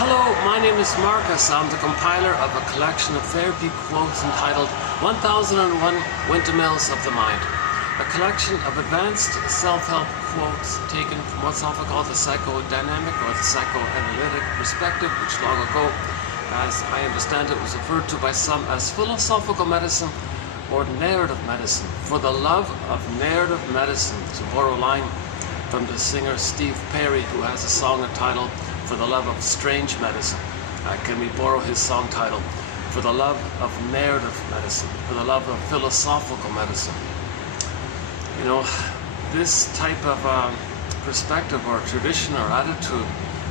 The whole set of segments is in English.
Hello, my name is Marcus. I'm the compiler of a collection of therapy quotes entitled 1001 Windmills of the Mind. A collection of advanced self-help quotes taken from what's often called the psychodynamic or the psychoanalytic perspective, which long ago, as I understand it, was referred to by some as philosophical medicine or narrative medicine. For the love of narrative medicine, to borrow a line from the singer Steve Perry, who has a song entitled For the Love of Strange Medicine. Can we borrow his song title? For the love of narrative medicine, for the love of philosophical medicine. You know, this type of perspective or tradition or attitude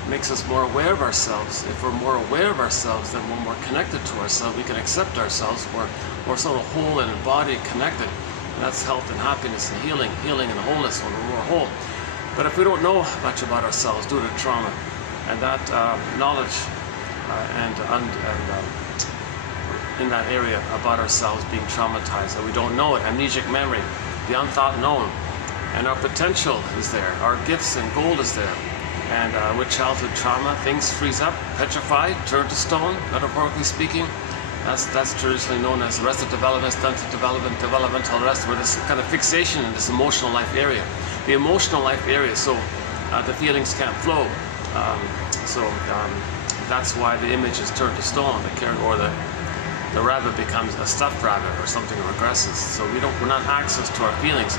makes us more aware of ourselves. If we're more aware of ourselves, then we're more connected to ourselves. We can accept ourselves. We're sort of whole and embodied, connected. And that's health and happiness and healing and wholeness when we're more whole. But if we don't know much about ourselves due to trauma, and that knowledge in that area about ourselves being traumatized, and we don't know it, amnesic memory, the unthought known, and our potential is there, our gifts and gold is there. And with childhood trauma, things freeze up, petrified, turn to stone, metaphorically speaking. That's traditionally known as arrested development, stunted development, developmental arrest, where there's kind of fixation in this emotional life area. The emotional life area, so the feelings can't flow. That's why the image is turned to stone. The rabbit becomes a stuffed rabbit or something regresses. So we're not access to our feelings,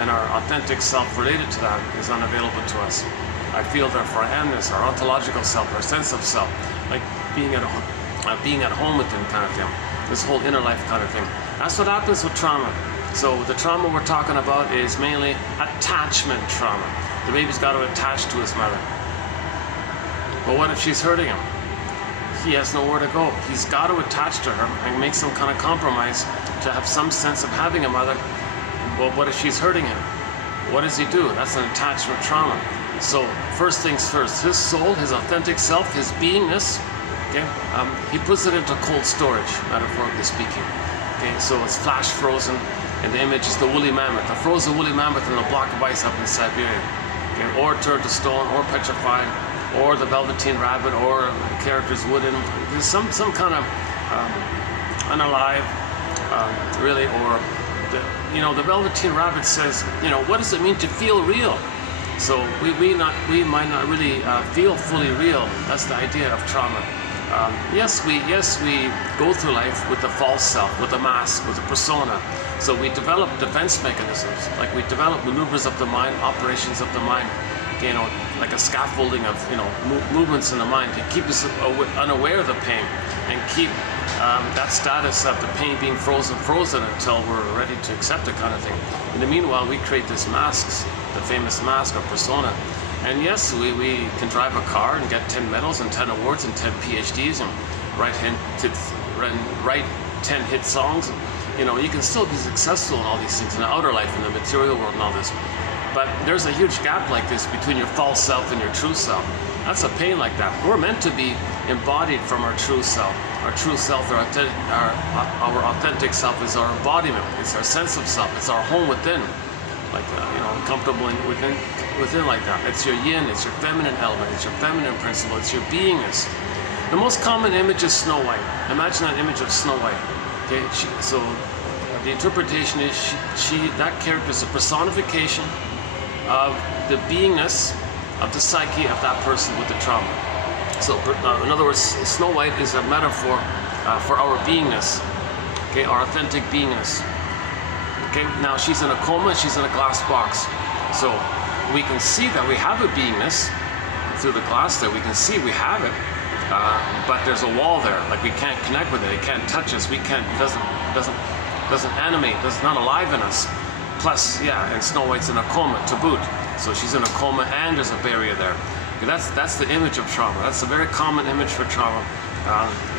and our authentic self related to that is unavailable to us. I feel therefore I amness, our ontological self, our sense of self, like being at home within kind of thing. This whole inner life kind of thing. That's what happens with trauma. So the trauma we're talking about is mainly attachment trauma. The baby's got to attach to his mother. But what if she's hurting him? He has nowhere to go. He's got to attach to her and make some kind of compromise to have some sense of having a mother. Well, what if she's hurting him? What does he do? That's an attachment trauma. So first things first, his soul, his authentic self, his beingness, okay, he puts it into cold storage, metaphorically speaking. Okay, so it's flash frozen, and the image is the woolly mammoth, the frozen woolly mammoth in a block of ice up in Siberia. Okay, or turned to stone, or petrified, or the velveteen rabbit, or the character's wooden. There's some kind of unalive, really, or the velveteen rabbit says, what does it mean to feel real? So we might not really feel fully real. That's the idea of trauma. Yes, we go through life with the false self, with a mask, with a persona. So we develop defense mechanisms, like we develop maneuvers of the mind, operations of the mind, like a scaffolding of movements in the mind to keep us unaware of the pain and keep that status of the pain being frozen until we're ready to accept it, kind of thing. In the meanwhile, we create these masks, the famous mask or persona. And yes, we can drive a car and get 10 medals and 10 awards and 10 PhDs and write 10 hit songs. You can still be successful in all these things in the outer life, in the material world and all this. But there's a huge gap like this between your false self and your true self. That's a pain like that. We're meant to be embodied from our true self. Our true self, our authentic self is our embodiment. It's our sense of self. It's our home within. Like, comfortable within like that. It's your yin, it's your feminine element, it's your feminine principle, it's your beingness. The most common image is Snow White. Imagine that image of Snow White. Okay, so the interpretation is that character is a personification of the beingness of the psyche of that person with the trauma. So in other words, Snow White is a metaphor for our beingness, okay, our authentic beingness. Okay, now she's in a coma, she's in a glass box. So we can see that we have a beingness through the glass there. We can see we have it, but there's a wall there. Like we can't connect with it. It can't touch us. We can't. Doesn't animate. Does not alive in us. Plus, and Snow White's in a coma to boot. So she's in a coma and there's a barrier there. Okay, that's the image of trauma. That's a very common image for trauma.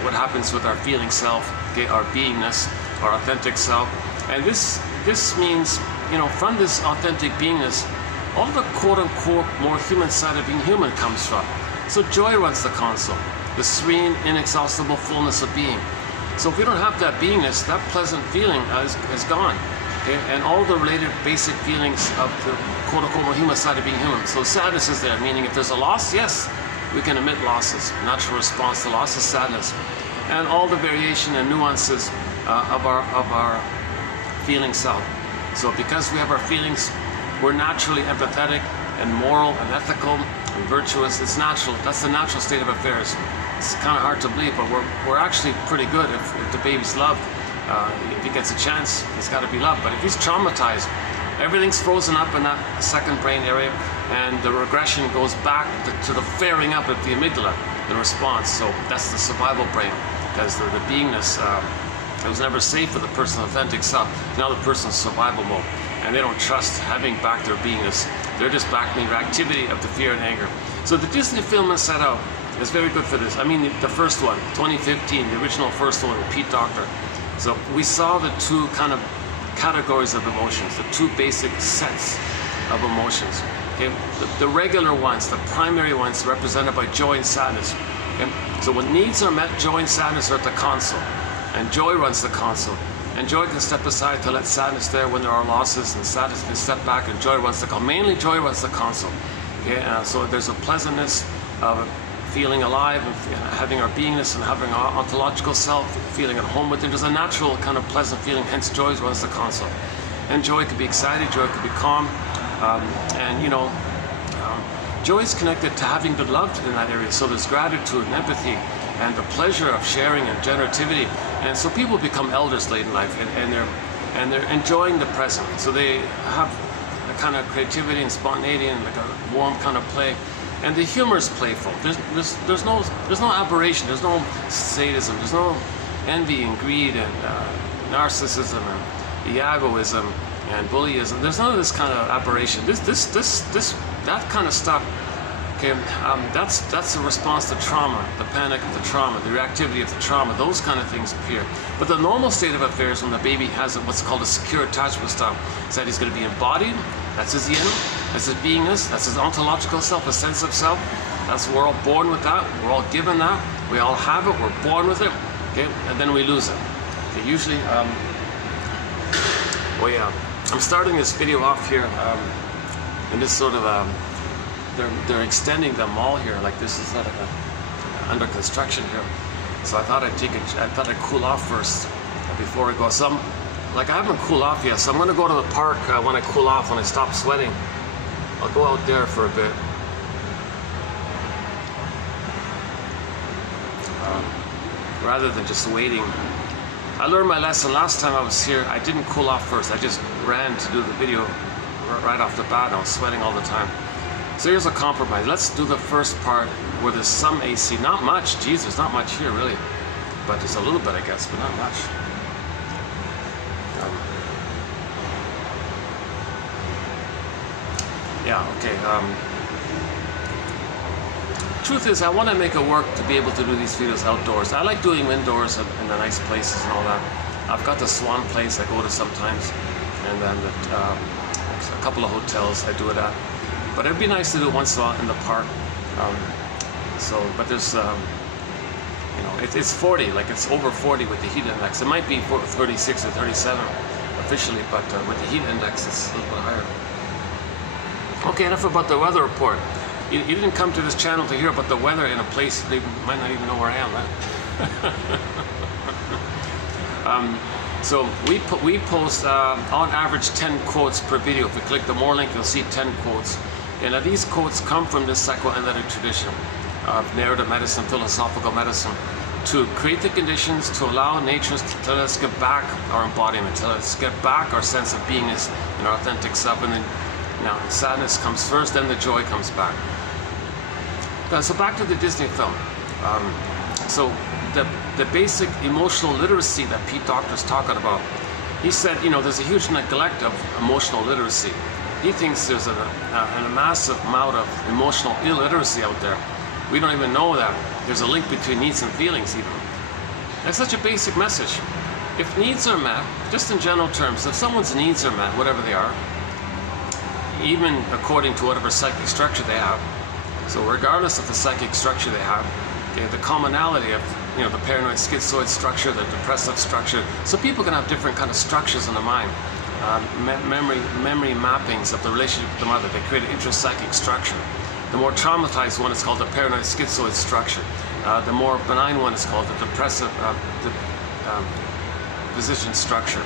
What happens with our feeling self, okay, our beingness, our authentic self, and this means, from this authentic beingness, all the quote-unquote more human side of being human comes from. So joy runs the console, the serene, inexhaustible fullness of being. So if we don't have that beingness, that pleasant feeling is gone. Okay? And all the related basic feelings of the quote-unquote more human side of being human. So sadness is there, meaning if there's a loss, yes, we can emit losses, natural response to loss is sadness, and all the variation and nuances of our feeling self. So because we have our feelings, we're naturally empathetic and moral and ethical and virtuous. It's natural. That's the natural state of affairs. It's kind of hard to believe, but we're actually pretty good if the baby's loved. If he gets a chance, he's got to be loved. But if he's traumatized, everything's frozen up in that second brain area, and the regression goes back to the flaring up of the amygdala, the response. So that's the survival brain, because the beingness, it was never safe for the person's authentic self. Now the person's survival mode, and they don't trust having back their beingness. They're just backing the reactivity of the fear and anger. So the Disney film Inside Out is very good for this. I mean, the first one, 2015, the original first one with Pete Docter. So we saw the two kind of categories of emotions, the two basic sets of emotions. Okay? The regular ones, the primary ones, represented by joy and sadness. Okay? So when needs are met, joy and sadness are at the console, and joy runs the console. And joy can step aside to let sadness there when there are losses, and sadness can step back, and joy runs the console. Mainly joy runs the console. Okay? So there's a pleasantness of feeling alive and having our beingness and having our ontological self, feeling at home with it. There's a natural kind of pleasant feeling, hence joy runs the console. And joy could be excited, joy could be calm, and joy is connected to having been loved in that area. So there's gratitude and empathy and the pleasure of sharing and generativity. And so people become elders late in life, and they're enjoying the present. So they have a kind of creativity and spontaneity and like a warm kind of play. And the humor is playful. There's no aberration. There's no sadism. There's no envy and greed and narcissism and egoism and bullyism. There's none of this kind of aberration. That kind of stuff. Okay, that's a response to trauma, the panic of the trauma, the reactivity of the trauma. Those kind of things appear. But the normal state of affairs when the baby has what's called a secure attachment style is that he's going to be embodied. That's his yin. That's his beingness. That's his ontological self, a sense of self. That's we're all born with that. We're all given that. We all have it. We're born with it. Okay, and then we lose it. Okay, usually, I'm starting this video off here in this sort of they're extending the mall here. Like this is like under construction here. So I thought I'd cool off first before I go. I haven't cooled off yet, so I'm going to go to the park when I cool off, when I stop sweating. I'll go out there for a bit. Rather than just waiting. I learned my lesson last time I was here. I didn't cool off first. I just ran to do the video right off the bat. I was sweating all the time. So here's a compromise. Let's do the first part where there's some AC. Not much. Geez, there's not much here, really. But there's a little bit, I guess, but not much. Truth is, I want to make it work to be able to do these videos outdoors. I like doing indoors in the nice places and all that. I've got the Swan place I go to sometimes, and then a couple of hotels I do it at. But it'd be nice to do it once in a while in the park. But there's, it's 40, like it's over 40 with the heat index. It might be 36 or 37 officially, but with the heat index, it's a little bit higher. Okay, enough about the weather report. You didn't come to this channel to hear about the weather in a place they might not even know where I am, right? So we post on average 10 quotes per video. If you click the more link, you'll see 10 quotes. And these quotes come from this psychoanalytic tradition of narrative medicine, philosophical medicine, to create the conditions to allow nature to let us get back our embodiment, to let us get back our sense of beingness and our authentic self. And then now sadness comes first, then the joy comes back. So back to the Disney film. So the basic emotional literacy that Pete Docter's talking about, he said, there's a huge neglect of emotional literacy. He thinks there's a massive amount of emotional illiteracy out there. We don't even know that there's a link between needs and feelings even. That's such a basic message. If needs are met, just in general terms, if someone's needs are met, whatever they are, even according to whatever psychic structure they have, so regardless of the psychic structure they have, the commonality of the paranoid schizoid structure, the depressive structure, so people can have different kind of structures in the mind. Memory mappings of the relationship with the mother, they create an intrapsychic structure. The more traumatized one is called the paranoid schizoid structure. The more benign one is called the depressive position structure.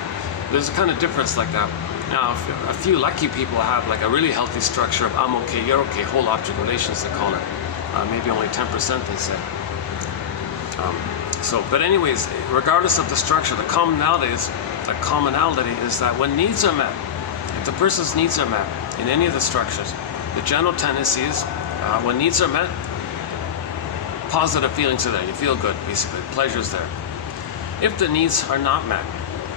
There's a kind of difference like that. Now, a few lucky people have like a really healthy structure of I'm okay, you're okay, whole object relations they call it. Maybe only 10% they say. But anyways, regardless of the structure, the commonality is that when needs are met, if the person's needs are met in any of the structures, the general tendency is when needs are met, positive feelings are there. You feel good, basically. Pleasure's there. If the needs are not met,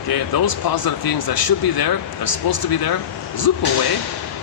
okay, those positive feelings that should be there, they're supposed to be there, zoop away.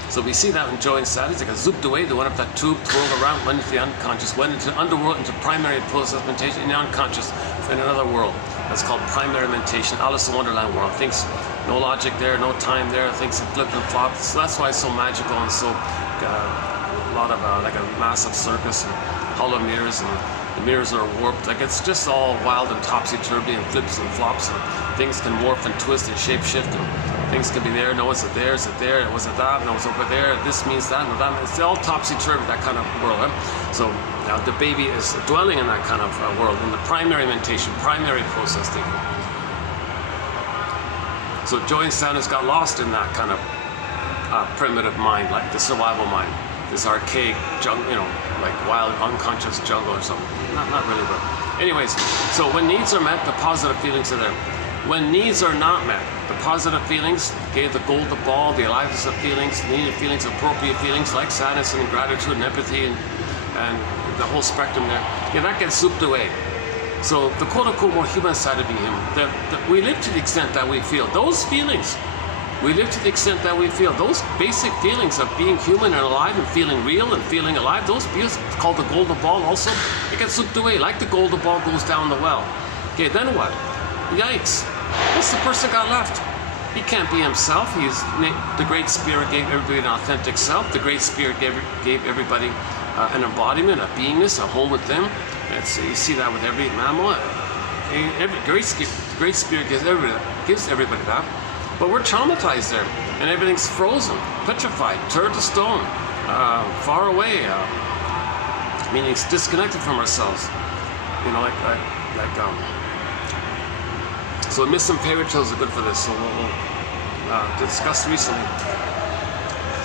So we see that in joy and sadness, like a zooped away, they went up that tube, twirled around, went into the unconscious, went into the underworld, into primary process mentation, in the unconscious, in another world. That's called primary mentation, Alice in Wonderland world. Things, no logic there, no time there, things flip and flop. So that's why it's so magical and so a lot of like a massive circus and hollow mirrors, and the mirrors are warped. Like it's just all wild and topsy-turvy and flips and flops, and things can morph and twist and shape-shift, and things can be there. No, is it there? Is it there? Was it that? No, it's over there. This means that. No, that. It's all topsy-turvy, that kind of world. Right? So now the baby is dwelling in that kind of world, in the primary mentation, primary process thinking. So joy and sadness got lost in that kind of primitive mind, like the survival mind, this archaic jungle, like wild unconscious jungle or something. Not really, but anyways. So when needs are met, the positive feelings are there. When needs are not met, the positive feelings, okay, the gold, the ball, the aliveness of feelings, needed feelings, appropriate feelings like sadness and gratitude and empathy and the whole spectrum there, yeah, that gets zooped away. So the quote-unquote more human side of being human, we live to the extent that we feel those feelings. We live to the extent that we feel those basic feelings of being human and alive and feeling real and feeling alive. Those feelings called the golden ball also, it gets zooped away like the golden ball goes down the well. Okay, then what? Yikes. What's the person got left? He can't be himself. The Great Spirit gave everybody an authentic self. The Great Spirit gave everybody an embodiment, a beingness, a home with them. You see that with every mammal. The Great Spirit gives everybody that. But we're traumatized there, and everything's frozen, petrified, turned to stone, far away, meaning it's disconnected from ourselves. So myths and fairy tales are good for this. So we'll discuss recently.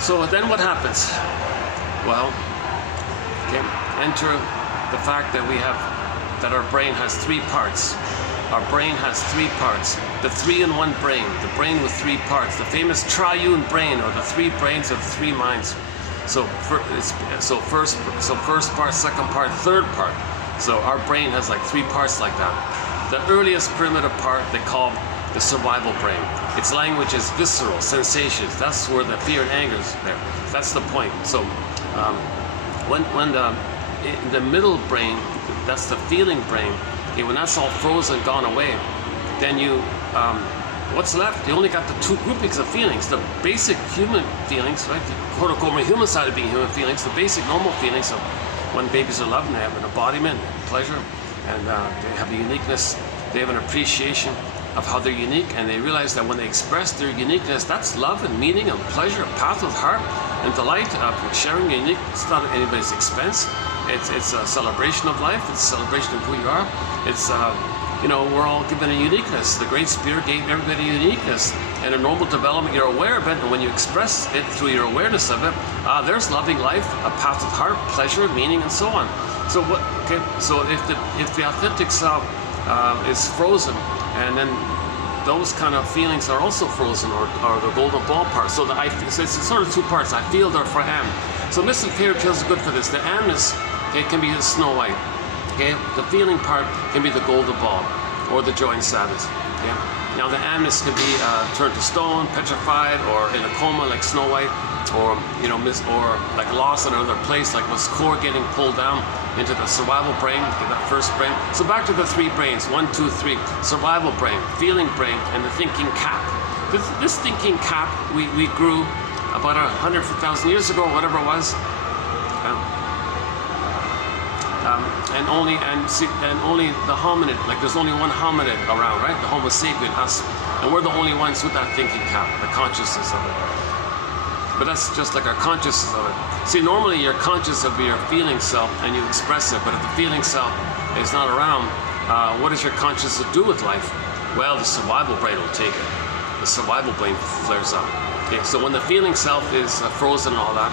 So then what happens? Well, okay, enter the fact that our brain has three parts. Our brain has three parts. The 3-in-1 brain, the brain with three parts, the famous triune brain, or the three brains of the three minds. So first part, second part, third part. So our brain has like three parts like that. The earliest primitive part they call the survival brain. Its language is visceral, sensations. That's where the fear and anger is there. That's the point. So when the middle brain, that's the feeling brain. Okay, when that's all frozen, gone away, then what's left? You only got the two groupings of feelings: the basic human feelings, right? The quote-unquote human side of being human feelings, the basic normal feelings of when babies are loved and they have an embodiment, pleasure, and they have a uniqueness. They have an appreciation of how they're unique, and they realize that when they express their uniqueness, that's love and meaning and pleasure, path with heart and delight of sharing your unique. It's not at anybody's expense. It's a celebration of life. It's a celebration of who you are. It's we're all given a uniqueness. The Great Spirit gave everybody a uniqueness, and a normal development. You're aware of it, and when you express it through your awareness of it, there's loving life, a path of heart, pleasure, meaning, and so on. So what? Okay. So if the authentic self is frozen, and then those kind of feelings are also frozen, or the golden ball part. So so it's sort of two parts. I feel, therefore am. So myths and fairy tales are good for this. The amness, okay, can be the Snow White. Okay, the feeling part can be the golden ball, or the joy and sadness. Okay, now the amness can be turned to stone, petrified, or in a coma like Snow White, or or like lost in another place, like was core getting pulled down into the survival brain, that first brain. So back to the three brains: 1, 2, 3. Survival brain, feeling brain, and the thinking cap. This thinking cap we grew about 150,000 years ago, whatever it was. And only the hominid, like there's only one hominid around, right? The Homo sapien, us, and we're the only ones with that thinking cap, the consciousness of it. But that's just like our consciousness of it. See, normally you're conscious of your feeling self and you express it, but if the feeling self is not around, what does your consciousness do with life? Well, the survival brain will take it. The survival brain flares up. Okay, so when the feeling self is frozen and all that,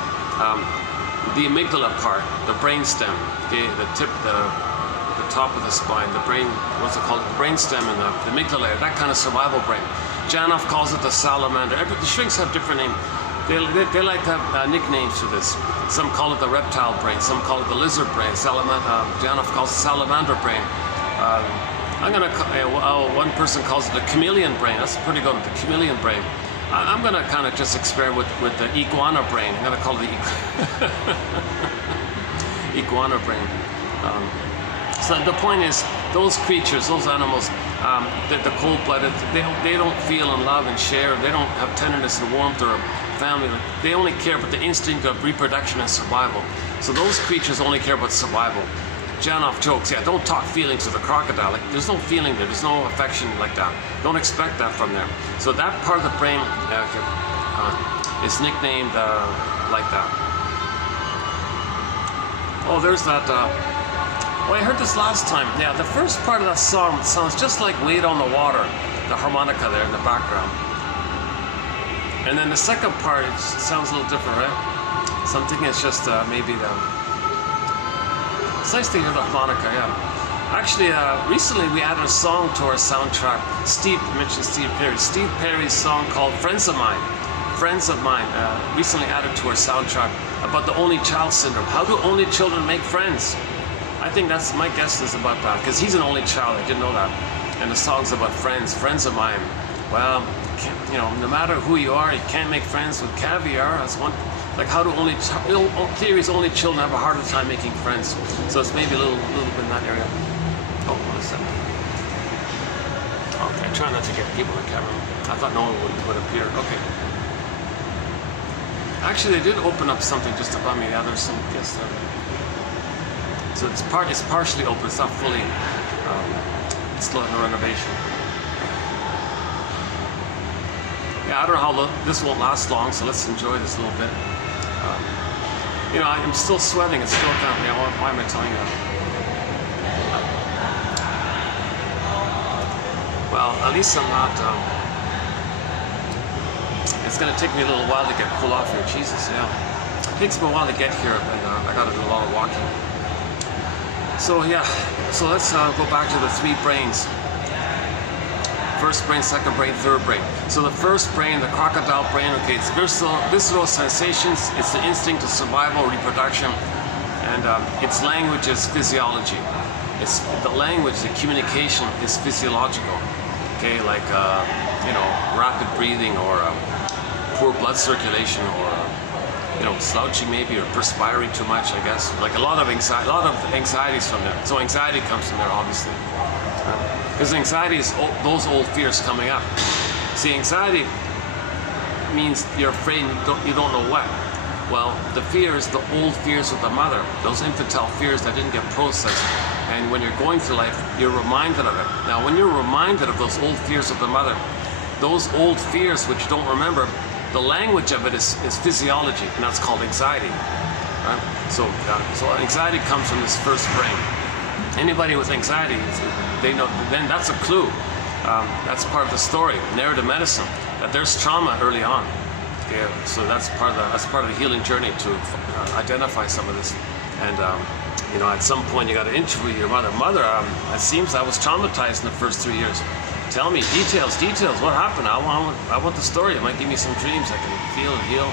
the amygdala part, the brain stem, okay, the tip, the top of the spine, the brain, what's it called? The brain stem and the amygdala, that kind of survival brain. Janov calls it the salamander. The shrinks have different names. They like to have nicknames for this. Some call it the reptile brain, some call it the lizard brain. Janov calls it salamander brain. One person calls it the chameleon brain. That's pretty good, the chameleon brain. I'm gonna kind of just experiment with the iguana brain. I'm gonna call it the iguana brain. So the point is, those creatures, those animals, the cold-blooded, they don't feel and love and share. They don't have tenderness and warmth or family. They only care about the instinct of reproduction and survival. So those creatures only care about survival. Janov jokes, yeah, don't talk feelings to the crocodile. Like, there's no feeling there. There's no affection like that. Don't expect that from them. So that part of the brain is nicknamed like that. Oh, there's that. Well, I heard this last time. Yeah, the first part of that song sounds just like Wade on the Water, the harmonica there in the background. And then the second part, it sounds a little different, right? So I'm thinking it's just maybe the... It's nice to hear the harmonica, yeah. Actually, recently we added a song to our soundtrack. Steve mentioned Steve Perry. Steve Perry's song called Friends of Mine. Friends of Mine, recently added to our soundtrack about the only child syndrome. How do only children make friends? I think that's, my guess is about that, because he's an only child, I didn't know that. And the song's about friends, friends of mine. Well, you know, no matter who you are, you can't make friends with caviar. That's one. Like, how do theories only children have a harder time making friends? So it's maybe a little bit in that area. Oh, what is that? Okay, I try not to get people on camera. I thought no one would appear. Okay. Actually, they did open up something just above me. Yeah, there's some guests there. So it's partially open. It's not fully. It's still in the renovation. Yeah, I don't know how long. This won't last long, so let's enjoy this a little bit. You know, I'm still sweating. It's still down. Yeah, why am I telling you that? Well, at least I'm not. It's going to take me a little while to get pulled off here. Jesus, yeah. It takes me a while to get here, and I got to do a lot of walking. So yeah, so let's go back to the three brains. First brain, second brain, third brain. So the first brain, the crocodile brain, okay, it's visceral sensations, it's the instinct of survival, reproduction, and its language is physiology. It's the language, the communication is physiological. Okay, like you know, rapid breathing or poor blood circulation or you know, slouching maybe or perspiring too much, I guess. Like a lot of anxieties from there. So anxiety comes from there, obviously. Because anxiety is those old fears coming up. See, anxiety means you're afraid you don't know what. Well, the fears, the old fears of the mother, those infantile fears that didn't get processed. And when you're going through life, you're reminded of it. Now, when you're reminded of those old fears of the mother, those old fears which you don't remember, the language of it is physiology, and that's called anxiety. Right? So anxiety comes from this first brain. Anybody with anxiety, they know. Then that's a clue. That's part of the story. Narrative medicine. That there's trauma early on. Okay, so that's part of the healing journey to identify some of this. And you know, at some point you got to interview your mother. Mother, it seems I was traumatized in the first 3 years. Tell me details. What happened? I want the story. It might give me some dreams I can feel and heal.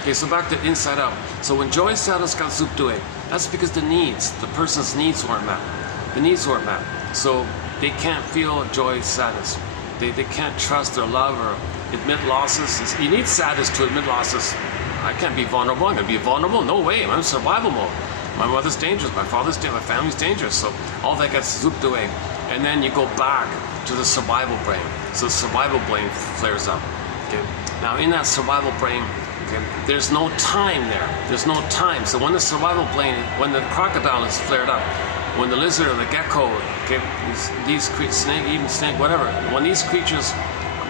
Okay, so back to inside out. So when joy sadness got zupdue, that's because the person's needs weren't met. The needs weren't met. So they can't feel joy, sadness. They can't trust their love or admit losses. You need sadness to admit losses. I can't be vulnerable. I'm gonna be vulnerable? No way. I'm in survival mode. My mother's dangerous. My father's dangerous. My family's dangerous. So all that gets zooped away. And then you go back to the survival brain. So the survival brain flares up. Okay. Now in that survival brain, okay, there's no time there. There's no time. So when the survival brain, when the crocodile is flared up, when the lizard or the gecko, okay, these creatures, snake, whatever, when these creatures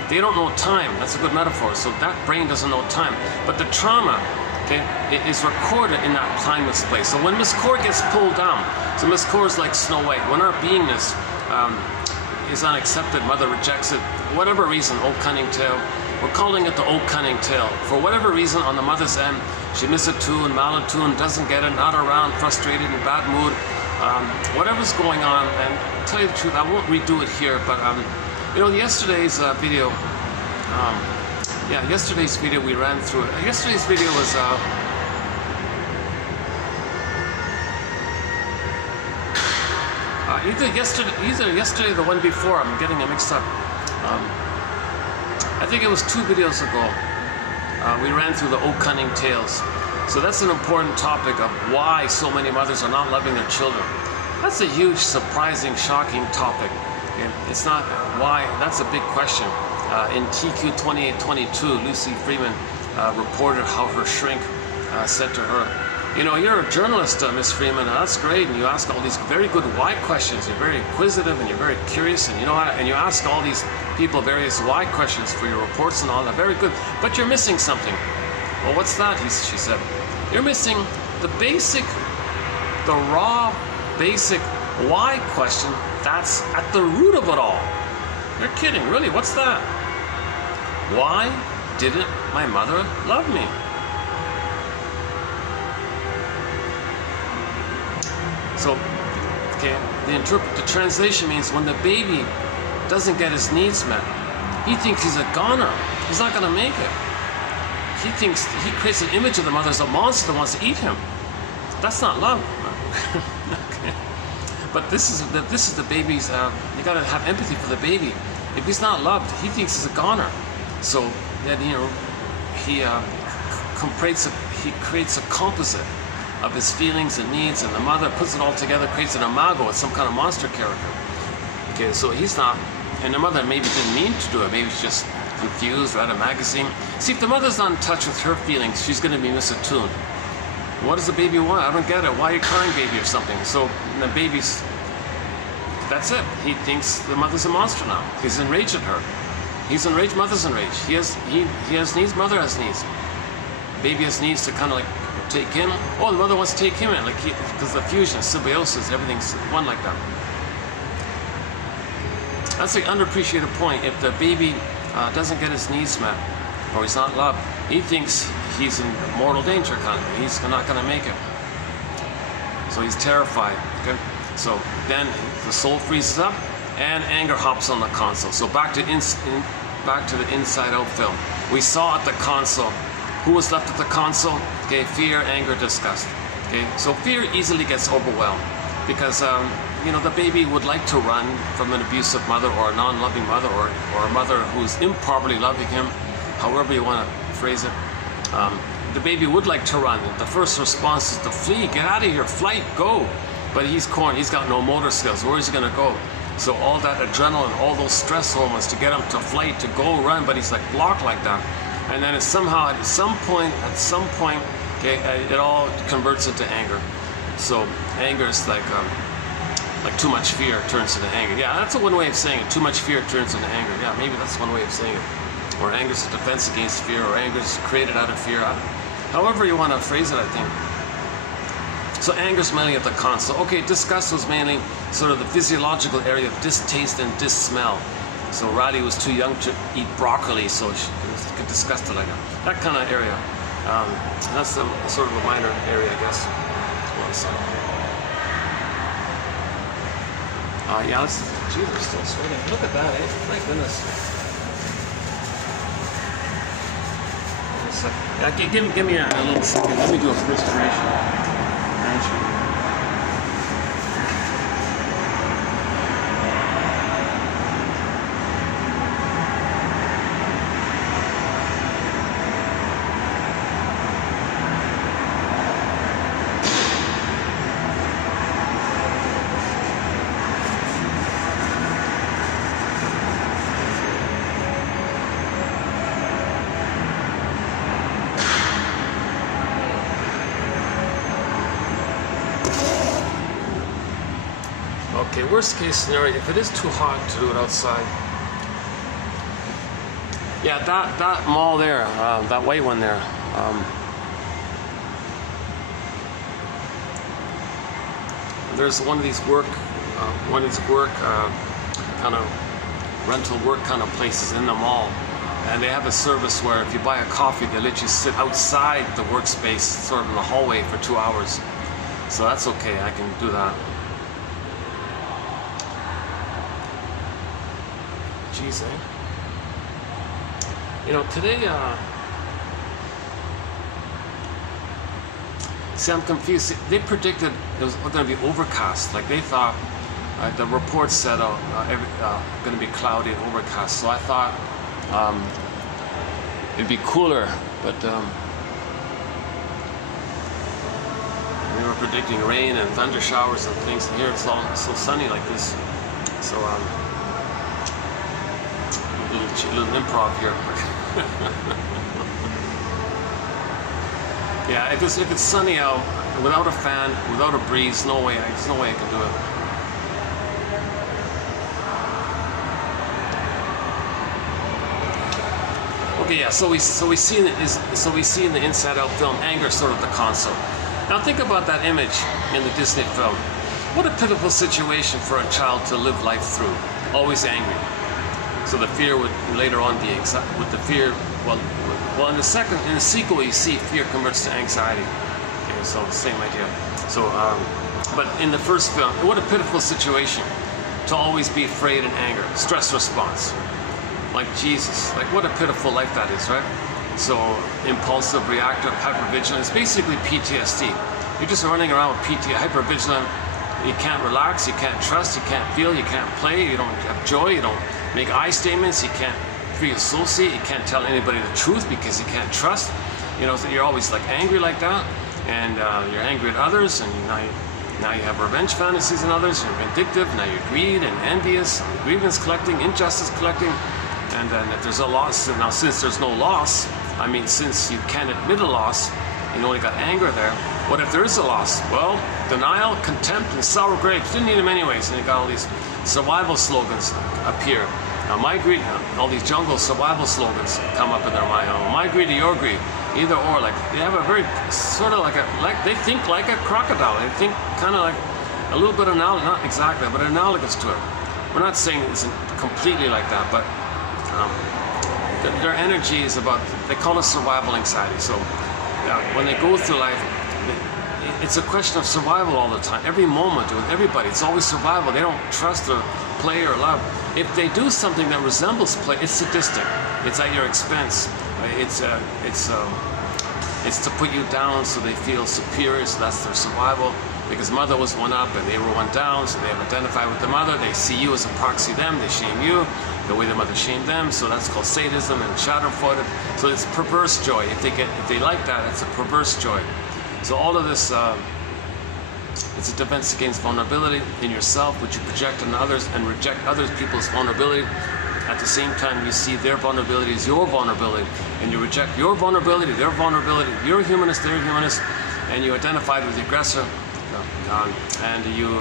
They don't know time. That's a good metaphor. So that brain doesn't know time. But the trauma, okay, it is recorded in that timeless place. So when Miss Core gets pulled down, so Miss Core is like Snow White. When our beingness is unaccepted, mother rejects it, whatever reason, old cunning tale, we're calling it the old cunning tale. For whatever reason, on the mother's end, she misattuned, malattuned, doesn't get it, not around, frustrated, in bad mood, whatever's going on. And to tell you the truth, I won't redo it here, but you know, yesterday's video, yesterday's video we ran through it. Yesterday's video was either yesterday or the one before. I'm getting it mixed up. I think it was 2 videos ago. We ran through the old cunning tales. So that's an important topic of why so many mothers are not loving their children. That's a huge, surprising, shocking topic. And it's not why. That's a big question. In TQ 2822, Lucy Freeman reported how her shrink said to her, you know, you're a journalist, Miss Freeman, and that's great, and you ask all these very good why questions. You're very inquisitive and you're very curious, and you know, and you ask all these people various why questions for your reports and all that. Very good, but you're missing something. Well, what's that? She said. You're missing the basic, the raw, basic why question that's at the root of it all. You're kidding, really? What's that? Why didn't my mother love me? So, okay, the translation means when the baby doesn't get his needs met, he thinks he's a goner. He's not gonna make it. He thinks, he creates an image of the mother as a monster that wants to eat him. That's not love. Okay. But this is the baby's, you gotta have empathy for the baby. If he's not loved, he thinks he's a goner. So then, you know, he creates a composite of his feelings and needs, and the mother puts it all together, creates an imago with some kind of monster character. Okay, so he's not, and the mother maybe didn't mean to do it, maybe she's just confused, read a magazine. See, if the mother's not in touch with her feelings, she's gonna be misattuned. What does the baby want? I don't get it. Why are you crying, baby, or something? So the baby's, that's it. He thinks the mother's a monster now. He's enraged at her. He's enraged, mother's enraged. He has needs, mother has needs. Baby has needs to kind of like take him. Oh, the mother wants to take him in, like because the fusion, symbiosis, everything's one like that. That's an underappreciated point. If the baby doesn't get his needs met, or he's not loved, he thinks he's in mortal danger, kind of. He's not going to make it. So he's terrified. Okay. So then the soul freezes up, and anger hops on the console. So back to the Inside Out film. We saw at the console. Who was left at the console? Okay, fear, anger, disgust. Okay, so fear easily gets overwhelmed because you know, the baby would like to run from an abusive mother or a non-loving mother or a mother who's improperly loving him, however you want to phrase it. The baby would like to run. The first response is to flee, get out of here, flight, go. But he's corny, he's got no motor skills. Where is he going to go? So all that adrenaline, all those stress hormones to get him to flight, to go run, but he's like blocked like that. And then it's somehow, at some point, okay, it all converts into anger. So anger is like too much fear turns into anger. Yeah, that's one way of saying it. Too much fear turns into anger. Yeah, maybe that's one way of saying it. Or anger is a defense against fear, or anger is created out of fear. However you want to phrase it, I think. So anger is mainly at the console. Okay, disgust was mainly sort of the physiological area of distaste and dis-smell. So Riley was too young to eat broccoli, so she could disgust it like that. That kind of area. That's sort of a minor area, I guess. Yeah, let's, geez, we're still sweating. Look at that, eh? My goodness. Yeah, give me a little second. Let me do a restoration. Okay, worst case scenario, if it is too hot to do it outside, Yeah, that mall there, that white one there. There's one of these kind of rental work kind of places in the mall, and they have a service where if you buy a coffee, they let you sit outside the workspace, sort of in the hallway, for 2 hours. So that's okay. I can do that. Jeez, eh? You know, today, see, I'm confused. They predicted it was going to be overcast. Like they thought, the report said going to be cloudy and overcast. So I thought it'd be cooler, but they were predicting rain and thunder showers and things. And here it's all so sunny like this. So little improv here. Yeah, if it's sunny out, without a fan, without a breeze, there's no way I can do it. Okay, yeah. So we see in the Inside Out film, anger is sort of the console. Now think about that image in the Disney film. What a pitiful situation for a child to live life through, always angry. So the fear would later on be with the fear. Well, in the sequel, you see fear converts to anxiety. Okay, so same idea. So, but in the first film, what a pitiful situation to always be afraid and anger. Stress response. Like Jesus, like what a pitiful life that is, right? So impulsive, reactive, hypervigilant. It's basically PTSD. You're just running around with hypervigilant. You can't relax, you can't trust, you can't feel, you can't play, you don't have joy, you don't make I statements, you can't free associate, you can't tell anybody the truth because you can't trust. You know, so you're always like angry like that, and you're angry at others, and now you have revenge fantasies in others, you're vindictive, now you're greed and envious, grievance collecting, injustice collecting, and then if there's a loss, now since there's no loss, I mean since you can't admit a loss, you only got anger there, what if there is a loss? Well, denial, contempt, and sour grapes. Didn't need them anyways, and you got all these survival slogans appear. Now my greed, all these jungle survival slogans come up in their mind. Oh, my greed or your greed, either or. Like they have a very sort of like they think like a crocodile. They think kind of like a little bit analogous, not exactly, but analogous to it. We're not saying it's completely like that, but their energy is about. They call it survival anxiety. So when they go through life, it's a question of survival all the time. Every moment with everybody, it's always survival. They don't trust or play or love. If they do something that resembles play, it's sadistic. It's at your expense. It's to put you down so they feel superior. So that's their survival. Because mother was one up and they were one down, so they have identified with the mother. They see you as a proxy them. They shame you the way the mother shamed them. So that's called sadism and schadenfreude. So it's perverse joy. If they like that, it's a perverse joy. So all of this, it's a defense against vulnerability in yourself, which you project on others and reject other people's vulnerability. At the same time, you see their vulnerability as your vulnerability, and you reject your vulnerability, their vulnerability. You're a humanist, they're a humanist, and you identify with the aggressor, and you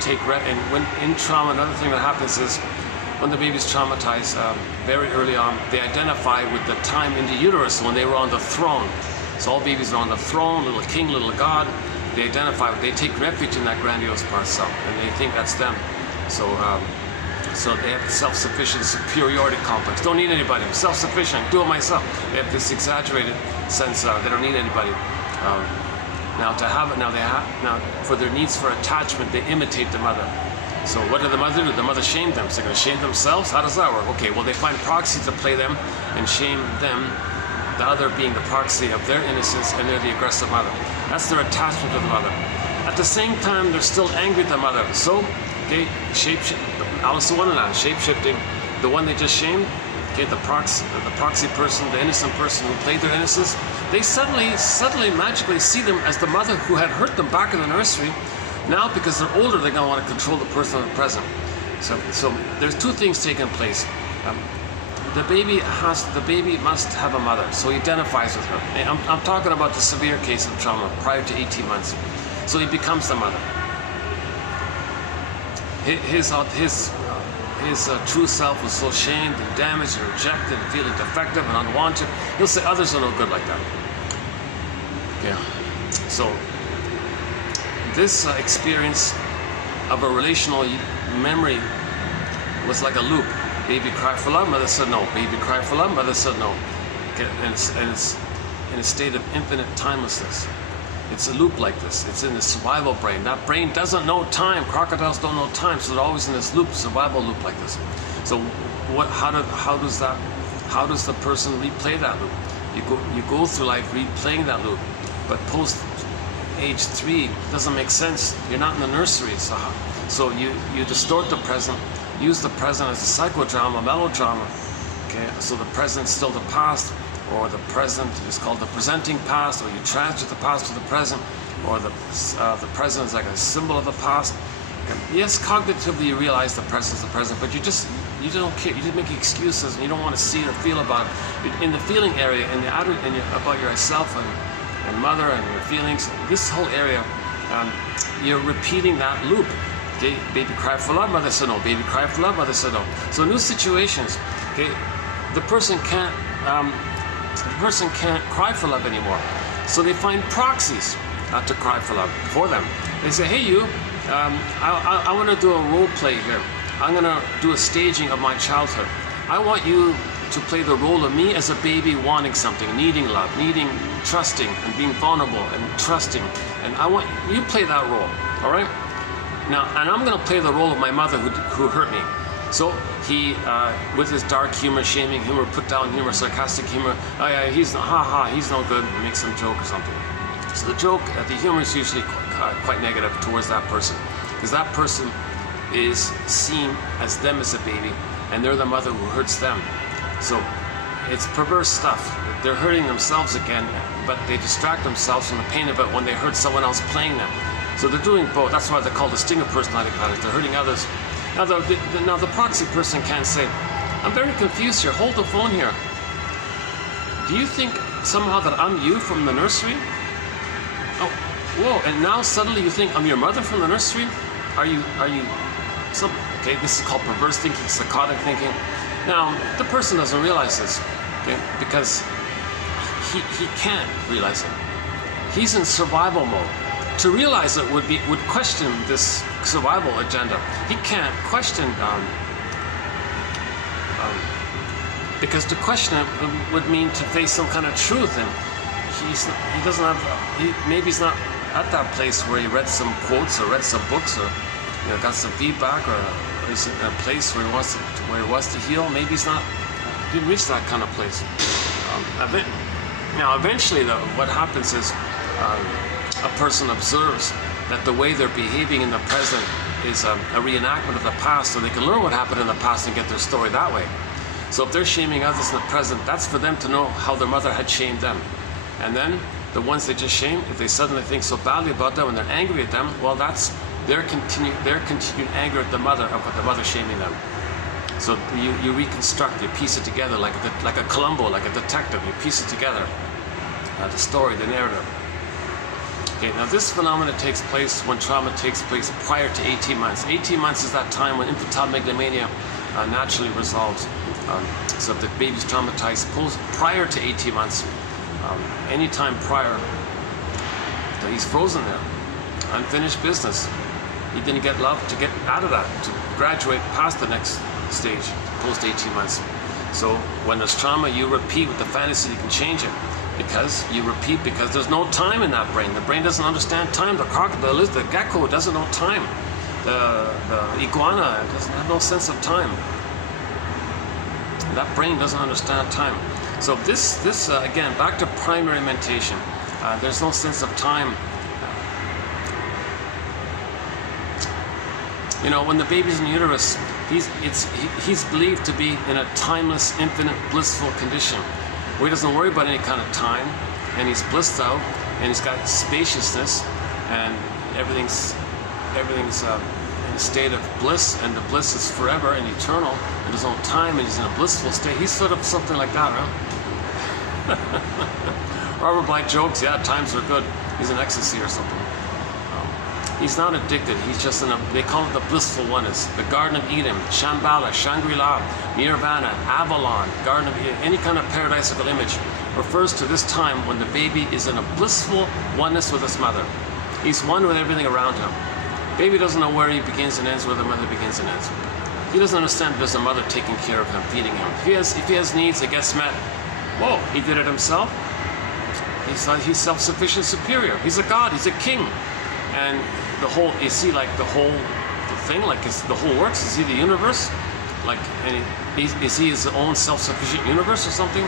take and when in trauma, another thing that happens is when the baby's traumatized very early on, they identify with the time in the uterus when they were on the throne. So all babies are on the throne, little king, little god. They identify, they take refuge in that grandiose part of self, and they think that's them. So they have self-sufficient superiority complex. Don't need anybody. I'm self-sufficient. Do it myself. They have this exaggerated sense they don't need anybody. Now for their needs for attachment, they imitate the mother. So what did the mother do? The mother shamed them. So they're going to shame themselves? How does that work? Okay, well they find proxies to play them and shame them. The other being the proxy of their innocence, and they're the aggressive mother. That's their attachment to the mother. At the same time, they're still angry at the mother. So, okay, Alice in Wonderland, shape-shifting. The one they just shamed, okay, the proxy person, the innocent person who played their innocence, they suddenly, magically see them as the mother who had hurt them back in the nursery. Now, because they're older, they're going to want to control the person in the present. So there's two things taking place. The baby must have a mother, so he identifies with her. I'm talking about the severe case of trauma prior to 18 months. So he becomes the mother. his true self was so shamed and damaged and rejected and feeling defective and unwanted, he'll say others are no good like that. Yeah. So this experience of a relational memory was like a loop. Baby cried for love, mother said no. Baby cried for love, mother said no. Okay, and it's in a state of infinite timelessness. It's a loop like this. It's in the survival brain. That brain doesn't know time. Crocodiles don't know time, so they're always in this loop, survival loop like this. So how does the person replay that loop? You go through life replaying that loop, but post age 3 it doesn't make sense. You're not in the nursery, so you distort the present, use the present as a psychodrama, melodrama. Okay, so the present's still the past, or the present is called the presenting past, or you transit the past to the present, or the present is like a symbol of the past. Okay. Yes, cognitively you realize the present is the present, but you don't care. You just make excuses, and you don't want to see or feel about it. In the feeling area, about yourself and mother and your feelings, this whole area, you're repeating that loop. Okay, baby cried for love, mother said no. Baby cried for love, mother said no. So new situations. Okay, the person can't cry for love anymore. So they find proxies to cry for love for them. They say, hey you, I want to do a role play here. I'm going to do a staging of my childhood. I want you to play the role of me as a baby wanting something, needing love, needing trusting and being vulnerable and trusting. And I want you play that role, all right? Now, and I'm going to play the role of my mother who hurt me. So he, with his dark humor, shaming humor, put down humor, sarcastic humor, he's no good, makes some joke or something. So the joke, the humor is usually quite negative towards that person, because that person is seen as them as a baby, and they're the mother who hurts them. So it's perverse stuff. They're hurting themselves again, but they distract themselves from the pain of it when they hurt someone else playing them. So they're doing both. That's why they're called the stinger personality patterns. They're hurting others. Now the proxy person can say, I'm very confused here. Hold the phone here. Do you think somehow that I'm you from the nursery? Oh, whoa, and now suddenly you think I'm your mother from the nursery? Are you some, okay, this is called perverse thinking, psychotic thinking. Now, the person doesn't realize this, okay, because he can't realize it. He's in survival mode. To realize it would question this survival agenda. He can't question, because to question it would mean to face some kind of truth, and maybe he's not at that place where he read some quotes or read some books or got some feedback, or is in a place where he wants to heal. Maybe didn't reach that kind of place. Now, eventually, though, what happens is a person observes that the way they're behaving in the present is a reenactment of the past, so they can learn what happened in the past and get their story that way. So if they're shaming others in the present, that's for them to know how their mother had shamed them. And then the ones they just shamed, if they suddenly think so badly about them and they're angry at them, well, that's their continued anger at the mother of the mother shaming them. So you reconstruct, you piece it together like a Columbo, like a detective. You piece it together, the story, the narrative. Okay, now this phenomenon takes place when trauma takes place prior to 18 months. 18 months is that time when infantile megalomania naturally resolves. So if the baby's traumatized prior to 18 months, any time prior, he's frozen there, unfinished business. He didn't get love to get out of that, to graduate past the next stage, post 18 months. So when there's trauma, you repeat with the fantasy you can change it. Because there's no time in that brain. The brain doesn't understand time. The crocodile, the gecko doesn't know time. The iguana doesn't have no sense of time. That brain doesn't understand time. So this again, back to primary mentation. There's no sense of time. When the baby's in the uterus, he's believed to be in a timeless, infinite, blissful condition, where he doesn't worry about any kind of time, and he's blissed out, and he's got spaciousness, and everything's in a state of bliss, and the bliss is forever and eternal, and there's no time, and he's in a blissful state. He's sort of something like that, huh? Robert Blank jokes, yeah, times are good. He's in ecstasy or something. He's not addicted. He's just in a, they call it the blissful oneness. The Garden of Eden, Shambhala, Shangri-La, Nirvana, Avalon, Garden of Eden, any kind of paradisical image refers to this time when the baby is in a blissful oneness with his mother. He's one with everything around him. Baby doesn't know where he begins and ends, where the mother begins and ends. He doesn't understand that there's a mother taking care of him, feeding him. If he has needs, it gets met. Whoa, he did it himself. He's self-sufficient, superior. He's a god. He's a king. And the whole, you see, like the thing, like the whole works. Is he the universe? Like, and is he his own self-sufficient universe or something?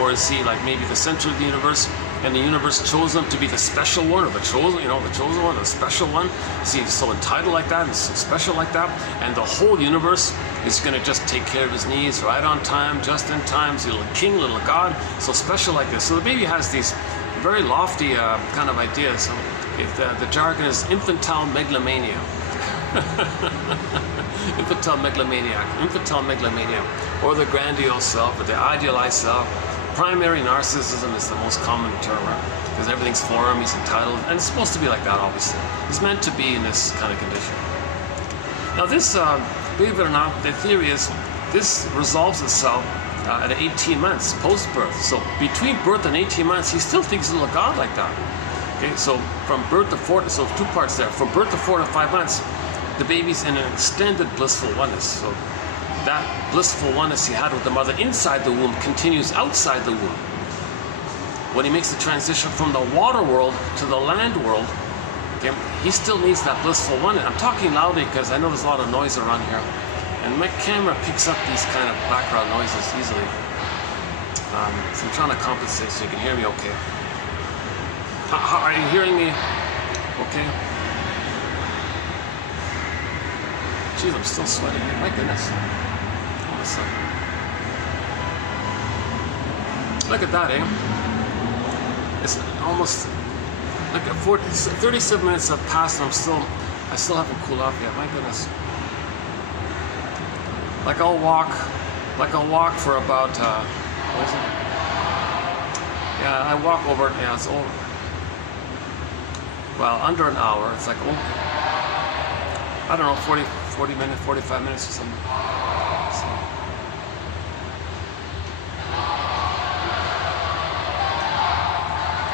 Or is he like maybe the center of the universe, and the universe chose him to be the special one, or the chosen, the chosen one, the special one? Is he so entitled like that and so special like that? And the whole universe is going to just take care of his needs right on time, just in time. He's a little king, little god, so special like this. So the baby has these very lofty kind of ideas. So if the jargon is infantile megalomania. infantile megalomania, or the grandiose self, or the idealized self. Primary narcissism is the most common term, because everything's for him, he's entitled, and it's supposed to be like that, obviously. He's meant to be in this kind of condition. Now this, believe it or not, the theory is this resolves itself at 18 months post-birth. So between birth and 18 months, he still thinks he's a little god like that. Okay, so from birth to 4, so 2 parts there. From birth to 4 to 5 months, the baby's in an extended blissful oneness. So that blissful oneness he had with the mother inside the womb continues outside the womb. When he makes the transition from the water world to the land world, okay, he still needs that blissful oneness. I'm talking loudly because I know there's a lot of noise around here, and my camera picks up these kind of background noises easily. So I'm trying to compensate so you can hear me okay. Are you hearing me okay? Jeez, I'm still sweating here. My goodness. Look at that, eh? It's almost like 37 minutes have passed and I still haven't cooled off yet. My goodness. Like I'll walk for about what is it? Yeah, I walk over. Yeah, it's over. Well, under an hour. It's like I don't know, 40 minutes, 45 minutes or something. So.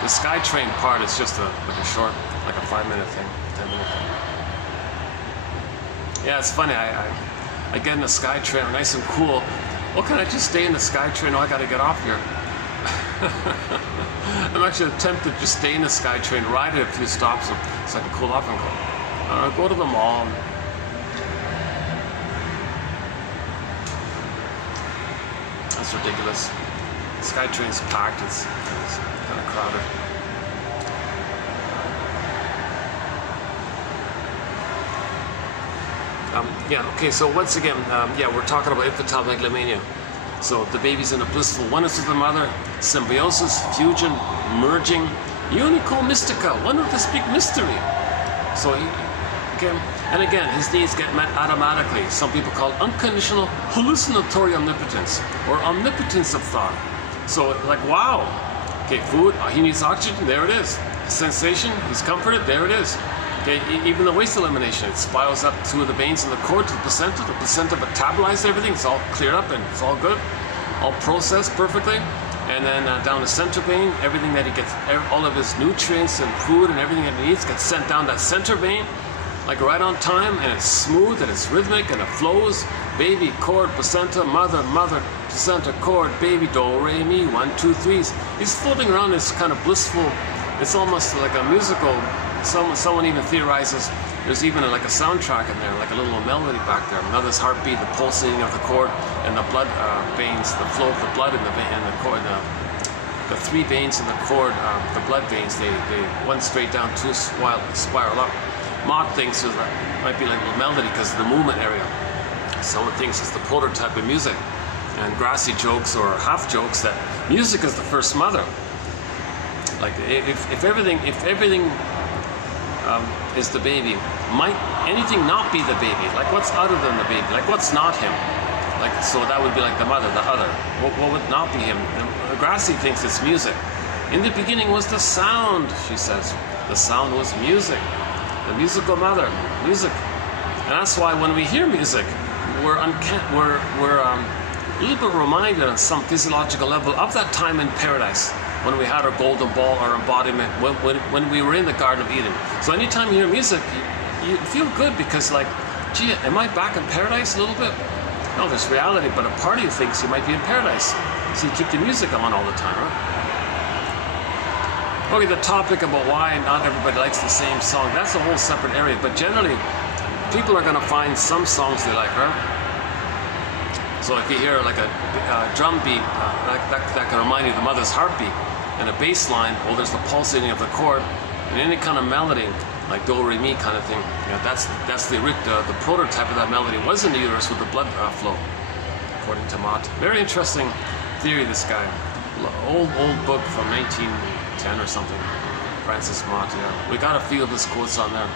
The SkyTrain part is just like a short, like a 5-minute thing, 10-minute thing. Yeah, it's funny. I get in the SkyTrain, nice and cool. Well, can I just stay in the SkyTrain? Oh, I got to get off here. I'm actually tempted to just stay in the SkyTrain, ride it a few stops, so I can cool off and go to the mall. That's ridiculous. SkyTrain's packed. It's kind of crowded. Yeah, okay, so once again, yeah, we're talking about infantile megalomania. So the baby's in a blissful oneness with the mother, symbiosis, fusion, merging, unico mystica, one with this big mystery. So, and again, his needs get met automatically. Some people call it unconditional hallucinatory omnipotence, or omnipotence of thought. So, like, wow. Okay, food, he needs oxygen, there it is. Sensation, he's comforted, there it is. Okay, even the waste elimination, it spirals up through the veins in the cord to the placenta. The placenta metabolizes everything, it's all cleared up and it's all good, all processed perfectly. And then down the center vein, everything that he gets, all of his nutrients and food and everything that he needs gets sent down that center vein, like right on time, and it's smooth and it's rhythmic and it flows. Baby, cord, placenta, mother, placenta, cord, baby, do, re, mi, 1, 2, 3s. He's floating around this kind of blissful, it's almost like a musical. Someone even theorizes there's even like a soundtrack in there, like a little melody back there. Mother's heartbeat, the pulsating of the cord, and the blood veins, the flow of the blood in the vein, and the cord, the 3 veins in the cord, the blood veins, they one straight down, 2 spiral up. Mott thinks it might be like a melody because of the movement area. Someone thinks it's the prototype of music, and Grassy jokes or half jokes that music is the first mother. Like if everything is the baby, might anything not be the baby? Like what's other than the baby? Like what's not him? Like so that would be like the mother, the other. What would not be him? And Grassy thinks it's music. In the beginning was the sound, she says. The sound was music. the musical mother, music. And that's why when we hear music, we're a little bit reminded on some physiological level of that time in paradise when we had our golden ball, our embodiment, when we were in the Garden of Eden. So anytime you hear music, you feel good because like, gee, am I back in paradise a little bit? No, there's reality, but a part of you thinks you might be in paradise. So you keep the music on all the time, right? Okay, the topic about why not everybody likes the same song, that's a whole separate area, but generally, people are gonna find some songs they like, right? So if you hear like a drum beat, that can remind you of the mother's heartbeat, and a bass line, well, there's the pulsating of the chord, and any kind of melody, like do, re, mi kind of thing, you know, that's the prototype of that melody was in the uterus with the blood flow, according to Mott. Very interesting theory, this guy. Old book from 1910 or something, Francis Mott, yeah. We got a few of his quotes on there.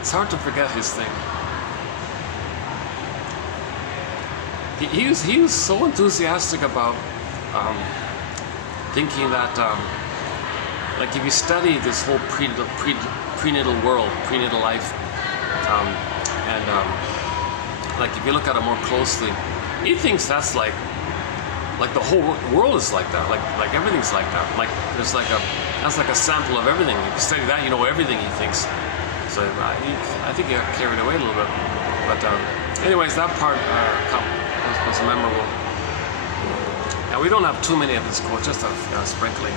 It's hard to forget his thing. He was so enthusiastic about thinking that, like if you study this whole prenatal world, prenatal life, like if you look at it more closely, he thinks that's like the whole world is like that, like everything's like that. Like there's like that's like a sample of everything. If you study that, you know everything he thinks. So I think he got carried away a little bit. But anyways, that part was memorable. Now we don't have too many of his quotes, just a sprinkling.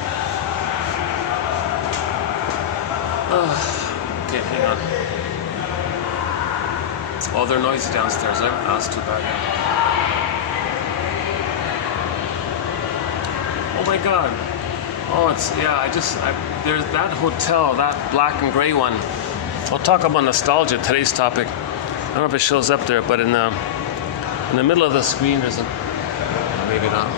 Okay, hang on. Oh, they're noisy downstairs. That's too bad. Oh my God. Oh, there's that hotel, that black and gray one. I'll talk about nostalgia, today's topic. I don't know if it shows up there, but in the middle of the screen there's maybe not.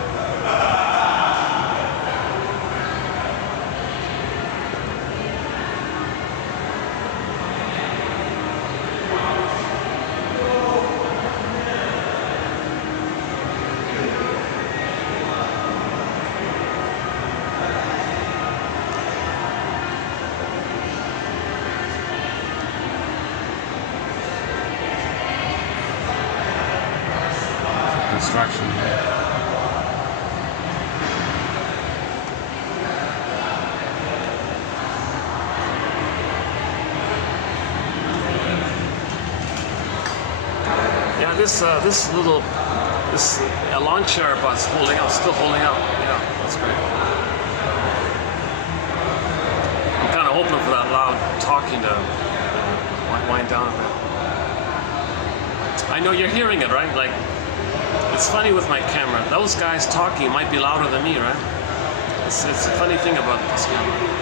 Construction. Yeah, this lawn chair bus holding out, still holding out. Yeah, that's great. I'm kind of hoping for that loud talking to wind down a bit. I know you're hearing it, right? Like. It's funny with my camera. Those guys talking might be louder than me, right? It's a funny thing about this camera.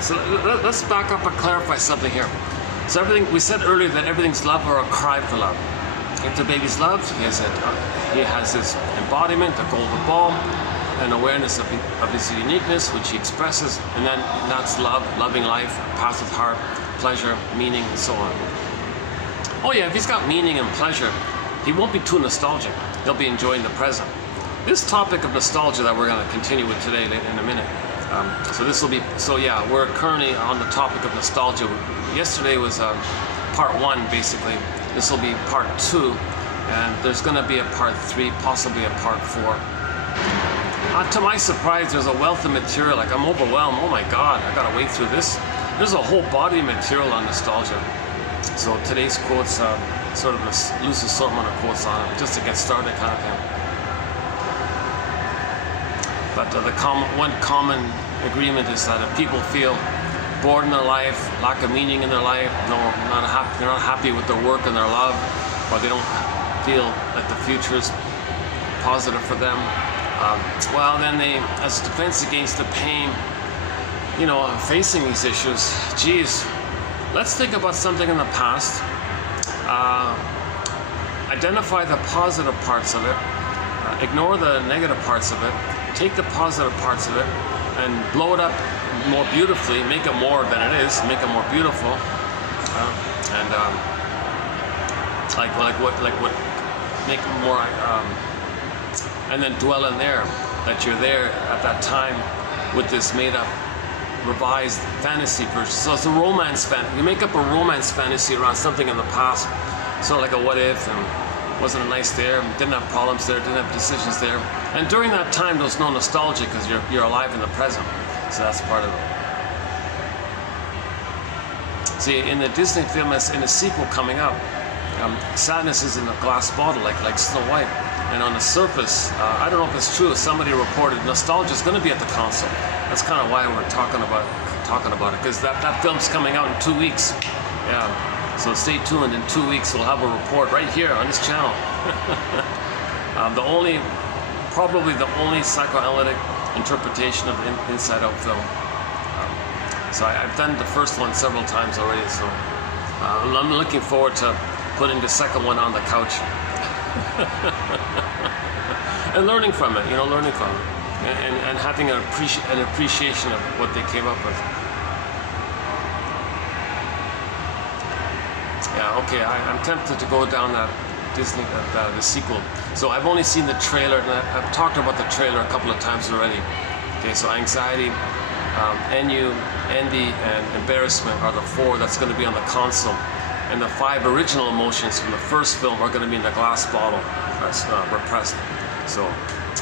So let's back up and clarify something here. So we said earlier that everything's love or a cry for love. If the baby's loved, he has his embodiment, a golden ball, an awareness of his uniqueness, which he expresses, and then that's love, loving life, path of heart, pleasure, meaning, and so on. Oh yeah, if he's got meaning and pleasure, he won't be too nostalgic. He'll be enjoying the present. This topic of nostalgia that we're going to continue with today in a minute. We're currently on the topic of nostalgia. Yesterday was part 1, basically. This will be part 2, and there's going to be a part 3, possibly a part 4. To my surprise, there's a wealth of material. Like, I'm overwhelmed. Oh my God, I got to wade through this. There's a whole body of material on nostalgia. So today's quotes, sort of a loose assortment of quotes on it, just to get started, kind of thing. But one common agreement is that if people feel bored in their life, lack of meaning in their life, they're not happy with their work and their love, or they don't feel that the future is positive for them, then they, as a defense against the pain, facing these issues, geez, let's think about something in the past, identify the positive parts of it, ignore the negative parts of it, take the positive parts of it, and blow it up more beautifully, make it more than it is, make it more beautiful, and make it more, and then dwell in there, that you're there at that time with this made-up, revised fantasy version. So it's a romance you make up a romance fantasy around something in the past, sort of like a what if, and wasn't nice there, didn't have problems there, didn't have decisions there. And during that time, there's no nostalgia because you're alive in the present. So that's part of it. See, in the Disney film, in a sequel coming up, sadness is in a glass bottle, like Snow White. And on the surface, I don't know if it's true, somebody reported nostalgia is going to be at the console. That's kind of why we're talking about it, because that film's coming out in 2 weeks. Yeah. So stay tuned. In 2 weeks, we'll have a report right here on this channel. Probably the only psychoanalytic interpretation of the Inside Out film. So I've done the first one several times already. So I'm looking forward to putting the second one on the couch and learning from it. Learning from it, and having an appreciation of what they came up with. Yeah, okay, I'm tempted to go down that Disney, the sequel. So I've only seen the trailer, and I've talked about the trailer a couple of times already. Okay, so anxiety, envy, and embarrassment are the 4 that's going to be on the console. And the 5 original emotions from the first film are going to be in the glass bottle, repressed. So,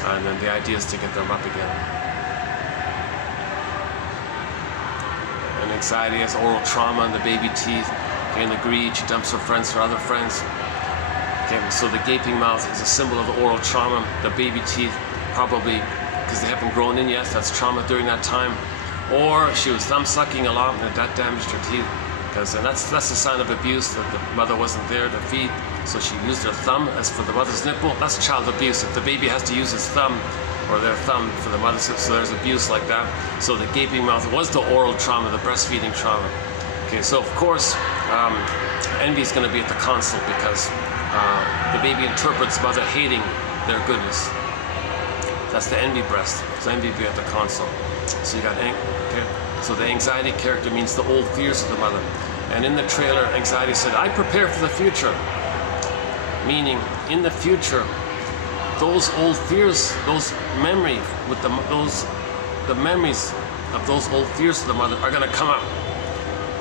and then the idea is to get them up again. And anxiety has oral trauma in the baby teeth. Okay, and the greed, she dumps her friends for other friends. Okay, so the gaping mouth is a symbol of the oral trauma. The baby teeth, probably because they haven't grown in yet, that's trauma during that time. Or she was thumb sucking a lot and that damaged her teeth. And that's a sign of abuse, that the mother wasn't there to feed. So she used her thumb as for the mother's nipple. That's child abuse. If the baby has to use his thumb or their thumb for the mother's nipple, so there's abuse like that. So the gaping mouth was the oral trauma, the breastfeeding trauma. Okay, so of course, envy is going to be at the console because the baby interprets mother hating their goodness. That's the envy breast. So envy will be at the console. So you got okay. So the anxiety character means the old fears of the mother. And in the trailer, anxiety said, "I prepare for the future." Meaning, in the future, those old fears, those memories with the memories of those old fears of the mother are going to come up.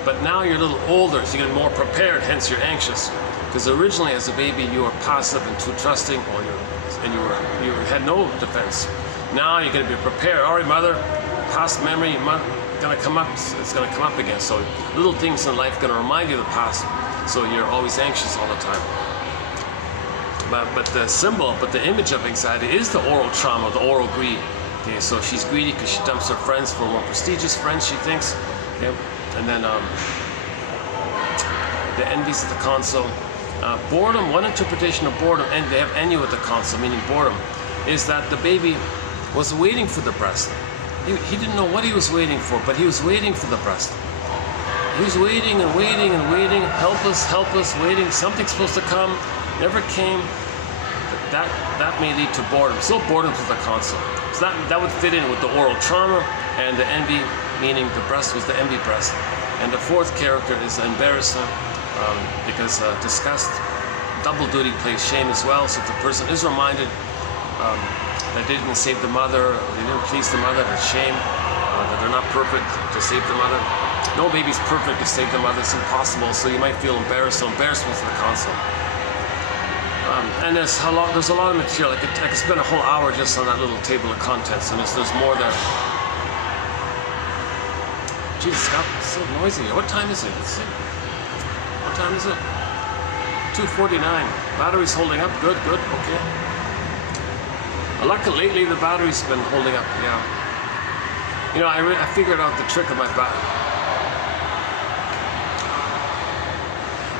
But now you're a little older, so you're more prepared, hence you're anxious. Because originally as a baby you were passive and too trusting, you had no defense. Now you're going to be prepared. All right, mother, past memory, gonna come up. It's gonna come up again. So little things in life gonna remind you of the past. So you're always anxious all the time. But the image of anxiety is the oral trauma, the oral greed. Okay, so she's greedy because she dumps her friends for more prestigious friends, she thinks. Okay, and then the envy's at the console. Boredom. One interpretation of boredom, and they have ennui at the console, meaning boredom, is that the baby was waiting for the breast. He didn't know what he was waiting for, but he was waiting for the breast. He was waiting and waiting and waiting, helpless, waiting. Something's supposed to come, never came. That may lead to boredom. So boredom's at the console. So that would fit in with the oral trauma and the envy, meaning the breast was the envy breast. And the 4th character is embarrassment, because disgust, double duty plays shame as well. So if the person is reminded that they didn't save the mother, they didn't please the mother, there's shame, that they're not perfect to save the mother. No baby's perfect to save the mother, it's impossible, so you might feel embarrassed. So embarrassment's in the console. And there's a lot of material. I could spend a whole hour just on that little table of contents, and there's more there. Jesus, it's so noisy here. What time is it? Let's see. What time is it? 2:49. Battery's holding up. Good, okay. Luckily, lately the battery's been holding up, yeah. I figured out the trick of my battery.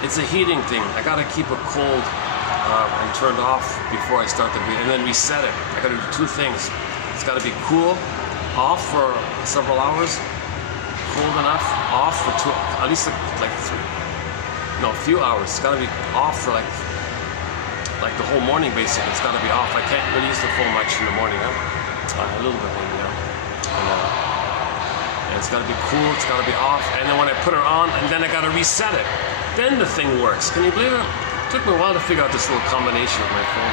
It's a heating thing. I gotta keep it cold and turned off before I start the video, and then reset it. I gotta do 2 things. It's gotta be cool, off for several hours, cold enough, off for a few hours. It's gotta be off for like like the whole morning basically. It's got to be off. I can't really use the phone much in the morning, huh? A little bit maybe, and it's got to be cool, it's got to be off, and then when I put it on, and then I got to reset it. Then the thing works. Can you believe it? It took me a while to figure out this little combination with my phone.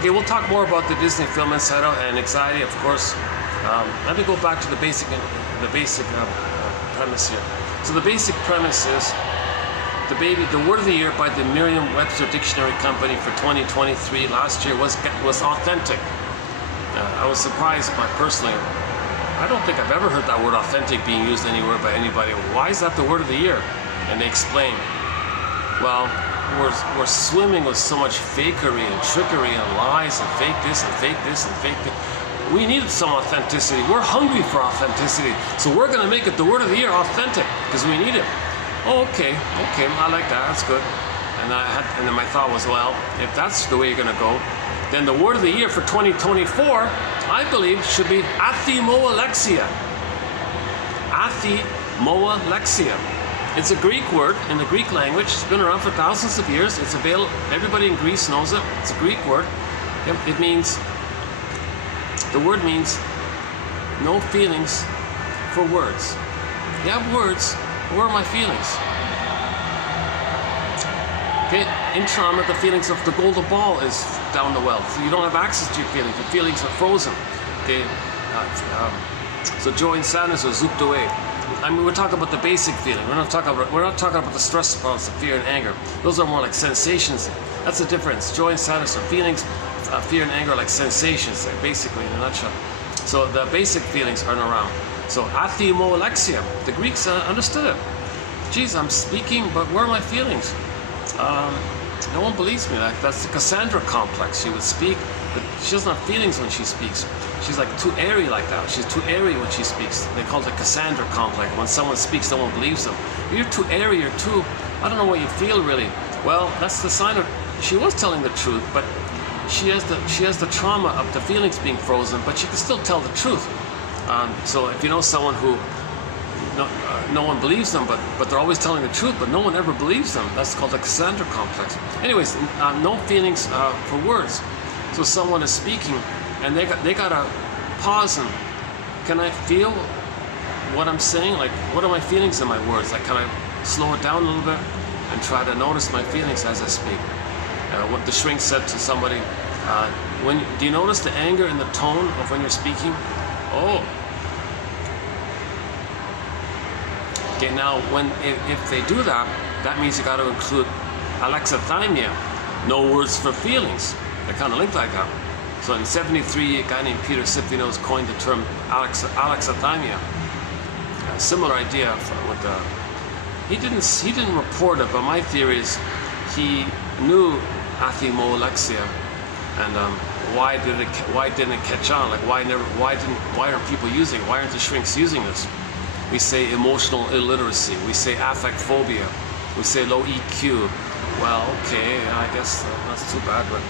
Okay, we'll talk more about the Disney film Inside Out and anxiety, of course. Let me go back to the basic premise here. So the basic premise is the word of the year by the Merriam-Webster Dictionary Company for 2023 last year was authentic. I was surprised by personally. I don't think I've ever heard that word authentic being used anywhere by anybody. Why is that the word of the year? And they explain. Well, we're swimming with so much fakery and trickery and lies and fake this and fake this and fake that. We needed some authenticity. We're hungry for authenticity. So we're going to make it the word of the year, authentic, because we need it. Oh, okay, I like that. That's good. And then my thought was, well, if that's the way you're going to go, then the word of the year for 2024, I believe, should be athimoalexia. Athimoalexia. It's a Greek word in the Greek language. It's been around for thousands of years. It's available. Everybody in Greece knows it. It's a Greek word. It means, the word means no feelings for words. You have words. Where are my feelings? Okay, in trauma, the feelings of the golden ball is down the well. So you don't have access to your feelings. Your feelings are frozen. Okay, so joy and sadness are zooped away. I mean, we're talking about the basic feeling. We're not talking about the stress response of fear and anger. Those are more like sensations. That's the difference. Joy and sadness are feelings. Fear and anger are like sensations, basically in a nutshell. So the basic feelings aren't around. So athimoalexia, the Greeks understood it. Geez, I'm speaking, but where are my feelings? No one believes me. That's the Cassandra complex. She would speak, but she doesn't have feelings when she speaks. She's like too airy like that. She's too airy when she speaks. They call it the Cassandra complex. When someone speaks, no one believes them. You're too airy, you're too, I don't know what you feel really. Well, that's the sign of, she was telling the truth, but she has the trauma of the feelings being frozen, but she can still tell the truth. So if you know someone who no one believes them, but they're always telling the truth, but no one ever believes them, that's called the Cassandra complex. Anyways, no feelings for words. So someone is speaking, and they gotta pause and, can I feel what I'm saying? Like, what are my feelings in my words? Like, can I slow it down a little bit and try to notice my feelings as I speak? What the shrink said to somebody, do you notice the anger in the tone of when you're speaking? Oh. Okay, now if they do that, that means you got to include alexithymia, no words for feelings. They're kind of linked like that. So in '73, a guy named Peter Siphinos coined the term alexithymia. A similar idea with the. He didn't report it, but my theory is he knew athimoalexia, and why didn't it catch on? Like why aren't people using it? Why aren't the shrinks using this? We say emotional illiteracy, we say affect phobia, we say low EQ. Well, okay, I guess that's too bad, but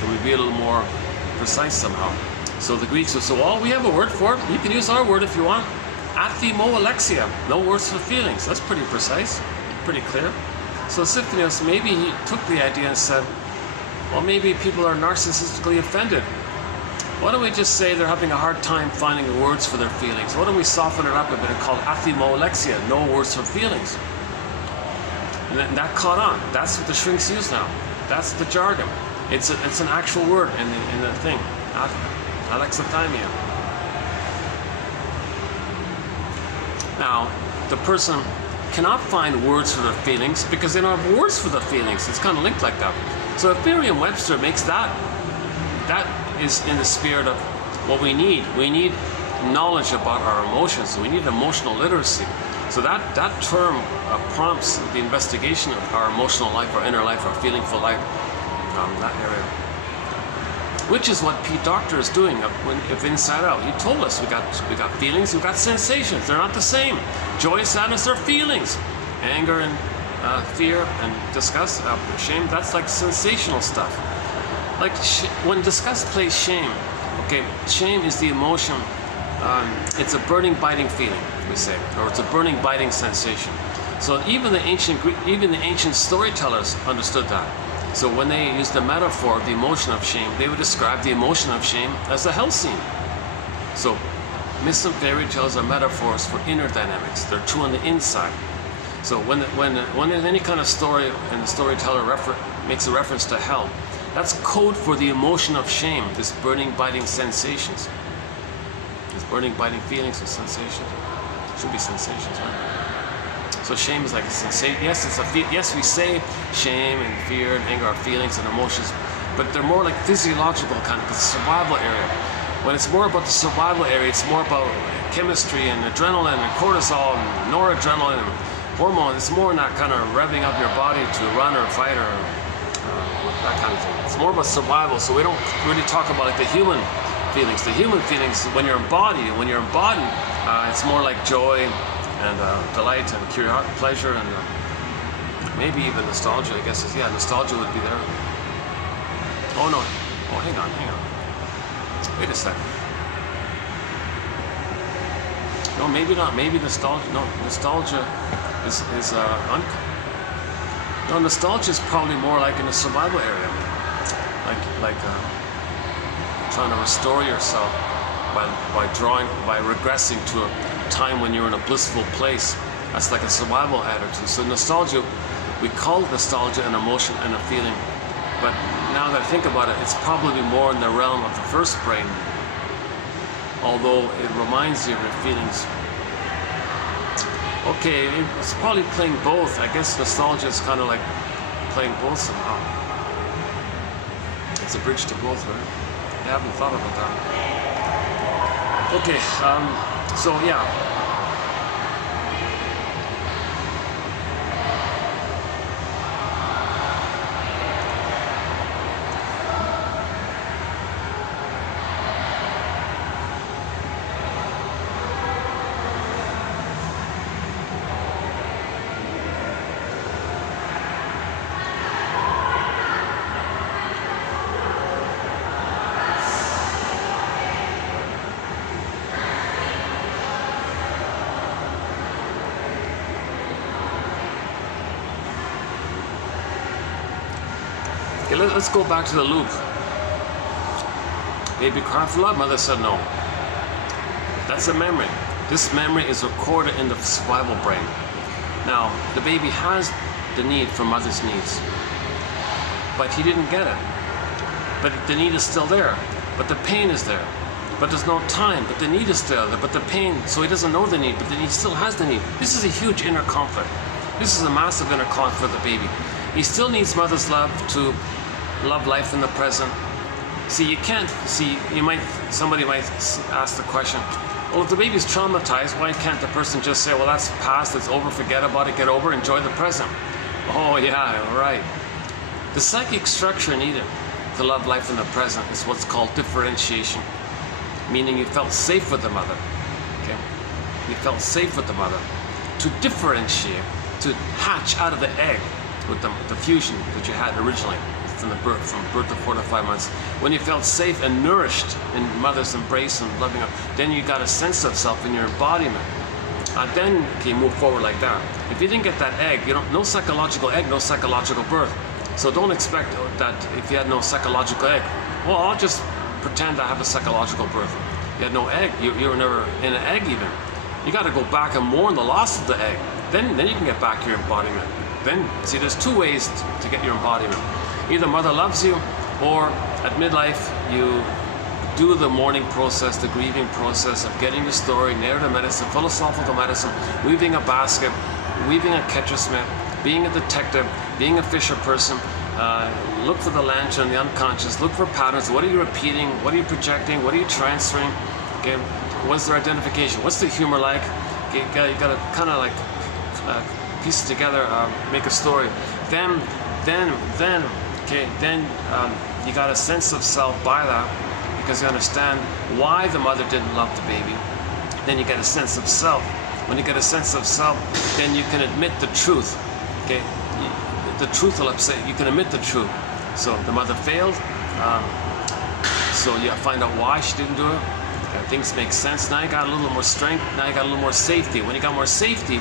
can we be a little more precise somehow? So the Greeks would say, well, we have a word for it. You can use our word if you want. Athimoalexia, no words for feelings. That's pretty precise, pretty clear. So Siphinos, maybe he took the idea and said, well, maybe people are narcissistically offended. Why don't we just say they're having a hard time finding words for their feelings? Why don't we soften it up a bit and call it athimoalexia, no words for feelings? And that caught on. That's what the shrinks use now. That's the jargon. It's an actual word in the thing. Alexithymia. Now, the person cannot find words for their feelings because they don't have words for their feelings. It's kind of linked like that. So if Merriam-Webster makes that is in the spirit of what we need. We need knowledge about our emotions. So we need emotional literacy. So that term prompts the investigation of our emotional life, our inner life, our feelingful life, that area. Which is what Pete Docter is doing if Inside Out. He told us we got feelings, we got sensations. They're not the same. Joy and sadness are feelings. Anger and fear and disgust, shame, that's like sensational stuff. Like when disgust plays shame, okay, shame is the emotion, it's a burning, biting feeling. we say, or it's a burning, biting sensation. So even the ancient storytellers understood that. So when they used the metaphor of the emotion of shame, they would describe the emotion of shame as a hell scene. So myths and fairy tales are metaphors for inner dynamics. They're true on the inside. So when there's any kind of story and the storyteller makes a reference to hell, that's code for the emotion of shame, this burning, biting sensations. These burning, biting feelings and sensations. Should be sensations, right? So shame is like a sensation. Yes, yes, we say shame and fear and anger are feelings and emotions, but they're more like physiological kind of, the survival area. When it's more about the survival area, it's more about chemistry and adrenaline and cortisol and noradrenaline and hormone. It's more in that kind of revving up your body to run or fight or that kind of thing. It's more about survival, so we don't really talk about like the human feelings. The human feelings, when you're embodied, it's more like joy and delight and curiosity, pleasure, and maybe even nostalgia, I guess. Yeah, nostalgia would be there. Oh no, oh hang on. Wait a second. No, maybe not. Maybe nostalgia. No, nostalgia is no, nostalgia is probably more like in the survival area, like trying to restore yourself by regressing to a time when you're in a blissful place. That's like a survival attitude. So nostalgia, we call nostalgia an emotion and a feeling, but now that I think about it, it's probably more in the realm of the first brain, although it reminds you of your feelings. Okay, it's probably playing both. I guess nostalgia is kind of like playing both somehow. It's a bridge to both, right? I haven't thought about that. Okay, so yeah. Okay, let's go back to the loop. Baby cried for love, mother said no. That's a memory. This memory is recorded in the survival brain. Now, the baby has the need for mother's needs, but he didn't get it. But the need is still there, but the pain is there. But there's no time, but the need is still there, but the pain, so he doesn't know the need, but then he still has the need. This is a huge inner conflict. This is a massive inner conflict for the baby. He still needs mother's love to love life in the present. See, somebody might ask the question, well, if the baby's traumatized, why can't the person just say, well, that's past, it's over, forget about it, get over, enjoy the present? Oh yeah, right. The psychic structure needed to love life in the present is what's called differentiation, meaning you felt safe with the mother. Okay, you felt safe with the mother. To differentiate, to hatch out of the egg with the fusion that you had originally from birth to 4 to 5 months, when you felt safe and nourished in mother's embrace and loving her, then you got a sense of self in your embodiment. Then you move forward like that. If you didn't get that egg, no psychological egg, no psychological birth. So don't expect that if you had no psychological egg, well, I'll just pretend I have a psychological birth. You had no egg, you were never in an egg even. You got to go back and mourn the loss of the egg. Then you can get back your embodiment. Then, see, there's two ways to get your embodiment. Either mother loves you, or at midlife you do the mourning process, the grieving process of getting your story, narrative medicine, philosophical medicine, weaving a basket, weaving a catcher-smith, being a detective, being a fisher person. Look for the lantern, the unconscious, look for patterns. What are you repeating? What are you projecting? What are you transferring? Okay, what's their identification? What's the humor like? Okay, you gotta kind of like piece it together, make a story. Then you got a sense of self by that, because you understand why the mother didn't love the baby. Then you get a sense of self. When you get a sense of self, then you can admit the truth. Okay, the truth will upset you. You can admit the truth. So the mother failed. So you find out why she didn't do it. Things make sense. Now you got a little more strength. Now you got a little more safety. When you got more safety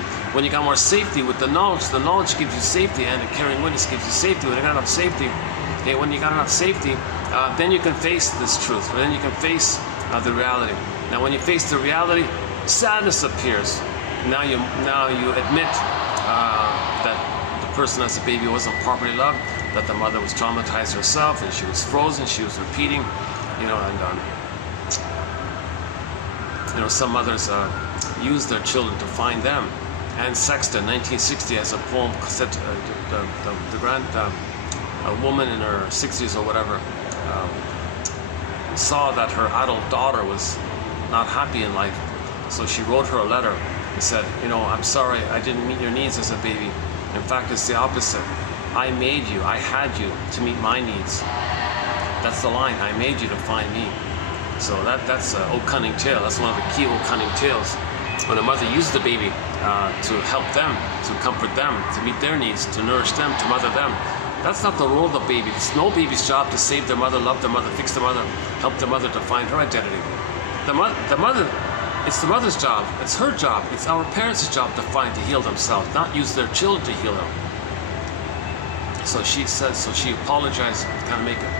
with the knowledge gives you safety, and the caring witness gives you safety. When you got enough safety, okay, then you can face this truth. Then you can face the reality. Now, when you face the reality, sadness appears. Now you admit that the person as a baby wasn't properly loved, that the mother was traumatized herself, and she was frozen. She was repeating, some mothers use their children to find them. And Sexton, 1960, has a poem said a woman in her 60s or whatever saw that her adult daughter was not happy in life, so she wrote her a letter and said, I'm sorry I didn't meet your needs as a baby. In fact, it's the opposite. I made you, I had you to meet my needs. That's the line. I made you to find me. So that's Old Cunning Tale. That's one of the key Old Cunning Tales. When a mother uses the baby to help them, to comfort them, to meet their needs, to nourish them, to mother them. That's not the role of the baby. It's no baby's job to save their mother, love their mother, fix their mother, help their mother to find her identity. It's the mother's job. It's her job. It's our parents' job to heal themselves, not use their children to heal them. So she apologized, kind of make it.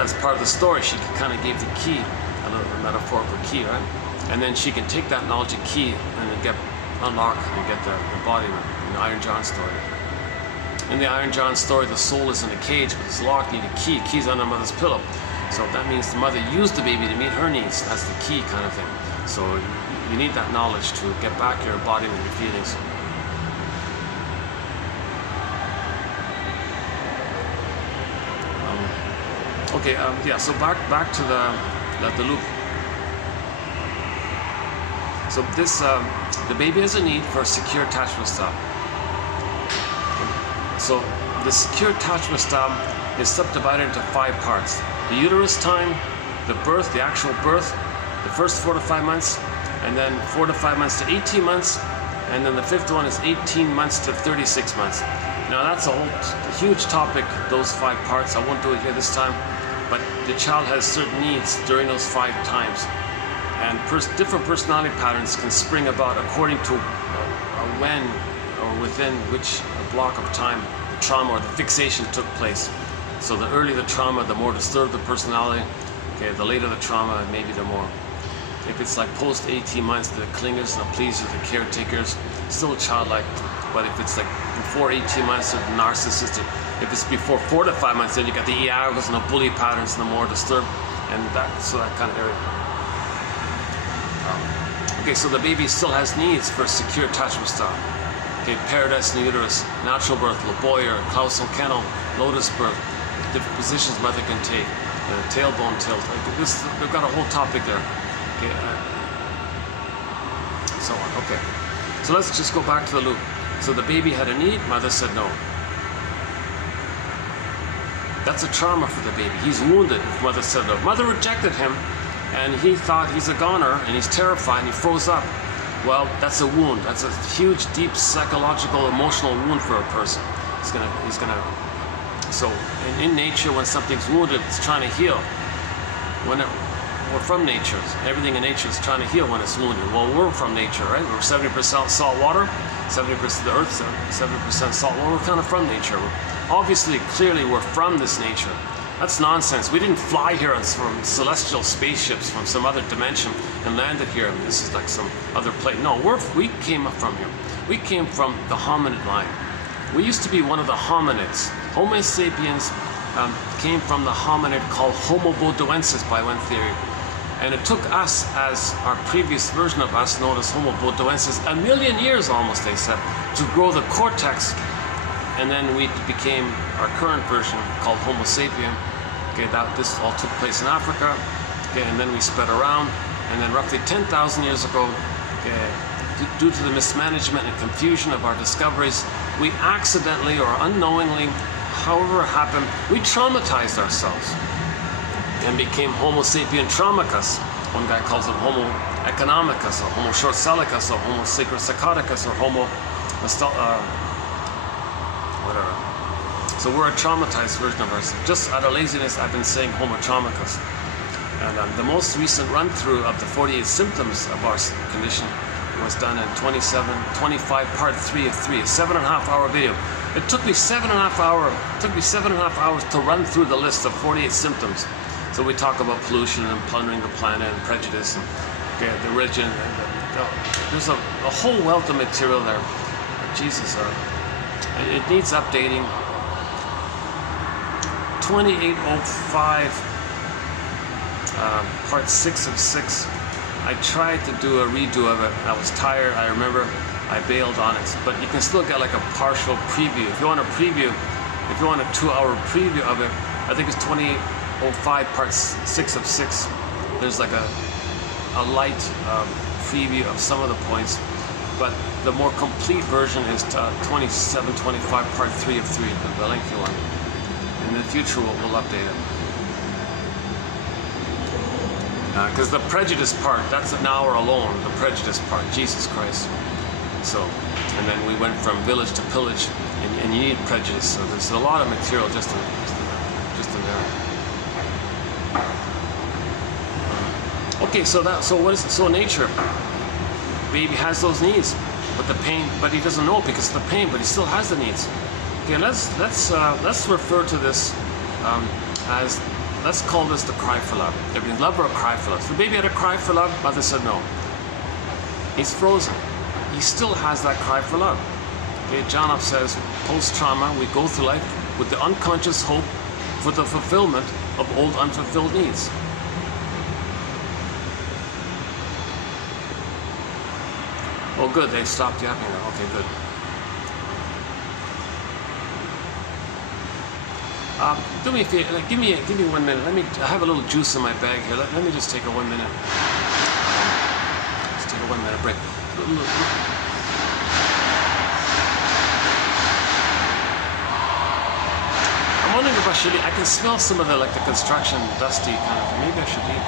As part of the story, she kind of gave the key, a metaphorical key, right? And then she can take that knowledge and key and then unlock and get the embodiment in the Iron John story. In the Iron John story, the soul is in a cage, but it's locked, need a key. Key's on the mother's pillow. So that means the mother used the baby to meet her needs. That's the key kind of thing. So you need that knowledge to get back your embodiment and your feelings. So back to the loop. So this the baby has a need for a secure attachment style. So the secure attachment style is subdivided into 5 parts: the uterus time, the birth, the actual birth, the first 4 to 5 months, and then 4 to 5 months to 18 months, and then the 5th one is 18 months to 36 months. Now that's a huge topic, those 5 parts. I won't do it here this time. But the child has certain needs during those 5 times. And different personality patterns can spring about according to when or within which block of time the trauma or the fixation took place. So the earlier the trauma, the more disturbed the personality. Okay, the later the trauma, maybe the more. If it's like post 18 months, the clingers, the pleasers, the caretakers, still childlike. But if it's like before 18 months, they're narcissistic. If it's before 4 to 5 months, then you got the arrogance and the bully patterns and the more disturbed, and that kind of area. Okay, so the baby still has needs for secure attachment style. Okay, paradise in the uterus, natural birth, Laboyer, Klaus and Kennel, lotus birth, different positions mother can take, tailbone tilt. We've got a whole topic there. Okay, so on. Okay, so let's just go back to the loop. So the baby had a need, mother said no. That's a trauma for the baby. He's wounded if mother said no. Mother rejected him, and he thought he's a goner, and he's terrified, and he froze up. Well, that's a wound. That's a huge, deep psychological, emotional wound for a person. So in nature, when something's wounded, it's trying to heal. We're from nature. Everything in nature is trying to heal when it's wounded. Well, we're from nature, right? We're 70% salt water, 70% the earth, 70% salt water. We're kind of from nature. Obviously, clearly, we're from this nature. That's nonsense. We didn't fly here from celestial spaceships from some other dimension and landed here. I mean, this is like some other place. No, we came up from here. We came from the hominid line. We used to be one of the hominids. Homo sapiens came from the hominid called Homo bodoensis by one theory. And it took us, as our previous version of us, known as Homo bodoensis, 1 million years almost, they said, to grow the cortex. And then we became our current version called Homo sapien. Okay, this all took place in Africa. Okay, and then we spread around. And then roughly 10,000 years ago, okay, due to the mismanagement and confusion of our discoveries, we accidentally or unknowingly, however it happened, we traumatized ourselves and became Homo sapien traumicus. One guy calls it Homo economicus, or Homo short-sellicus, or Homo sacropsychoticus, or Homo whatever. So we're a traumatized version of ourselves. Just out of laziness, I've been saying Homo traumicus. And the most recent run-through of the 48 symptoms of our condition was done in 25 part 3 of 3, a 7.5 hour video. It took me 7.5 hours to run through the list of 48 symptoms. So we talk about pollution and plundering the planet and prejudice and the religion. There's a whole wealth of material there. Jesus, it needs updating. 2805, part 6 of 6. I tried to do a redo of it. I was tired. I remember I bailed on it. But you can still get like a partial preview. If you want a preview, if you want a 2-hour preview of it, I think it's 2805, part 6 of 6. There's like a light preview of some of the points. But the more complete version is 2725, part 3 of 3, the lengthy one. In the future, we'll update it. Because the prejudice part, that's an hour alone, the prejudice part, Jesus Christ. So, and then we went from village to pillage, and you need prejudice. So there's a lot of material just in there. Okay, so what is it? So nature, baby has those needs, but the pain, but he doesn't know because of the pain, but he still has the needs. Okay, let's refer to this as, let's call this the cry for love. Everything, love or a cry for love. So the baby had a cry for love, mother said no. He's frozen. He still has that cry for love. Okay, Jonoff says, post-trauma, we go through life with the unconscious hope for the fulfillment of old unfulfilled needs. Oh good, they stopped yapping now. Okay, good. Do me a favor, give me 1 minute. I have a little juice in my bag here. Let me just take a 1 minute. Let's take a 1 minute break. I'm wondering if I can smell some of the construction dusty kind of thing. Maybe I should eat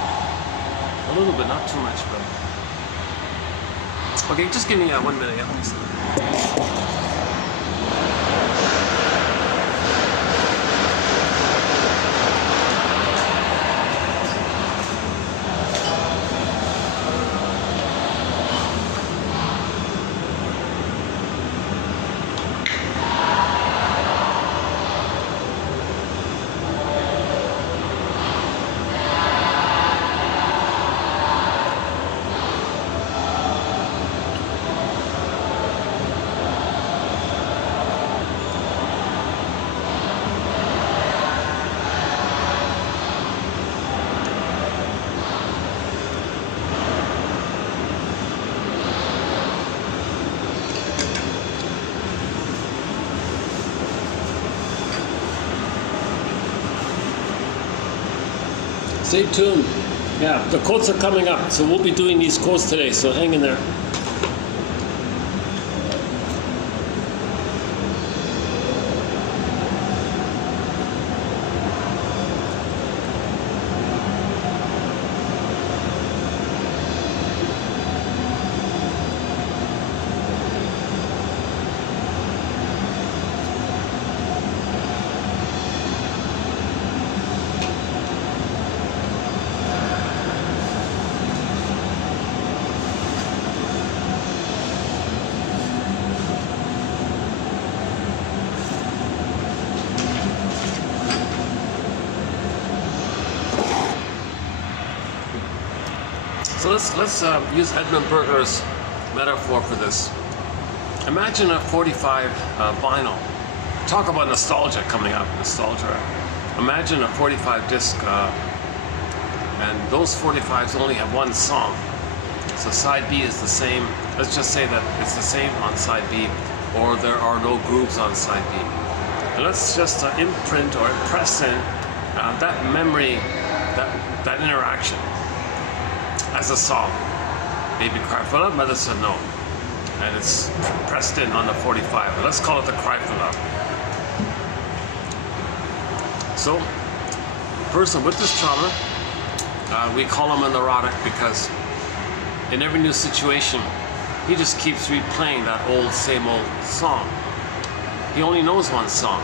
a little bit, not too much, but. Okay, just give me 1 minute. Yeah. Stay tuned. Yeah, the quotes are coming up, so we'll be doing these quotes today, so hang in there. So let's use Edmund Burger's metaphor for this. Imagine a 45 vinyl. Talk about nostalgia coming up, nostalgia. Imagine a 45 disc, and those 45s only have one song. So side B is the same. Let's just say that it's the same on side B, or there are no grooves on side B. And let's just imprint or impress in that memory, that interaction as a song. Baby cry for love, mother said no. And it's pressed in on the 45. Let's call it the cry for love. So, person with this trauma, we call him a neurotic because in every new situation, he just keeps replaying that same old song. He only knows one song.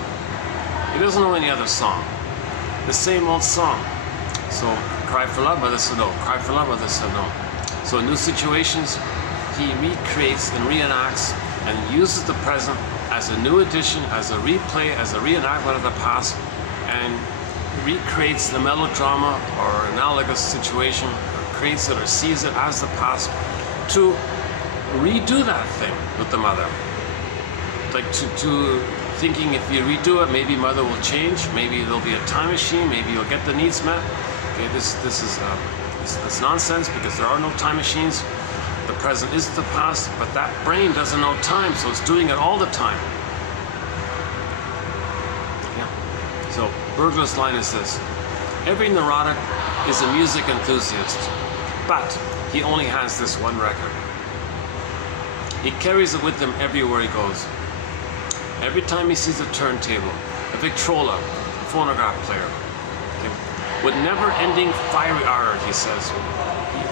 He doesn't know any other song. The same old song. So cry for love, mother said no. Cry for love, mother said no. So in new situations, he recreates and reenacts and uses the present as a new edition, as a replay, as a reenactment of the past, and recreates the melodrama or analogous situation, or creates it or sees it as the past, to redo that thing with the mother. Like to thinking if you redo it, maybe mother will change, maybe there'll be a time machine, maybe you'll get the needs met. Okay, this is nonsense, because there are no time machines. The present is the past, but that brain doesn't know time, so it's doing it all the time. Yeah. So Berger's line is this: every neurotic is a music enthusiast, but he only has this one record. He carries it with him everywhere he goes. Every time he sees a turntable, a Victrola, a phonograph player, okay, with never-ending fiery ardor, he says,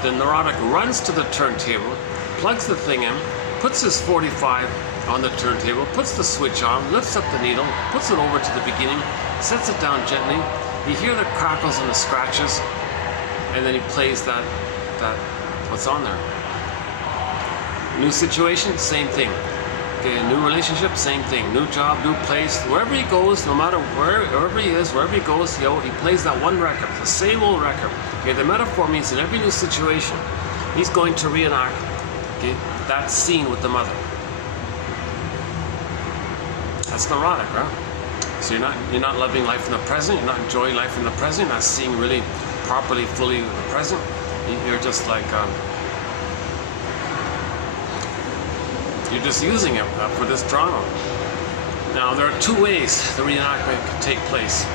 the neurotic runs to the turntable, plugs the thing in, puts his 45 on the turntable, puts the switch on, lifts up the needle, puts it over to the beginning, sets it down gently. You hear the crackles and the scratches, and then he plays that what's on there. New situation, same thing. Okay, new relationship, same thing. New job, new place. Wherever he goes, no matter wherever he is, wherever he goes, he plays that one record, the same old record. Okay, the metaphor means in every new situation, he's going to reenact, okay, that scene with the mother. That's neurotic, right? So you're not loving life in the present. You're not enjoying life in the present. You're not seeing really properly, fully the present. You're just like. You're just using it for this drama. Now, there are two ways the reenactment can take place.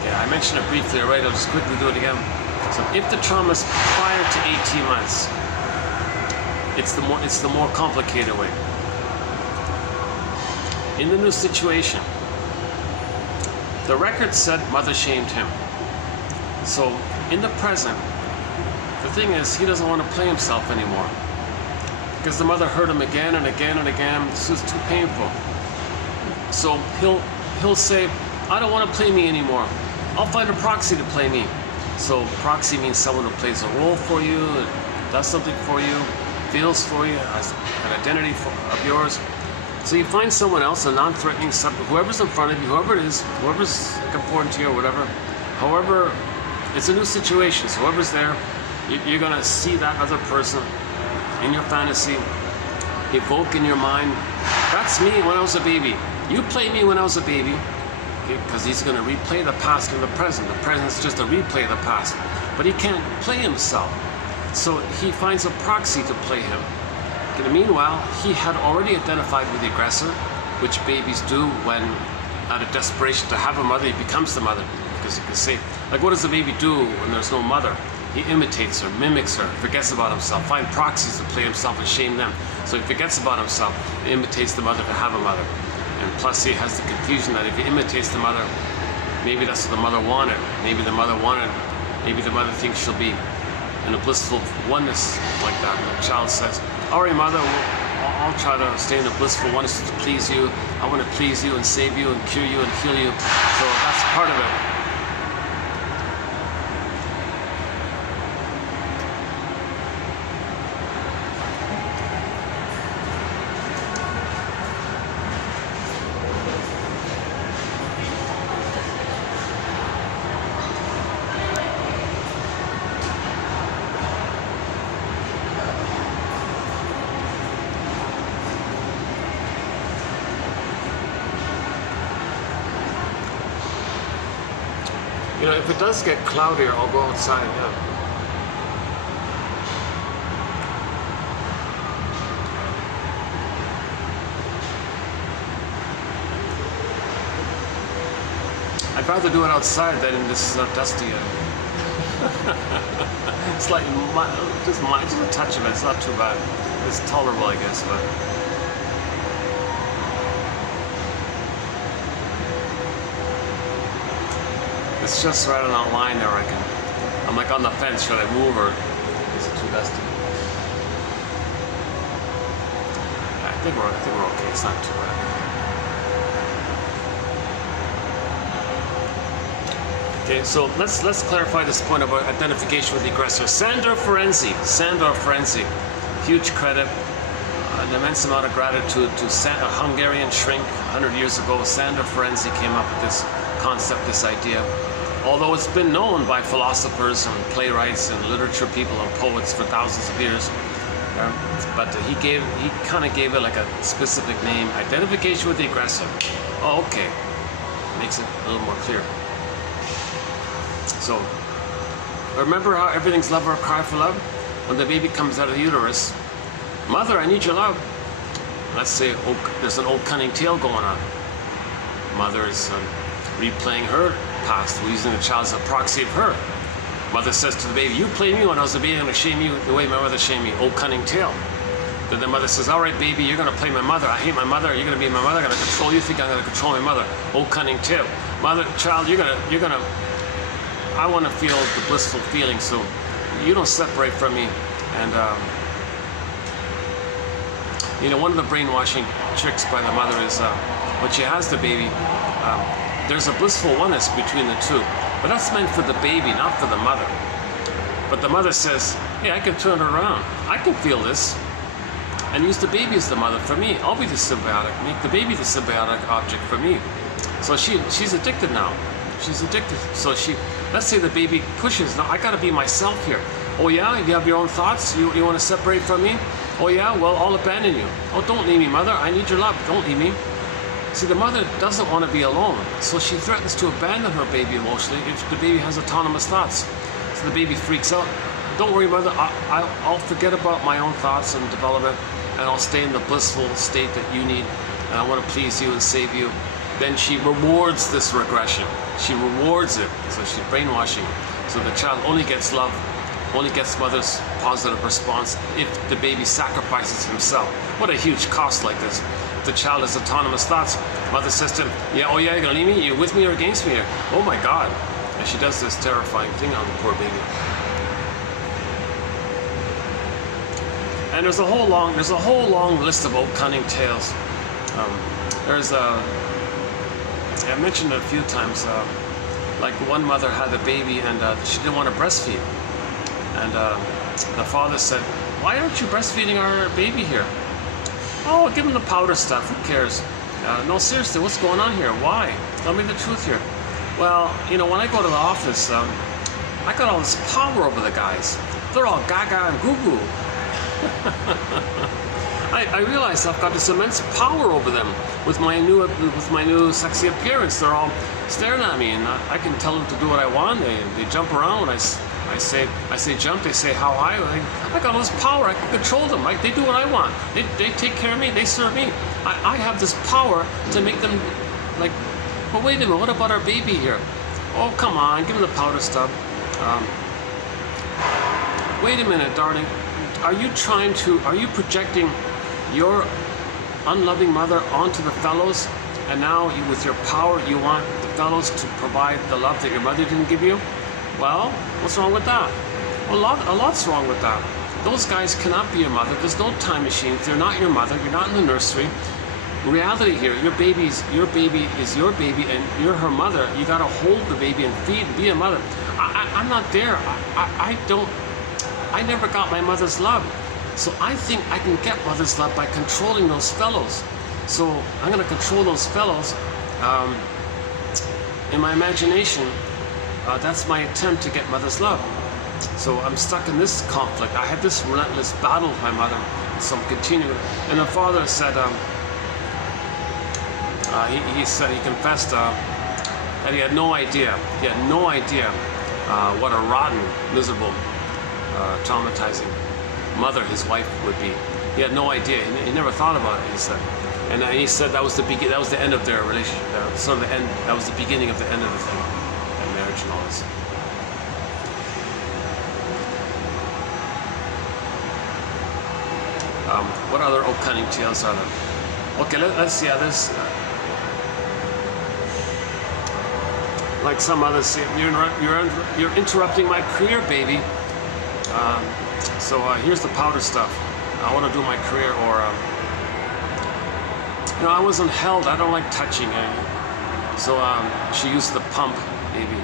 Okay, I mentioned it briefly already, I'll just quickly do it again. So if the trauma is prior to 18 months, it's the more complicated way. In the new situation, the record said mother shamed him. So in the present, the thing is, he doesn't want to play himself anymore, because the mother hurt him again and again and again. This is too painful. So he'll say, I don't want to play me anymore. I'll find a proxy to play me. So proxy means someone who plays a role for you, does something for you, feels for you, has an identity of yours. So you find someone else, a non-threatening subject, whoever's in front of you, whoever it is, whoever's important to you or whatever. However, it's a new situation, so whoever's there, you're going to see that other person in your fantasy, evoke in your mind, that's me when I was a baby. You played me when I was a baby. Because he's going to replay the past and the present. The present's just a replay of the past. But he can't play himself. So he finds a proxy to play him. And meanwhile, he had already identified with the aggressor, which babies do when, out of desperation to have a mother, he becomes the mother. Because you can say, like, what does the baby do when there's no mother? He imitates her, mimics her, forgets about himself, find proxies to play himself and shame them. So he forgets about himself, he imitates the mother to have a mother. And plus he has the confusion that if he imitates the mother, maybe that's what the mother wanted. Maybe the mother thinks she'll be in a blissful oneness like that. And the child says, all right, mother, I'll try to stay in a blissful oneness to please you. I want to please you and save you and cure you and heal you. So that's part of it. You know, if it does get cloudier, I'll go outside, yeah. I'd rather do it outside than this is not dusty yet. It's like just a touch of it, it's not too bad. It's tolerable, I guess, but... It's just right on that line there, I reckon. I'm like on the fence, should I move or is it too dusty? I think we're okay, it's not too bad. Okay, so let's clarify this point about identification with the aggressor. Sandor Ferenczi, huge credit, an immense amount of gratitude to a Hungarian shrink 100 years ago. Sandor Ferenczi came up with this concept, this idea. Although it's been known by philosophers and playwrights and literature people and poets for thousands of years, but he kind of gave it like a specific name, identification with the aggressor. Oh, okay, makes it a little more clear. So, remember how everything's love or a cry for love? When the baby comes out of the uterus, mother, I need your love. Let's say there's an old cunning tale going on. Mother is replaying her past, using the child as a proxy of her. Mother says to the baby, you played me when I was a baby, I'm going to shame you the way my mother shamed me. Old cunning tale. Then the mother says, all right, baby, you're going to play my mother. I hate my mother. You're going to be my mother. I'm going to control you. Think I'm going to control my mother. Old cunning tale. Mother, child, you're going to, I want to feel the blissful feeling, so you don't separate from me. And, you know, one of the brainwashing tricks by the mother is when she has the baby, there's a blissful oneness between the two. But that's meant for the baby, not for the mother. But the mother says, hey, I can turn it around. I can feel this. And use the baby as the mother for me. I'll be the symbiotic. Make the baby the symbiotic object for me. So she's addicted now. She's addicted. So let's say the baby pushes. Now I gotta be myself here. Oh yeah, you have your own thoughts? You want to separate from me? Oh yeah, well, I'll abandon you. Oh, don't leave me, mother. I need your love. Don't leave me. See, the mother doesn't want to be alone. So she threatens to abandon her baby emotionally if the baby has autonomous thoughts. So the baby freaks out. Don't worry, mother. I'll forget about my own thoughts and development, and I'll stay in the blissful state that you need. And I want to please you and save you. Then she rewards this regression. She rewards it. So she's brainwashing. So the child only gets love, only gets mother's positive response if the baby sacrifices himself. What a huge cost like this. If the child has autonomous thoughts, mother says to him, yeah, oh yeah, you're gonna leave me? You're with me or against me? Oh my God. And she does this terrifying thing on the poor baby. And there's a whole long list of old cunning tales. I mentioned it a few times. Like one mother had a baby and she didn't want to breastfeed, and the father said, "Why aren't you breastfeeding our baby here?" "Oh, give him the powder stuff. Who cares?" "No, seriously, what's going on here? Why? Tell me the truth here." "Well, you know, when I go to the office, I got all this power over the guys. They're all gaga and goo-goo." I realize I've got this immense power over them with my new sexy appearance. They're all staring at me, and I can tell them to do what I want. They jump around when I say jump. They say how high. I got all this power. I can control them. They do what I want. They take care of me. They serve me. I have this power to make them like. But wait a minute. What about our baby here? Oh, come on. Give him the powder stuff. Wait a minute, darling. Are you projecting your unloving mother onto the fellows, and now with your power you want the fellows to provide the love that your mother didn't give you? Well, what's wrong with that? A lot's wrong with that. Those guys cannot be your mother. There's no time machine. They're not your mother. You're not in the nursery. Reality here, your baby is your baby, and you're her mother. You gotta hold the baby and feed, be a mother. I'm not there. I never got my mother's love. So I think I can get mother's love by controlling those fellows. So I'm going to control those fellows. In my imagination, that's my attempt to get mother's love. So I'm stuck in this conflict. I had this relentless battle with my mother. So I'm continuing. And the father said, he confessed that he had no idea. He had no idea what a rotten, miserable, traumatizing mother his wife would be. He had no idea. He never thought about it. He said, and he said that was the end of their relationship. Sort of the end. That was the beginning of the end of the thing, and marriage and all this. What other old cunning tales are there? Okay, let's see how this. Like some others say, you're interrupting my career, baby. So here's the powder stuff. I want to do my career, or I wasn't held. I don't like touching. So she used the pump, maybe.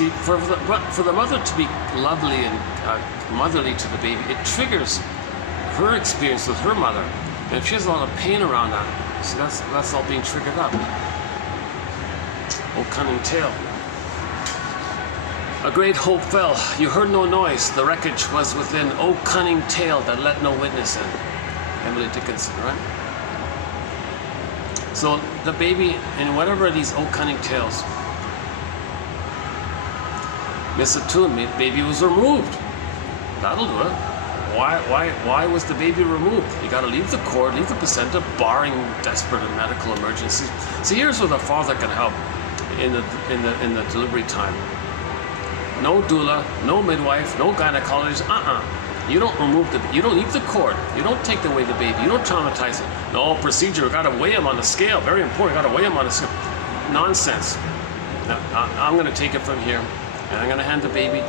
See, for the mother to be lovely and motherly to the baby, it triggers her experience with her mother. And if she has a lot of pain around that, see, that's all being triggered up. Oh, cunning tale. A great hope fell. You heard no noise. The wreckage was within. Oh, cunning tale that let no witness in. Emily Dickinson, right? So the baby, in whatever of these oh, cunning tales, misattuned, baby was removed. That'll do it. Why was the baby removed? You got to leave the cord, leave the placenta, barring desperate and medical emergencies. See, here's where the father can help in the delivery time. No doula, no midwife, no gynecologist. You don't you don't leave the cord. You don't take away the baby. You don't traumatize it. No procedure. You got to weigh him on the scale. Very important. You got to weigh him on the scale. Nonsense. Now, I'm going to take it from here, and I'm going to hand the baby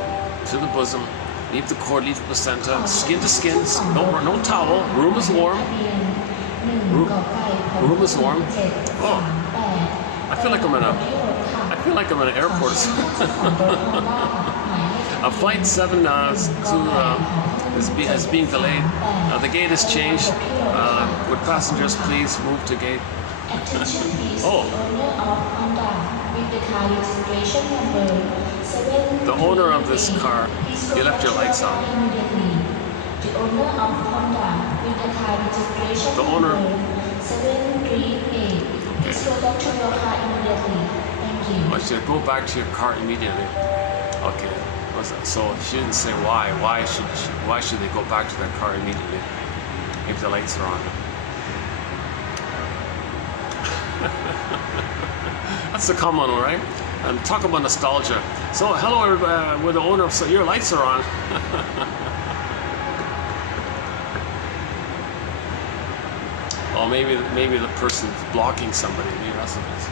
to the bosom. Leave the cord, leave the placenta, skin to skin, no towel, room is warm. Room is warm. Oh, I feel like I'm in an airport. A flight 7 is being delayed. The gate has changed. Would passengers please move to gate? Oh. The owner of this car, you left your lights on. The owner. Okay. Should go back to your car immediately. Okay. So she didn't say why. Why should they go back to their car immediately if the lights are on? That's the common one, right? And talk about nostalgia. So hello, everybody, we're the owner of. So your lights are on. Oh, maybe the person's blocking somebody. Maybe that's what it is.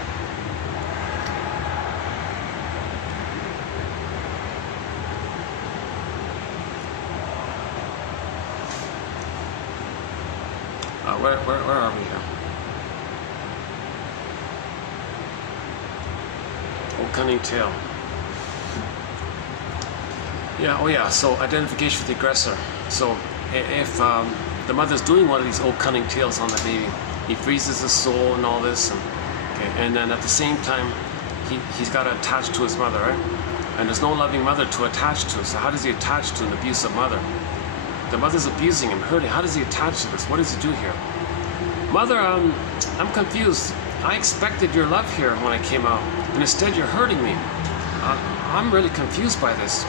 Where are we here? Oh, cunning tale. Yeah, oh yeah, so identification with the aggressor. So if the mother's doing one of these old cunning tales on the baby, he freezes his soul and all this, and then at the same time, he's got to attach to his mother, right? And there's no loving mother to attach to, so how does he attach to an abusive mother? The mother's abusing him, hurting. How does he attach to this? What does he do here? Mother, I'm confused. I expected your love here when I came out, and instead you're hurting me. I'm really confused by this.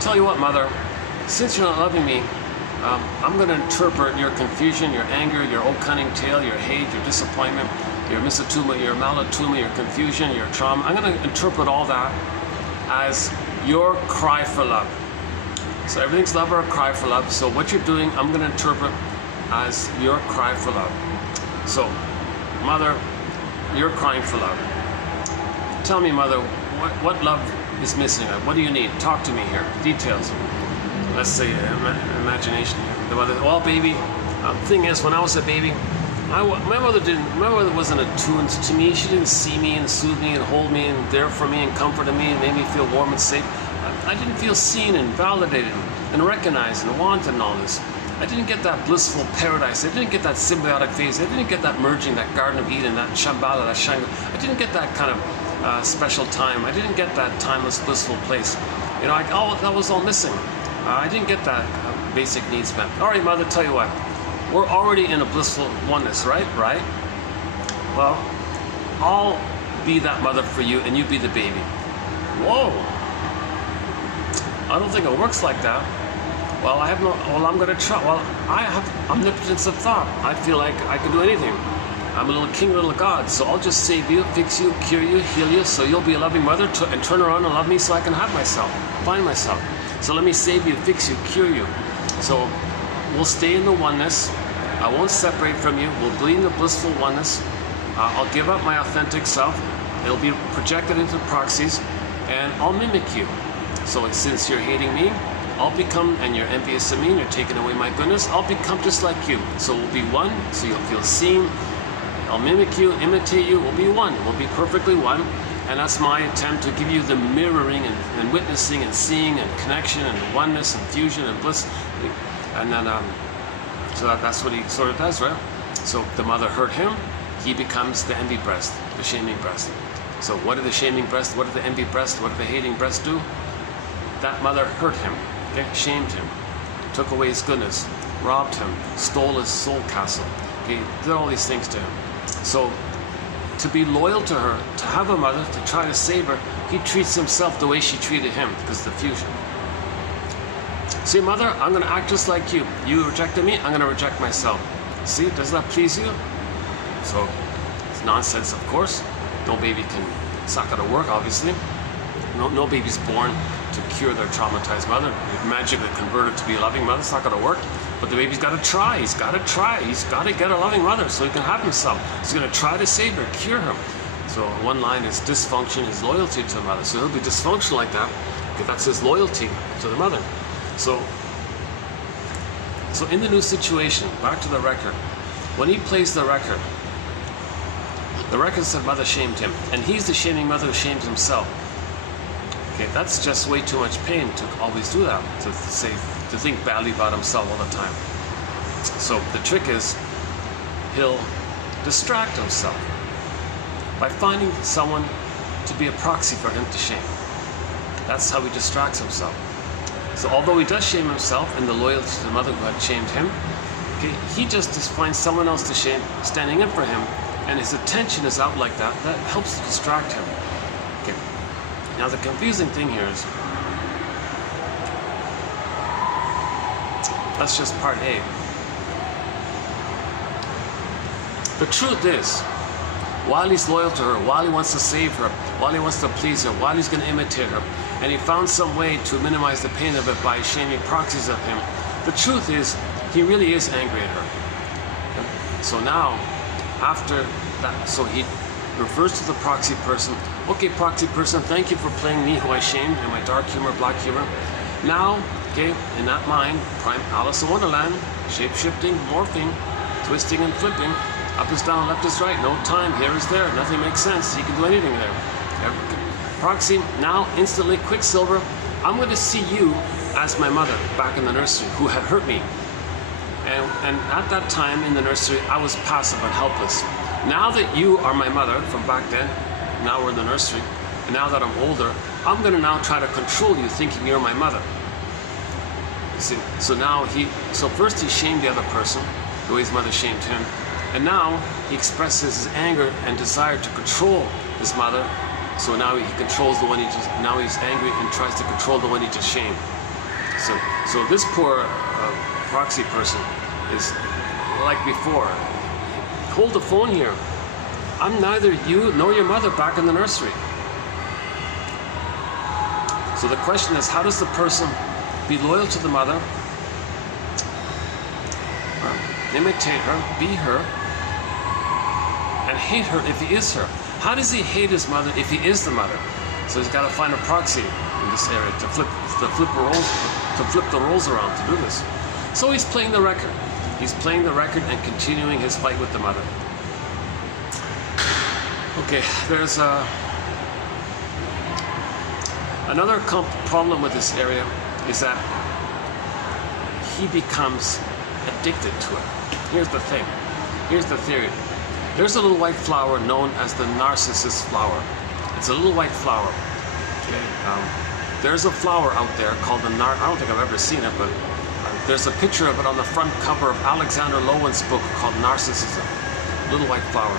Tell you what, Mother, since you're not loving me, I'm going to interpret your confusion, your anger, your old cunning tale, your hate, your disappointment, your misattunement, your malattunement, your confusion, your trauma. I'm going to interpret all that as your cry for love. So everything's love or a cry for love. So what you're doing, I'm going to interpret as your cry for love. So, Mother, you're crying for love. Tell me, Mother, what love is missing? What do you need? Talk to me here. Details. Let's say imagination. The mother, well, baby, thing is, when I was a baby, my mother wasn't attuned to me. She didn't see me and soothe me and hold me and there for me and comforted me and made me feel warm and safe. I didn't feel seen and validated and recognized and wanted and all this. I didn't get that blissful paradise. I didn't get that symbiotic phase. I didn't get that merging, that Garden of Eden, that Shambhala, that Shangri. I didn't get that kind of special time. I didn't get that timeless, blissful place. You know, that was all missing. I didn't get that basic needs met. All right, Mother, tell you what. We're already in a blissful oneness, right? Right? Well, I'll be that mother for you, and you be the baby. Whoa! I don't think it works like that. Well, I'm going to try. Well, I have omnipotence of thought. I feel like I can do anything. I'm a little king, little god. So I'll just save you, fix you, cure you, heal you, so you'll be a loving mother and turn around and love me so I can have myself, find myself. So let me save you, fix you, cure you. So we'll stay in the oneness. I won't separate from you. We'll be in the blissful oneness. I'll give up my authentic self. It'll be projected into proxies, and I'll mimic you. So since you're hating me, I'll become, and you're envious of me, and you're taking away my goodness, I'll become just like you. So we'll be one, so you'll feel seen, I'll mimic you, imitate you, we'll be one, we'll be perfectly one. And that's my attempt to give you the mirroring and witnessing and seeing and connection and oneness and fusion and bliss. And then, so that's what he sort of does, right? So the mother hurt him, he becomes the envy breast, the shaming breast. So what did the shaming breast, what did the envy breast, what did the hating breast do? That mother hurt him, okay? Shamed him, took away his goodness, robbed him, stole his soul castle, okay? Did all these things to him. So to be loyal to her, to have a mother, to try to save her, he treats himself the way she treated him, because of the fusion. See, mother, I'm going to act just like you. You rejected me, I'm going to reject myself. See, does that please you? So, it's nonsense, of course. No baby can suck out of work, obviously. No baby's born to cure their traumatized mother, magically converted to be a loving mother. It's not going to work. But the baby's got to try. He's got to try. He's got to get a loving mother so he can have himself. He's going to try to save her, cure her. So one line is dysfunction is loyalty to the mother. So he'll be dysfunctional like that because that's his loyalty to the mother. So in the new situation, back to the record, when he plays the record said mother shamed him, and he's the shaming mother who shames himself. Okay, that's just way too much pain to always do that, to think badly about himself all the time. So the trick is, he'll distract himself by finding someone to be a proxy for him to shame. That's how he distracts himself. So although he does shame himself in the loyalty to the mother who had shamed him, okay, he just finds someone else to shame, standing in for him, and his attention is out like that. That helps to distract him. Okay. Now the confusing thing here is, that's just part A. The truth is, while he's loyal to her, while he wants to save her, while he wants to please her, while he's going to imitate her, and he found some way to minimize the pain of it by shaming proxies of him, the truth is, he really is angry at her. Okay? So now, after that, so he refers to the proxy person. Okay, proxy person, thank you for playing me who I shamed in my dark humor, black humor. Now, okay, in that mind, prime Alice in Wonderland, shape-shifting, morphing, twisting and flipping, up is down, left is right, no time, here is there, nothing makes sense, he can do anything there. Proxy, now instantly, Quicksilver, I'm going to see you as my mother back in the nursery who had hurt me. And at that time in the nursery, I was passive and helpless. Now that you are my mother from back then, now we're in the nursery, and now that I'm older, I'm going to now try to control you thinking you're my mother. You see, so first he shamed the other person, the way his mother shamed him, and now he expresses his anger and desire to control his mother. So now he controls the one now he's angry and tries to control the one he just shamed. So this poor proxy person is like before. Hold the phone here. I'm neither you nor your mother back in the nursery. So the question is, how does the person be loyal to the mother, imitate her, be her, and hate her if he is her? How does he hate his mother if he is the mother? So he's got to find a proxy in this area to flip the roles around to do this. So he's playing the record. He's playing the record and continuing his fight with the mother. Okay, there's another problem with this area is that he becomes addicted to it. Here's the thing. Here's the theory. There's a little white flower known as the narcissus flower. It's a little white flower. Okay. There's a flower out there called the I don't think I've ever seen it, but there's a picture of it on the front cover of Alexander Lowen's book called Narcissism. Little white flower.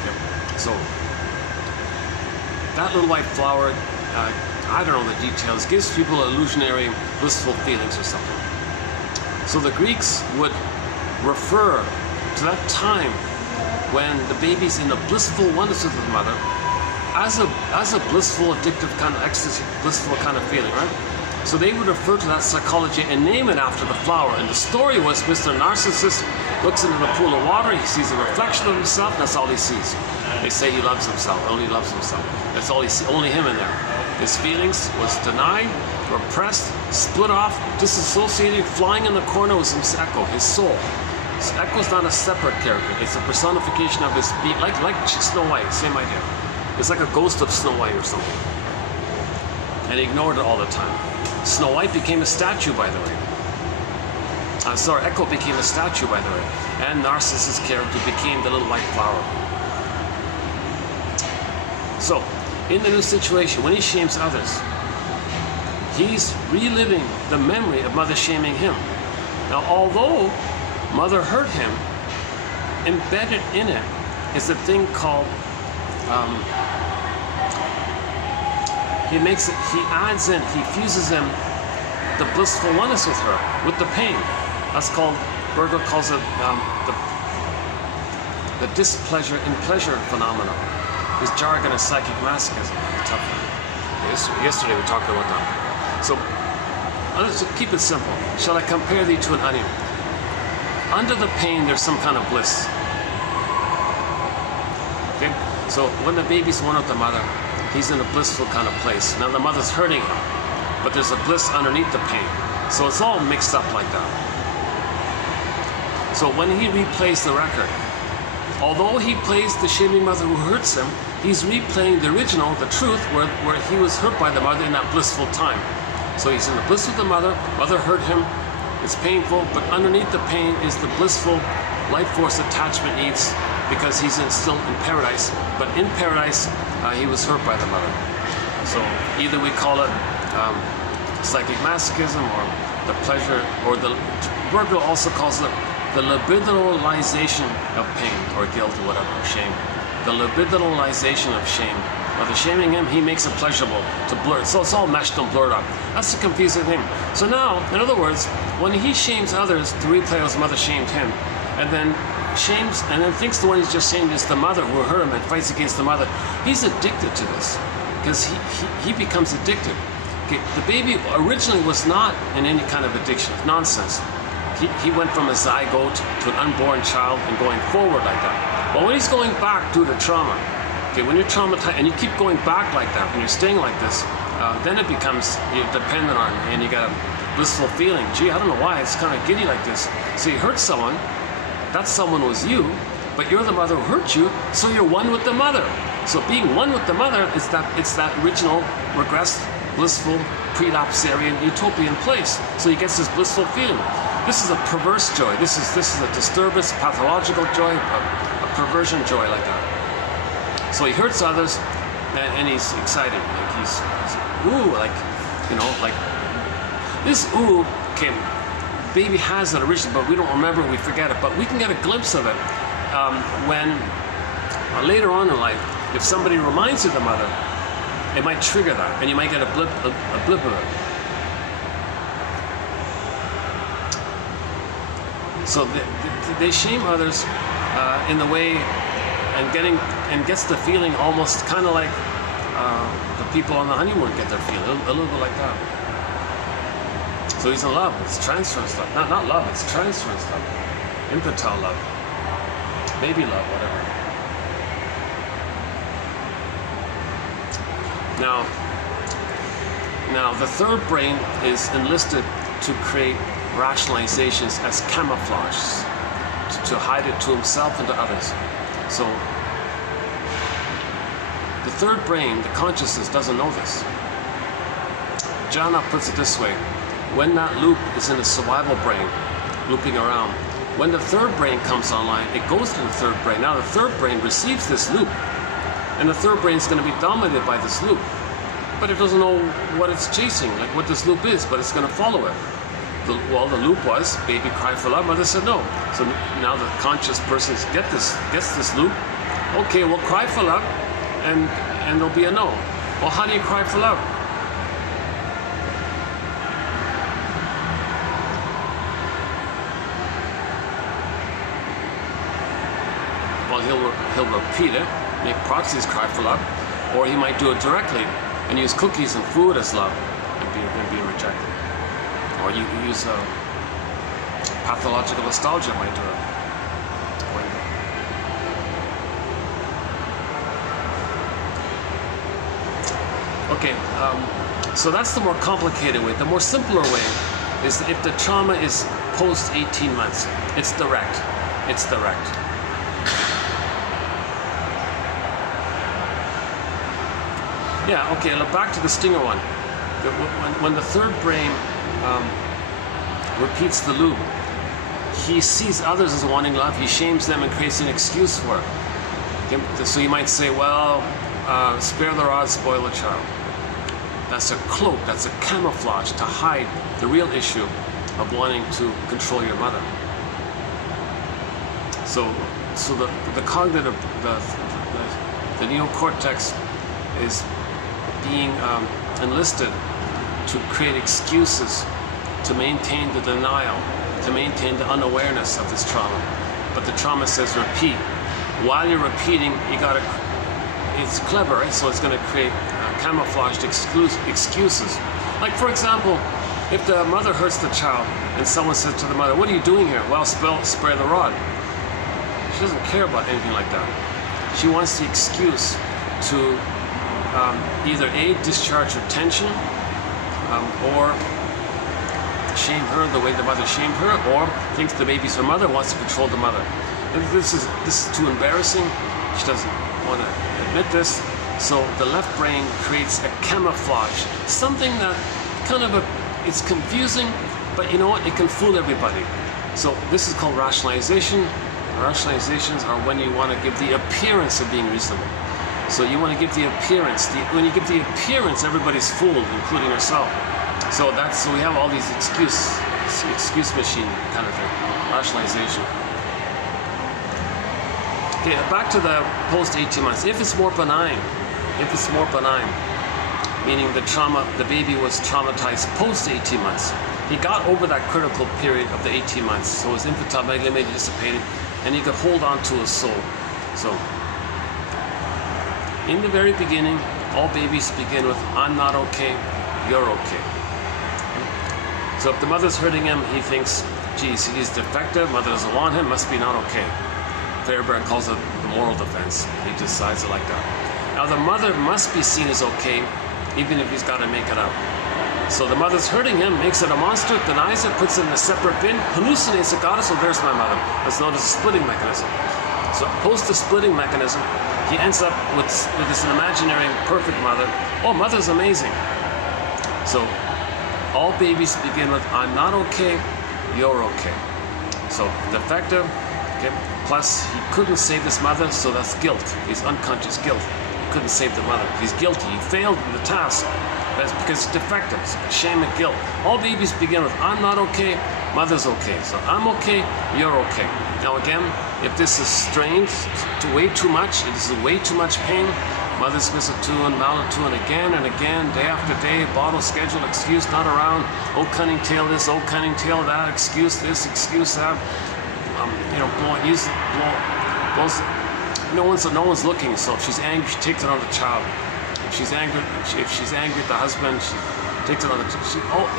Okay. So that little white flower, I don't know the details, gives people illusionary, blissful feelings or something. So the Greeks would refer to that time when the baby's in a blissful oneness with the mother as a blissful, addictive kind of ecstasy, blissful kind of feeling, right? So they would refer to that psychology and name it after the flower. And the story was Mr. Narcissus looks into the pool of water, he sees a reflection of himself, that's all he sees. They say he loves himself, only loves himself. That's all he sees, only him in there. His feelings was denied, repressed, split off, disassociated, flying in the corner was his echo, his soul. So Echo's not a separate character. It's a personification of his being, like Snow White, same idea. It's like a ghost of Snow White or something. And he ignored it all the time. Snow White became a statue, by the way. Sorry, Echo became a statue, by the way. And Narcissus' character became the little white flower. So, in the new situation, when he shames others, he's reliving the memory of Mother shaming him. Now, although Mother hurt him, embedded in it is a thing called, he adds in, he fuses in the blissful oneness with her, with the pain. That's called, Berger calls it the displeasure in pleasure phenomenon. His jargon is psychic masochism. Tough one. Yesterday we talked about that. So, let's keep it simple. Shall I compare thee to an onion? Under the pain, there's some kind of bliss. Okay? So when the baby's one with the mother, he's in a blissful kind of place. Now the mother's hurting him, but there's a bliss underneath the pain. So it's all mixed up like that. So when he replays the record, although he plays the shaming mother who hurts him, he's replaying the original, the truth, where he was hurt by the mother in that blissful time. So he's in the bliss with the mother hurt him, it's painful, but underneath the pain is the blissful life force attachment needs, because he's still in paradise, but in paradise he was hurt by the mother. So either we call it psychic masochism, or the pleasure, or the Berger also calls it the libidinalization of pain or guilt or whatever, shame. The libidinalization of shame. By the shaming him, he makes it pleasurable to blur. So it's all meshed and blurred up. That's the confusing thing. So now, in other words, when he shames others to replay how his mother shamed him, and then shames, and then thinks the one he's just shamed is the mother who hurt him and fights against the mother, he's addicted to this, because he becomes addicted. Okay, the baby originally was not in any kind of addiction, nonsense. He went from a zygote to an unborn child and going forward like that. But when he's going back due to trauma, okay, when you're traumatized and you keep going back like that, when you're staying like this, then it becomes, you're dependent on, and you got a blissful feeling. Gee, I don't know why, it's kind of giddy like this. So you hurt someone, that someone was you, but you're the mother who hurt you, so you're one with the mother. So being one with the mother is it's that original, regressed, blissful, prelapsarian, utopian place. So he gets this blissful feeling. This is a perverse joy. This is a disturbance, pathological joy, a perversion joy like that. So he hurts others, and he's excited. Like he's ooh, like, you know, like this ooh. Okay, baby has that original, but we don't remember. We forget it. But we can get a glimpse of it when later on in life, if somebody reminds you of the mother, it might trigger that, and you might get a blip of it. So they shame others in the way, and gets the feeling almost kind of like the people on the honeymoon get their feeling, a little bit like that. So he's in love. It's transference love, not love. It's transference love, infantile love, baby love, whatever. Now the third brain is enlisted to create rationalizations as camouflage, to hide it to himself and to others. So the third brain, the consciousness, doesn't know this. Jana puts it this way: when that loop is in the survival brain, looping around, when the third brain comes online, it goes to the third brain. Now the third brain receives this loop, and the third brain is going to be dominated by this loop, but it doesn't know what it's chasing, like what this loop is, but it's going to follow it. The loop was baby cry for love. Mother said no. So now the conscious person gets this loop. Okay, we'll cry for love, and there'll be a no. Well, how do you cry for love? Well, he'll repeat it, make proxies cry for love, or he might do it directly and use cookies and food as love and be rejected. Or you use pathological nostalgia might do it. Okay, so that's the more complicated way. The more simpler way is that if the trauma is post 18 months. It's direct. It's direct. Yeah, okay, look back to the stinger one. When the third brain repeats the loop, he sees others as wanting love, he shames them and creates an excuse for it. Okay? So you might say, well, spare the rod, spoil the child. That's a cloak, that's a camouflage to hide the real issue of wanting to control your mother. So the cognitive, the neocortex is being enlisted to create excuses to maintain the denial, to maintain the unawareness of this trauma. But the trauma says repeat. While you're repeating, you gotta, it's clever, right? So it's gonna create camouflaged excuses. Like for example, if the mother hurts the child and someone says to the mother, what are you doing here? Well, spare the rod. She doesn't care about anything like that. She wants the excuse to either A, discharge her tension, or shame her the way the mother shamed her, or thinks the baby's her mother, wants to control the mother. And this is too embarrassing. She doesn't want to admit this. So the left brain creates a camouflage, something that kind of it's confusing, but you know what? It can fool everybody. So this is called rationalization. Rationalizations are when you want to give the appearance of being reasonable. So you want to give the appearance. When you give the appearance, everybody's fooled, including yourself. So we have all these excuse machine kind of thing, rationalization. Okay, back to the post 18 months. If it's more benign, meaning the baby was traumatized post 18 months. He got over that critical period of the 18 months, so his infantile megalomania dissipated, and he could hold on to his soul. So, in the very beginning, all babies begin with, I'm not okay, you're okay. So if the mother's hurting him, he thinks, geez, he's defective, mother doesn't want him, must be not okay. Fairbairn calls it the moral defense. He decides it like that. Now the mother must be seen as okay, even if he's got to make it up. So the mother's hurting him, makes it a monster, denies it, puts it in a separate bin, hallucinates it, got it, so there's my mother. That's known as a splitting mechanism. So post the splitting mechanism, he ends up with this imaginary perfect mother. Oh, mother's amazing. So all babies begin with, I'm not okay, you're okay. So defective, okay, plus he couldn't save his mother, so that's guilt. He's unconscious guilt. He couldn't save the mother. He's guilty. He failed in the task. That's because it's defective. It's shame and guilt. All babies begin with, I'm not okay, mother's okay. So I'm okay, you're okay. Now again, if this is strained to way too much, if this is way too much pain, mother's misattuned, malattuned again and again, day after day, bottle schedule, excuse not around, oh cunning tail this, oh cunning tail that, excuse this, excuse that, no one's looking, so if she's angry, she takes it on the child. If she's angry at the husband, she takes it on the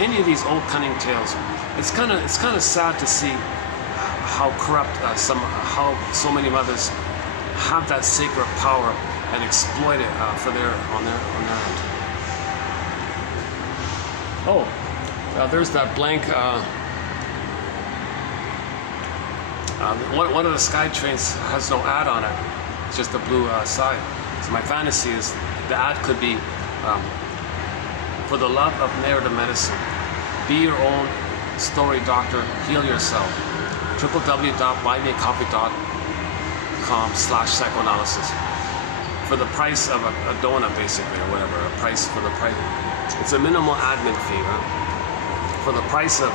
any of these old cunning tales. It's kind of sad to see how corrupt how so many mothers have that sacred power and exploit it on their end. Oh, there's that blank. One of the sky trains has no ad on it. It's just the blue side. So my fantasy is the ad could be, for the love of narrative medicine, be your own story doctor, heal yourself. www.buymeacoffee.com/psychoanalysis. For the price of a donut, basically, or whatever, for the price. It's a minimal admin fee, right? For the price of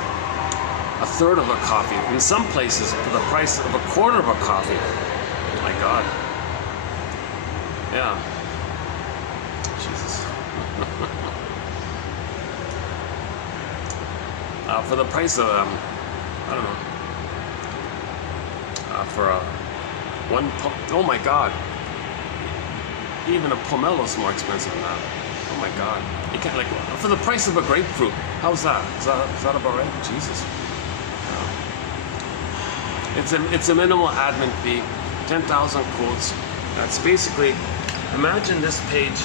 a third of a coffee. In some places, for the price of a quarter of a coffee. My God. Yeah. Jesus. For the price of, I don't know, for oh my God. Even a pomelo's more expensive than that. Oh my God. You can't, like, for the price of a grapefruit. How's that? Is that about right? Jesus. It's a minimal admin fee, 10,000 quotes. That's basically, imagine this page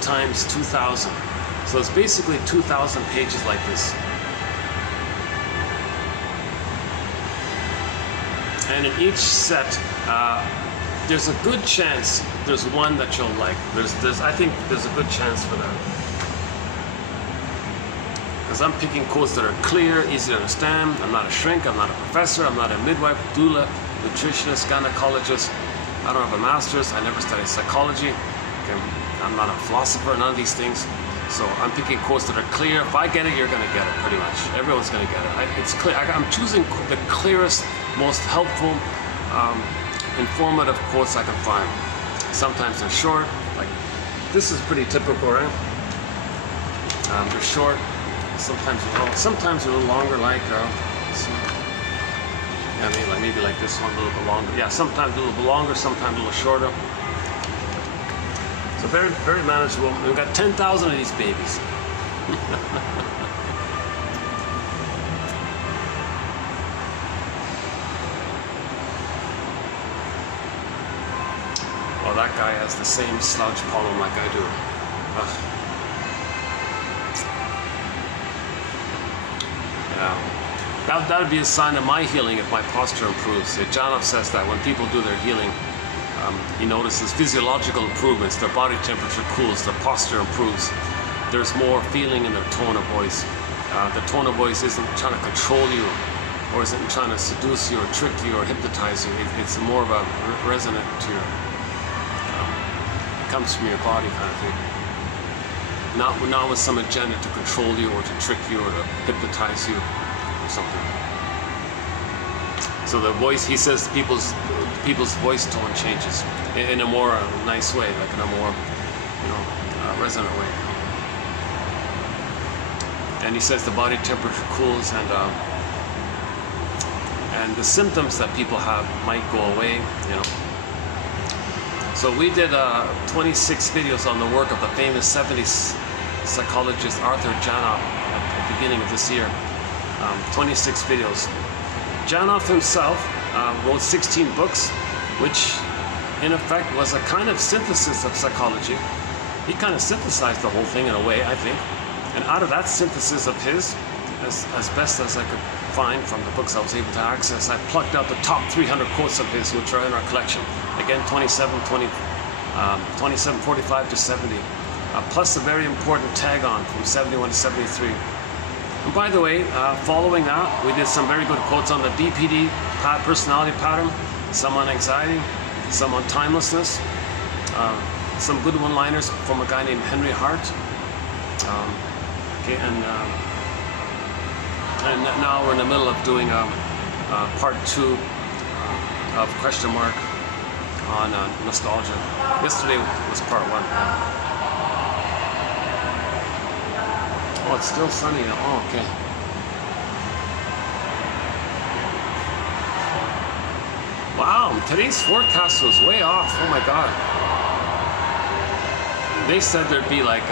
times 2,000. So it's basically 2,000 pages like this. And in each set, there's a good chance there's one that you'll like. I think there's a good chance for that. Because I'm picking quotes that are clear, easy to understand. I'm not a shrink, I'm not a professor, I'm not a midwife, doula, nutritionist, gynecologist. I don't have a master's, I never studied psychology. Okay. I'm not a philosopher, none of these things. So I'm picking quotes that are clear. If I get it, you're gonna get it, pretty much. Everyone's gonna get it. It's clear. I'm choosing the clearest, most helpful, informative quotes I can find. Sometimes they're short, like this is pretty typical, right? They're short. Sometimes a little longer, like let's see. Yeah, maybe like this one, a little bit longer. Yeah, sometimes a little bit longer, sometimes a little shorter. So very, very manageable. We've got 10,000 of these babies. Well, that guy has the same slouch problem like I do. Ugh. Yeah. That would be a sign of my healing if my posture improves. Janov says that when people do their healing, he notices physiological improvements. Their body temperature cools, their posture improves. There's more feeling in their tone of voice. The tone of voice isn't trying to control you, or isn't trying to seduce you, or trick you, or hypnotize you. It's more of a resonant to your, comes from your body kind of thing. Not with some agenda to control you, or to trick you, or to hypnotize you, or something. So the voice, he says, people's voice tone changes in a more nice way, like in a more, resonant way. And he says the body temperature cools, and the symptoms that people have might go away, So we did 26 videos on the work of the famous 70s psychologist Arthur Janov at the beginning of this year. 26 videos. Janov himself wrote 16 books, which in effect was a kind of synthesis of psychology. He kind of synthesized the whole thing in a way, I think. And out of that synthesis of his, as best as I could find from the books I was able to access, I plucked out the top 300 quotes of his, which are in our collection. Again, 2745 to 70. Plus a very important tag on from 71 to 73. And by the way, following that, we did some very good quotes on the BPD personality pattern, some on anxiety, some on timelessness, some good one-liners from a guy named Henry Hart. And now we're in the middle of doing part 2 of question mark on nostalgia. Yesterday was part 1. Oh, it's still sunny. Oh, okay. Wow, today's forecast was way off. Oh my God. They said there'd be like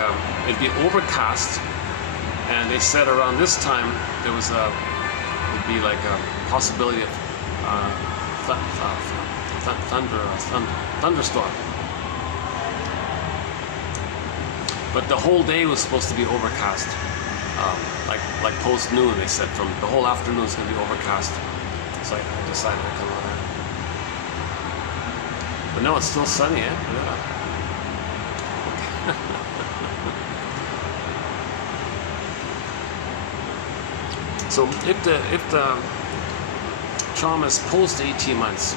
it'd be overcast, and they said around this time there was it'd be like a possibility of thunderstorm. But the whole day was supposed to be overcast, like post noon. They said from the whole afternoon is going to be overcast. So I decided to come on there. But no, it's still sunny, eh? Yeah. So if the trauma is post 18 months,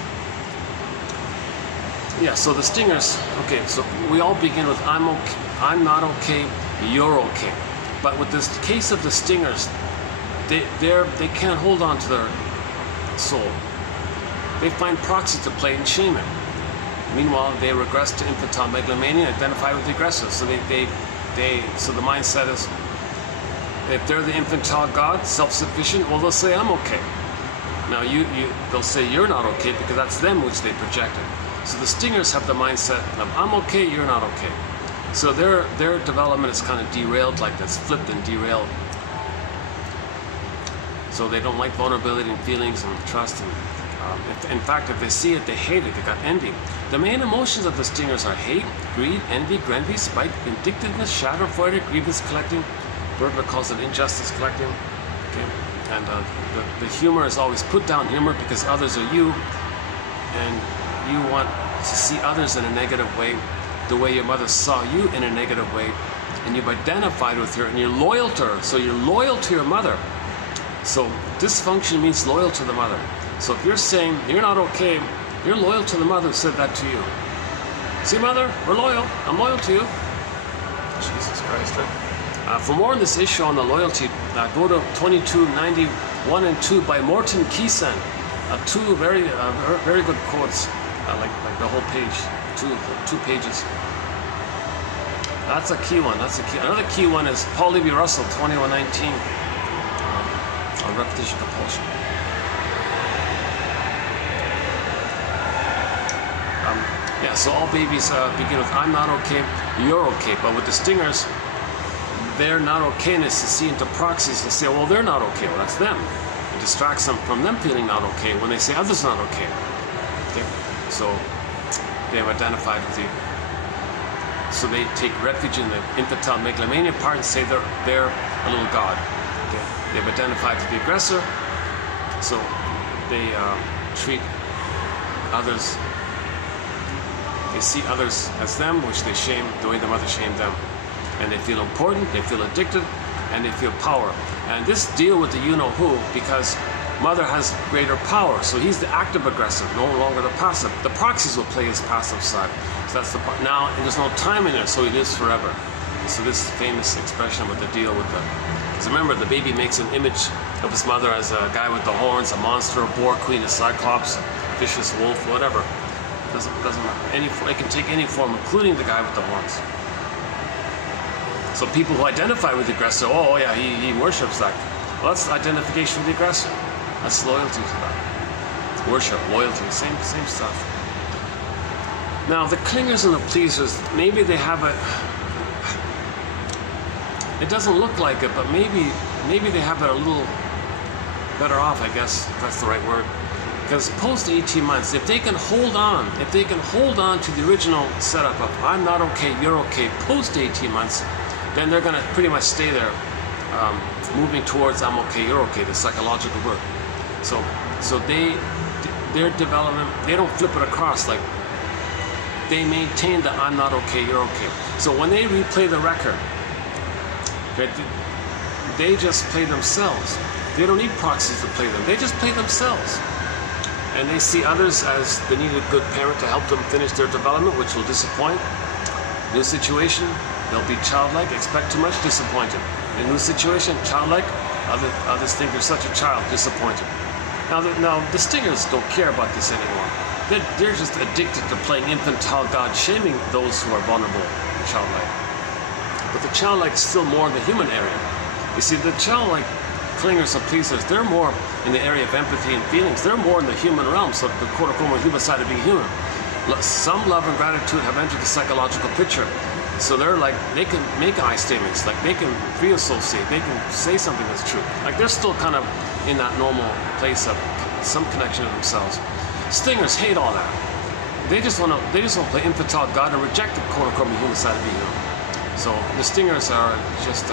yeah. So the stingers. Okay. So we all begin with I'm okay. I'm not okay, you're okay. But with this case of the stingers, they can't hold on to their soul. They find proxies to play and shame it. Meanwhile, they regress to infantile megalomania and identify with the aggressor. So so the mindset is, if they're the infantile god, self-sufficient, well, they'll say, I'm okay. Now they'll say you're not okay because that's them which they projected. So the stingers have the mindset of I'm okay, you're not okay. So their development is kind of derailed like this, flipped and derailed. So they don't like vulnerability and feelings and trust and In fact, if they see it, they hate it. They got envy. The main emotions of the stingers are hate, greed, envy, envy, spite, vindictiveness, shadow avoided, grievance collecting. Berger calls it injustice collecting. Okay, and the humor is always put down humor because others are you, and you want to see others in a negative way, the way your mother saw you in a negative way, and you've identified with her, and you're loyal to her. So you're loyal to your mother. So dysfunction means loyal to the mother. So if you're saying you're not okay, you're loyal to the mother who said that to you. See, mother, we're loyal. I'm loyal to you. Jesus Christ, right? For more on this issue on the loyalty, go to 2291 and 2 by Morton Keeson. Two very good quotes, like the whole page, two pages. That's a key one. That's a key. Another key one is Paul Levy Russell, 2119, on repetition compulsion. Yeah, so all babies begin with I'm not okay, you're okay. But with the stingers, their not okayness is seen into proxies to say, well, they're not okay. Well, that's them. It distracts them from them feeling not okay when they say others not okay. Okay? So they have identified with you. So they take refuge in the infantile megalomania part and say they're a little god. Okay? They've identified with the aggressor, so they treat others. They see others as them, which they shame the way the mother shamed them. And they feel important, they feel addicted, and they feel power. And this deal with the you-know-who, because mother has greater power, so he's the active aggressor, no longer the passive. The proxies will play his passive side. So that's the part. Now, there's no time in there, so he lives forever. So this famous expression with the deal with the... Because remember, the baby makes an image of his mother as a guy with the horns, a monster, a boar queen, a cyclops, vicious wolf, whatever. Doesn't matter. It can take any form, including the guy with the horns. So people who identify with the aggressor, oh yeah, he worships that. Well, that's identification with the aggressor. That's loyalty to that. Worship, loyalty, same stuff. Now the clingers and the pleasers, maybe they have a. It doesn't look like it, but maybe they have it a little better off, I guess, if that's the right word. Because post 18 months, if they can hold on to the original setup of I'm not okay, you're okay, post 18 months, then they're gonna pretty much stay there, moving towards I'm okay, you're okay, the psychological work. So their development, they don't flip it across, like they maintain the I'm not okay, you're okay. So when they replay the record, they just play themselves. They don't need proxies to play them, they just play themselves. And they see others as the needed good parent to help them finish their development, which will disappoint. New situation, they'll be childlike, expect too much, disappointed. In new situation, childlike, others think they're such a child, disappointed. Now the stingers don't care about this anymore. They're just addicted to playing infantile God, shaming those who are vulnerable and childlike. But the childlike is still more in the human area. You see, the childlike clingers and pleasers, they're more in the area of empathy and feelings. They're more in the human realm, so the quote-unquote human side of being human. Some love and gratitude have entered the psychological picture. So they're like, they can make I statements, like they can reassociate, they can say something that's true. Like they're still kind of in that normal place of some connection to themselves. Stingers hate all that. They just want to play infantile God and reject the quote-unquote human side of being human. So the stingers are just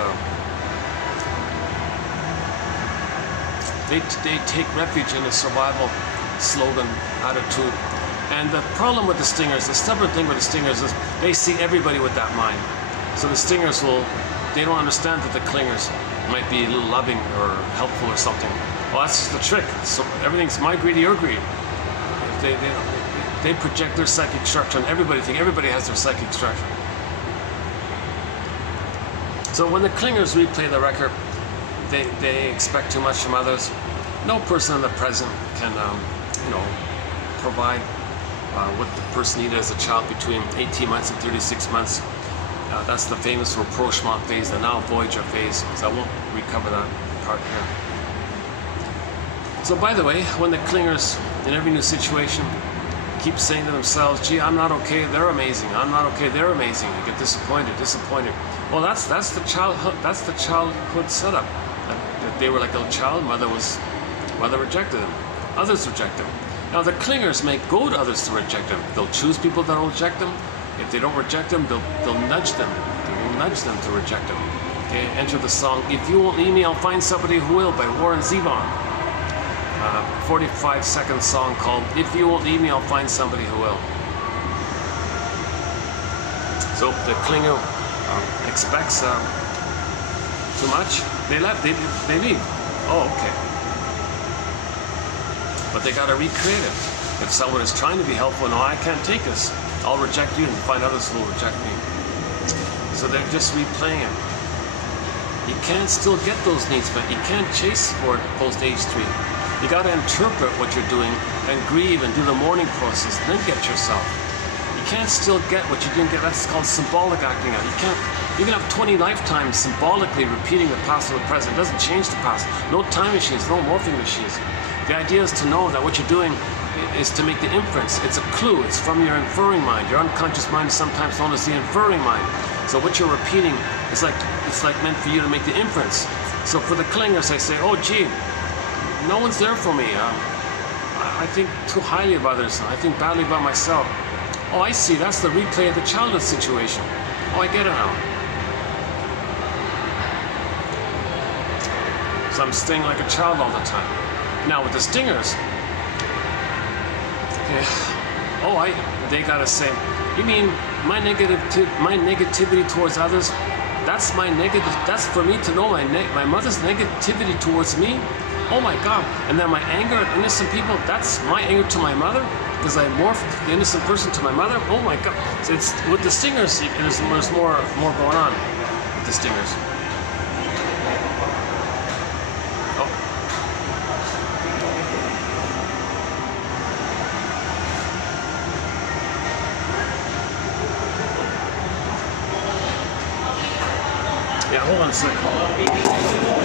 they take refuge in a survival slogan attitude. And the problem with the stingers, the stubborn thing with the stingers is they see everybody with that mind. So the stingers they don't understand that the clingers might be a little loving or helpful or something. Well, that's just the trick. So everything's my greed, your greed. They project their psychic structure on everybody, think everybody has their psychic structure. So when the clingers replay the record, they expect too much from others. No person in the present can, provide what the person needed as a child between 18 months and 36 months. That's the famous rapprochement phase, the now Voyager phase, so I won't recover that part here. So by the way, when the clingers in every new situation keep saying to themselves, gee, I'm not okay, they're amazing, I'm not okay, they're amazing, you get disappointed. Well, that's the childhood setup. That they were like a little child, mother rejected them. Others reject them. Now the clingers may goad others to reject them. They'll choose people that will reject them. If they don't reject them, they'll nudge them. They will nudge them to reject them. Okay, enter the song "If You Won't Leave Me, I'll Find Somebody Who Will" by Warren Zevon. 45-second song called "If You Won't Leave Me, I'll Find Somebody Who Will." So the clinger expects too much. They leave. Oh, okay. But they got to recreate it. If someone is trying to be helpful, no, I can't take this. I'll reject you and find others who will reject me. So they're just replaying it. You can't still get those needs met. You can't chase for it post age 3. You got to interpret what you're doing and grieve and do the mourning process, and then get yourself. You can't still get what you didn't get. That's called symbolic acting out. You can have 20 lifetimes symbolically repeating the past or the present. It doesn't change the past. No time machines, no morphing machines. The idea is to know that what you're doing is to make the inference. It's a clue. It's from your inferring mind. Your unconscious mind is sometimes known as the inferring mind. So what you're repeating is it's like meant for you to make the inference. So for the clingers, they say, "Oh, gee, no one's there for me. I think too highly of others. I think badly about myself. Oh, I see. That's the replay of the childhood situation. Oh, I get it now. So I'm staying like a child all the time." Now with the stingers, they gotta say, "You mean my negativity towards others? That's my negative. That's for me to know my mother's negativity towards me. Oh my God! And then my anger at innocent people. That's my anger to my mother because I morphed the innocent person to my mother. Oh my God!" So it's with the stingers. There's more going on with the stingers. Yeah, hold on a second.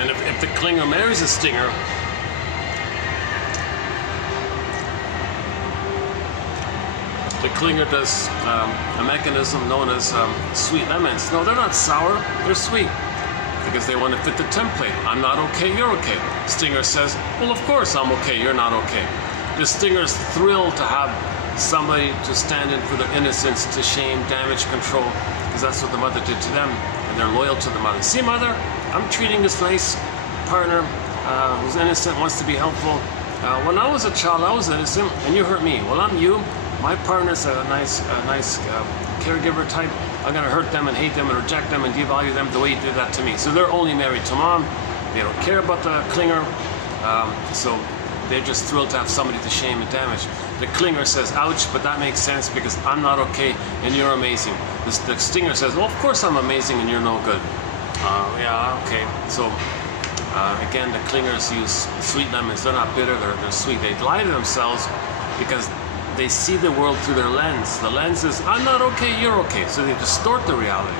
And if the clinger marries a stinger, the clinger does a mechanism known as sweet lemons. No, they're not sour, they're sweet. Because they want to fit the template. I'm not okay, you're okay. Stinger says, well, of course I'm okay, you're not okay. The stinger's thrilled to have somebody to stand in for their innocence, to shame, damage, control, because that's what the mother did to them, and they're loyal to the mother. See, mother, I'm treating this nice partner who's innocent, wants to be helpful. When I was a child, I was innocent, and you hurt me. Well, I'm you. My partner's a nice caregiver type. I'm gonna hurt them and hate them and reject them and devalue them the way you did that to me. So they're only married to mom. They don't care about the clinger. So they're just thrilled to have somebody to shame and damage. The clinger says, ouch, but that makes sense because I'm not okay and you're amazing. The stinger says, well, of course I'm amazing and you're no good. Yeah, okay. So again, the clingers use sweet lemons. They're not bitter, they're sweet. They lie to themselves because they see the world through their lens. The lens is, I'm not okay, you're okay. So they distort the reality.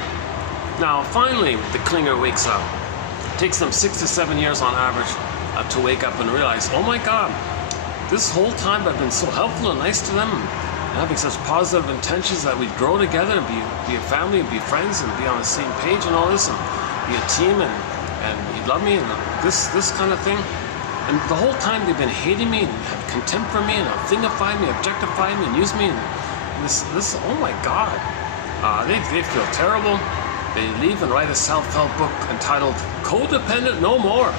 Now, finally, the clinger wakes up. It takes them 6 to 7 years on average to wake up and realize, oh my God, this whole time I've been so helpful and nice to them, and having such positive intentions that we'd grow together and be a family and be friends and be on the same page and all this and be a team and you'd love me and this kind of thing. And the whole time they've been hating me and have contempt for me and thingify me, objectify me and use me and this oh my God. They feel terrible. They leave and write a self-help book entitled Codependent No More.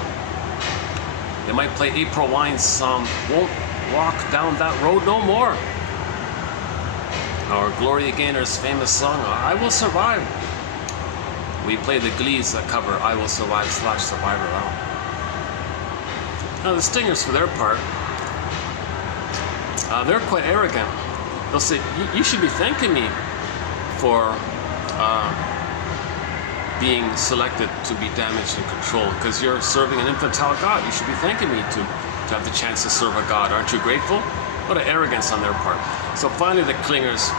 They might play April Wine's song, Won't Walk Down That Road No More. Or Gloria Gaynor's famous song, I Will Survive. We play the Glees that cover I Will Survive / Survivor. Now the Stingers, for their part, they're quite arrogant. They'll say, you should be thanking me for being selected to be damaged and controlled, because you're serving an infantile god. You should be thanking me to have the chance to serve a god. Aren't you grateful? What an arrogance on their part. So finally the Clingers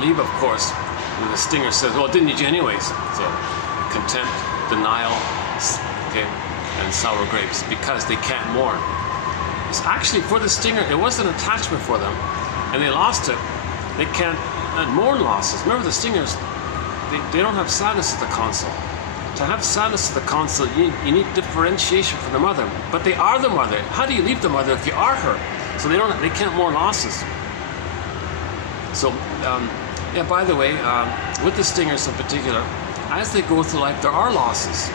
leave, of course, and the Stinger says, well, it didn't need you anyways. So contempt, denial, okay, and sour grapes, because they can't mourn. It's actually, for the Stinger, it was an attachment for them, and they lost it. They can't mourn losses. Remember, the Stingers, they don't have sadness at the console. To have sadness at the console, you need differentiation from the mother. But they are the mother. How do you leave the mother if you are her? So they can't mourn losses. So, yeah, by the way, with the Stingers in particular, as they go through life, there are losses.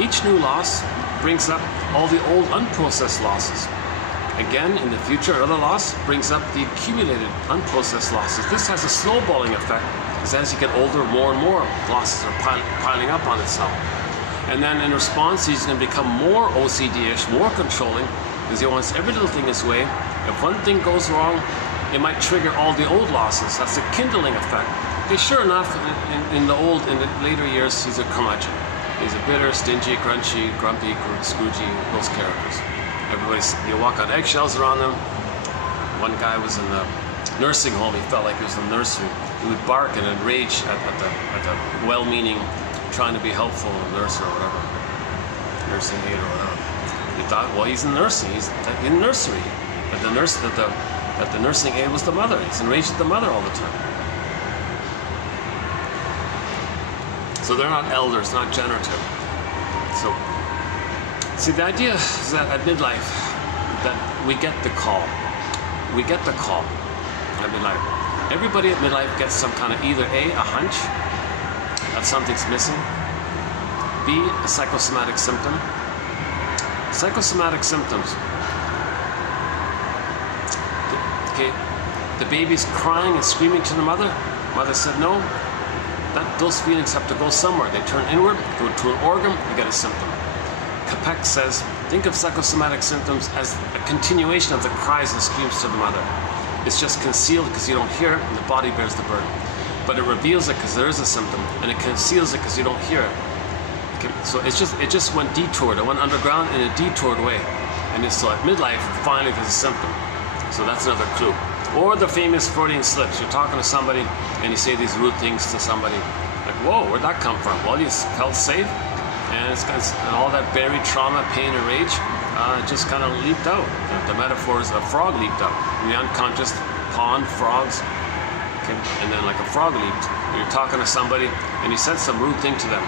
Each new loss brings up all the old unprocessed losses. Again, in the future, another loss brings up the accumulated unprocessed losses. This has a snowballing effect, because as you get older, more and more losses are piling up on itself. And then in response, he's going to become more OCD-ish, more controlling, because he wants every little thing his way. If one thing goes wrong, it might trigger all the old losses. That's a kindling effect. Okay, sure enough, in the later years, he's a curmudgeon. He's a bitter, stingy, grunchy, grumpy, Scroogey, those characters. You walk on eggshells around them. One guy was in the nursing home. He felt like he was in the nursery. He would bark and enrage at the well-meaning, trying to be helpful nurse or whatever, nursing aide or whatever. He thought, well, he's in nursing. He's in nursery. But the nursing aide was the mother. He's enraged at the mother all the time. So they're not elders, not generative. So, see, the idea is that at midlife, that we get the call. We get the call at midlife. Everybody at midlife gets some kind of either A, a hunch that something's missing, B, a psychosomatic symptom. Psychosomatic symptoms. Okay, the baby's crying and screaming to the mother. Mother said no. Those feelings have to go somewhere. They turn inward, go to an organ, you get a symptom. Capek says, think of psychosomatic symptoms as a continuation of the cries and screams to the mother. It's just concealed because you don't hear it, and the body bears the burden. But it reveals it because there is a symptom, and it conceals it because you don't hear it. Okay, so it just went detoured. It went underground in a detoured way. And so at midlife, finally there's a symptom. So that's another clue. Or the famous Freudian slips. You're talking to somebody, and you say these rude things to somebody. Like, whoa, where'd that come from? Well, you felt safe, and and all that buried trauma, pain, and rage just kind of leaped out. The metaphor is a frog leaped out. In the unconscious pond, frogs, okay, and then like a frog leaped. You're talking to somebody, and you said some rude thing to them.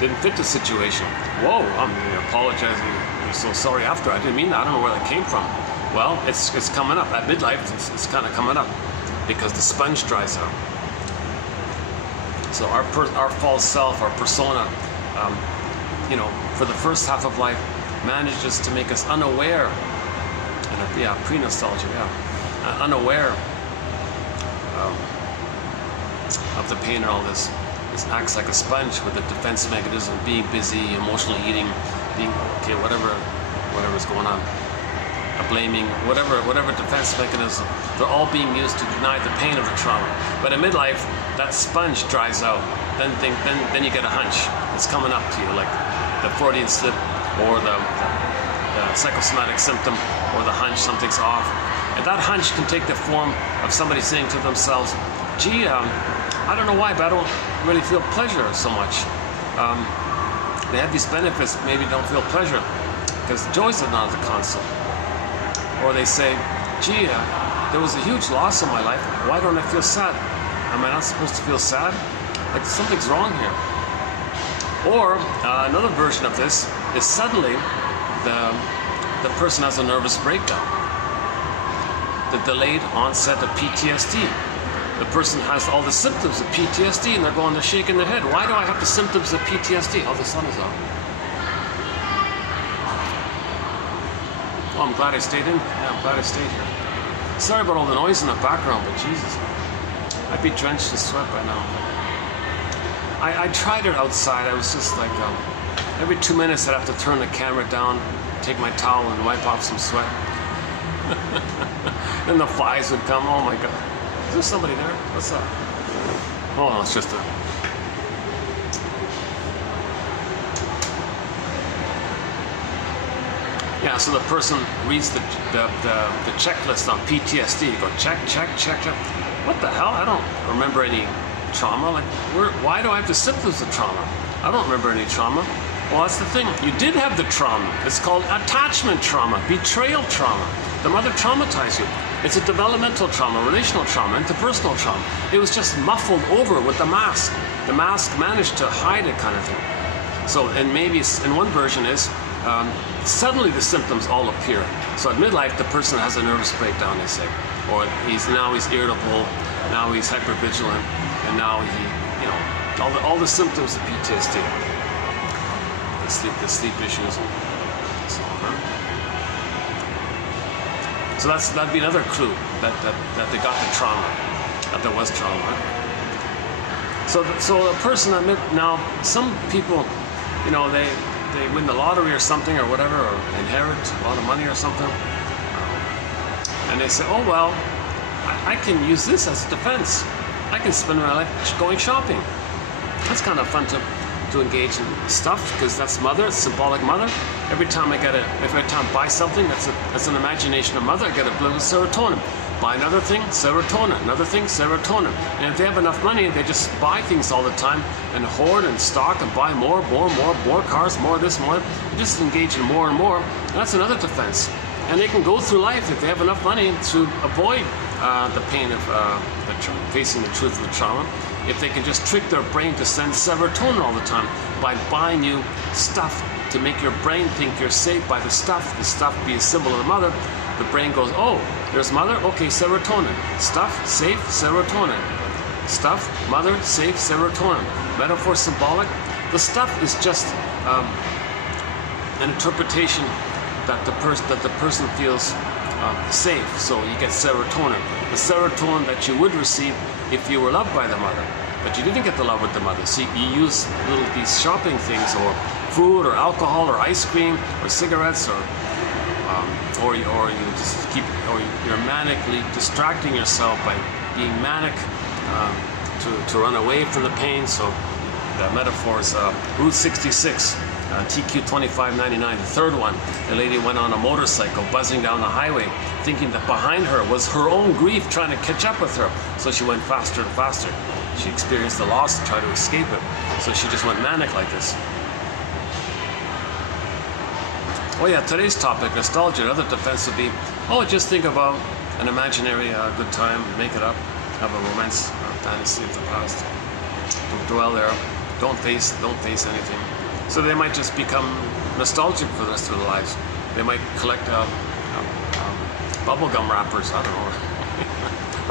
Didn't fit the situation. Whoa, I'm apologizing. I'm so sorry after. I didn't mean that. I don't know where that came from. Well, it's coming up. At midlife, it's kind of coming up because the sponge dries out. So our false self, our persona, for the first half of life, manages to make us unaware, and pre-nostalgia, unaware of the pain and all this. It acts like a sponge with a defense mechanism, being busy, emotionally eating, being okay, whatever's going on. Blaming, whatever defense mechanism, they're all being used to deny the pain of the trauma. But in midlife, that sponge dries out. Then you get a hunch. It's coming up to you, like the Freudian slip, or the psychosomatic symptom, or the hunch something's off. And that hunch can take the form of somebody saying to themselves, gee, I don't know why, but I don't really feel pleasure so much. They have these benefits, maybe don't feel pleasure, because joy's not at the console. Or they say, gee, there was a huge loss in my life. Why don't I feel sad? Am I not supposed to feel sad? Like something's wrong here. Or another version of this is suddenly the person has a nervous breakdown. The delayed onset of PTSD. The person has all the symptoms of PTSD and they're going, they're shaking their head. Why do I have the symptoms of PTSD? Oh, the sun is out. Oh, I'm glad I stayed in. Yeah, I'm glad I stayed here. Sorry about all the noise in the background, but Jesus, I'd be drenched in sweat by now. I tried it outside. I was just like, every 2 minutes I'd have to turn the camera down, take my towel and wipe off some sweat. And the flies would come. Oh my God. Is there somebody there? What's up? Oh, no, it's just a... Yeah, so the person reads the checklist on PTSD. You go, check, check, check, check. What the hell? I don't remember any trauma. Like, why do I have the symptoms of trauma? I don't remember any trauma. Well, that's the thing. You did have the trauma. It's called attachment trauma, betrayal trauma. The mother traumatized you. It's a developmental trauma, relational trauma, interpersonal trauma. It was just muffled over with the mask. The mask managed to hide it, kind of thing. So, and maybe in one version is, suddenly the symptoms all appear. So at midlife, the person has a nervous breakdown, they say. Or he's irritable, now he's hypervigilant, and now he, you know, all the symptoms of PTSD. The sleep issues and so on. So that'd be another clue that they got the trauma, that there was trauma. So a person now, some people, you know, they win the lottery or something or whatever, or inherit a lot of money or something, and they say, oh well, I can use this as a defense. I can spend my life going shopping. That's kind of fun to engage in stuff, because that's mother, it's symbolic mother. Every time I buy something that's an imagination of mother, I get a little serotonin. Buy another thing, serotonin, another thing, serotonin. And if they have enough money, they just buy things all the time and hoard and stock and buy more cars, more this, more. They just engage in more and more. And that's another defense. And they can go through life, if they have enough money, to avoid the pain of facing the truth of the trauma. If they can just trick their brain to send serotonin all the time by buying you stuff to make your brain think you're safe by the stuff be a symbol of the mother, the brain goes, oh, there's mother, okay, serotonin. Stuff, safe, serotonin. Stuff, mother, safe, serotonin. Metaphor, symbolic. The stuff is just an interpretation that the person feels safe, so you get serotonin. The serotonin that you would receive if you were loved by the mother, but you didn't get the love with the mother. So you use these shopping things, or food, or alcohol, or ice cream, or cigarettes, or you're manically distracting yourself by being manic to run away from the pain. So the metaphor is Route 66. TQ 2599, the third one. The lady went on a motorcycle buzzing down the highway, thinking that behind her was her own grief trying to catch up with her. So she went faster and faster. She experienced the loss to try to escape it. So she just went manic like this. Oh yeah, today's topic, nostalgia. Another defense would be, oh, just think about an imaginary good time, make it up, have a romance, fantasy of the past. Don't dwell there. Don't face anything. So they might just become nostalgic for the rest of their lives. They might collect bubblegum wrappers, I don't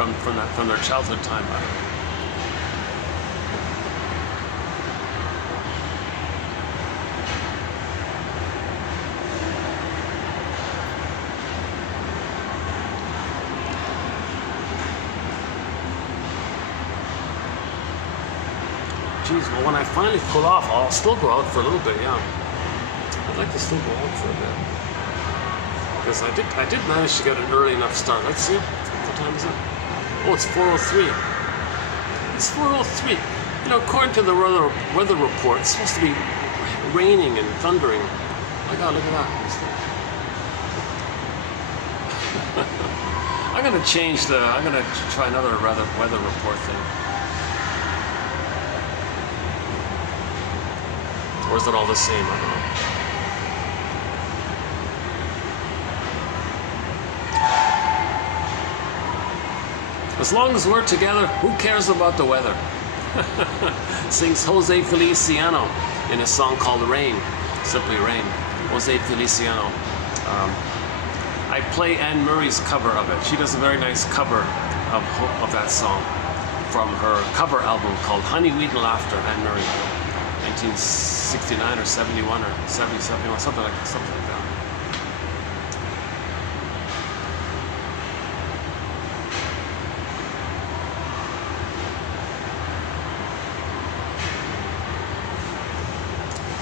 know, from their childhood time. Geez, well, when I finally pull off, I'll still go out for a little bit, yeah. I'd like to still go out for a bit. Because I did manage to get an early enough start. Let's see. What time is it? Oh, it's 4:03. It's 4:03. You know, according to the weather report, it's supposed to be raining and thundering. Oh my God, look at that. I'm gonna try another weather report thing. Or is it all the same? I don't know. As long as we're together, who cares about the weather? Sings Jose Feliciano in a song called Rain, simply Rain. Jose Feliciano. I play Anne Murray's cover of it. She does a very nice cover of that song. from her cover album called Honey, Weed and Laughter, Anne Murray, 1969 or 71 or 70, 71, something like that.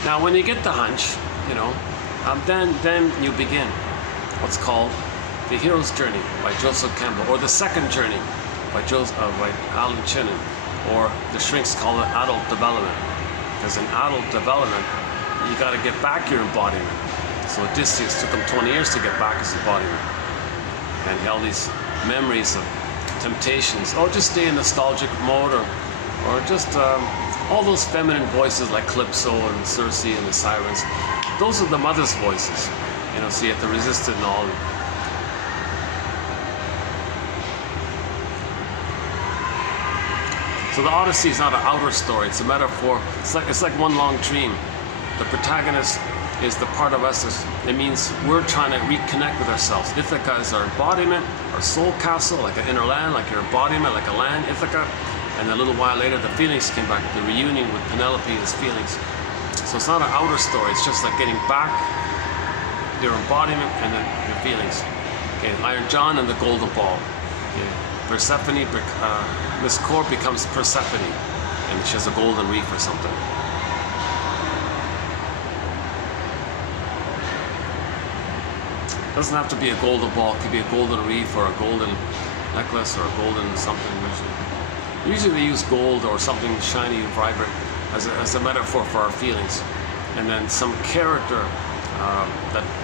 Now, when you get the hunch, you know, then you begin what's called The Hero's Journey by Joseph Campbell, or The Second Journey by Alan Chinen, or the shrinks call it adult development. Because in adult development, you got to get back your embodiment. So Odysseus took him 20 years to get back his embodiment, and he had all these memories of temptations. Oh, just stay in nostalgic mode, or just all those feminine voices like Calypso and Circe and the sirens. Those are the mother's voices, you know. So you have to resist it and all. So the Odyssey is not an outer story; it's a metaphor. It's like one long dream. The protagonist is the part of us. It means we're trying to reconnect with ourselves. Ithaca is our embodiment, our soul castle, like an inner land, like your embodiment, like a land, Ithaca. And a little while later, the feelings came back. The reunion with Penelope is feelings. So it's not an outer story. It's just like getting back your embodiment and then your feelings. Okay, Iron John and the Golden Ball. Okay. Persephone, Miss Core becomes Persephone, and she has a golden reef or something. It doesn't have to be a golden ball. It could be a golden reef or a golden necklace or a golden something. Usually we use gold or something shiny and vibrant as a metaphor for our feelings, and then some character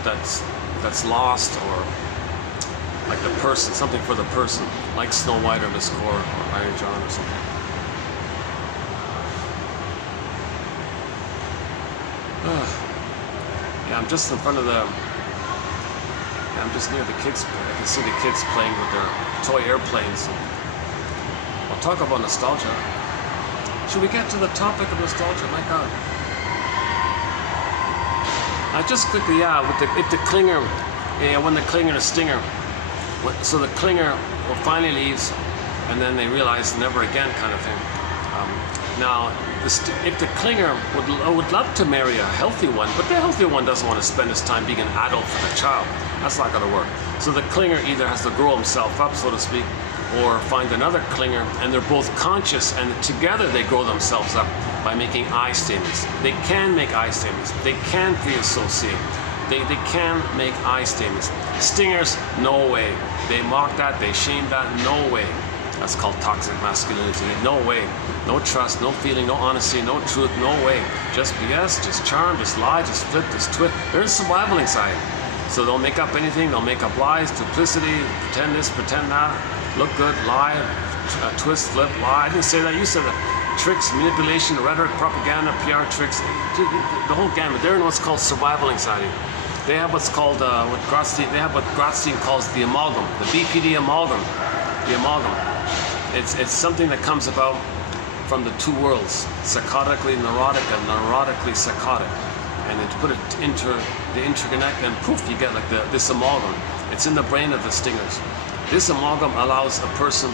that's lost, or like the person, something for the person, like Snow White or Miss Core or Iron John or something. Yeah, I'm just in front of the. Yeah, I'm just near the kids. I can see the kids playing with their toy airplanes. I'll talk about nostalgia. Should we get to the topic of nostalgia? My God. Just quickly, yeah, if the clinger, when the clinger and the stinger, so the clinger finally leaves, and then they realize never again kind of thing. Now, if the clinger would love to marry a healthy one, but the healthy one doesn't want to spend his time being an adult for the child, that's not going to work. So the clinger either has to grow himself up, so to speak, or find another clinger, and they're both conscious, and together they grow themselves up by making I statements. They can make I statements. They can pre-associate. They can make I statements. Stingers, no way. They mock that, they shame that, no way. That's called toxic masculinity. No way. No trust, no feeling, no honesty, no truth, no way. Just BS, just charm, just lie, just flip, just twist. There's survival anxiety. So they'll make up anything, they'll make up lies, duplicity, pretend this, pretend that, look good, lie, twist, flip, lie. I didn't say that, you said that. Tricks, manipulation, rhetoric, propaganda, PR tricks, the whole gamut. They're in what's called survival anxiety. They have what's called, what Grotstein calls the amalgam, the BPD amalgam, the amalgam. It's something that comes about from the two worlds, psychotically neurotic and neurotically psychotic. And then to put it into the interconnect, and poof, you get like this amalgam. It's in the brain of the stingers. This amalgam allows a person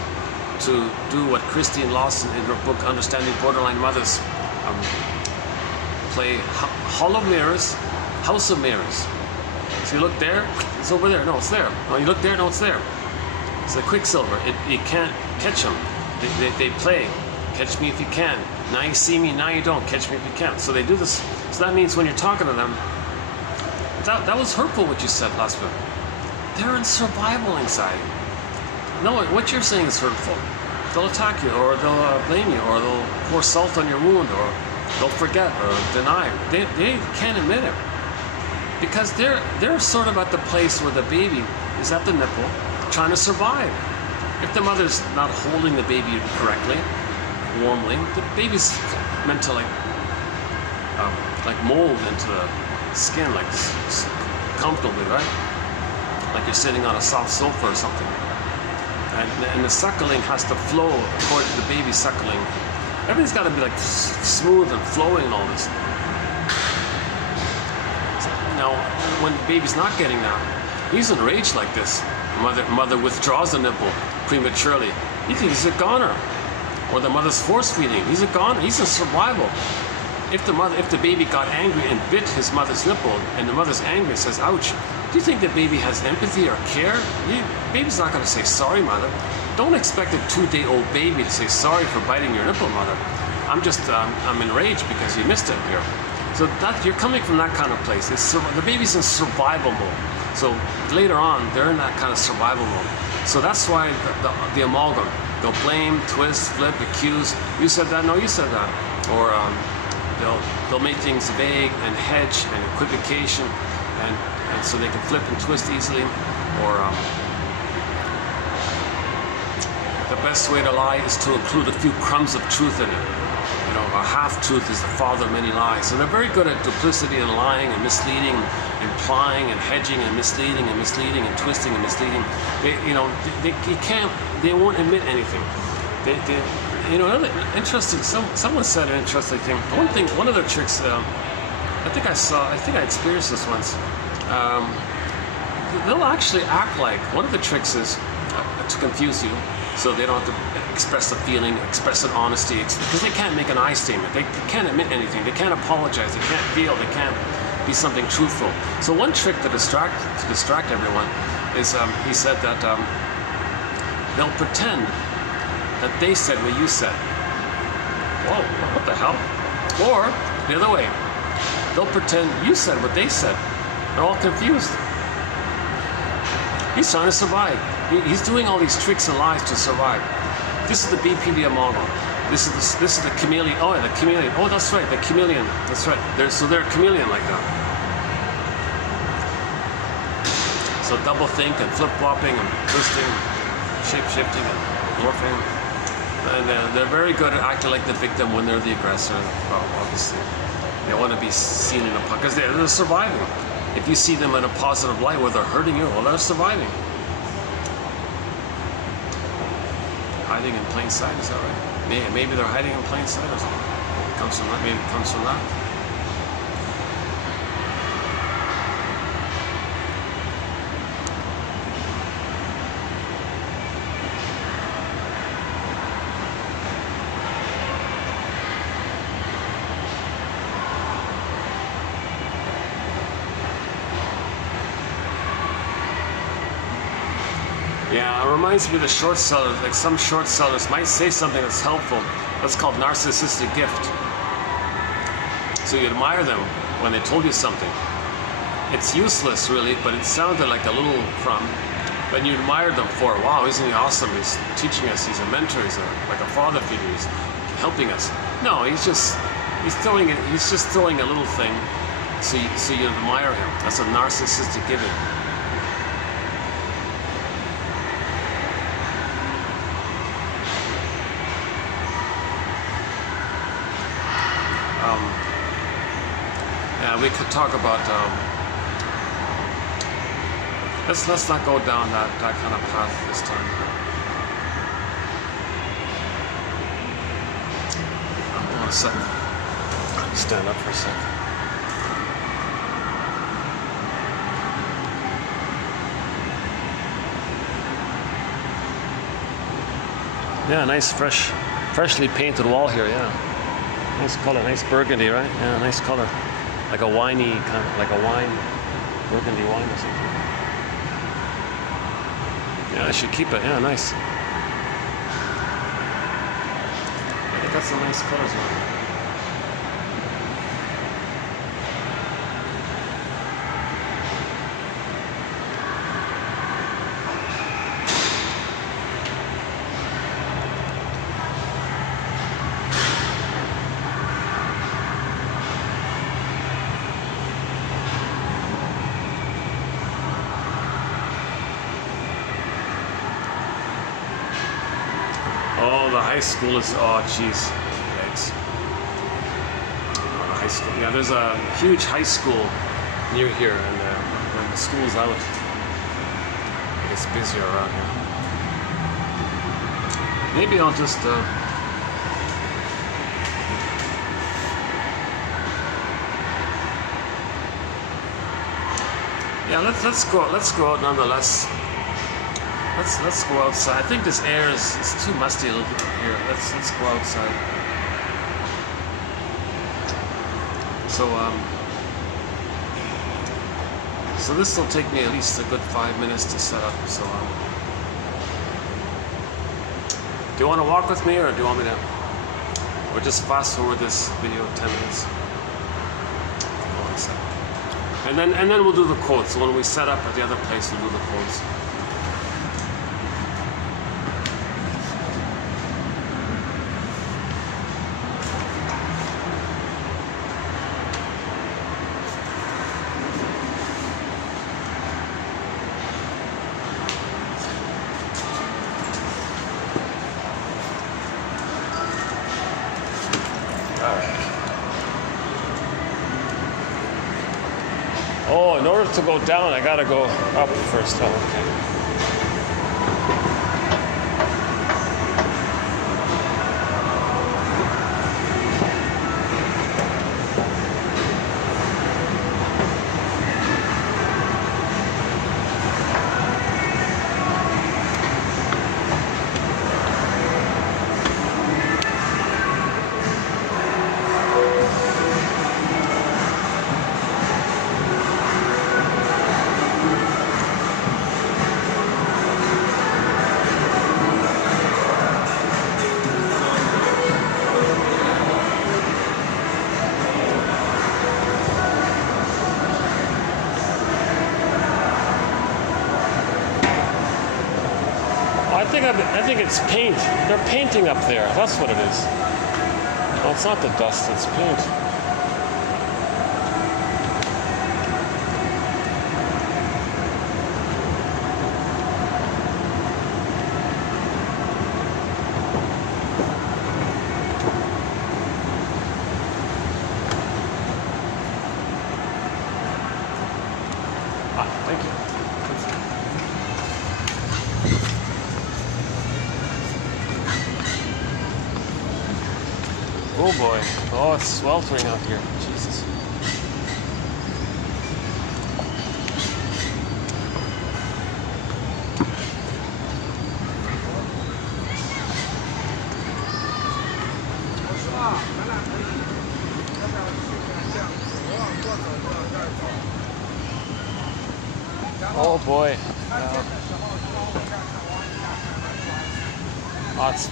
to do what Christine Lawson in her book Understanding Borderline Mothers play hollow mirrors, house of mirrors. So you look there, it's over there, no, it's there. No, you look there, no, it's there. It's a quicksilver. You can't catch them. They play. Catch me if you can. Now you see me, now you don't. Catch me if you can. So they do this. So that means when you're talking to them, that was hurtful what you said last week. They're in survival anxiety. No, what you're saying is hurtful. They'll attack you, or they'll blame you, or they'll pour salt on your wound, or they'll forget or deny. They can't admit it. Because they're sort of at the place where the baby is at the nipple, trying to survive. If the mother's not holding the baby correctly, warmly, the baby's meant to like mold into the skin, like comfortably, right? Like you're sitting on a soft sofa or something. And the suckling has to flow according to the baby suckling. Everything's got to be like smooth and flowing and all this. Now, when the baby's not getting that, he's enraged like this. Mother withdraws the nipple prematurely. You can use a goner. or the mother's force feeding. He's a goner. He's in survival. If the baby got angry and bit his mother's nipple, and the mother's angry and says, "Ouch," do you think the baby has empathy or care? Baby's not going to say, "Sorry, mother." Don't expect a 2-day-old baby to say sorry for biting your nipple, mother. I'm enraged because you missed it here. So that you're coming from that kind of place. The baby's in survival mode. So later on, they're in that kind of survival mode. So that's why the amalgam. They'll blame, twist, flip, accuse. You said that, no, you said that. Or they'll make things vague and hedge and equivocation, and so they can flip and twist easily. Or the best way to lie is to include a few crumbs of truth in it. You know, a half-truth is the father of many lies. So they're very good at duplicity and lying and misleading, implying and hedging and misleading and twisting and misleading. They won't admit anything. Another interesting. Someone said an interesting thing. One of their tricks. I think I experienced this once. They'll actually act like one of the tricks is to confuse you, so they don't have to express a feeling, express an honesty, because they can't make an I statement. They can't admit anything. They can't apologize. They can't feel. They can't be something truthful. So one trick to distract everyone is he said that they'll pretend that they said what you said. Whoa, what the hell? Or the other way, they'll pretend you said what they said. They're all confused. He's trying to survive. He's doing all these tricks and lies to survive. This is the BPD model. This is the chameleon. Oh, the chameleon. Oh, that's right, the chameleon. That's right. They're a chameleon like that. So double think and flip flopping and twisting, shape shifting and morphing. And they're very good at acting like the victim when they're the aggressor. Well, obviously, they want to be seen in a because they're surviving. If you see them in a positive light where they're hurting you, well, they're surviving. Hiding in plain sight, is that right? Maybe they're hiding in plain sight or something. It comes from that. Maybe it comes from that. Yeah, it reminds me of the short sellers. Like some short sellers might say something that's helpful. That's called narcissistic gift. So you admire them when they told you something. It's useless, really, but it sounded like a little crumb. But you admired them for, wow, isn't he awesome? He's teaching us. He's a mentor. He's like a father figure. He's helping us. No, he's just throwing a little thing. So you admire him. That's a narcissistic giving. Yeah, we could talk about. Let's not go down that kind of path this time. Hold on a second. Let me stand up for a second. Yeah, nice, freshly painted wall here. Yeah. Nice color, nice burgundy, right? Yeah, nice color. Like a winey, kind of like a wine, burgundy wine or something. Yeah, I should keep it. Yeah, nice. I think that's a nice color as well. Oh, the high school is, oh jeez, yikes. Oh, the high school, yeah, there's a huge high school near here, and when the school's out, it gets busier around here. Maybe I'll just, yeah, let's go out nonetheless. Let's go outside. I think this air is too musty a little bit here. Let's go outside. So this will take me at least a good 5 minutes to set up. So do you want to walk with me, or do you want me to, or just fast forward this video 10 minutes? Hold on a second. And then we'll do the quotes. So when we set up at the other place, we'll do the quotes. Oh, in order to go down, I gotta go up first. Oh, okay. I think it's paint. They're painting up there. That's what it is. Well, it's not the dust, it's paint. Thank you. Oh boy. Oh, it's sweltering out here. Jesus. Oh boy. Oh, it's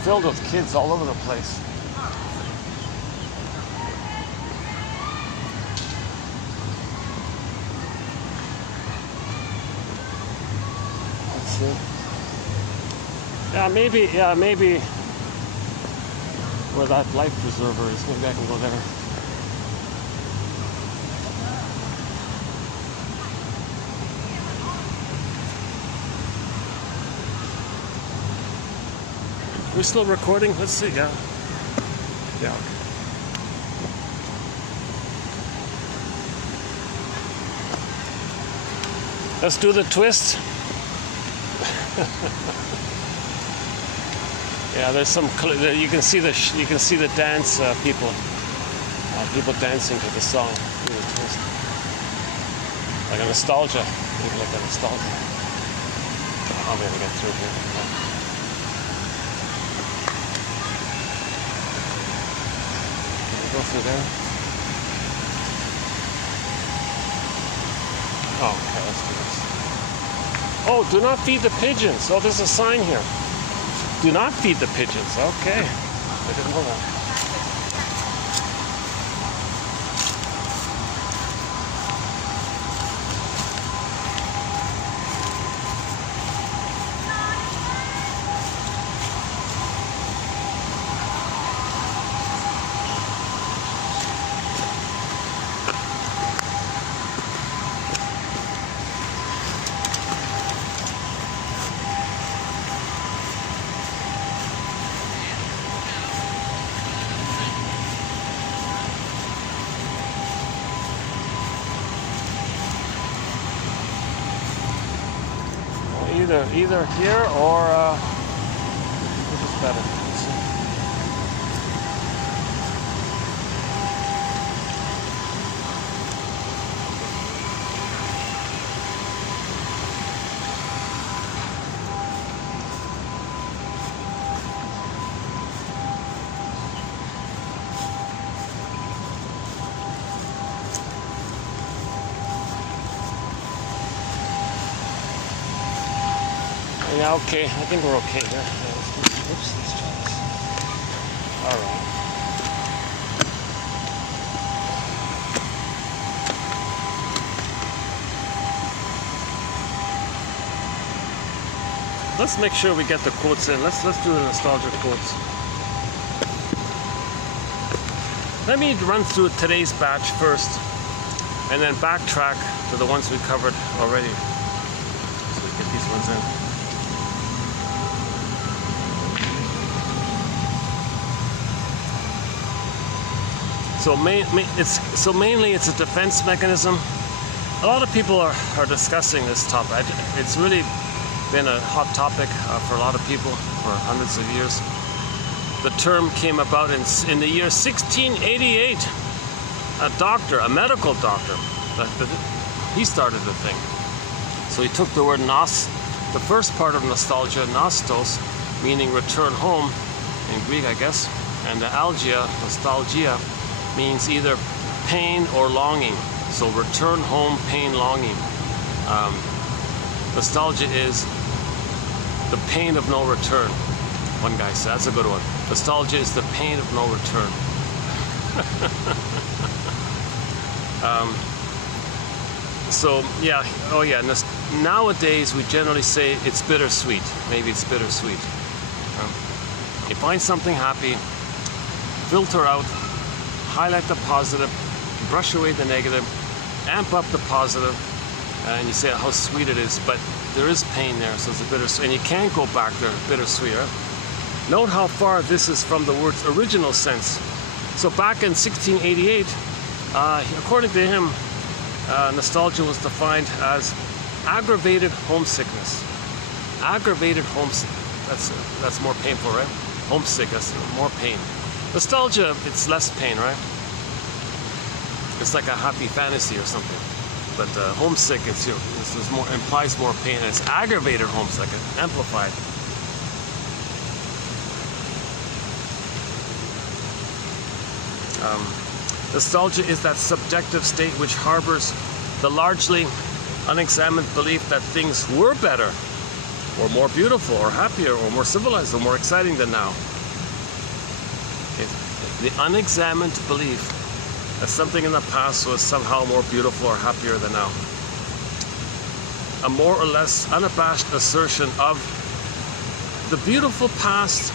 filled with kids all over the place. Yeah, maybe where that life preserver is. Maybe I can go there. We're still recording? Let's see, yeah. Yeah. Let's do the twist. Yeah, there's some. You can see the dance people dancing to the song. Like a nostalgia, maybe like a nostalgia. I'll be able to get through here. Can we go through there? Oh, okay, let's do this. Oh, do not feed the pigeons. Oh, there's a sign here. Do not feed the pigeons. Okay. I didn't know that. Either here or which is better. Let's see. Yeah, okay. I think we're okay here. Oops, let's try this. All right. Let's make sure we get the quotes in. Let's do the nostalgia quotes. Let me run through today's batch first, and then backtrack to the ones we covered already. So we get these ones in. So mainly it's a defense mechanism. A lot of people are discussing this topic. It's really been a hot topic for a lot of people for hundreds of years. The term came about in the year 1688. A doctor, a medical doctor, he started the thing. So he took the word the first part of nostalgia, nostos, meaning return home in Greek, I guess, and the nostalgia, means either pain or longing. So return home, pain, longing. Nostalgia is the pain of no return. One guy said, that's a good one. Nostalgia is the pain of no return. So yeah, oh yeah, nowadays we generally say it's bittersweet. Maybe it's bittersweet. You find something happy, filter out, highlight the positive, brush away the negative, amp up the positive, and you say how sweet it is, but there is pain there, so it's a bittersweet, and you can't go back there, bittersweet, right? Note how far this is from the word's original sense. So back in 1688, according to him, nostalgia was defined as aggravated homesickness. Aggravated homesickness, that's more painful, right? Homesick, that's more pain. Nostalgia, it's less pain, right? It's like a happy fantasy or something. But homesick, this is more, implies more pain, and it's aggravated homesick, amplified. Nostalgia is that subjective state which harbors the largely unexamined belief that things were better, or more beautiful, or happier, or more civilized, or more exciting than now. The unexamined belief that something in the past was somehow more beautiful or happier than now. A more or less unabashed assertion of the beautiful past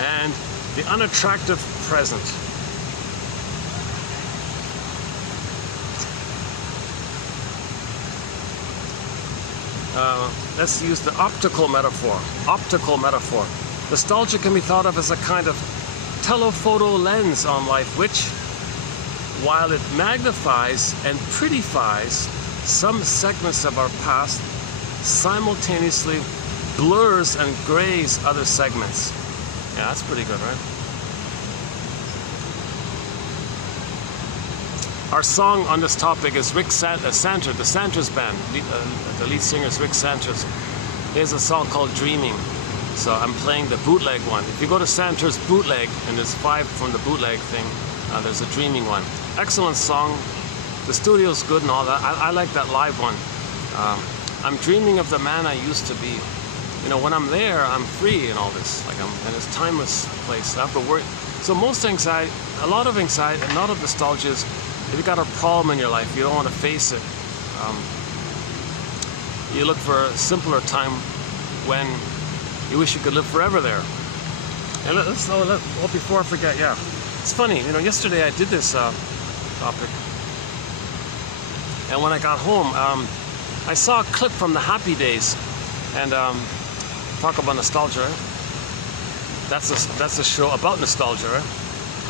and the unattractive present. Let's use the optical metaphor. Optical metaphor. Nostalgia can be thought of as a kind of telephoto lens on life, which, while it magnifies and prettifies some segments of our past, simultaneously blurs and grays other segments. Yeah, that's pretty good, right? Our song on this topic is Rick Santer, the Santer's band. The lead singer is Rick Santer's. There's a song called Dreaming. So I'm playing the bootleg one. If you go to Santer's bootleg, and there's 5 from the bootleg thing, there's a Dreaming one. Excellent song. The studio's good and all that. I like that live one. I'm dreaming of the man I used to be. You know, when I'm there, I'm free and all this. Like in this timeless place. I have to worry. So most anxiety, a lot of anxiety, and a lot of nostalgia is, if you got a problem in your life, you don't want to face it. You look for a simpler time when you wish you could live forever there. And before I forget, yeah. It's funny, you know, yesterday I did this topic. And when I got home, I saw a clip from the Happy Days. And talk about nostalgia, right? That's a show about nostalgia, right?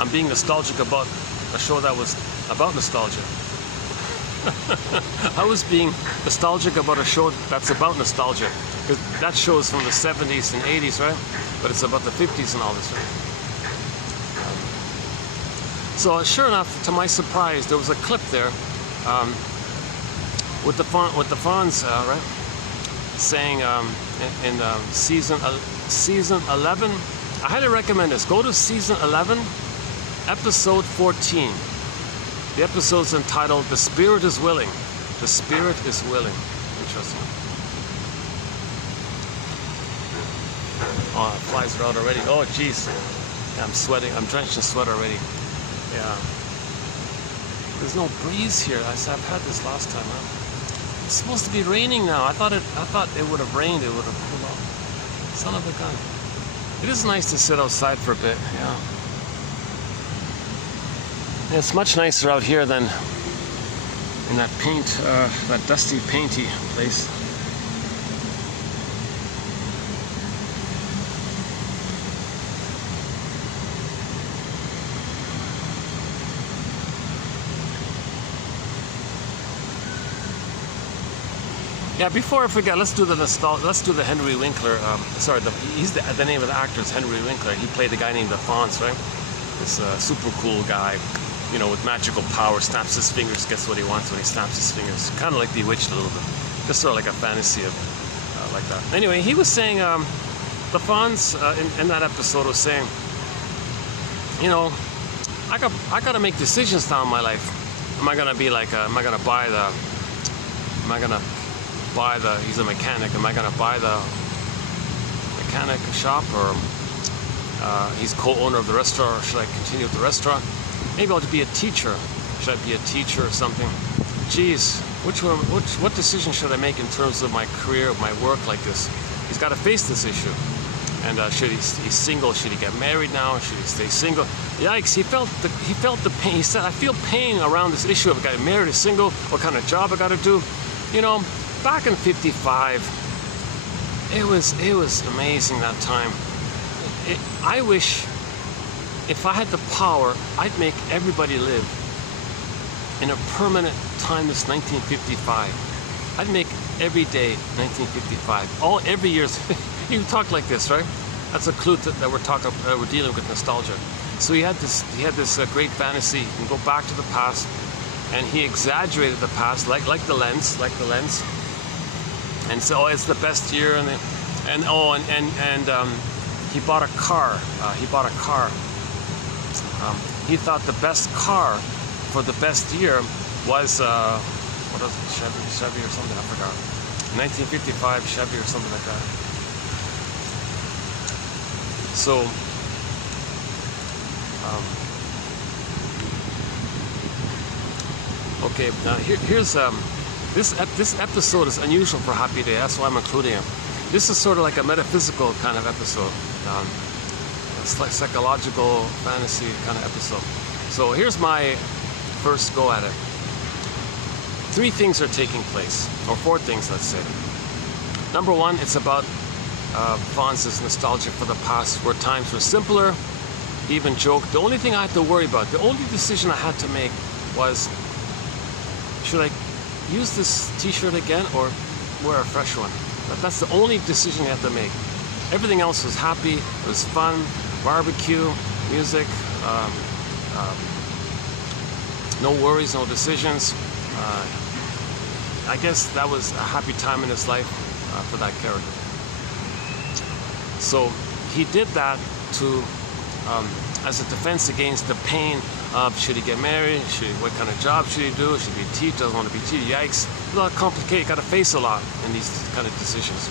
I'm being nostalgic about a show that was about nostalgia. I was being nostalgic about a show that's about nostalgia, because that show is from the 70s and 80s, right? But it's about the 50s and all this, right? So sure enough, to my surprise, there was a clip there with the Fonz, right? Saying in season 11, I highly recommend this. Go to season 11, episode 14. The episode's entitled "The Spirit is Willing." The Spirit is Willing. Interesting. Oh, flies are out already. Oh, jeez. I'm sweating. I'm drenched in sweat already. Yeah. There's no breeze here. I've had this last time. Huh? It's supposed to be raining now. I thought it would have rained. It would have cooled off. Son of a gun. It is nice to sit outside for a bit. Yeah. It's much nicer out here than in that that dusty, painty place. Yeah, before I forget, let's do the Henry Winkler. Sorry, he's the name of the actor is Henry Winkler. He played the guy named Alphonse, right? This super cool guy, you know, with magical power, snaps his fingers, gets what he wants when he snaps his fingers. Kind of like Bewitched a little bit. Just sort of like a fantasy of like that. Anyway, he was saying, Alphonse in that episode was saying, you know, I got to make decisions now in my life. Am I gonna be like, am I gonna buy the? He's a mechanic. Am I gonna buy the mechanic shop, or he's co-owner of the restaurant, or should I continue with the restaurant? Maybe I'll be a teacher. Should I be a teacher or something? Geez, what decision should I make in terms of my career, of my work like this? He's got to face this issue. And he's single? Should he get married now? Should he stay single? Yikes! He felt the pain. He said, "I feel pain around this issue of getting married or single. What kind of job I got to do?" You know, back in '55, it was amazing that time. I wish if I had the power, I'd make everybody live in a permanent timeless 1955. I'd make every day 1955. Every year. You talk like this, right? That's a clue that we're dealing with nostalgia. So he had this great fantasy. He can go back to the past, and he exaggerated the past, like the lens. And so, it's the best year, and he bought a car. He thought the best car for the best year was what was it, Chevy or something? I forgot. 1955 Chevy or something like that. So, okay. Now here's this episode is unusual for Happy Day. That's why I'm including it. This is sort of like a metaphysical kind of episode. It's like psychological fantasy kind of episode. So here's my first go at it. 3 things are taking place, or 4 things, let's say. Number 1, it's about Fonz's nostalgia for the past, where times were simpler. He even joked, the only thing I had to worry about, the only decision I had to make was, should I use this t-shirt again or wear a fresh one? That's the only decision you have to make. Everything else was happy, it was fun, barbecue, music, no worries, no decisions. I guess that was a happy time in his life for that character. So he did that to, as a defense against the pain of, should he get married? What kind of job should he do? Should he be a teacher? Doesn't want to be a teacher. Yikes. A lot complicated. You got to face a lot in these kind of decisions.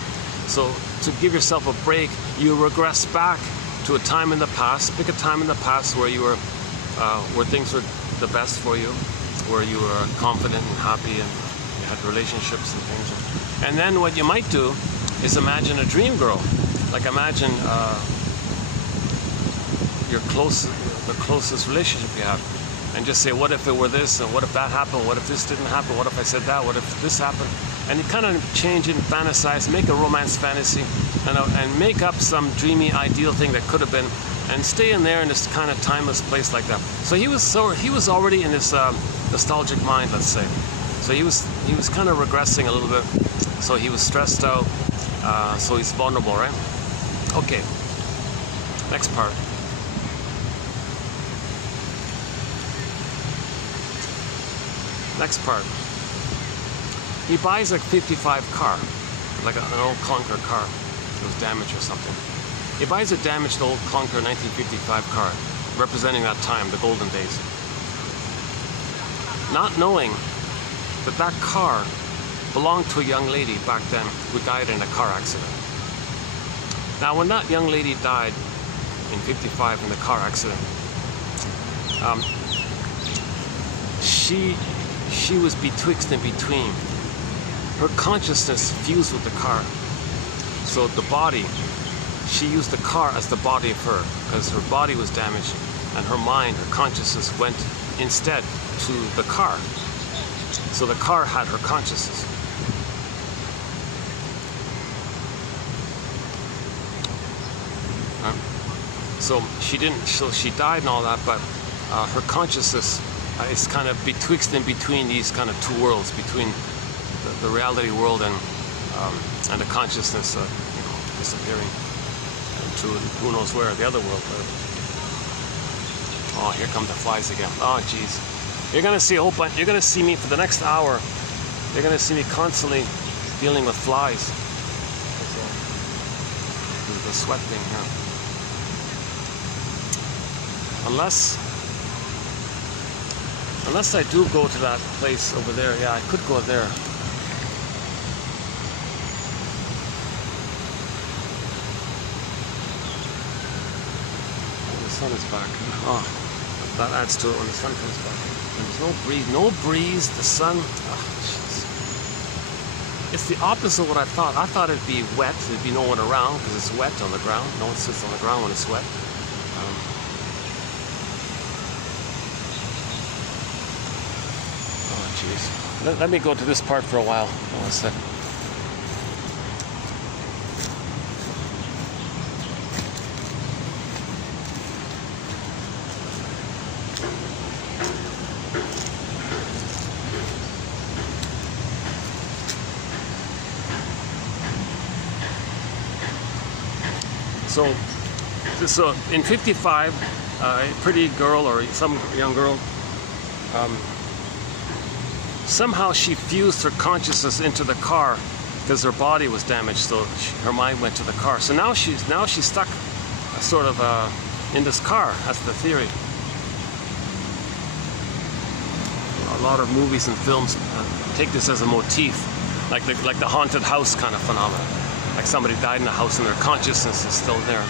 So to give yourself a break, you regress back to a time in the past. Pick a time in the past where you were, where things were the best for you, where you were confident and happy and you had relationships and things. And then what you might do is imagine a dream girl. Like imagine the closest relationship you have, and just say, what if it were this, and what if that happened, what if this didn't happen, what if I said that, what if this happened, and you kind of change it and fantasize, make a romance fantasy, and make up some dreamy ideal thing that could have been, and stay in there in this kind of timeless place like that. So he was already in this nostalgic mind, let's say. So he was kind of regressing a little bit. So he was stressed out. So he's vulnerable, right? Okay. Next part. Next part. He buys a '55 car, like an old clunker car. It was damaged or something. He buys a damaged old clunker 1955 car, representing that time, the golden days. Not knowing that that car belonged to a young lady back then who died in a car accident. Now, when that young lady died in '55 in the car accident, she was betwixt and between. Her consciousness fused with the car. So the body, she used the car as the body of her, because her body was damaged, and her mind, her consciousness went instead to the car. So the car had her consciousness. So she died and all that, but her consciousness is kind of betwixt and between these kind of two worlds, between the reality world and the consciousness disappearing to who knows where, the other world. Oh, here come the flies again. Oh, jeez. You're gonna see a whole bunch. You're gonna see me for the next hour. You're gonna see me constantly dealing with flies. The sweat thing here. Unless I do go to that place over there. Yeah, I could go there. Oh, the sun is back. Oh, that adds to it when the sun comes back. And there's no breeze. No breeze. The sun. Oh, jeez. It's the opposite of what I thought. I thought it'd be wet. There'd be no one around because it's wet on the ground. No one sits on the ground when it's wet. Let me go to this part for a while. Hold on a sec. So in '55, a pretty girl or some young girl, somehow she fused her consciousness into the car because her body was damaged, so her mind went to the car. So now she's stuck sort of in this car. That's the theory. A lot of movies and films take this as a motif, like the haunted house kind of phenomenon. Like somebody died in a house and their consciousness is still there.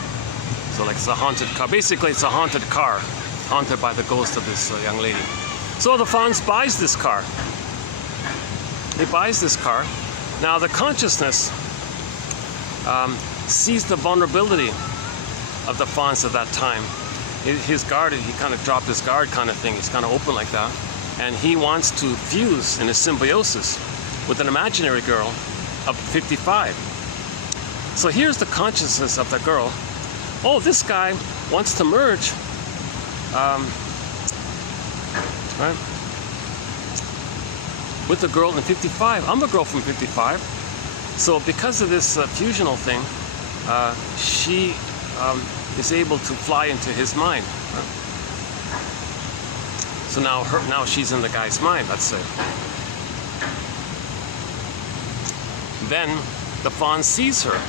So like it's a haunted car. Basically, it's a haunted car, haunted by the ghost of this young lady. So the Fonz buys this car. He buys this car. Now the consciousness sees the vulnerability of the Fonz at that time. His guard, he kind of dropped his guard kind of thing. He's kind of open like that. And he wants to fuse in a symbiosis with an imaginary girl of 55. So here's the consciousness of the girl. Oh, this guy wants to merge. Right? With the girl in 55. I'm a girl from 55. So because of this fusional thing, she is able to fly into his mind. Right? So now she's in the guy's mind, let's say. Then the Fawn sees her,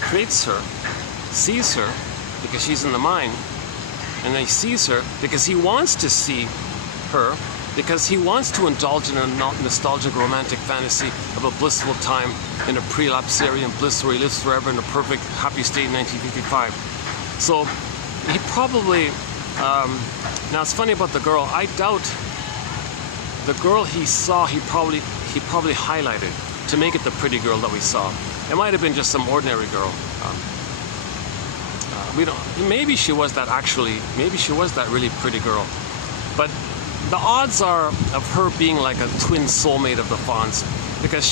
creates her, sees her because she's in the mind, and then he sees her because he wants to see her, because he wants to indulge in a nostalgic romantic fantasy of a blissful time in a pre-lapsarian bliss where he lives forever in a perfect happy state in 1955. So he probably, now it's funny about the girl, I doubt the girl he saw, he probably highlighted to make it the pretty girl that we saw. It might have been just some ordinary girl. We don't, maybe she was that actually, maybe she was that really pretty girl. But the odds are of her being like a twin soulmate of the Fonz, because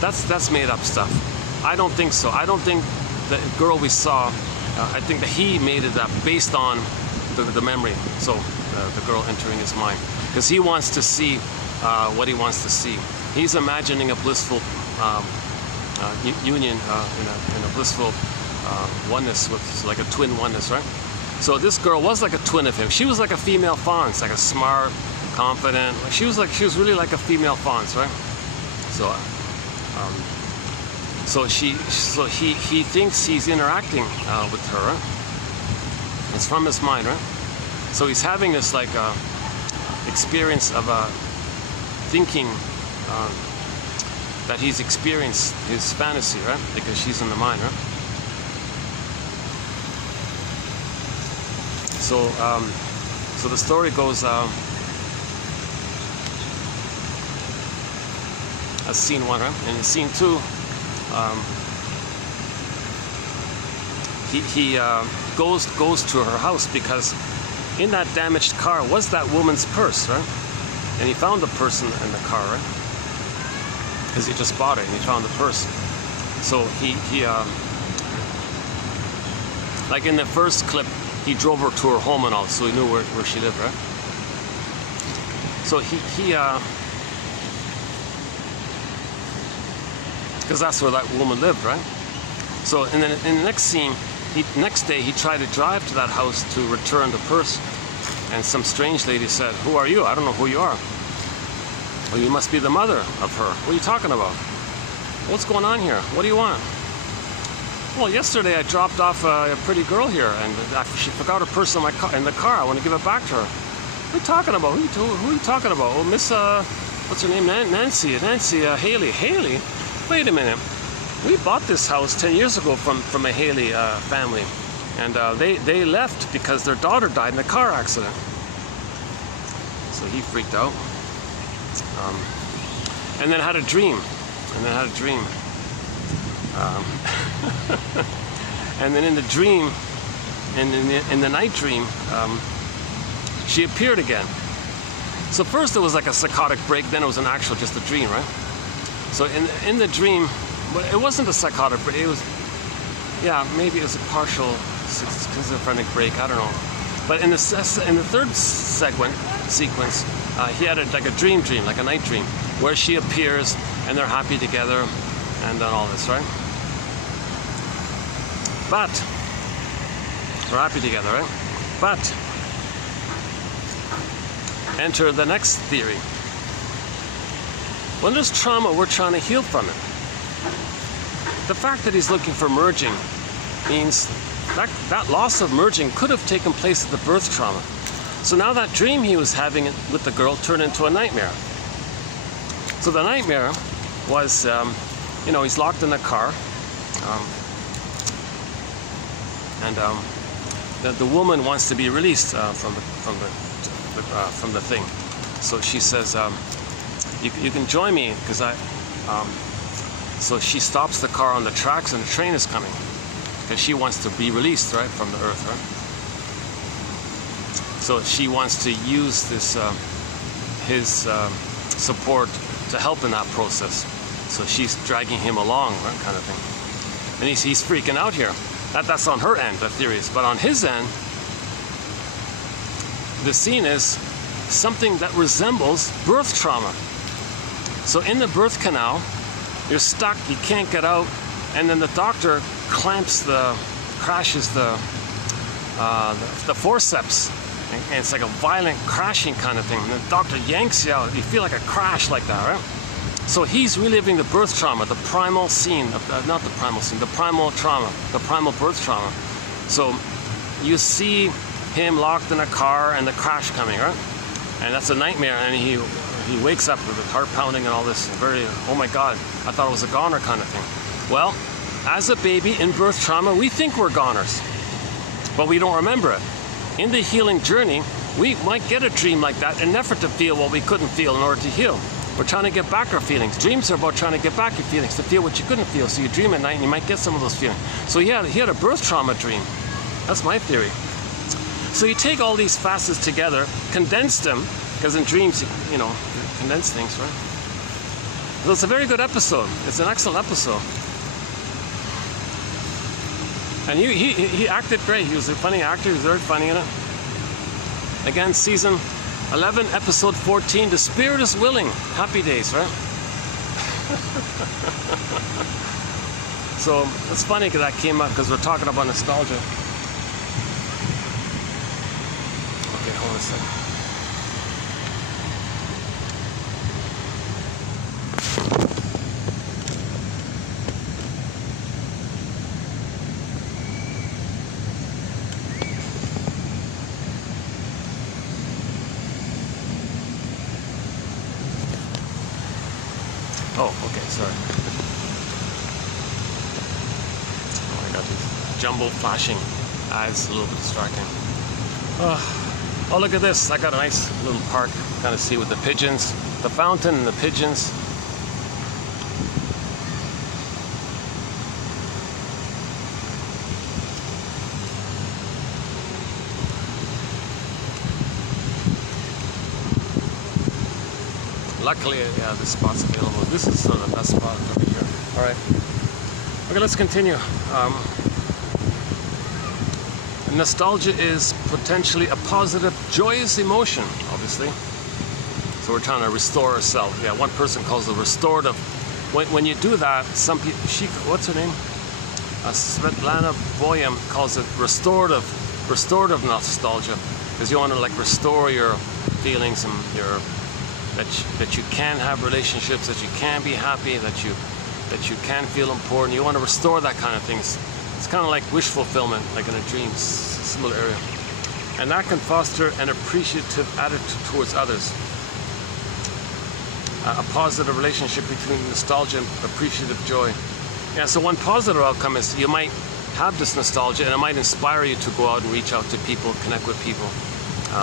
that's made up stuff. I don't think so. I don't think the girl we saw, I think that he made it up based on the memory. So the girl entering his mind, because he wants to see what he wants to see. He's imagining a blissful union in a blissful oneness with like a twin oneness, right? So this girl was like a twin of him. She was like a female Fonz, like a smart, confident. She was really like a female Fonz, right? So he thinks he's interacting with her. Right? It's from his mind, right? So he's having this like experience of thinking that he's experienced his fantasy, right? Because she's in the mind, right? So, so the story goes, that's scene 1, right? And in scene 2, he goes to her house because in that damaged car was that woman's purse, right? And he found the person in the car, right? Because he just bought it and he found the purse. So he like in the first clip, he drove her to her home and all, so he knew where she lived, right? So because that's where that woman lived, right? So in the next scene, next day he tried to drive to that house to return the purse, and some strange lady said, "Who are you? I don't know who you are." "Well, you must be the mother of her." "What are you talking about? What's going on here? What do you want?" "Well, yesterday I dropped off a pretty girl here, and she forgot her purse in the car. I want to give it back to her." "What are you talking about? Who are you talking about?" "Oh, Miss, what's her name? Nancy Haley." "Haley? Wait a minute. We bought this house 10 years ago from a Haley family, and they left because their daughter died in a car accident." So he freaked out, and then had a dream, and then in the dream, in the night dream, she appeared again. So first it was like a psychotic break, then it was an actual just a dream, right? So in the dream, but it wasn't a psychotic break. It was, yeah, maybe it was a partial schizophrenic break. I don't know. But in the third sequence, he had like a dream, like a night dream, where she appears and they're happy together, and then all this, right? But we're happy together, right? But enter the next theory. When there's trauma, we're trying to heal from it. The fact that he's looking for merging means that loss of merging could have taken place at the birth trauma. So now that dream he was having with the girl turned into a nightmare. So the nightmare was, he's locked in the car, and the woman wants to be released from the thing. So she says, you can join me, because so she stops the car on the tracks and the train is coming, because she wants to be released, right, from the earth, right? So she wants to use this his support to help in that process. So she's dragging him along, right, kind of thing. And he's freaking out here. That's on her end, the theory is. But on his end, the scene is something that resembles birth trauma. So in the birth canal, you're stuck, you can't get out, and then the doctor crashes the forceps, and it's like a violent crashing kind of thing. And the doctor yanks you out. You feel like a crash like that, right? So he's reliving the birth trauma, the primal scene of not the primal scene, the primal trauma, the primal birth trauma. So you see him locked in a car and the crash coming, right? And that's a nightmare, and he wakes up with his heart pounding and all this, very, oh my God, I thought it was a goner kind of thing. Well, as a baby in birth trauma, we think we're goners, but we don't remember it. In the healing journey, we might get a dream like that in an effort to feel what we couldn't feel in order to heal. We're trying to get back our feelings. Dreams are about trying to get back your feelings, to feel what you couldn't feel. So you dream at night and you might get some of those feelings. So he had a birth trauma dream. That's my theory. So you take all these facets together, condense them, because in dreams, you condense things, right? So it's a very good episode. It's an excellent episode. And he acted great. He was a funny actor. He was very funny in it. Again, season 11, episode 14, The Spirit is Willing. Happy days, right? So it's funny because that came up because we're talking about nostalgia. Okay, hold on a second. Oh, okay, sorry. Oh, I got these jumbo flashing ads, a little bit distracting. Oh, look at this. I got a nice little park. Kind of see with the pigeons, the fountain and the pigeons. Luckily, yeah, this spot's available. This is sort of the best spot over here. All right. Okay, let's continue. Nostalgia is potentially a positive, joyous emotion, obviously. So we're trying to restore ourselves. Yeah, one person calls it restorative. When you do that, some people, what's her name? Svetlana Boyam calls it restorative nostalgia, because you want to like restore your feelings and your that you can have relationships, that you can be happy, that you can feel important. You want to restore that kind of things. It's kind of like wish fulfillment, like in a dream, similar area. And that can foster an appreciative attitude towards others. A positive relationship between nostalgia and appreciative joy. Yeah, so one positive outcome is you might have this nostalgia and it might inspire you to go out and reach out to people, connect with people,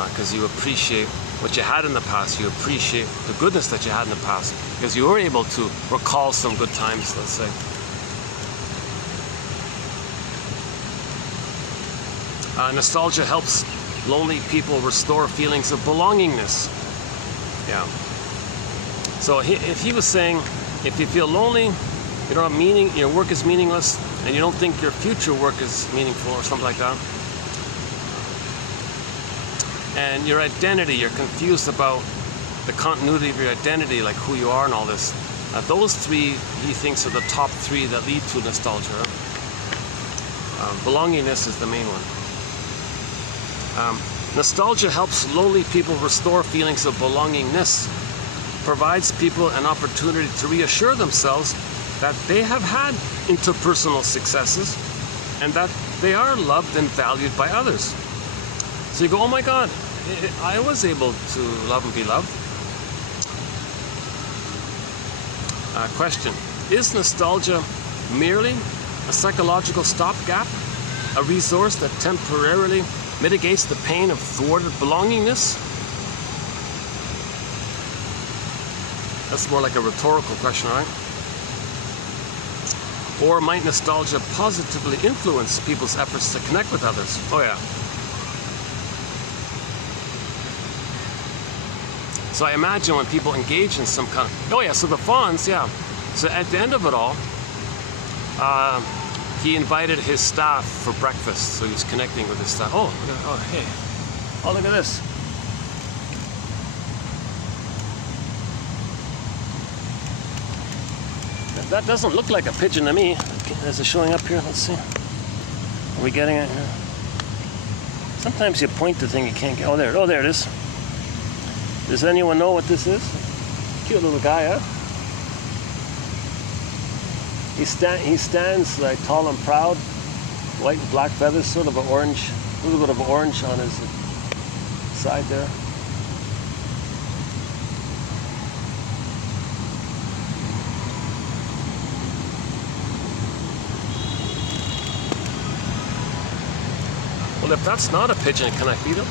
because you appreciate what you had in the past. You appreciate the goodness that you had in the past because you were able to recall some good times, let's say. Nostalgia helps lonely people restore feelings of belongingness. Yeah. So if he was saying, if you feel lonely, you don't have meaning, your work is meaningless, and you don't think your future work is meaningful or something like that, and your identity, you're confused about the continuity of your identity, like who you are and all this. Those three, he thinks, are the top three that lead to nostalgia. Belongingness is the main one. Nostalgia helps lonely people restore feelings of belongingness, provides people an opportunity to reassure themselves that they have had interpersonal successes and that they are loved and valued by others. So you go, oh my God, I was able to love and be loved. Question, is nostalgia merely a psychological stopgap, a resource that temporarily mitigates the pain of thwarted belongingness? That's more like a rhetorical question, right? Or might nostalgia positively influence people's efforts to connect with others? Oh yeah. So I imagine when people engage in some kind of, oh yeah, so the fawns, yeah. So at the end of it all, he invited his staff for breakfast. So he was connecting with his staff. Oh, hey. Oh, look at this. That doesn't look like a pigeon to me. Is it showing up here? Let's see. Are we getting it here? Sometimes you point the thing you can't get. Oh, there. Oh, there it is. Does anyone know what this is? Cute little guy, huh? He stands like tall and proud, white and black feathers, sort of an orange, a little bit of orange on his side there. Well, if that's not a pigeon, can I feed him?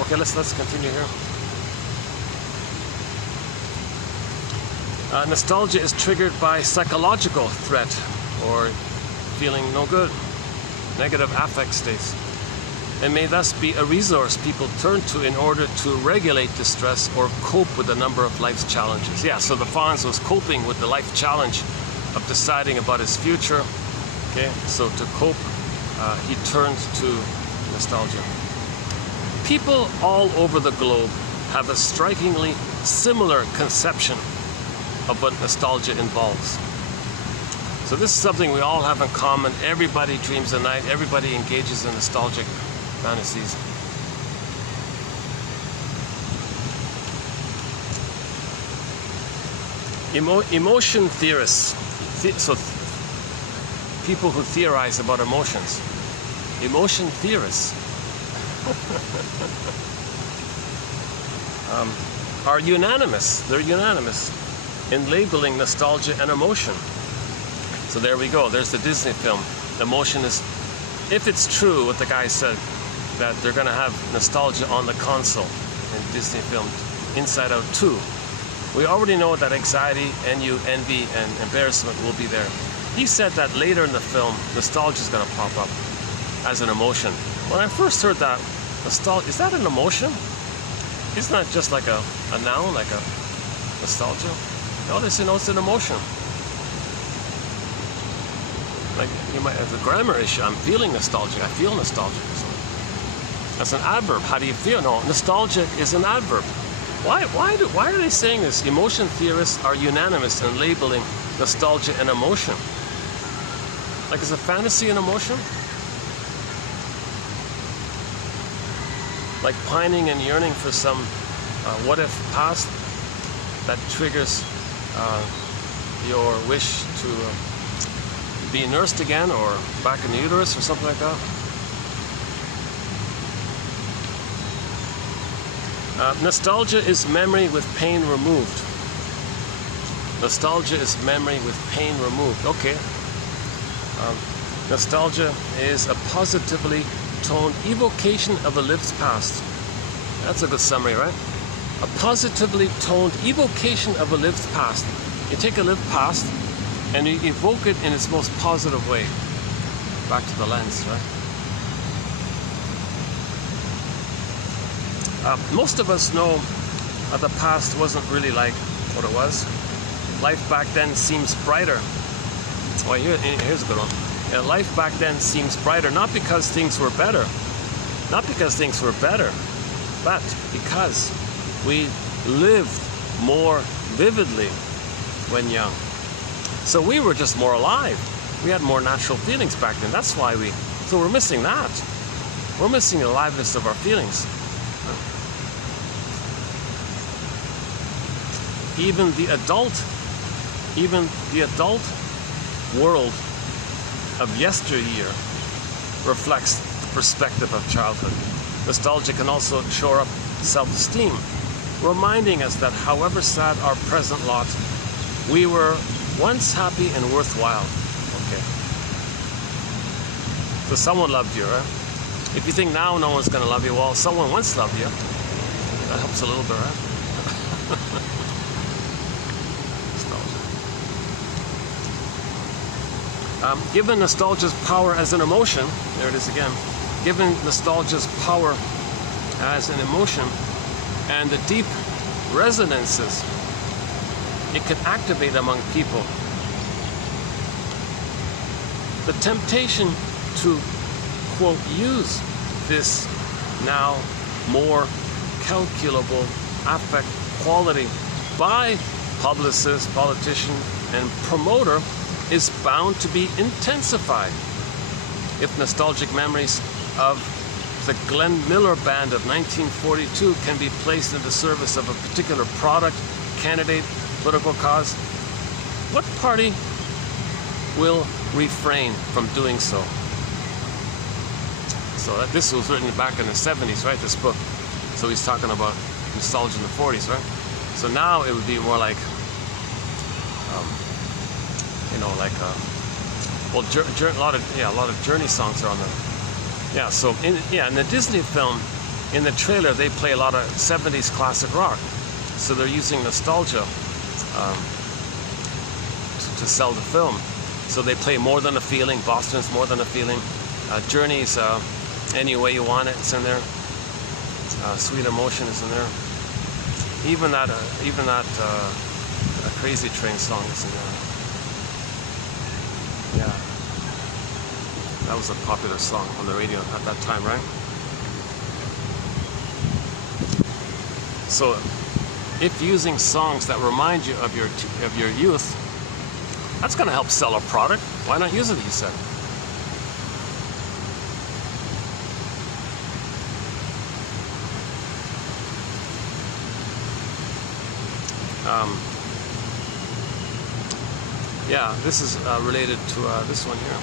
Okay, let's continue here. Nostalgia is triggered by psychological threat or feeling no good, negative affect states. It may thus be a resource people turn to in order to regulate distress or cope with a number of life's challenges. Yeah, so the Fonz was coping with the life challenge of deciding about his future. Okay, so to cope, he turned to nostalgia. People all over the globe have a strikingly similar conception of what nostalgia involves. So this is something we all have in common. Everybody dreams at night. Everybody engages in nostalgic fantasies. Emotion theorists, so people who theorize about emotions. Emotion theorists. are unanimous. They're unanimous in labeling nostalgia an emotion. So there we go. There's the Disney film. Emotion is, if it's true what the guy said, that they're going to have nostalgia on the console in Disney film Inside Out 2. We already know that anxiety, envy, and embarrassment will be there. He said that later in the film, nostalgia is going to pop up as an emotion. When I first heard that, nostalgia, is that an emotion? Isn't that just like a noun, like a nostalgia? No, they say no, it's an emotion. Like, you might have a grammar issue. I'm feeling nostalgic. I feel nostalgic or something. That's an adverb. How do you feel? No, nostalgic is an adverb. Why are they saying this? Emotion theorists are unanimous in labeling nostalgia an emotion. Like, is a fantasy an emotion? Like pining and yearning for some what-if past that triggers your wish to be nursed again or back in the uterus or something like that. Nostalgia is memory with pain removed. Nostalgia is memory with pain removed. Okay. Nostalgia is a positively toned evocation of a lived past. That's a good summary, right? A positively toned evocation of a lived past. You take a lived past and you evoke it in its most positive way. Back to the lens, right? Most of us know the past wasn't really like what it was. Life back then seems brighter. Well, here's a good one. Yeah, life back then seems brighter, not because things were better, but because we lived more vividly when young. So we were just more alive. We had more natural feelings back then. That's why so we're missing that. We're missing the aliveness of our feelings. Even the adult world of yesteryear reflects the perspective of childhood. Nostalgia can also shore up self-esteem, reminding us that however sad our present lot, we were once happy and worthwhile. Okay. So someone loved you, right? If you think now no one's going to love you, well, someone once loved you. That helps a little bit, right? Given nostalgia's power as an emotion, there it is again, given nostalgia's power as an emotion and the deep resonances it can activate among people, the temptation to, quote, use this now more calculable affect quality by publicist, politician, and promoter is bound to be intensified. If nostalgic memories of the Glenn Miller Band of 1942 can be placed in the service of a particular product, candidate, political cause, what party will refrain from doing so? So this was written back in the 70s, right, this book. So he's talking about nostalgia in the 40s, right? So now it would be more like, a lot of Journey songs are on there. Yeah, so in the Disney film, in the trailer, they play a lot of 70s classic rock. So they're using nostalgia to sell the film. So they play More Than a Feeling, Boston's More Than a Feeling, Journey's Any Way You Want It, it's in there. Sweet Emotion is in there. Even that Crazy Train song is in there. Yeah, that was a popular song on the radio at that time, right? So, if using songs that remind you of your youth, that's going to help sell a product. Why not use it? You said. Yeah, this is related to this one here.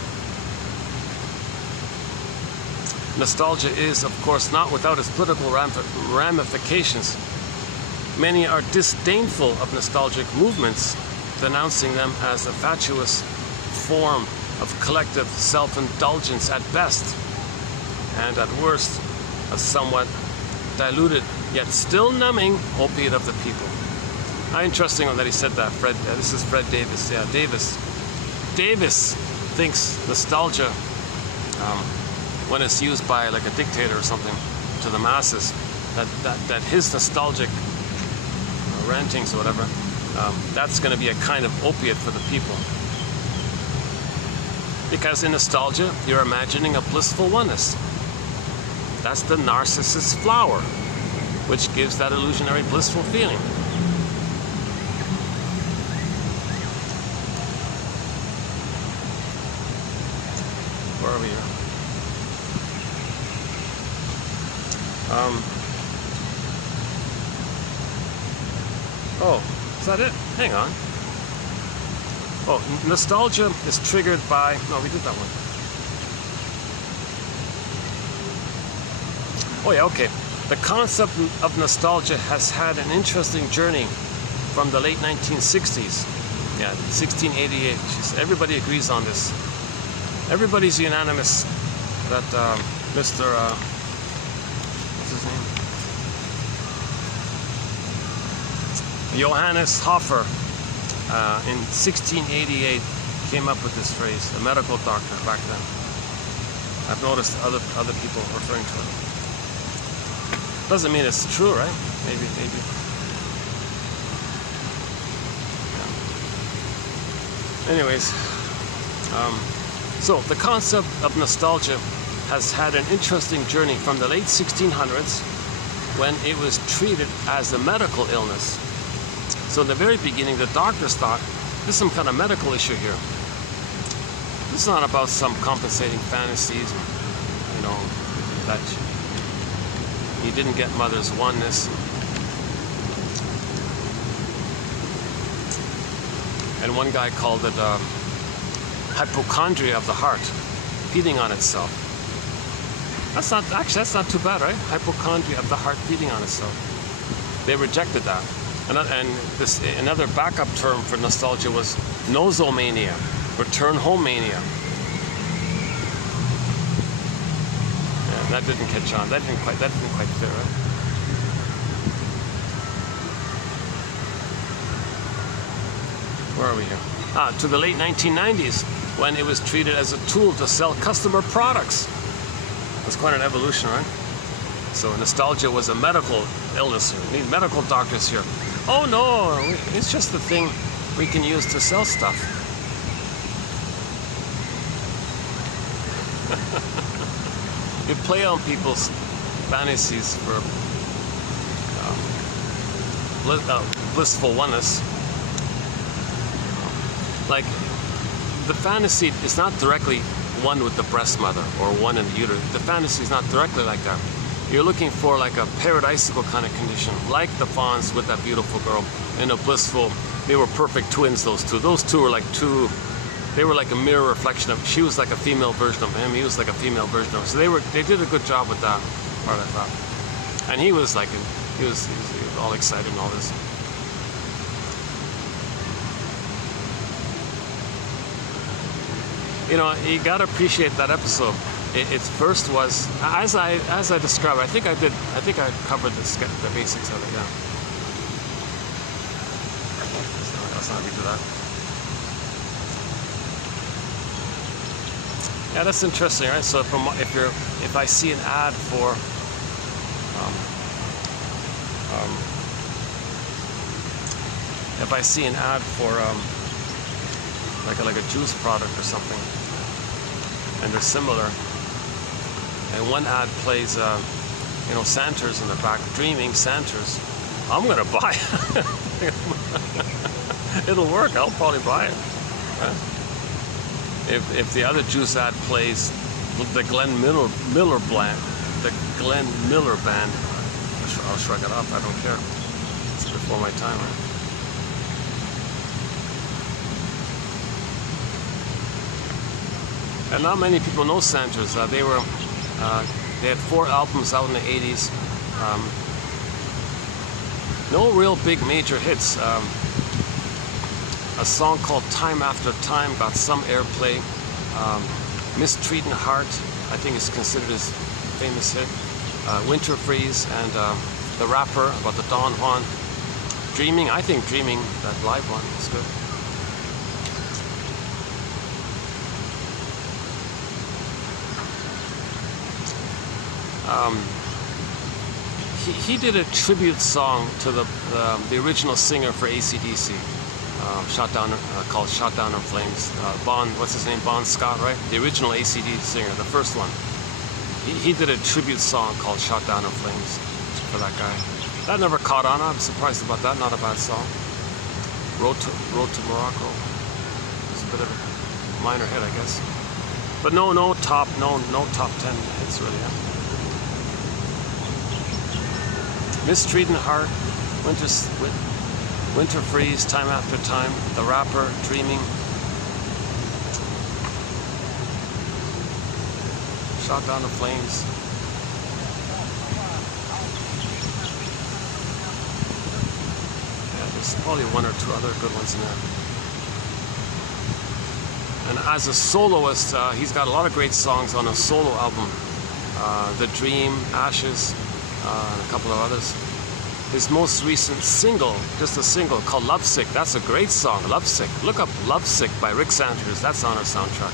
Nostalgia is, of course, not without its political ramifications. Many are disdainful of nostalgic movements, denouncing them as a fatuous form of collective self-indulgence at best, and at worst, a somewhat diluted yet still numbing opiate of the people. Interesting that he said that. Fred, this is Fred Davis. Yeah, Davis. Davis thinks nostalgia, when it's used by like a dictator or something to the masses, that his nostalgic rantings or whatever, that's going to be a kind of opiate for the people. Because in nostalgia, you're imagining a blissful oneness. That's the narcissist's flower, which gives that illusionary blissful feeling. Where are we here? Oh, is that it? Hang on. Oh, nostalgia is triggered by... No, we did that one. Oh yeah, okay. The concept of nostalgia has had an interesting journey from the late 1960s. Yeah, 1688. Everybody agrees on this. Everybody's unanimous that Mr. What's his name? Johannes Hofer in 1688 came up with this phrase, a medical doctor back then. I've noticed other people referring to it. Doesn't mean it's true, right? Maybe. Yeah. Anyways, so the concept of nostalgia has had an interesting journey from the late 1600s when it was treated as a medical illness. So in the very beginning, the doctors thought, there's some kind of medical issue here. It's not about some compensating fantasies, you know, that you didn't get mother's oneness. And one guy called it hypochondria of the heart, feeding on itself. That's not too bad, right? Hypochondria of the heart feeding on itself. They rejected that. Another backup term for nostalgia was nosomania, return home mania. Yeah, that didn't catch on. That didn't quite fit, right? Where are we here? To the late 1990s, when it was treated as a tool to sell customer products. That's quite an evolution, right? So nostalgia was a medical illness. We need medical doctors here. Oh no, it's just the thing we can use to sell stuff. You play on people's fantasies for blissful oneness. Like, the fantasy is not directly one with the breast mother or one in the uterus. The fantasy is not directly like that. You're looking for like a paradisical kind of condition, like the fawns with that beautiful girl in a blissful. They were perfect twins, those two. Those two were like they were like a mirror reflection of. She was like a female version of him. He was like a female version of her. So they did a good job with that part, I thought. And he was like, he was all excited and all this. You know, you gotta appreciate that episode. Its first was, as I described. I think I covered the basics of it. Yeah. Let's not redo that. Yeah, that's interesting, right? So if I see an ad for like a juice product or something, and they're similar, and one ad plays Santers in the back, dreaming Santers, I'm gonna buy it. It'll work. I'll probably buy it. Right? If the other juice ad plays the Glenn Miller band, I'll shrug it off. I don't care. It's before my time, right? And not many people know Santers. They had 4 albums out in the 80s. No real big major hits. A song called Time After Time got some airplay. Mistreating Heart, I think, is considered his famous hit. Winter Freeze, and the rapper about the Don Juan. Dreaming, I think Dreaming, that live one, is good. He did a tribute song to the original singer for AC/DC, called Shot Down in Flames. What's his name? Bon Scott, right? The original AC/DC singer, the first one. He did a tribute song called Shot Down in Flames for that guy. That never caught on. I'm surprised about that. Not a bad song. Road to Morocco. It's a bit of a minor hit, I guess. But no top 10 hits really. Yeah. Mistreating Heart, Winter Freeze, Time After Time, the rapper, Dreaming, Shot Down the Flames. Yeah, there's probably one or two other good ones in there. And as a soloist, he's got a lot of great songs on a solo album. The Dream, Ashes, and a couple of others. His most recent single, just a single, called Lovesick. That's a great song, Lovesick. Look up Lovesick by Rick Sanders. That's on our soundtrack.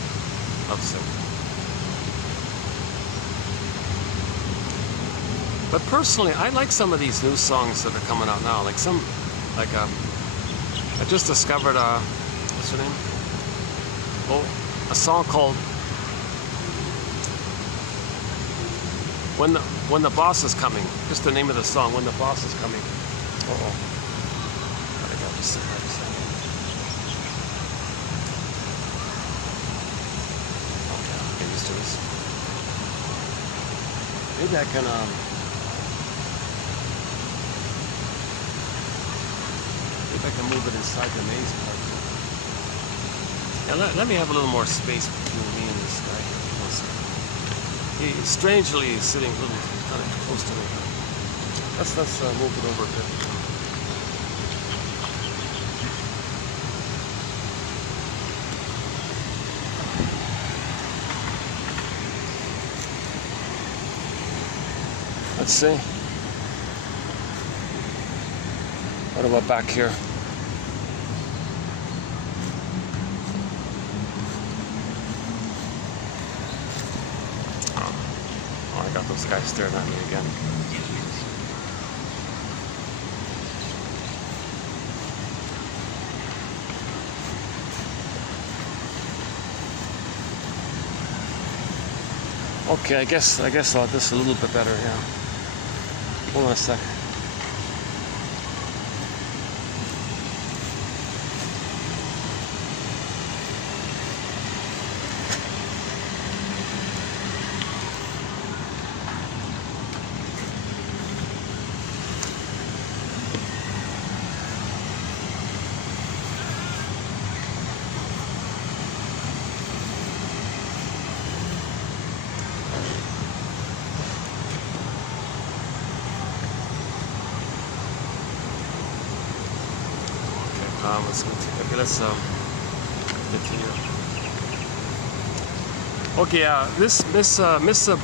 Lovesick. But personally, I like some of these new songs that are coming out now. Like I just discovered, what's her name? Oh, a song called When the Boss Is Coming. Just the name of the song, When the Boss Is Coming. Uh-oh. Gotta go, just sit right a second. Okay, I'll get used to this. Maybe I can, move it inside the maze part. Yeah, let me have a little more space between me and this guy. One second. He strangely is sitting a little kind of close to me. Let's move it over a bit. Let's see. What about back here? Got those guys staring at me again. Okay, I guess this is a little bit better, yeah. Hold on a sec. Let's continue. Okay, Miss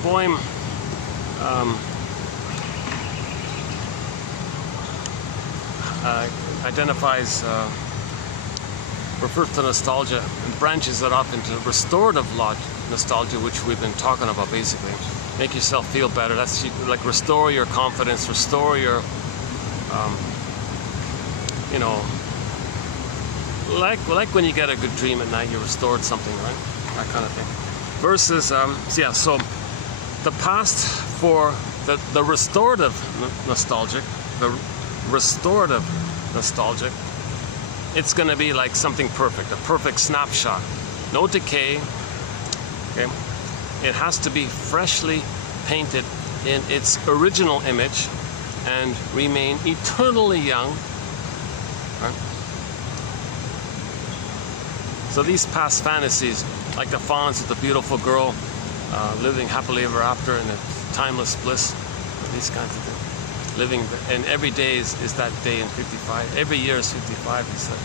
Boehm identifies, refers to nostalgia and branches it off into restorative nostalgia, which we've been talking about basically. Make yourself feel better. That's like restore your confidence, restore your, you know, like when you get a good dream at night, you restored something, right? That kind of thing. Versus, so the past for the restorative nostalgic, it's going to be like something perfect, a perfect snapshot. No decay, okay? It has to be freshly painted in its original image and remain eternally young, right? So these past fantasies, like the fawns with the beautiful girl living happily ever after in a timeless bliss, these kinds of things. living, and every day is that day in 55. Every year is 55, he said.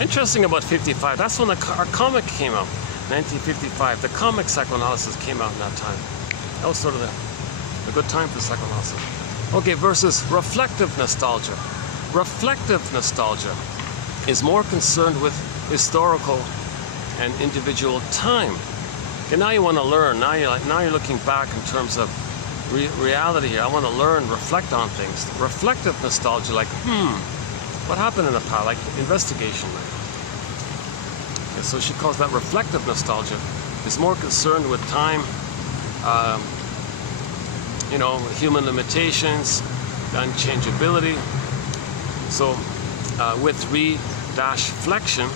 Interesting about 55, that's when our comic came out, 1955. The comic psychoanalysis came out in that time. That was sort of a good time for psychoanalysis. Okay, versus reflective nostalgia. Reflective nostalgia is more concerned with historical and individual time. Okay, now you want to learn. Now you're looking back in terms of reality here. I want to learn, reflect on things. Reflective nostalgia, like, what happened in the past? Like investigation. Okay, so she calls that reflective nostalgia. Is more concerned with time, you know, human limitations, unchangeability. So with re-flection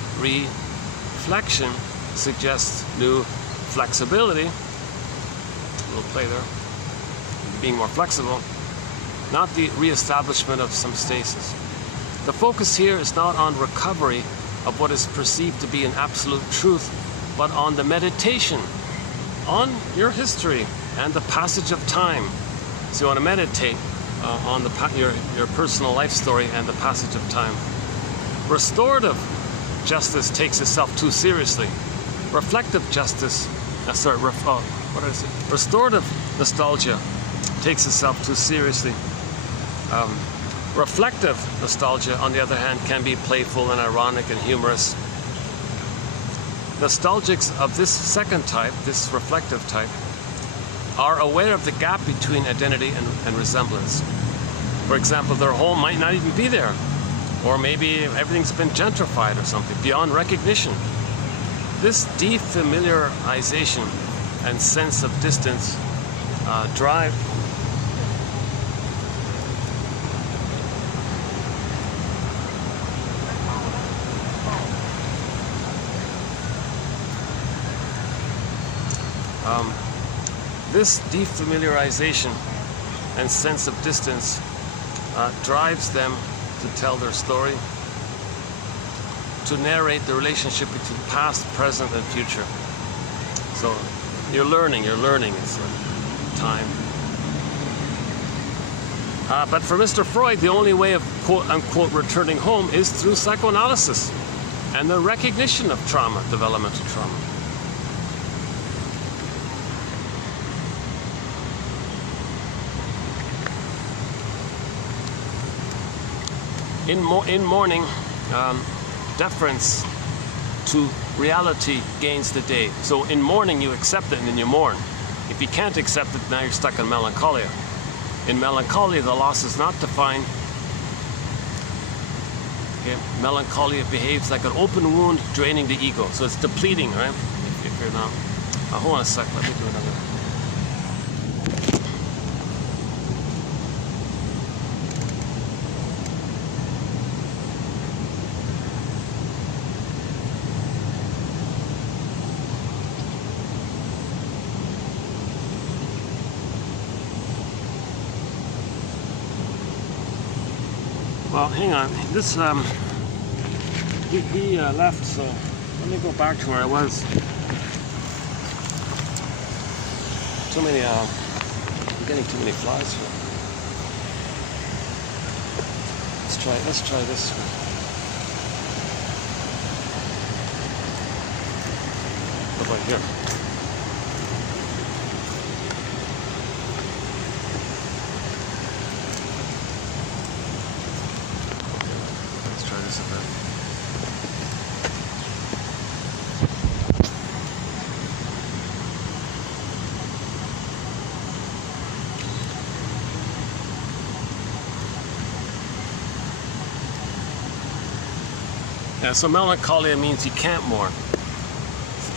suggests new flexibility. A little play there. Being more flexible. Not the re-establishment of some stasis. The focus here is not on recovery of what is perceived to be an absolute truth, but on the meditation on your history and the passage of time. So you want to meditate on your personal life story and the passage of time. Restorative justice takes itself too seriously. Reflective justice, restorative nostalgia takes itself too seriously. Reflective nostalgia, on the other hand, can be playful and ironic and humorous. Nostalgics of this second type, this reflective type, are aware of the gap between identity and resemblance. For example, their home might not even be there, or maybe everything's been gentrified or something, beyond recognition. This defamiliarization and sense of distance drive this defamiliarization and sense of distance drives them to tell their story, to narrate the relationship between past, present, and future. So you're learning, it's time. But for Mr. Freud, the only way of quote-unquote returning home is through psychoanalysis and the recognition of trauma, developmental trauma. In mourning, deference to reality gains the day. So in mourning, you accept it and then you mourn. If you can't accept it, now you're stuck in melancholia. In melancholia, the loss is not defined. Okay? Melancholia behaves like an open wound, draining the ego. So it's depleting, right? If you're not. Hold on a sec, let me do another. Well, hang on. This he left, so let me go back to where I was. Too many. I'm getting too many flies here. Let's try this one. What about here? Yeah, so melancholia means you can't mourn.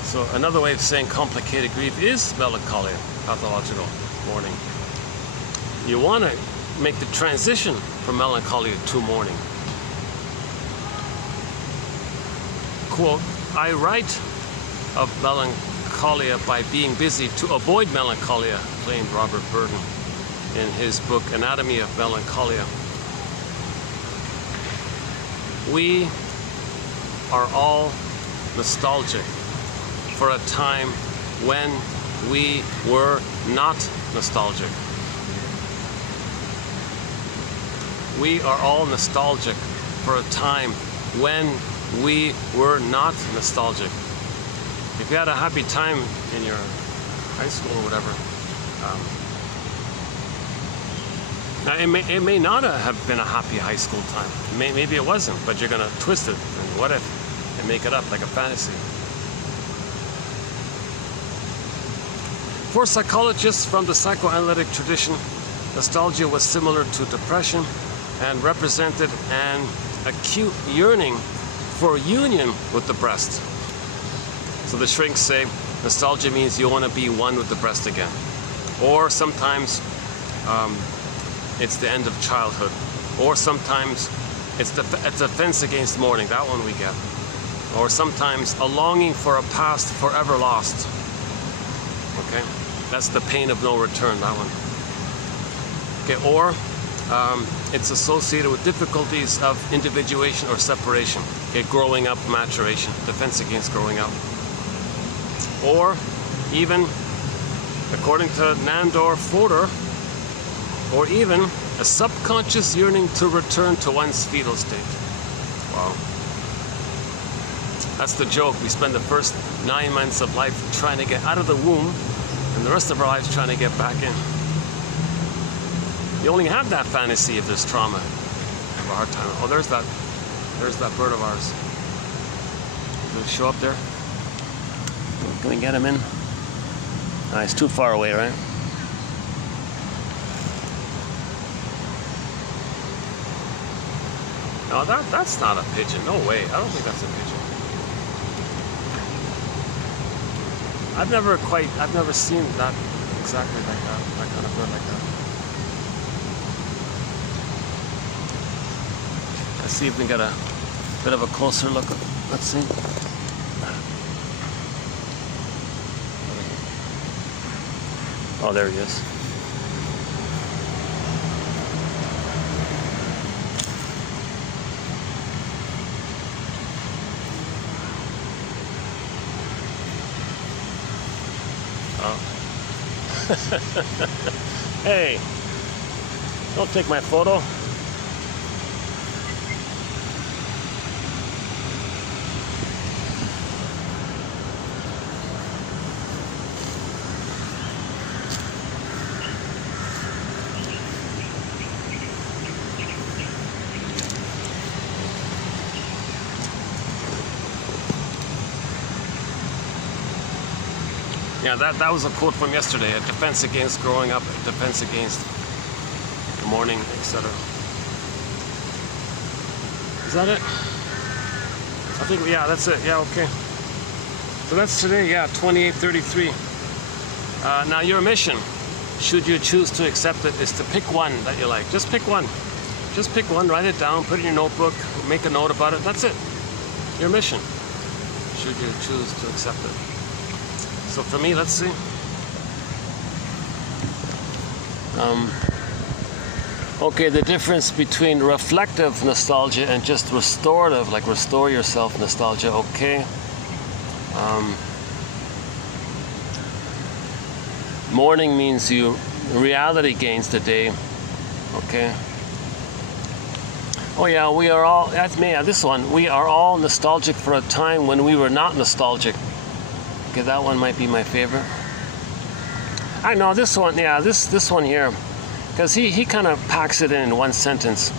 So another way of saying complicated grief is melancholia, pathological mourning. You want to make the transition from melancholia to mourning. Quote, I write of melancholia by being busy to avoid melancholia, claimed Robert Burden in his book Anatomy of Melancholia. We are all nostalgic for a time when we were not nostalgic. we are all nostalgic for a time when we were not nostalgic. If you had a happy time in your high school or whatever, now it may not have been a happy high school time. Maybe it wasn't, but you're gonna twist it and what if and make it up like a fantasy. For psychologists from the psychoanalytic tradition, nostalgia was similar to depression and represented an acute yearning for union with the breast. So the shrinks say nostalgia means you want to be one with the breast again. Or sometimes it's the end of childhood. Or sometimes it's a defense against mourning. That one we get. Or sometimes a longing for a past forever lost. Okay? That's the pain of no return, that one. Okay, or it's associated with difficulties of individuation or separation. Okay, growing up, maturation, defense against growing up. Or even, according to Nandor Fodor, or even a subconscious yearning to return to one's fetal state. Wow. That's the joke. We spend the first 9 months of life trying to get out of the womb, and the rest of our lives trying to get back in. You only have that fantasy if there's trauma. Have a hard time. Oh, there's that bird of ours. Did it show up there? Can we get him in? Ah, he's too far away, right? No, that's not a pigeon. No way. I don't think that's a pigeon. I've never seen that exactly like that kind of bird like that. Let's see if we can get a bit of a closer look. Let's see. Oh, there he is. Oh. Hey, don't take my photo. Yeah, that was a quote from yesterday. A defense against growing up, a defense against the mourning, etc. Is that it? I think, yeah, that's it. Yeah, okay. So that's today, yeah, 2833. Now your mission, should you choose to accept it, is to pick one that you like. Just pick one. Just pick one, write it down, put it in your notebook, make a note about it. That's it. Your mission, should you choose to accept it. So for me, let's see. Okay, the difference between reflective nostalgia and just restorative, like restore yourself nostalgia, okay. Mourning means reality gains the day, okay. Oh yeah, we are all, that's me, this one, we are all nostalgic for a time when we were not nostalgic. Okay, that one might be my favorite. I know this one, yeah, this one here, because he kind of packs it in one sentence.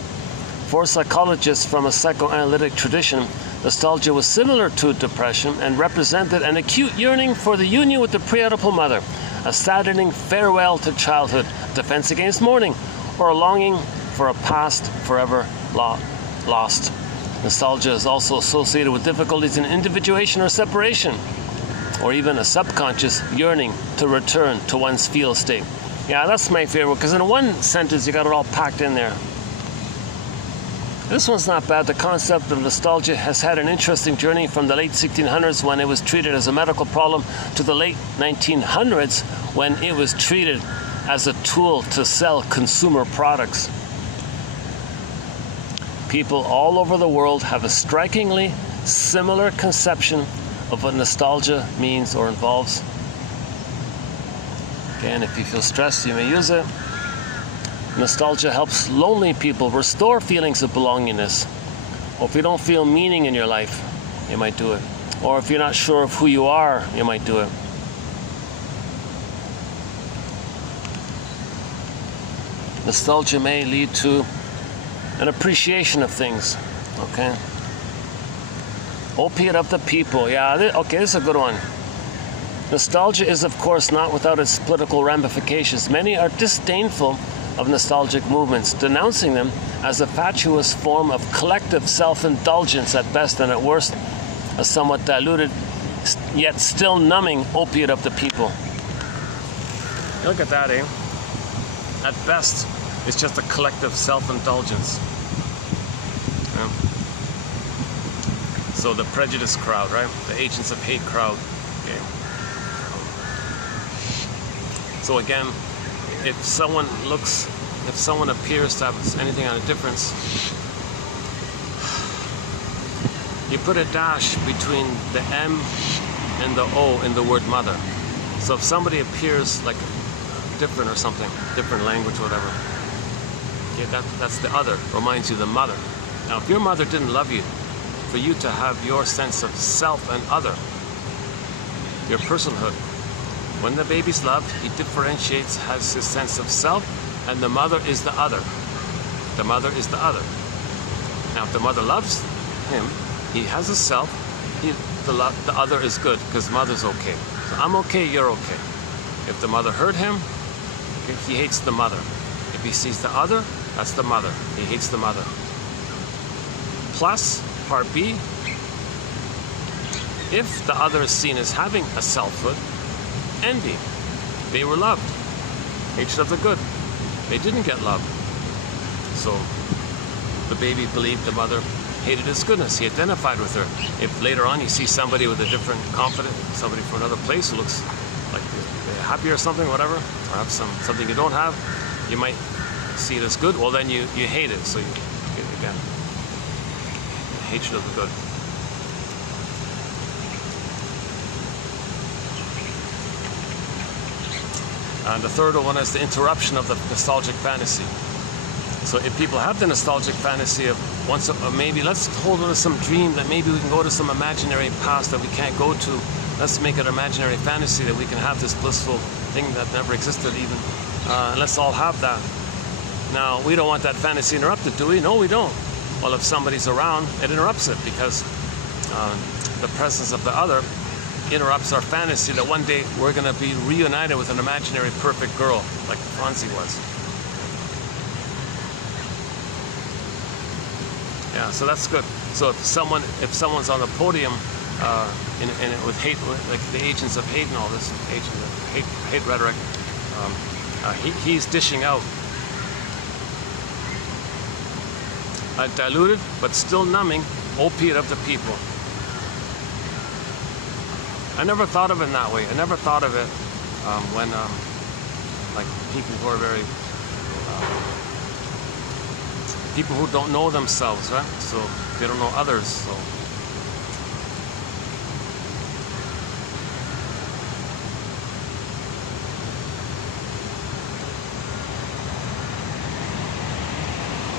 For psychologists from a psychoanalytic tradition, nostalgia was similar to depression and represented an acute yearning for the union with the prenatal mother, a saddening farewell to childhood, defense against mourning, or a longing for a past forever lost. Nostalgia is also associated with difficulties in individuation or separation, or even a subconscious yearning to return to one's fetal state. Yeah, that's my favorite, because in one sentence you got it all packed in there. This one's not bad. The concept of nostalgia has had an interesting journey from the late 1600s when it was treated as a medical problem to the late 1900s when it was treated as a tool to sell consumer products. People all over the world have a strikingly similar conception of what nostalgia means or involves. Again, if you feel stressed, you may use it. Nostalgia helps lonely people restore feelings of belongingness. Or if you don't feel meaning in your life, you might do it. Or if you're not sure of who you are, you might do it. Nostalgia may lead to an appreciation of things. Okay. Opiate of the people. Yeah, okay, this is a good one. Nostalgia is, of course, not without its political ramifications. Many are disdainful of nostalgic movements, denouncing them as a fatuous form of collective self-indulgence at best, and at worst, a somewhat diluted, yet still numbing opiate of the people. Look at that, eh? At best, it's just a collective self-indulgence. Yeah. So the prejudice crowd, right? The agents of hate crowd. Okay. So again, if someone appears to have anything on a difference, you put a dash between the M and the O in the word mother. So if somebody appears like different or something, different language or whatever, okay, that's the other, reminds you of the mother. Now if your mother didn't love you, for you to have your sense of self and other, your personhood, when the baby's loved, he differentiates, has his sense of self, and the mother is the other. The mother is the other. Now if the mother loves him, he has a self, the other is good, because mother's okay. So I'm okay, you're okay. If the mother hurt him, he hates the mother. If he sees the other, that's the mother. He hates the mother. Plus, part B, if the other is seen as having a selfhood, envy. They were loved. Hatred of the good. They didn't get love. So the baby believed the mother hated his goodness. He identified with her. If later on you see somebody with a different confident, somebody from another place who looks like they're happy or something, whatever, or have something you don't have, you might see it as good. Well, then you hate it. So you get it again. Hatred of the good. And the third one is the interruption of the nostalgic fantasy. So if people have the nostalgic fantasy of maybe let's hold on to some dream that maybe we can go to some imaginary past that we can't go to. Let's make an imaginary fantasy that we can have this blissful thing that never existed even. Let's all have that. Now, we don't want that fantasy interrupted, do we? No, we don't. Well, if somebody's around, it interrupts it because the presence of the other interrupts our fantasy that one day we're going to be reunited with an imaginary perfect girl like Franzi was. Yeah, so that's good. So if someone's on the podium with hate, like the agents of hate and all this, agents of hate rhetoric, he's dishing out a diluted but still numbing opiate of the people. I never thought of it in that way. I never thought of it when like people who are very people who don't know themselves, right? So they don't know others.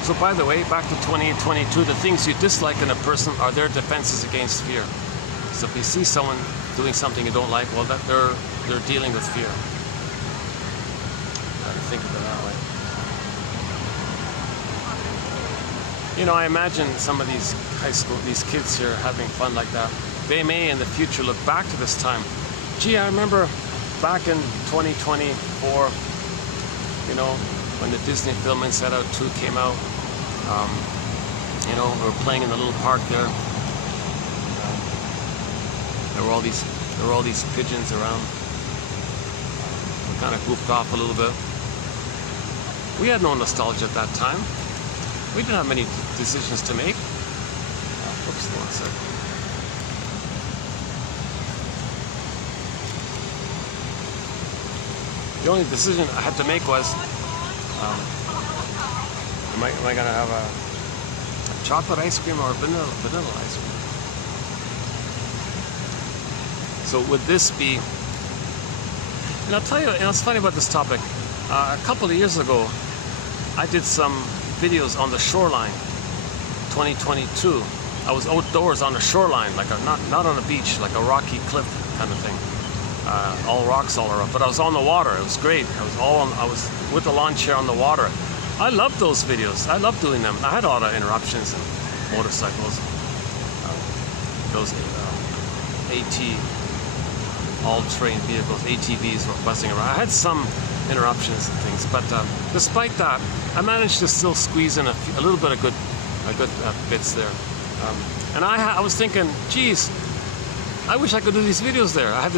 So by the way, back to 2022, the things you dislike in a person are their defenses against fear. So if you see someone doing something you don't like, well, that they're dealing with fear. I think of it that way. You know, I imagine some of these these kids here having fun like that. They may in the future look back to this time. Gee, I remember back in 2024, you know, when the Disney film Inside Out 2 came out. You know, we were playing in the little park there. There were all these pigeons around. We kind of goofed off a little bit. We had no nostalgia at that time. We didn't have many decisions to make. Oops, one sec. The only decision I had to make was, am I gonna have a chocolate ice cream or vanilla ice cream? So would this be, and I'll tell you, it's funny about this topic. A couple of years ago, I did some videos on the shoreline, 2022. I was outdoors on the shoreline, like not on a beach, like a rocky cliff kind of thing. All rocks all around, but I was on the water. It was great. I was with the lawn chair on the water. I love those videos. I love doing them. I had a lot of interruptions and motorcycles. Those all-terrain vehicles, ATVs were buzzing around. I had some interruptions and things, but despite that, I managed to still squeeze in a little bit of good bits there. And I was thinking, geez, I wish I could do these videos there. I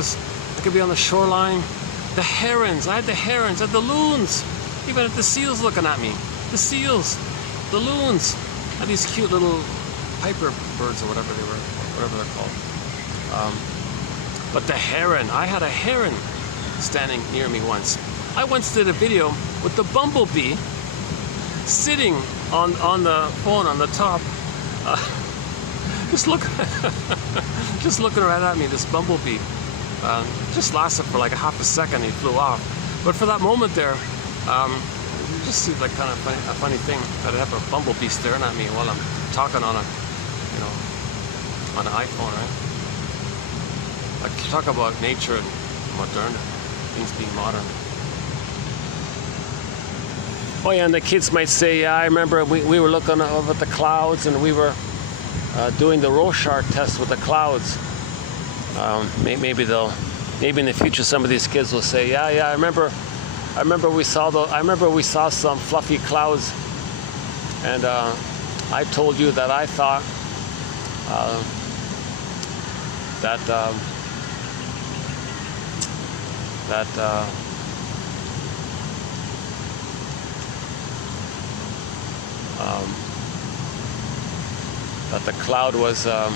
could be on the shoreline. The herons, I had the herons, I had the loons. Even had the seals looking at me. The seals, the loons. I had these cute little piper birds or whatever they're called. But the heron, I had a heron standing near me once. I once did a video with the bumblebee sitting on the phone on the top. Just looking right at me, this bumblebee. Just lasted for like a half a second, he flew off. But for that moment there, it just seemed like kind of a funny thing that I have a bumblebee staring at me while I'm talking on on an iPhone, right? Like, talk about nature and modern, things being modern. Oh yeah, and the kids might say, yeah, I remember we were looking over at the clouds and we were doing the Rorschach test with the clouds. Maybe in the future some of these kids will say, yeah, I remember we saw some fluffy clouds, and I told you that I thought that the cloud was I'm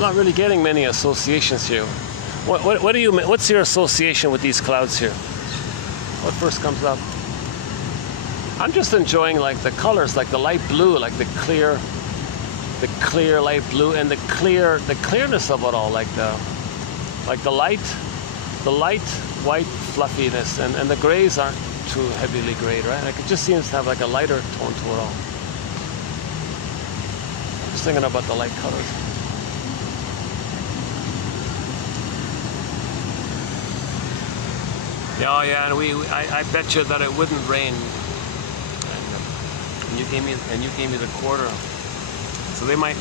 not really getting many associations here. What do you? What's your association with these clouds here? What first comes up? I'm just enjoying like the colors, like the light blue, like the clear light blue, and the clearness of it all, like the light white fluffiness, and the grays aren't too heavily grayed, right? Like it just seems to have like a lighter tone to it all. I'm just thinking about the light colors. Oh yeah, and I bet you that it wouldn't rain, and you gave me the quarter, so they might.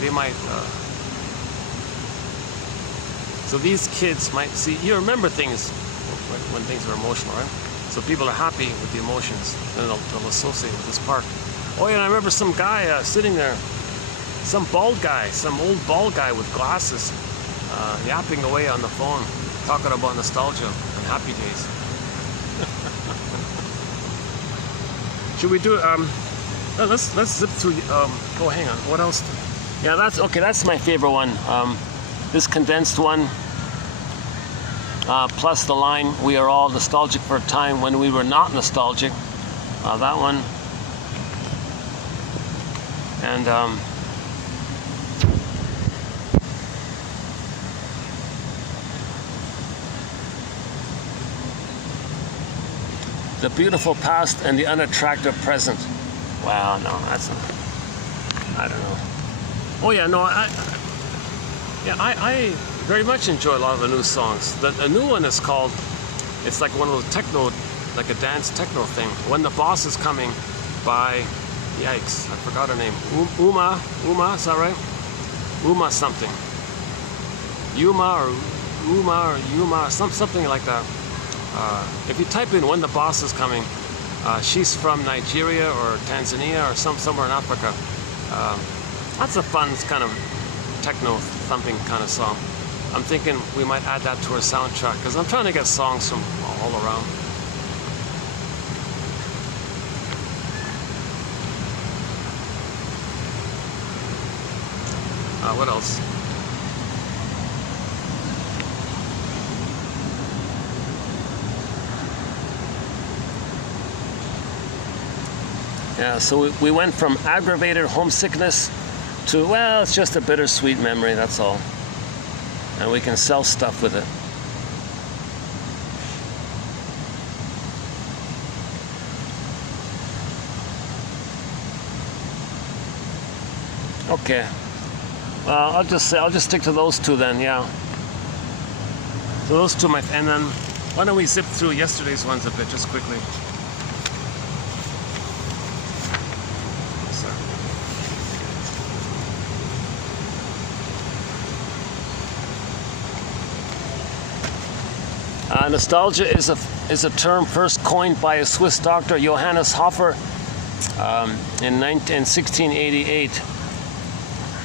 So these kids might see. You remember things when things are emotional, right? So people are happy with the emotions, and they'll associate with this park. Oh yeah, and I remember some guy sitting there, some old bald guy with glasses, yapping away on the phone, talking about nostalgia and happy days. Should we do let's zip through oh, hang on, what else? Yeah, that's my favorite one. This condensed one, plus the line, we are all nostalgic for a time when we were not nostalgic. That one. And the beautiful past and the unattractive present. Wow, no, I don't know. Oh yeah, no, I very much enjoy a lot of the new songs. The new one is called, it's like one of those techno, like a dance techno thing. When the Boss Is Coming by, yikes, I forgot her name. Uma, is that right? Uma something. Yuma, something like that. If you type in When the Boss Is Coming, she's from Nigeria or Tanzania or somewhere in Africa. That's a fun kind of techno thumping kind of song. I'm thinking we might add that to our soundtrack because I'm trying to get songs from all around. What else? Yeah, so we went from aggravated homesickness to, well, it's just a bittersweet memory, that's all. And we can sell stuff with it. Okay. Well, I'll just stick to those two then, yeah. So those two, and then why don't we zip through yesterday's ones a bit, just quickly. Nostalgia is a term first coined by a Swiss doctor, Johannes Hofer, in 1688.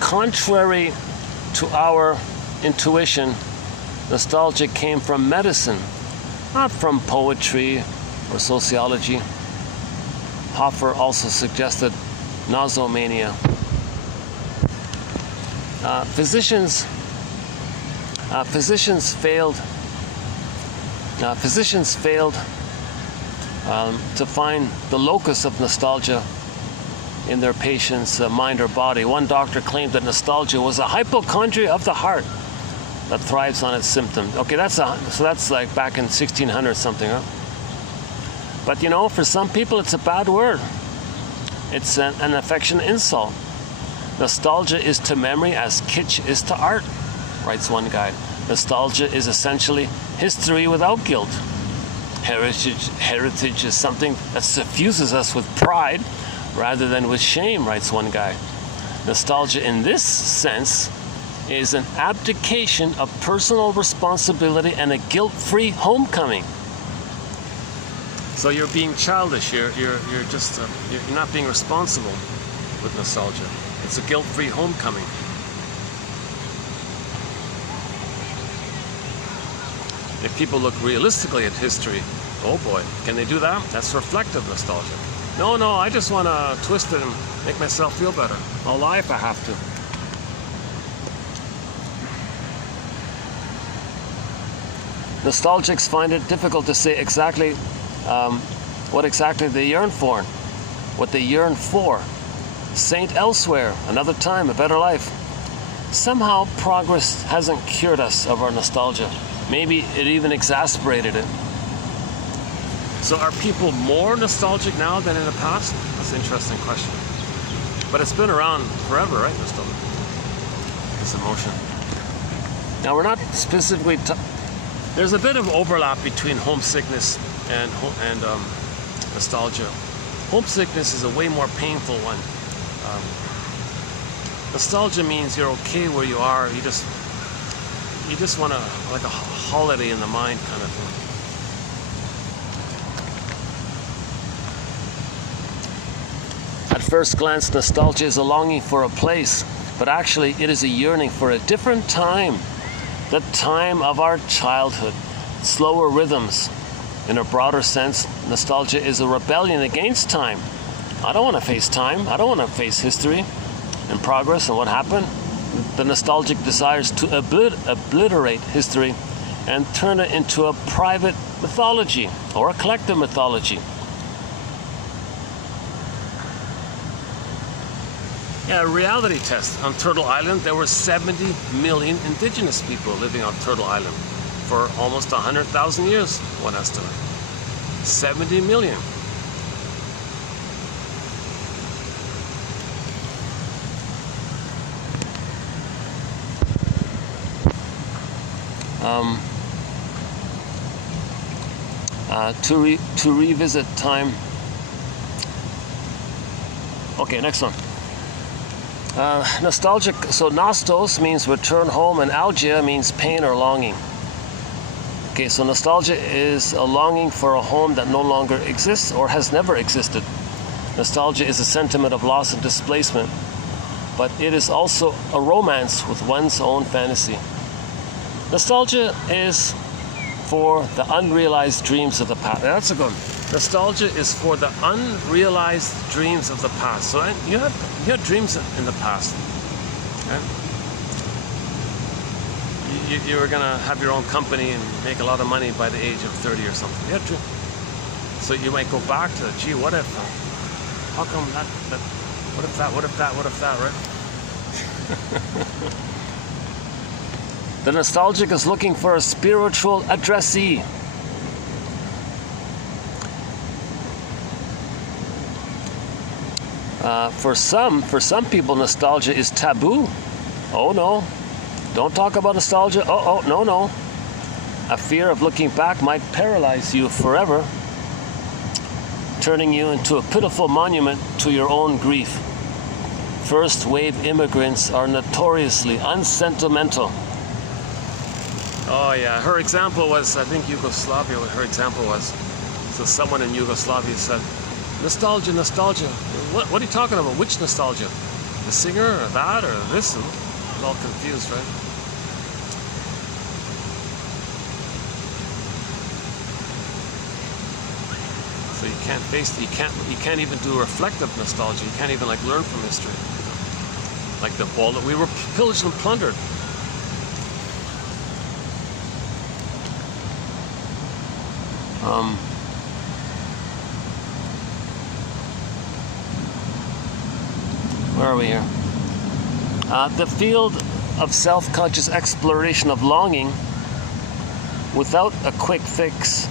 Contrary to our intuition, nostalgia came from medicine, not from poetry or sociology. Hofer also suggested nosomania. Physicians failed to find the locus of nostalgia in their patient's mind or body. One doctor claimed that nostalgia was a hypochondria of the heart that thrives on its symptoms. Okay, so that's like back in 1600 something, huh? But you know, for some people it's a bad word. It's an affectionate insult. Nostalgia is to memory as kitsch is to art, writes one guy. Nostalgia is essentially history without guilt. Heritage is something that suffuses us with pride rather than with shame, writes one guy. Nostalgia in this sense is an abdication of personal responsibility and a guilt-free homecoming. So you're being childish. You're not being responsible with nostalgia. It's a guilt-free homecoming. If people look realistically at history, oh boy, can they do that? That's reflective nostalgia. No, I just want to twist it and make myself feel better. I'll lie if I have to. Nostalgics find it difficult to say exactly what exactly they yearn for, what they yearn for. Saint elsewhere, another time, a better life. Somehow progress hasn't cured us of our nostalgia. Maybe it even exacerbated it. So are people more nostalgic now than in the past? That's an interesting question. But it's been around forever, right, nostalgia? This emotion. Now we're not specifically... There's a bit of overlap between homesickness and nostalgia. Homesickness is a way more painful one. Nostalgia means you're okay where you are. You just want to, like a holiday in the mind kind of thing. At first glance, nostalgia is a longing for a place, but actually it is a yearning for a different time. The time of our childhood, slower rhythms. In a broader sense, nostalgia is a rebellion against time. I don't want to face time. I don't want to face history and progress and what happened. The nostalgic desires to obliterate history and turn it into a private mythology or a collective mythology. Yeah, a reality test. On Turtle Island, there were 70 million indigenous people living on Turtle Island for almost 100,000 years, one estimate. 70 million. To revisit time. Okay, next one. Nostalgic, so nostos means return home and algia means pain or longing. Okay, so nostalgia is a longing for a home that no longer exists or has never existed. Nostalgia is a sentiment of loss and displacement, but it is also a romance with one's own fantasy. Nostalgia is for the unrealized dreams of the past. That's a good one. Nostalgia is for the unrealized dreams of the past. So you had dreams in the past. Okay? You were gonna have your own company and make a lot of money by the age of 30 or something. You had dreams. So you might go back to, gee, what if? How come that? What if that? What if that? What if that? Right? The nostalgic is looking for a spiritual addressee. For some people, nostalgia is taboo. Oh no, don't talk about nostalgia. Oh, no. A fear of looking back might paralyze you forever, turning you into a pitiful monument to your own grief. First wave immigrants are notoriously unsentimental. Oh yeah, her example was, I think, Yugoslavia, what her example was. So someone in Yugoslavia said, nostalgia. What are you talking about? Which nostalgia? The singer, or that, or this? And I was all confused, right? So you can't face, you can't even do reflective nostalgia. You can't even like learn from history. Like the ball that we were pillaged and plundered. Where are we here? The field of self-conscious exploration of longing without a quick fix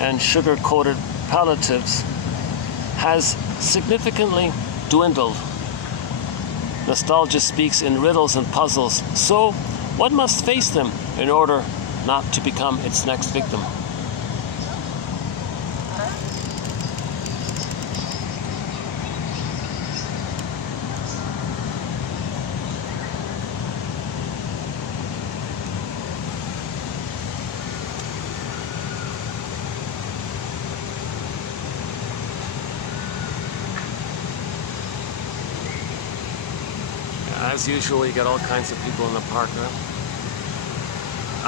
and sugar-coated palliatives has significantly dwindled. Nostalgia speaks in riddles and puzzles, so one must face them in order not to become its next victim. As usual, you get all kinds of people in the park now.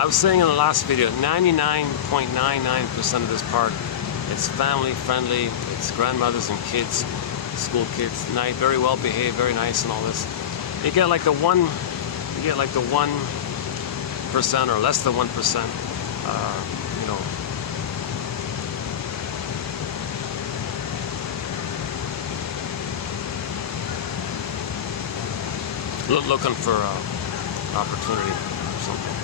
I was saying in the last video, 99.99% of this park, it's family friendly, it's grandmothers and kids, school kids, nice, very well behaved, very nice and all this. You get like the 1% or less than 1%, you know, looking for opportunity or something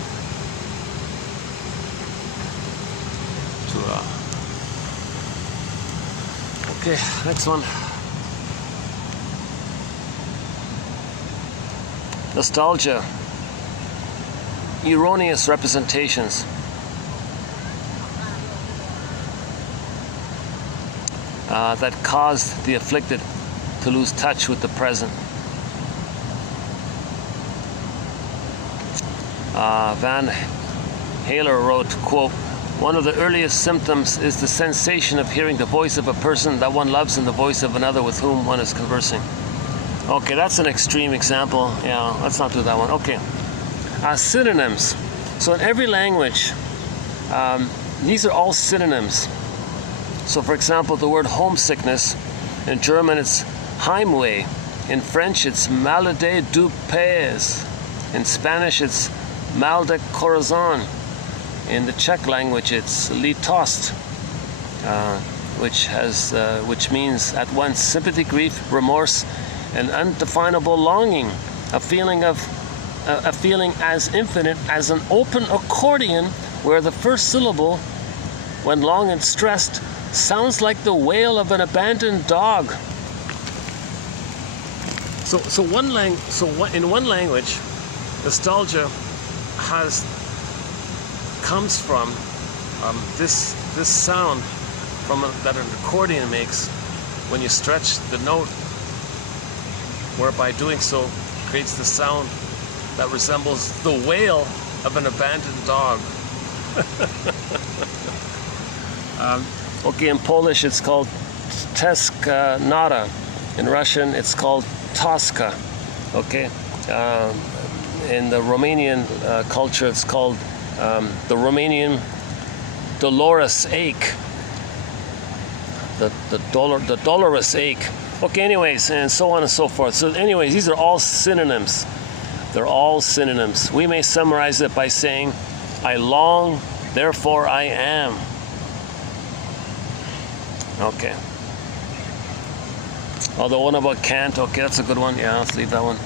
to okay, next one. Nostalgia, erroneous representations. That caused the afflicted to lose touch with the present. Van Haler wrote, quote, "One of the earliest symptoms is the sensation of hearing the voice of a person that one loves and the voice of another with whom one is conversing." Okay, that's an extreme example. Yeah, let's not do that one. Okay. Synonyms. So in every language, these are all synonyms. So for example, the word homesickness, in German it's Heimweh. In French it's maladie du pays. In Spanish it's mal de corazon. In the Czech language it's litost, which means at once sympathy, grief, remorse, and undefinable longing. A feeling as infinite as an open accordion, where the first syllable, when long and stressed, sounds like the wail of an abandoned dog. In one language, nostalgia comes from this sound that an accordion makes when you stretch the note, whereby doing so creates the sound that resembles the wail of an abandoned dog. Okay, in Polish it's called tęsknota. In Russian it's called toska. Okay. In the Romanian culture, it's called the Romanian dolorous ache. The dolorous ache. Okay, anyways, and so on and so forth. So anyways, these are all synonyms. They're all synonyms. We may summarize it by saying, I long, therefore I am. Okay. Although one about can't, okay, that's a good one. Yeah, let's leave that one.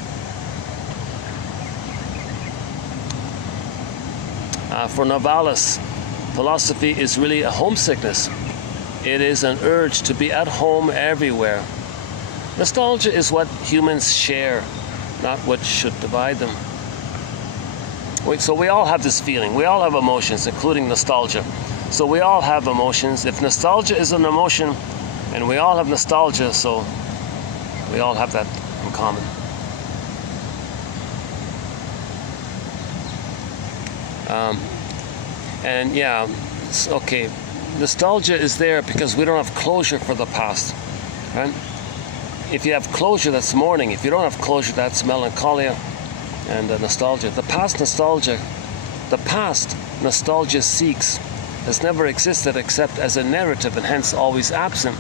For Novalis, philosophy is really a homesickness. It is an urge to be at home everywhere. Nostalgia is what humans share, not what should divide them. So we all have this feeling. We all have emotions, including nostalgia. So we all have emotions. If nostalgia is an emotion, and we all have nostalgia, so we all have that in common. And yeah, okay, nostalgia is there because we don't have closure for the past, right? If you have closure, that's mourning. If you don't have closure, that's melancholia and nostalgia. The past nostalgia seeks has never existed except as a narrative and hence always absent.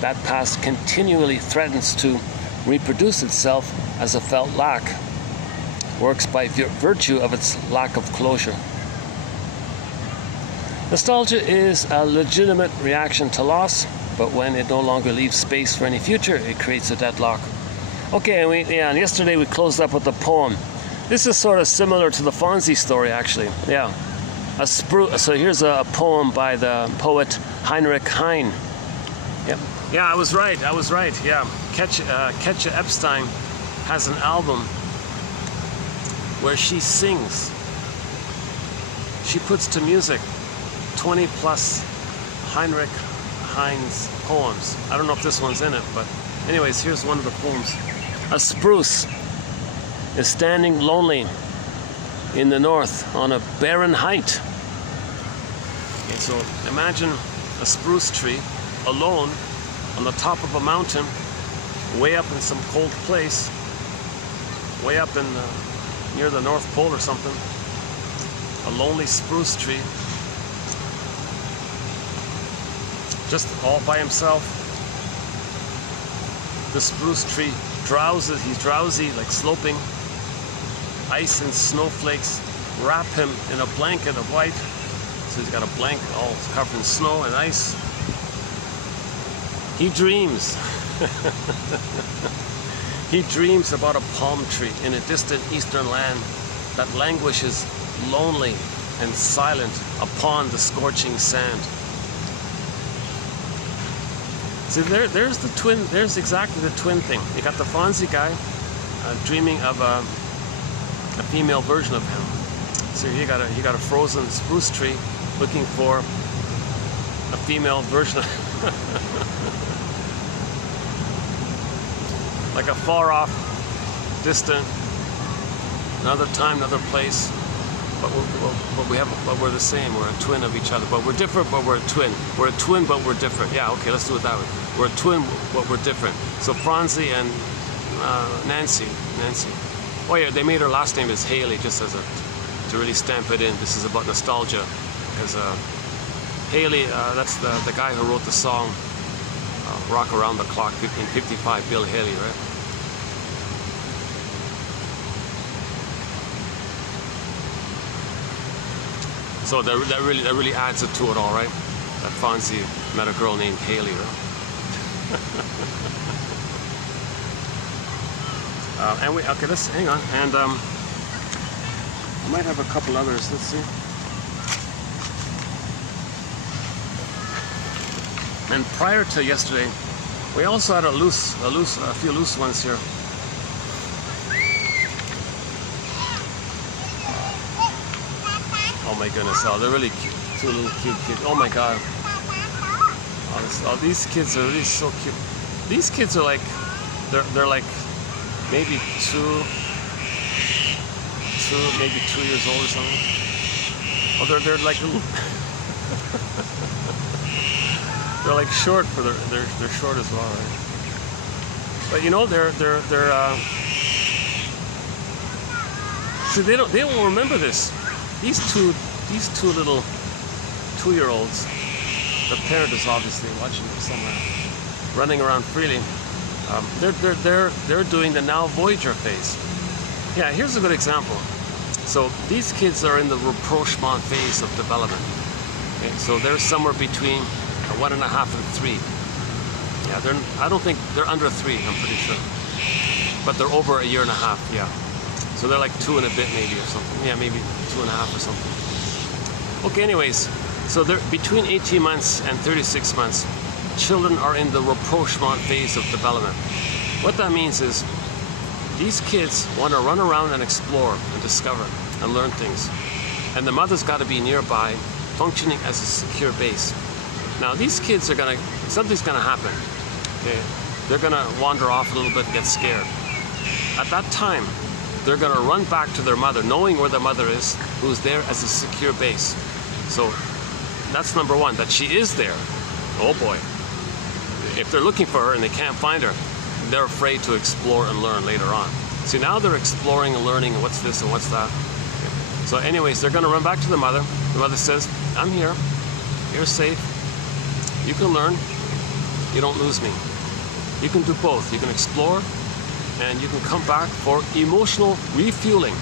That past continually threatens to reproduce itself as a felt lack, works by virtue of its lack of closure. Nostalgia is a legitimate reaction to loss, but when it no longer leaves space for any future, it creates a deadlock. Okay, and yesterday we closed up with a poem. This is sort of similar to the Fonzie story, actually. Yeah, so here's a poem by the poet Heinrich Heine. Yep. Yeah, I was right. Yeah, Ketcha Epstein has an album where she sings. She puts to music 20 plus Heinrich Heine's poems. I don't know if this one's in it, but anyways, here's one of the poems. A spruce is standing lonely in the north on a barren height. Okay, so imagine a spruce tree alone on the top of a mountain, way up in some cold place, way up in near the North Pole or something. A lonely spruce tree, just all by himself. The spruce tree drowses, he's drowsy, like sloping. Ice and snowflakes wrap him in a blanket of white. So he's got a blanket all covered in snow and ice. He dreams. He dreams about a palm tree in a distant eastern land that languishes lonely and silent upon the scorching sand. See, there's the twin. There's exactly the twin thing. You got the Fonzie guy dreaming of a female version of him. So you got a frozen spruce tree looking for a female version of like a far off, distant, another time, another place. But we're the same. We're a twin of each other. But we're different, but we're a twin. We're a twin, but we're different. Yeah, okay, let's do it that way. We're a twin, but we're different. So Franzi and Nancy. Oh yeah, they made her last name is Haley, just as to really stamp it in. This is about nostalgia, because Haley, that's the guy who wrote the song "Rock Around the Clock" in '55. Bill Haley, right? So that really adds it to it all, right? That Fonzie met a girl named Haley, right? Okay, let's hang on, and I might have a couple others. Let's see. And prior to yesterday, we also had a few loose ones here. Oh my goodness! Oh, they're really cute. Two little cute kids. Oh my God! Oh, these kids are really so cute. These kids are like, they're like maybe maybe 2 years old or something. Oh, they're like little. They're like short for they're short as well, right? But you know they're see, they don't remember this. These two little 2-year-olds, the parent is obviously watching them somewhere, running around freely. They're doing the now Voyager phase. Yeah, here's a good example. So these kids are in the rapprochement phase of development. Okay, so they're somewhere between 1.5 and 3. Yeah, I don't think they're under 3. I'm pretty sure, but they're over 1.5 years. Yeah. So they're like 2 and a bit maybe or something. Yeah, maybe 2.5 or something. Okay, anyways, so they're between 18 months and 36 months, children are in the rapprochement phase of development. What that means is these kids want to run around and explore and discover and learn things. And the mother's got to be nearby, functioning as a secure base. Now these kids are something's gonna happen. Okay, they're gonna wander off a little bit and get scared. At that time, they're gonna run back to their mother, knowing where their mother is, who's there as a secure base. So that's number one, that she is there. Oh boy. If they're looking for her and they can't find her, they're afraid to explore and learn later on. See, now they're exploring and learning and what's this and what's that. Okay. So anyways, they're gonna run back to the mother. The mother says, I'm here, you're safe, you can learn, you don't lose me. You can do both. You can explore and you can come back for emotional refueling.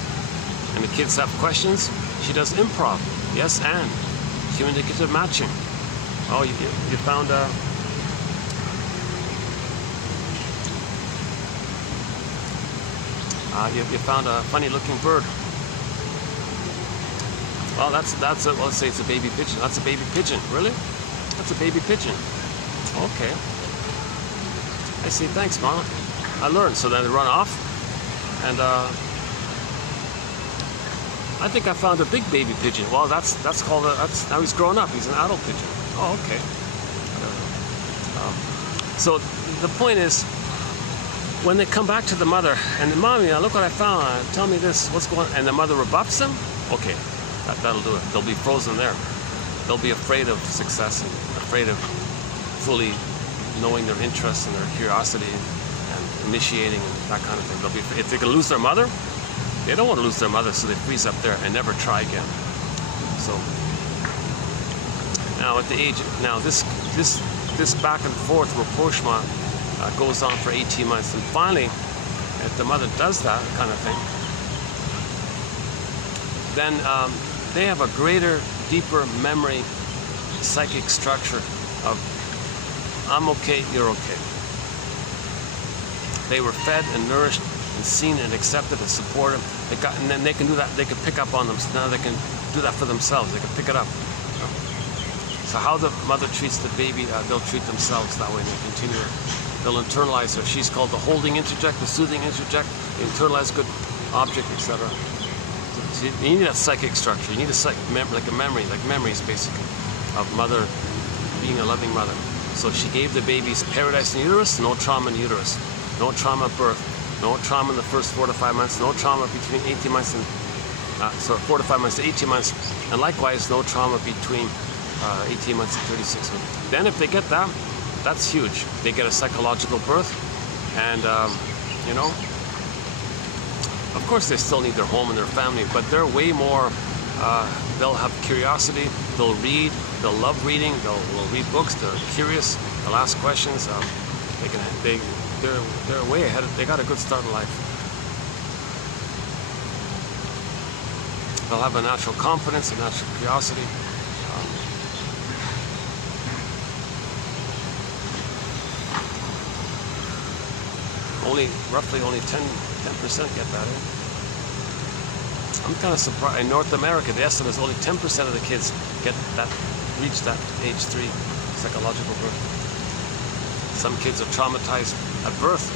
And the kids have questions. She does improv. Yes, and communicative matching. Oh, you found a... you found a funny looking bird. Well, that's a, let's say it's a baby pigeon. That's a baby pigeon. Really? That's a baby pigeon. Okay. I see, thanks, Mama. I learned. So then they run off, and I think I found a big baby pigeon. Well, that's called now he's grown up. He's an adult pigeon. Oh, okay. So the point is, when they come back to the mother, and Mommy, look what I found. Tell me this. What's going on? And the mother rebuffs them. Okay, that'll do it. They'll be frozen there. They'll be afraid of success and afraid of fully knowing their interests and their curiosity and initiating and that kind of thing. They'll be, if they can lose their mother, they don't want to lose their mother, so they freeze up there and never try again. So now at the age, now this back and forth rapprochement goes on for 18 months, and finally, if the mother does that kind of thing, then they have a greater, deeper memory, psychic structure of I'm okay, you're okay. They were fed and nourished and seen and accepted and supported. And then they can do that. They can pick up on them. So now they can do that for themselves. They can pick it up. So how the mother treats the baby, they'll treat themselves that way. And they continue. They'll internalize her. She's called the holding interject, the soothing interject, the internalized good object, etc. So you need a psychic structure. You need like a memory, like memories basically, of mother being a loving mother. So she gave the babies paradise in uterus, no trauma in uterus, no trauma at birth, no trauma in the first 4 to 5 months, no trauma between 18 months and 4 to 5 months to 18 months, and likewise no trauma between 18 months and 36 months. Then if they get that, that's huge. They get a psychological birth, and you know, of course they still need their home and their family, but they're way more. They'll have curiosity. They'll read. They'll love reading. They'll read books. They're curious. They'll ask questions. They're way ahead. They got a good start in life. They'll have a natural confidence, a natural curiosity. Roughly only 10% get that. I'm kind of surprised. In North America, the estimate is only 10% of the kids reach that age 3 psychological birth. Some kids are traumatized at birth,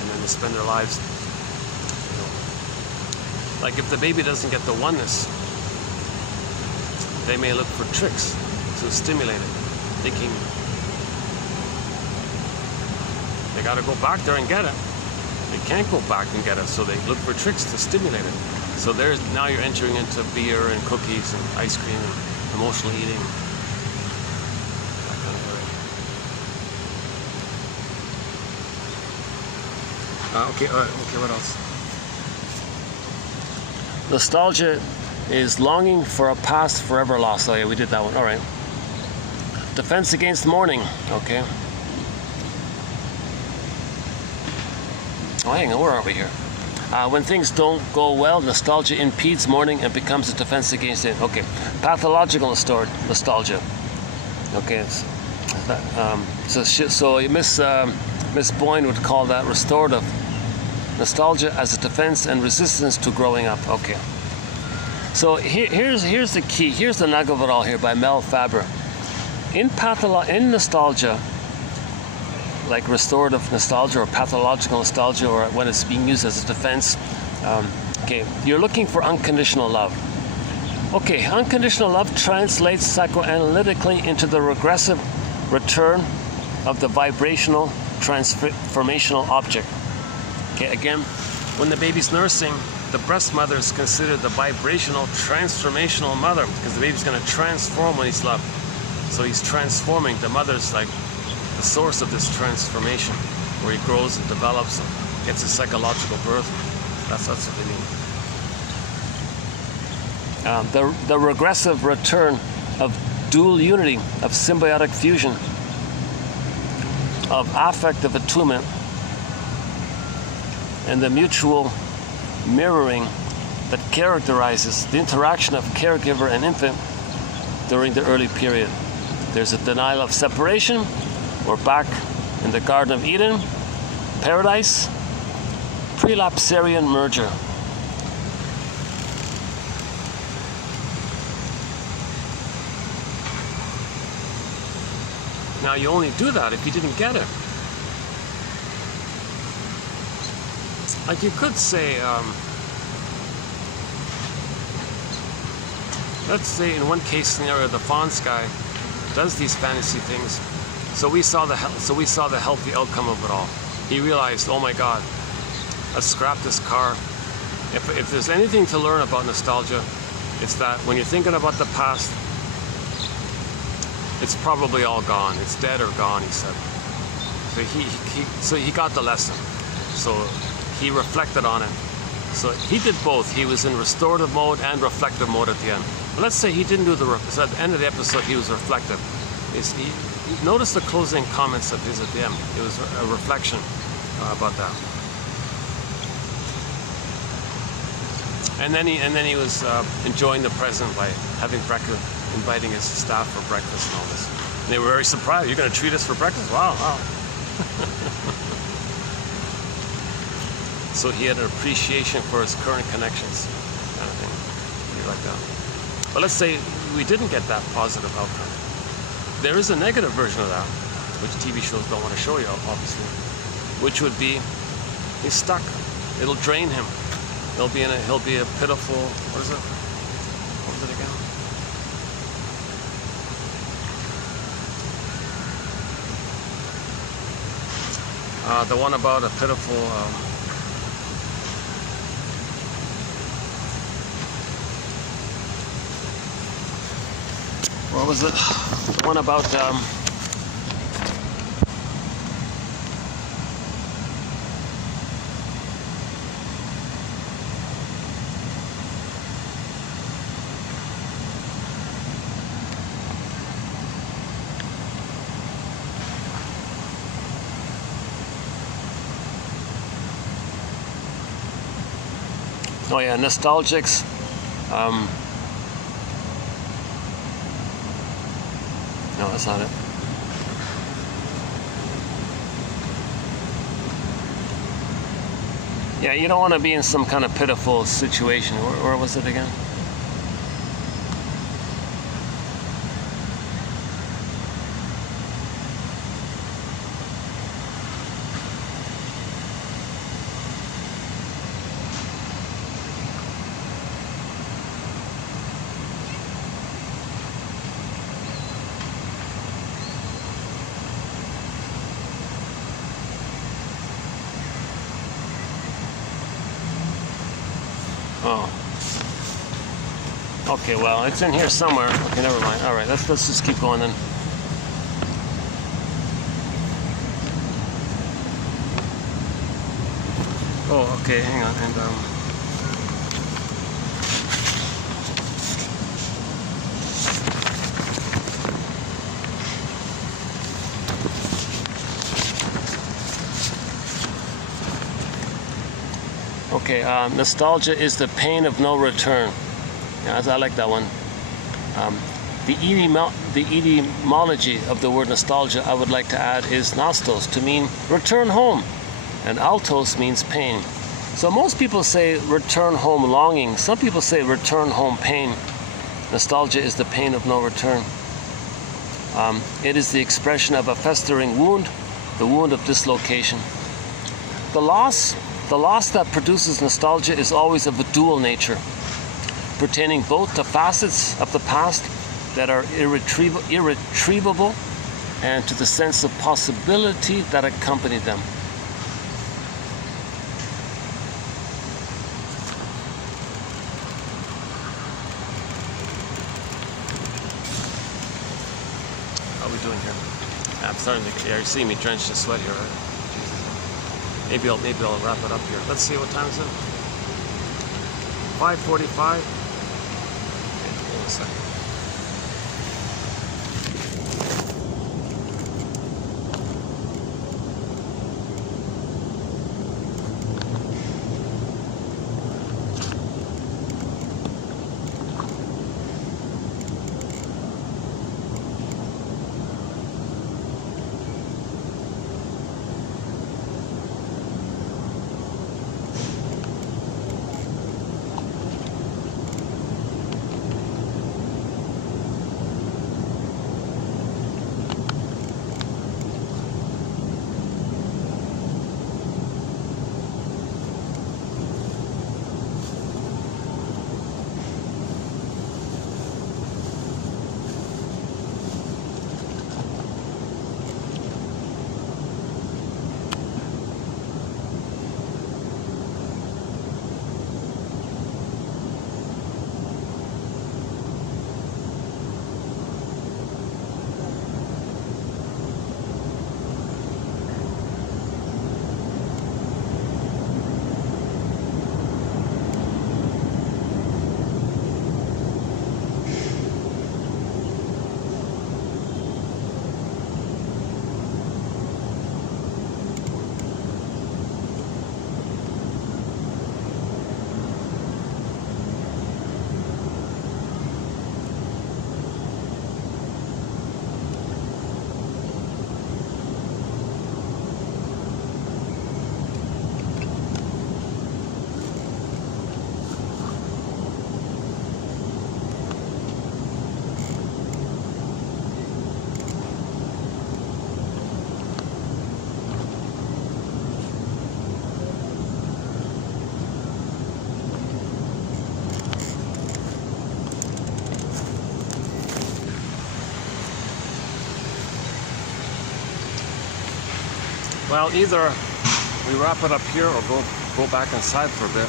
and then they spend their lives, you know, like if the baby doesn't get the oneness, they may look for tricks to stimulate it, thinking they got to go back there and get it. They can't go back and get it, so they look for tricks to stimulate it. So now you're entering into beer and cookies and ice cream and emotional eating, that kind of area. Okay, all right. Okay, what else? Nostalgia is longing for a past forever lost. Oh yeah, we did that one. All right. Defense against mourning. Okay. Oh, hang on, where are we here? When things don't go well, nostalgia impedes mourning and becomes a defense against it. Okay, pathological nostalgia. Okay, so Miss Boyne would call that restorative nostalgia as a defense and resistance to growing up. Okay. So here's the key. Here's the nug of it all here by Mel Faber. In nostalgia, like restorative nostalgia or pathological nostalgia, or when it's being used as a defense, okay, you're looking for unconditional love. Okay, unconditional love translates psychoanalytically into the regressive return of the vibrational transformational object. Okay, again, when the baby's nursing, the breast mother is considered the vibrational transformational mother because the baby's going to transform when he's loved. So he's transforming. The mother's like the source of this transformation, where he grows and develops and gets his psychological birth. That's what they mean. The regressive return of dual unity, of symbiotic fusion, of affective attunement, and the mutual mirroring that characterizes the interaction of caregiver and infant during the early period. There's a denial of separation. We're back in the Garden of Eden, paradise, prelapsarian merger. Now you only do that if you didn't get it. Like you could say, let's say in one case scenario, the Fonz guy does these fantasy things. So we saw the healthy outcome of it all. He realized, oh my God, let's scrap this car. If there's anything to learn about nostalgia, it's that when you're thinking about the past, it's probably all gone. It's dead or gone, he said. So he got the lesson. So he reflected on it. So he did both. He was in restorative mode and reflective mode at the end. But let's say he didn't do so at the end of the episode, he was reflective. Notice the closing comments of his at the end. It was a reflection about that. And then he was enjoying the present by having breakfast, inviting his staff for breakfast and all this. And they were very surprised. You're going to treat us for breakfast? Wow. So he had an appreciation for his current connections, kind of thing. Like that. But let's say we didn't get that positive outcome. There is a negative version of that, which TV shows don't want to show you, obviously, which would be he's stuck. It'll drain him. He'll be a pitiful, what is it? What was it again? The one about a pitiful, what was it? The one about, oh yeah, nostalgics. No, that's not it. Yeah, you don't want to be in some kind of pitiful situation. Where was it again? Oh. Okay, well, it's in here somewhere. Okay, never mind. All right, let's just keep going then. Oh, okay, hang on. And okay, nostalgia is the pain of no return. Yeah, I like that one. The etymology of the word nostalgia I would like to add is nostos, to mean return home, and altos means pain. So most people say return home longing. Some people say return home pain. Nostalgia is the pain of no return. It is the expression of a festering wound, the wound of dislocation. The loss that produces nostalgia is always of a dual nature, pertaining both to facets of the past that are irretrievable and to the sense of possibility that accompanied them. How are we doing here? I'm starting to get, you see me drenched in sweat here, right? Maybe I'll wrap it up here. Let's see, what time is it? 5:45. Okay, hold on a second. Well, either we wrap it up here or go back inside for a bit.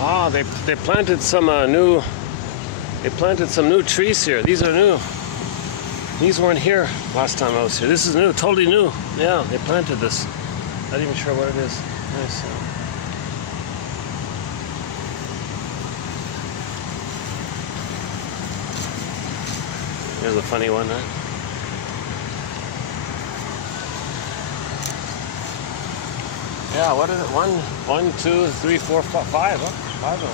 Ah, they planted some new trees here. These are new. These weren't here last time I was here. This is new, totally new. Yeah, they planted this. Not even sure what it is. Nice. Here's a funny one, right? Yeah, what is it? 1, 2, 3, 4, 5. Huh? 5 of them.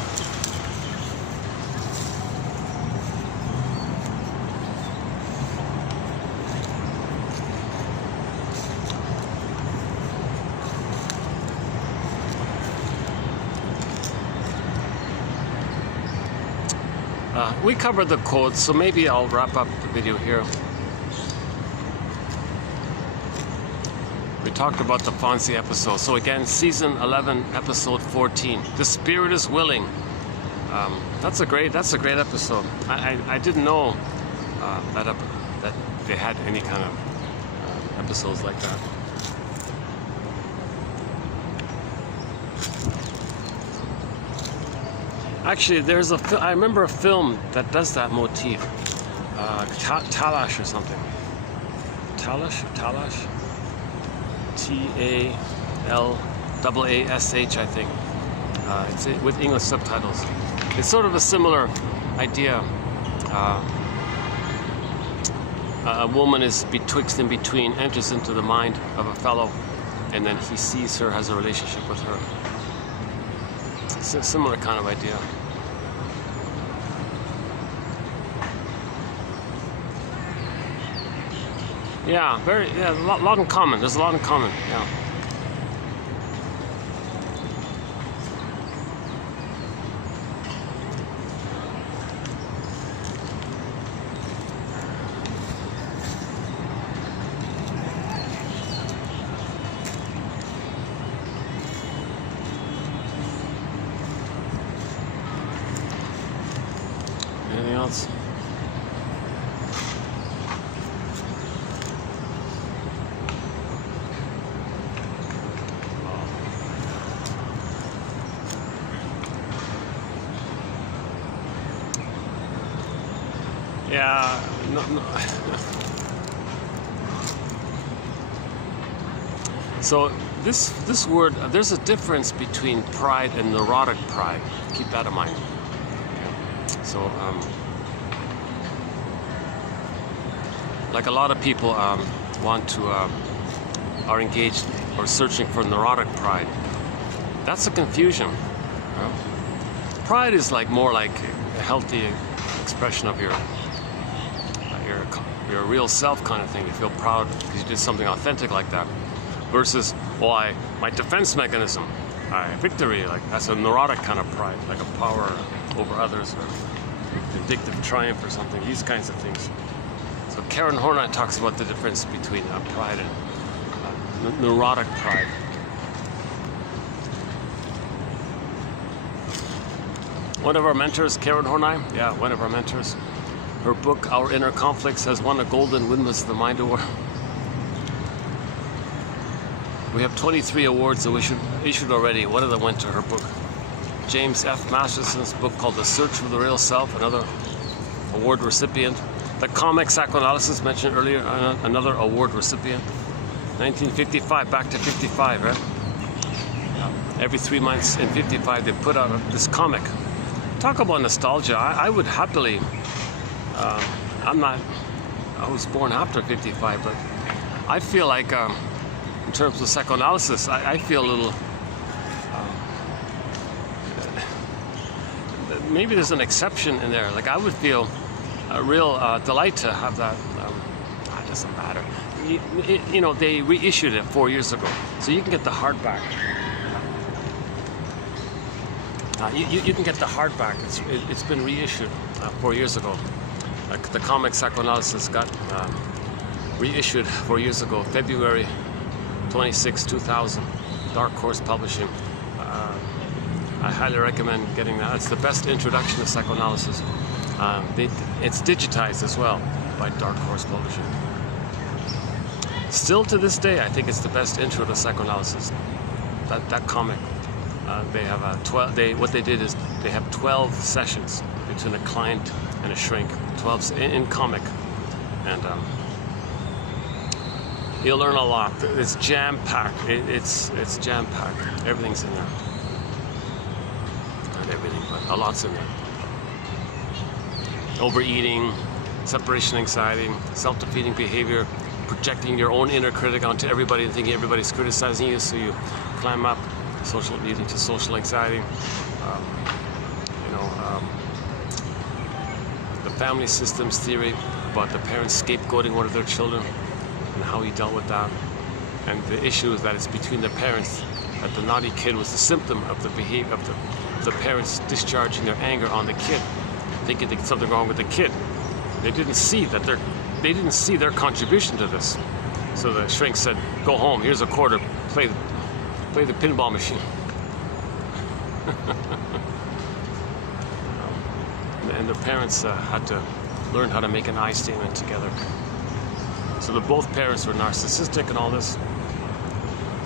We covered the codes, so maybe I'll wrap up the video here. We talked about the Fonzie episode. So again, season 11, episode 14. The spirit is willing. That's a great episode. I didn't know that they had any kind of episodes like that. Actually, I remember a film that does that motif. Talash or something. Talash? Talash, I think. It's with English subtitles. It's sort of a similar idea. A woman is betwixt and between, enters into the mind of a fellow, and then he sees her, has a relationship with her. It's a similar kind of idea. Yeah, a lot in common. There's a lot in common, yeah. Anything else? Yeah, no. So this word, there's a difference between pride and neurotic pride. Keep that in mind. Okay. So, like a lot of people want to are engaged or searching for neurotic pride. That's a confusion. Pride is more like a healthy expression of your real self kind of thing. You feel proud because you did something authentic like that. Versus, my defense mechanism, victory, that's a neurotic kind of pride, like a power over others or vindictive triumph or something, these kinds of things. So Karen Horney talks about the difference between pride and neurotic pride. One of our mentors, Karen Horney, one of our mentors, her book, Our Inner Conflicts, has won a golden Windmills of the Mind Award. We have 23 awards issued already. One of them went to her book. James F. Masterson's book called The Search for the Real Self, another award recipient. The comic psychoanalysis mentioned earlier, another award recipient. 1955, back to 55, right? Every 3 months in 55, they put out this comic. Talk about nostalgia. I would happily, I was born after 55, but I feel like, in terms of psychoanalysis, I feel a little, maybe there's an exception in there. I would feel a real delight to have that. It doesn't matter. They reissued it 4 years ago, so you can get the hardback. You can get the hardback. It's been reissued 4 years ago. The comic psychoanalysis got reissued 4 years ago, February 26, 2000. Dark Horse Publishing. I highly recommend getting that. It's the best introduction to psychoanalysis. It's digitized as well by Dark Horse Publishing. Still to this day, I think it's the best intro to psychoanalysis. That comic. They have 12. What they did is they have 12 sessions between a client and a shrink. 12 in comic, and you'll learn a lot. It's jam-packed. It's jam-packed. Everything's in there. Not everything, but a lot's in there. Overeating, separation anxiety, self-defeating behavior, projecting your own inner critic onto everybody and thinking everybody's criticizing you, so you climb up, leading to social anxiety. The family systems theory about the parents scapegoating one of their children and how he dealt with that. And the issue is that it's between the parents, that the naughty kid was the symptom of the behavior of the parents discharging their anger on the kid, thinking there's something wrong with the kid. They didn't see their contribution to this. So the shrink said, "Go home. Here's a quarter. Play the pinball machine." And the parents had to learn how to make an I statement together. So both parents were narcissistic and all this.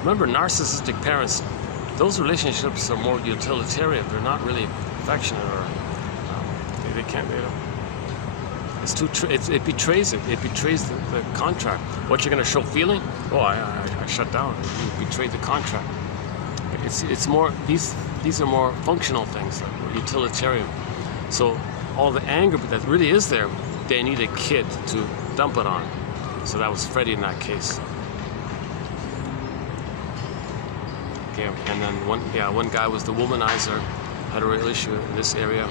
Remember, narcissistic parents, those relationships are more utilitarian. They're not really affectionate, or they don't. It's too. It betrays it. It betrays the contract. What you're going to show feeling? Oh, I shut down. You betrayed the contract. It's more. These are more functional things, like utilitarian. So all the anger that really is there, they need a kid to dump it on. So that was Freddie in that case. Okay, and then one guy was the womanizer, had a real issue in this area.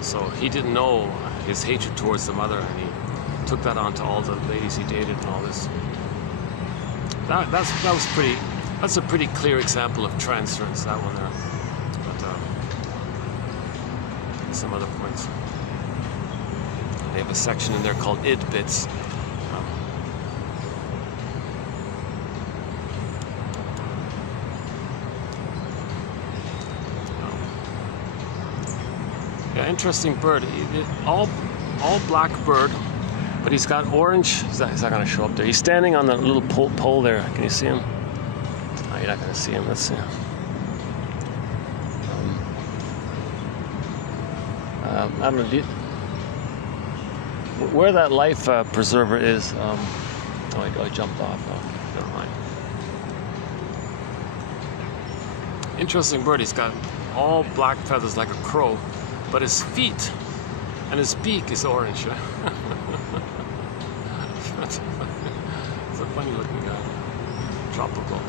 So he didn't know his hatred towards the mother, and he took that on to all the ladies he dated and all this. That's a pretty clear example of transference, that one there. But some other points. They have a section in there called id bits. Yeah, interesting bird. All black bird, but he's got orange. Is that going to show up there? He's standing on the little pole there. Can you see him? Oh, you're not going to see him. Let's see. I don't know. Where that life preserver is? I jumped off. Oh, never mind. Interesting bird. He's got all black feathers like a crow. But his feet and his beak is orange. It's a funny looking guy. Tropical bird.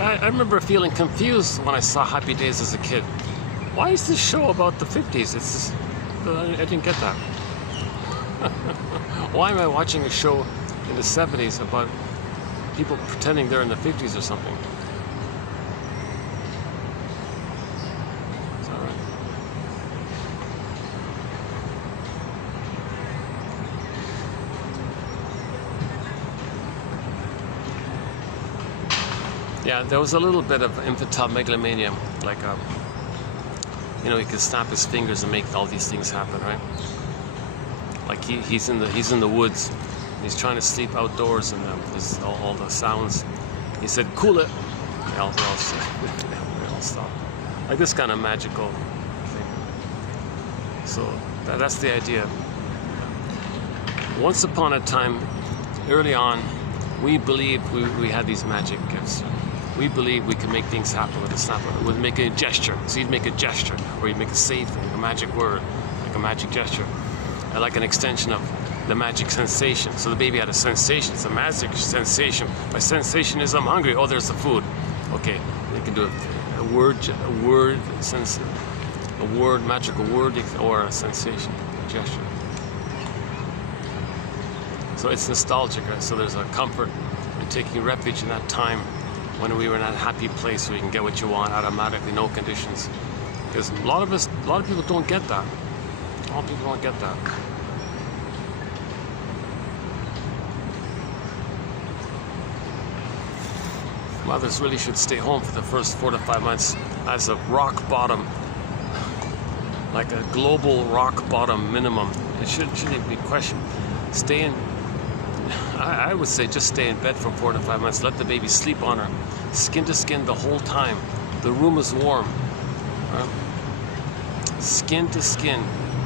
I remember feeling confused when I saw Happy Days as a kid. Why is this show about the 50s? I didn't get that. Why am I watching a show in the 70s about people pretending they're in the 50s or something? Is that right? Yeah, there was a little bit of infantile megalomania, like he could snap his fingers and make all these things happen, right? Like he's in the woods, and he's trying to sleep outdoors, and there's all the sounds. He said, "Cool it." They all stop. Like this kind of magical thing. So that's the idea. Once upon a time, early on, we believed we had these magic gifts. We believe we can make things happen with a snap, with making a gesture. So you'd make a gesture, or you'd make a say thing, a magic word, like a magic gesture, like an extension of the magic sensation. So the baby had a sensation. It's a magic sensation. My sensation is I'm hungry. Oh, there's the food. Okay, they can do a magical word, or a sensation, a gesture. So it's nostalgic. Right? So there's a comfort in taking refuge in that time when we were in that happy place where you can get what you want automatically, no conditions. Because a lot of people don't get that. A lot of people don't get that. Mothers really should stay home for the first 4 to 5 months as a rock bottom, like a global rock bottom minimum. It shouldn't be questioned. I would say just stay in bed for 4 to 5 months. Let the baby sleep on her, skin to skin the whole time. The room is warm. Right? Skin to skin,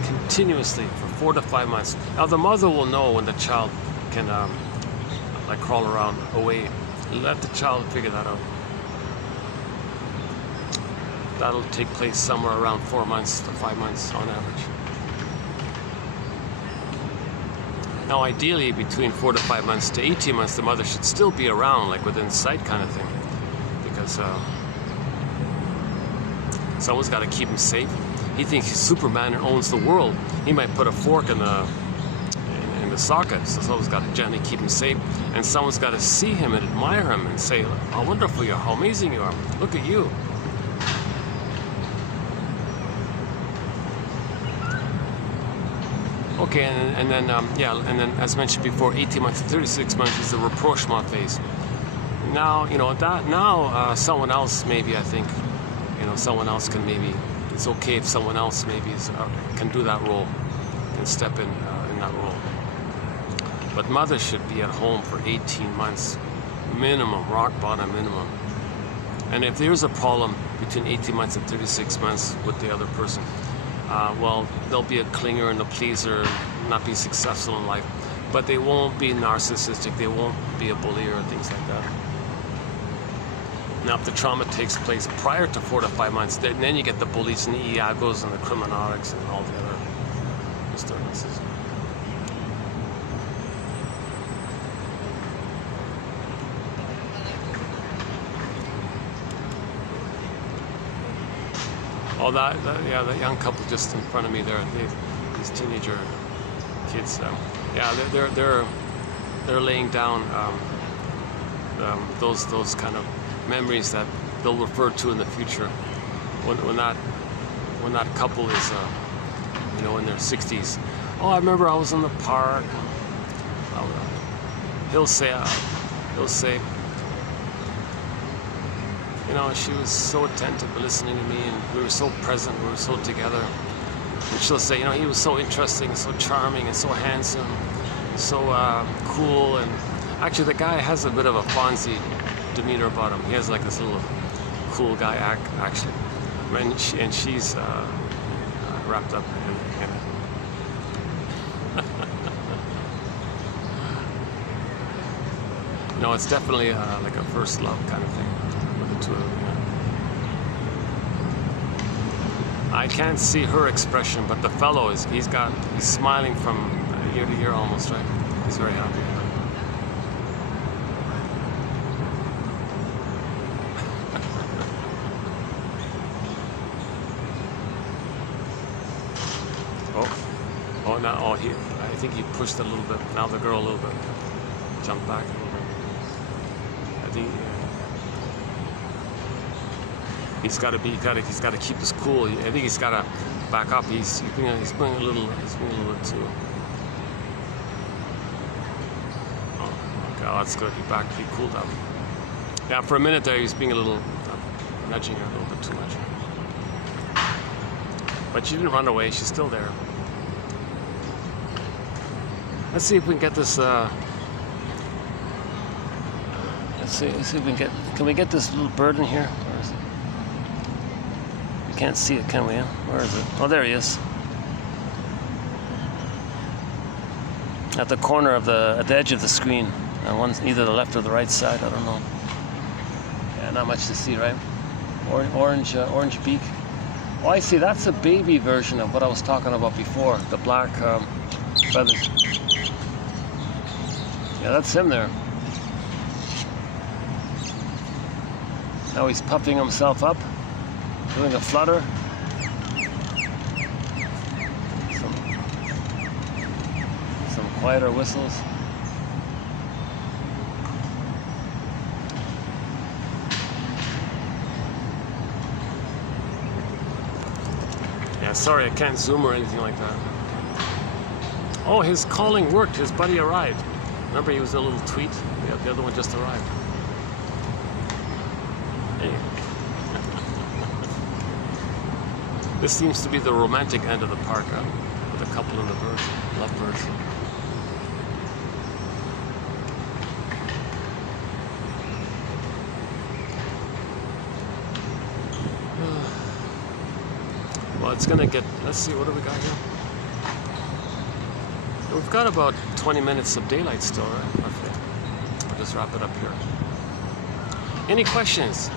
continuously for 4 to 5 months. Now the mother will know when the child can like crawl around away. Let the child figure that out. That'll take place somewhere around 4 months to 5 months on average. Now, ideally, between 4 to 5 months to 18 months, the mother should still be around, like within sight kind of thing, because someone's got to keep him safe. He thinks he's Superman and owns the world. He might put a fork in the socket, so someone's got to gently keep him safe, and someone's got to see him and admire him and say, how wonderful you are, how amazing you are, look at you. Okay, and then as mentioned before, 18 months to 36 months is the rapprochement phase. Now, someone else maybe, I think, someone else can maybe, it's okay if someone else maybe can do that role, can step in that role. But mother should be at home for 18 months, minimum, rock bottom minimum. And if there's a problem between 18 months and 36 months with the other person, well, they'll be a clinger and a pleaser, not be successful in life, but they won't be narcissistic, they won't be a bully or things like that. Now, if the trauma takes place prior to 4 to 5 months, then you get the bullies and the Iagos and the criminalics and all the other disturbances. Oh, that young couple just in front of me there, these teenager kids, they're laying down those kind of memories that they'll refer to in the future when that couple is in their 60s. Oh, I remember I was in the park. He'll say. She was so attentive listening to me, and we were so present, we were so together. And she'll say, he was so interesting, so charming, and so handsome, so cool. And actually, the guy has a bit of a Fonzie demeanor about him. He has like this little cool guy act, actually. And she's wrapped up in it. No, it's definitely like a first love kind of thing. I can't see her expression, but the fellow he's smiling from ear to ear almost, right? He's very happy. I think he pushed a little bit. Now the girl a little bit jumped back a little bit. I think. He's got to keep his cool. I think he's got to back up. He's being a little bit too. Oh, okay, that's good. He cooled up. Yeah, for a minute there, he was being a little nudging her a little bit too much. But she didn't run away. She's still there. Let's see if we can get this. Let's see if we can get. Can we get this little bird in here? Where is it? Can't see it, can we? Where is it? Oh, there he is. At the corner of at the edge of the screen. On either the left or the right side, I don't know. Yeah, not much to see, right? Orange beak. Oh, I see. That's a baby version of what I was talking about before. The black feathers. Yeah, that's him there. Now he's puffing himself up. Doing a flutter. Some quieter whistles. Yeah, sorry, I can't zoom or anything like that. Oh, his calling worked. His buddy arrived. Remember, he was a little tweet? Yeah, the other one just arrived. Anyway. This seems to be the romantic end of the park, with a couple and the birds, lovebirds. Well, it's gonna get. Let's see, what do we got here? We've got about 20 minutes of daylight still, right? Okay. I'll just wrap it up here. Any questions?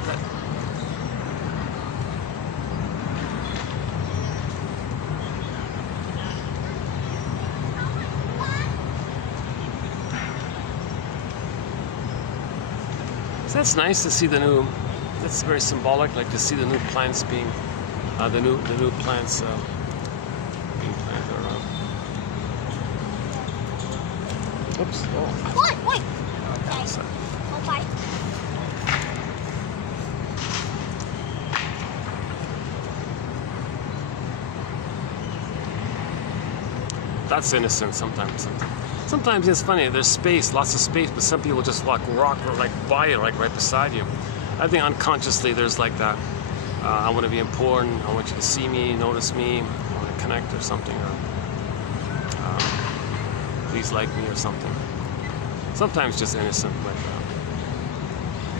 So that's nice to see the new. That's very symbolic, like to see the new plants being, the new plants being planted around. Oops. Oh. Wait. Okay. So. Oh, bye. That's innocent sometimes. Sometimes it's funny. There's space, lots of space, but some people just walk like by you, like right beside you. I think unconsciously there's like that. I want to be important. I want you to see me, notice me. I want to connect or something. Or please like me or something. Sometimes just innocent like that.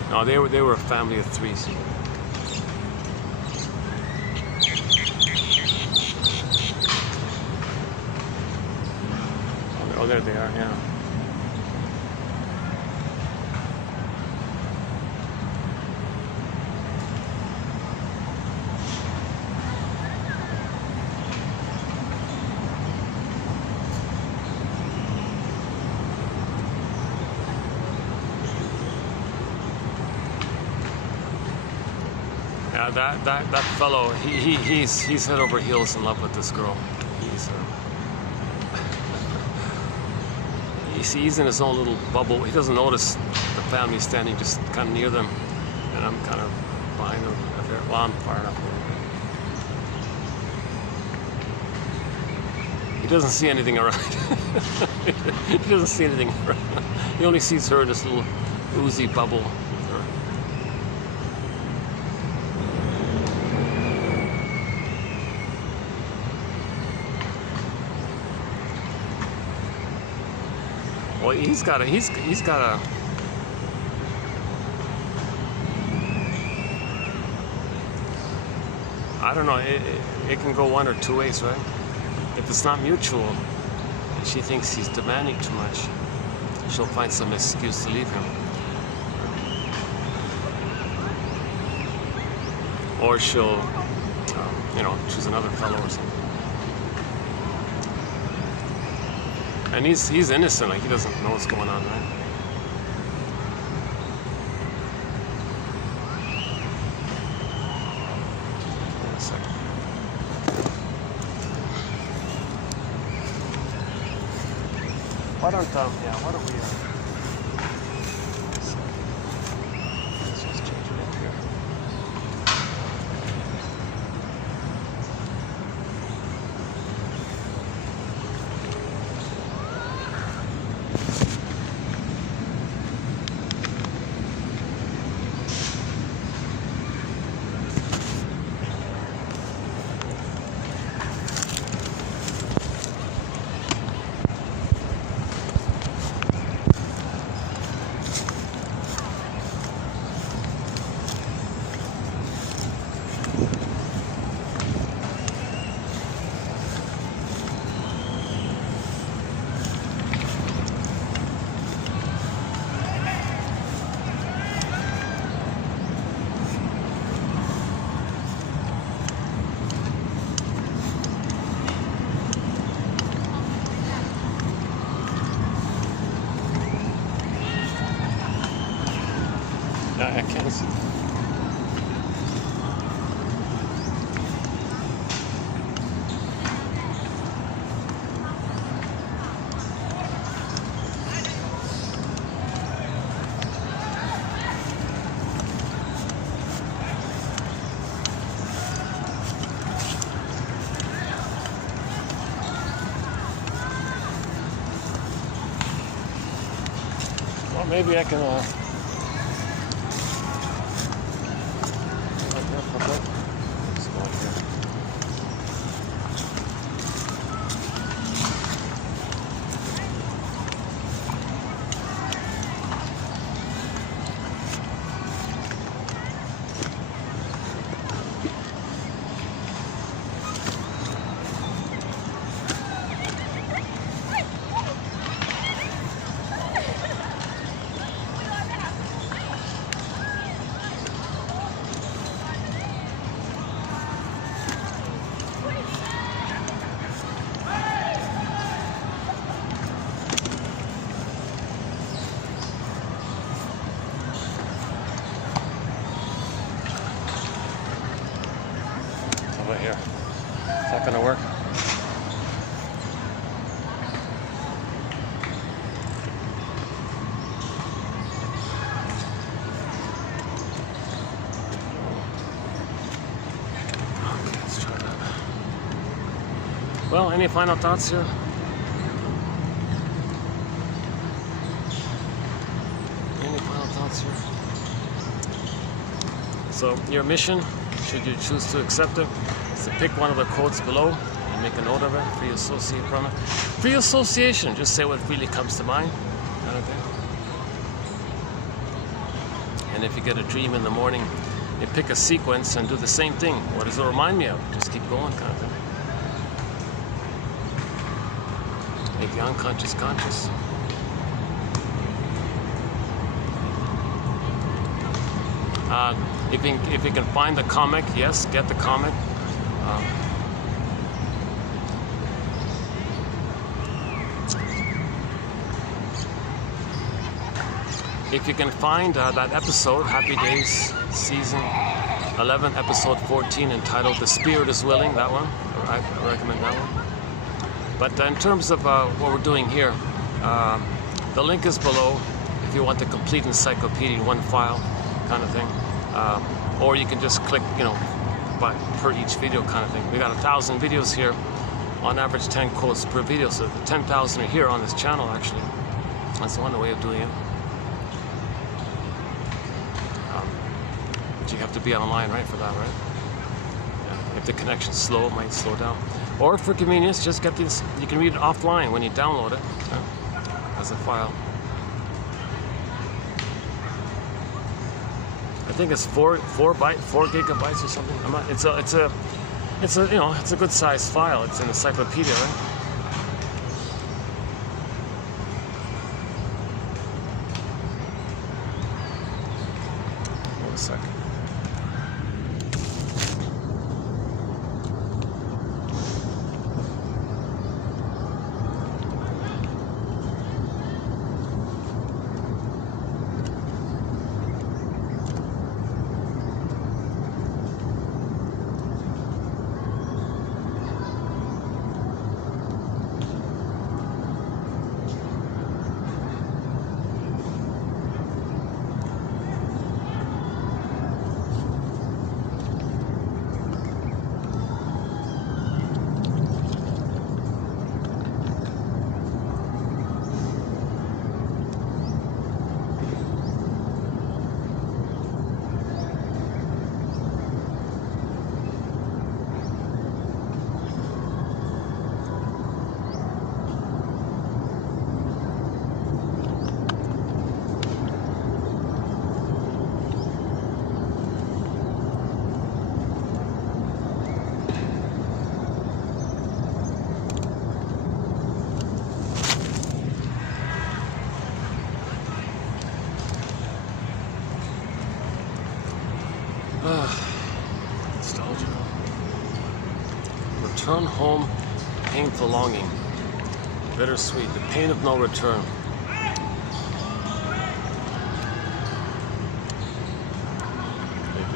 No, they were a family of 3. So. Oh, there they are, yeah. Yeah, that fellow, he's head over heels in love with this girl. He's in his own little bubble. He doesn't notice the family standing just kind of near them, and I'm kind of behind them. Well, I'm far enough away. He doesn't see anything around. He doesn't see anything around. He only sees her in this little oozy bubble with her. Well, he's got a. I don't know. It can go one or two ways, right? If it's not mutual, and she thinks he's demanding too much, she'll find some excuse to leave him, or she'll, choose another fellow or something. And he's innocent, like he doesn't know what's going on, right? Wait a second. Why don't we, let's just change it up here. I can't see. Well, maybe I can. Right here. Is that gonna work? Okay, let's try that. Well, any final thoughts here? Any final thoughts here? So your mission, should you choose to accept it, is to pick one of the quotes below and make a note of it, free associate from it. Free association, just say what really comes to mind, kind of thing. And if you get a dream in the morning, you pick a sequence and do the same thing. What does it remind me of? Just keep going, kind of thing. Make the unconscious conscious. If you can find the comic, yes, get the comic. If you can find that episode, Happy Days, season 11, episode 14, entitled "The Spirit is Willing," that one, I recommend that one. But in terms of what we're doing here, the link is below if you want the complete encyclopedia in one file, kind of thing. Or you can just click, per each video, kind of thing. We got 1,000 videos here, on average 10 quotes per video, so the 10,000 are here on this channel, actually. That's one way of doing it. But you have to be online, right, for that, right? Yeah. If the connection's slow, it might slow down. Or for convenience, just get these, you can read it offline when you download it as a file. I think it's 4 gigabytes or something. It's a good sized file. It's an encyclopedia, right? Wait a second. Nostalgia. Return home, painful longing. Bittersweet, the pain of no return.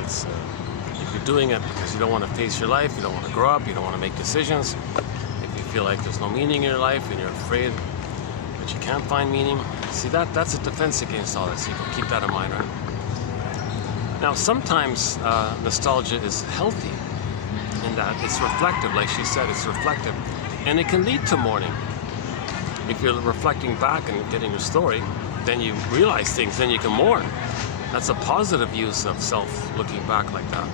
If you're doing it because you don't want to face your life, you don't want to grow up, you don't want to make decisions, if you feel like there's no meaning in your life and you're afraid that you can't find meaning, see, that's a defense against all this. You can keep that in mind, right? Now, sometimes nostalgia is healthy in that it's reflective, like she said, it's reflective. And it can lead to mourning. If you're reflecting back and getting your story, then you realize things, then you can mourn. That's a positive use of self, looking back like that.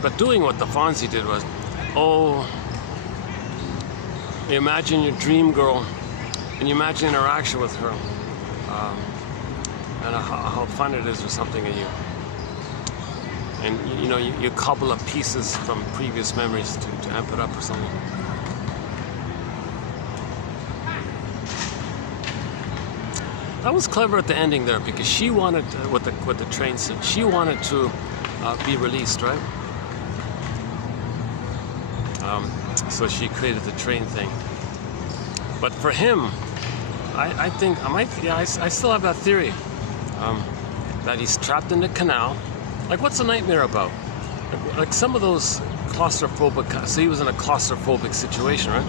But doing what the Fonzie did was, you imagine your dream girl, and you imagine interaction with her. And how fun it is or something of you. And you cobble up pieces from previous memories to amp it up or something. That was clever at the ending there, because she wanted, with the train scene, she wanted to be released, right? So she created the train thing. But for him, I think I still have that theory. That he's trapped in the canal. Like, what's a nightmare about? like some of those claustrophobic. So he was in a claustrophobic situation, right?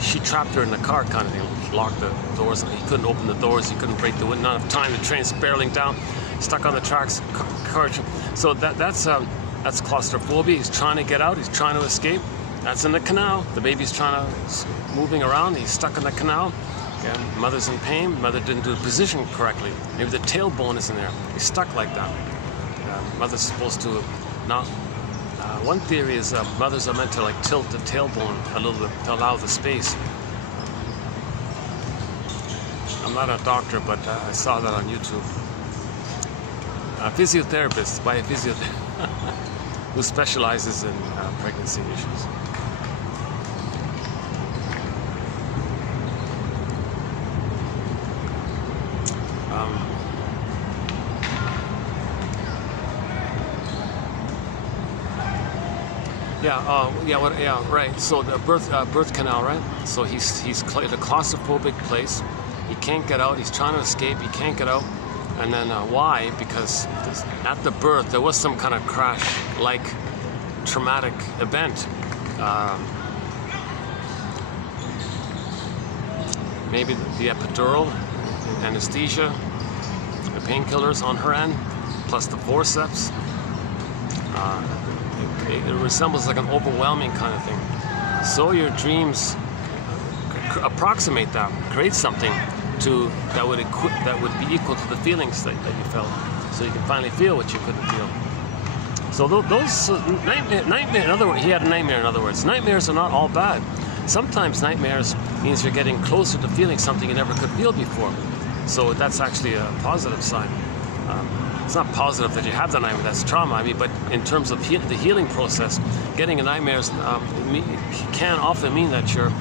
She trapped her in the car, kind of thing. Locked the doors, and he couldn't open the doors. He couldn't break the window. Not enough time. The train's barreling down, stuck on the tracks. So that's claustrophobia. He's trying to get out. He's trying to escape. That's in the canal. The baby's moving around. He's stuck in the canal. Yeah, mother's in pain. Mother didn't do the position correctly. Maybe the tailbone is in there. He's stuck like that. Mother's supposed to not. One theory is mothers are meant to like tilt the tailbone a little bit to allow the space. I'm not a doctor, but I saw that on YouTube. A physiotherapist, by a physiotherapist who specializes in pregnancy issues. Right. So the birth canal, right? So he's in a claustrophobic place. He can't get out. He's trying to escape. He can't get out. And then why? Because at the birth there was some kind of crash-like traumatic event. Maybe the epidural, anesthesia, the painkillers on her end, plus the forceps. It resembles like an overwhelming kind of thing. So your dreams approximate that, create something that would be equal to the feelings that you felt, so you can finally feel what you couldn't feel. So nightmare. In other words, he had a nightmare. In other words, nightmares are not all bad. Sometimes nightmares means you're getting closer to feeling something you never could feel before. So that's actually a positive sign. It's not positive that you have the nightmare, that's trauma. I mean, but in terms of the healing process, getting a nightmare can often mean that you're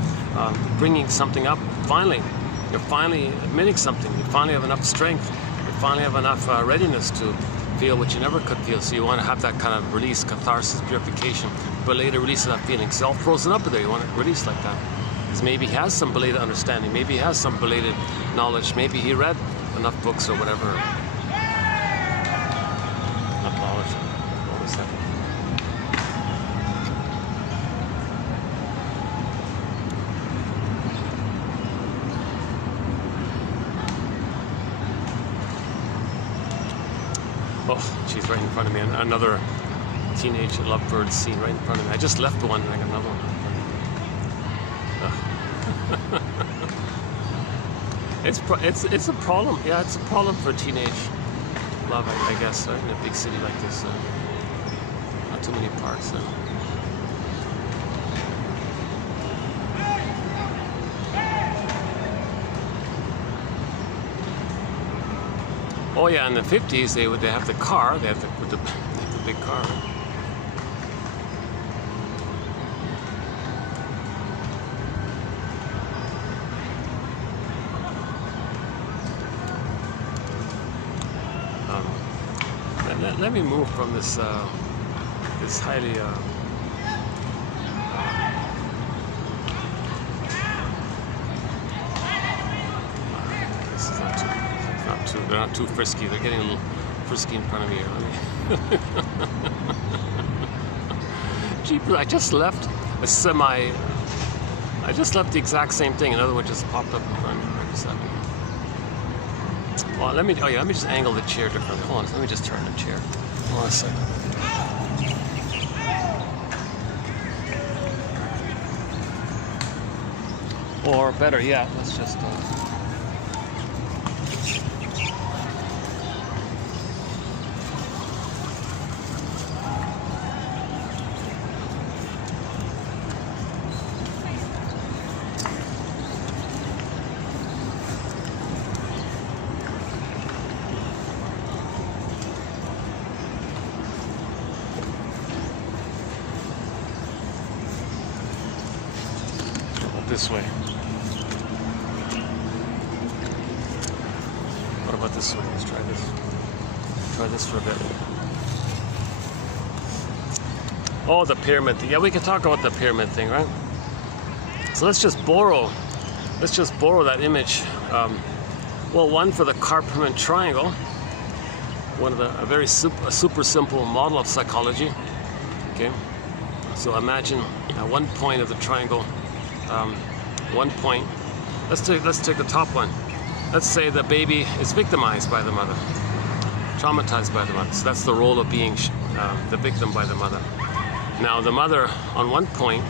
bringing something up. Finally, you're finally admitting something. You finally have enough strength. You finally have enough readiness to feel what you never could feel. So you want to have that kind of release, catharsis, purification, belated release of that feeling. It's all frozen up there. You want to release like that. Because maybe he has some belated understanding. Maybe he has some belated knowledge. Maybe he read enough books or whatever. Oh, she's right in front of me. Another teenage lovebird scene right in front of me. I just left one and I got another one. It's a problem. Yeah, it's a problem for teenage love, I guess, in a big city like this. Not too many parks. Oh yeah, in the 50s they have the car. They have the big car. Let me move from this this highly this is they're not too frisky. They're getting a little frisky in front of me here. Jeepers, I just left the exact same thing. Another one just popped up in front of me right beside me. Well, let me just angle the chair differently. Hold on, let me just turn the chair. Hold on a second. Or better yet, let's just this way. What about this way? Let's try this. Try this for a bit. Oh, the pyramid thing. Yeah, we can talk about the pyramid thing, right? So let's just borrow that image. Well, one for the carpament triangle. a super simple model of psychology. Okay, so imagine at one point of the triangle, one point. Let's take the top one. Let's say the baby is victimized by the mother, traumatized by the mother. So that's the role of being the victim by the mother. Now the mother, on one point,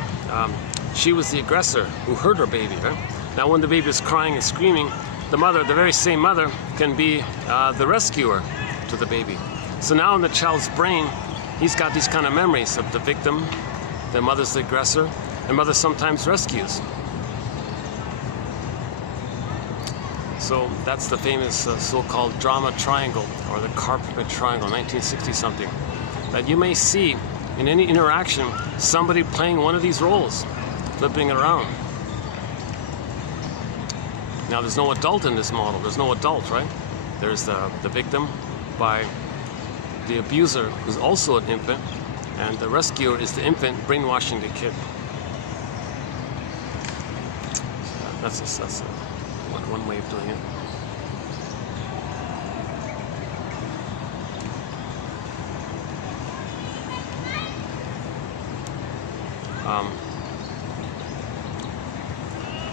she was the aggressor who hurt her baby. Right? Now when the baby is crying and screaming, the mother, the very same mother, can be the rescuer to the baby. So now in the child's brain, he's got these kind of memories of the victim, the mother's the aggressor, and mother sometimes rescues. So that's the famous so-called drama triangle, or the carpet triangle, 1960 something, that you may see in any interaction somebody playing one of these roles, flipping it around. Now there's no adult in this model. There's no adult, right? There's the victim by the abuser, who's also an infant, and the rescuer is the infant brainwashing the kid. So that's one way of doing it.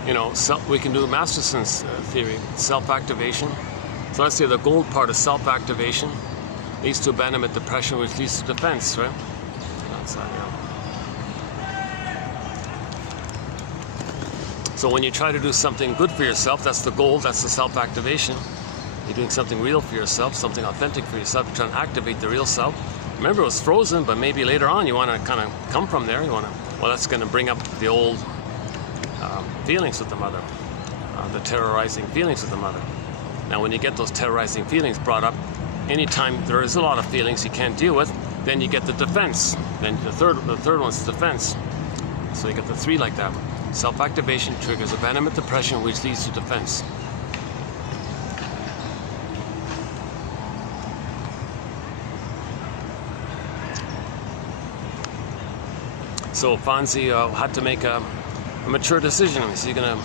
You know, we can do Masterson's theory, self-activation. So let's say the gold part is self-activation leads to abandonment depression, which leads to defense, right? That's that, yeah. So when you try to do something good for yourself, that's the goal, that's the self-activation. You're doing something real for yourself, something authentic for yourself. You're trying to activate the real self. Remember, it was frozen, but maybe later on you want to kind of come from there. You want to, well, that's going to bring up the old feelings with the mother, the terrorizing feelings with the mother. Now, when you get those terrorizing feelings brought up, anytime there is a lot of feelings you can't deal with, then you get the defense. Then the third one's defense. So you get the three like that. Self-activation triggers abandonment depression, which leads to defense. So Fonzie had to make a mature decision. Is he going to,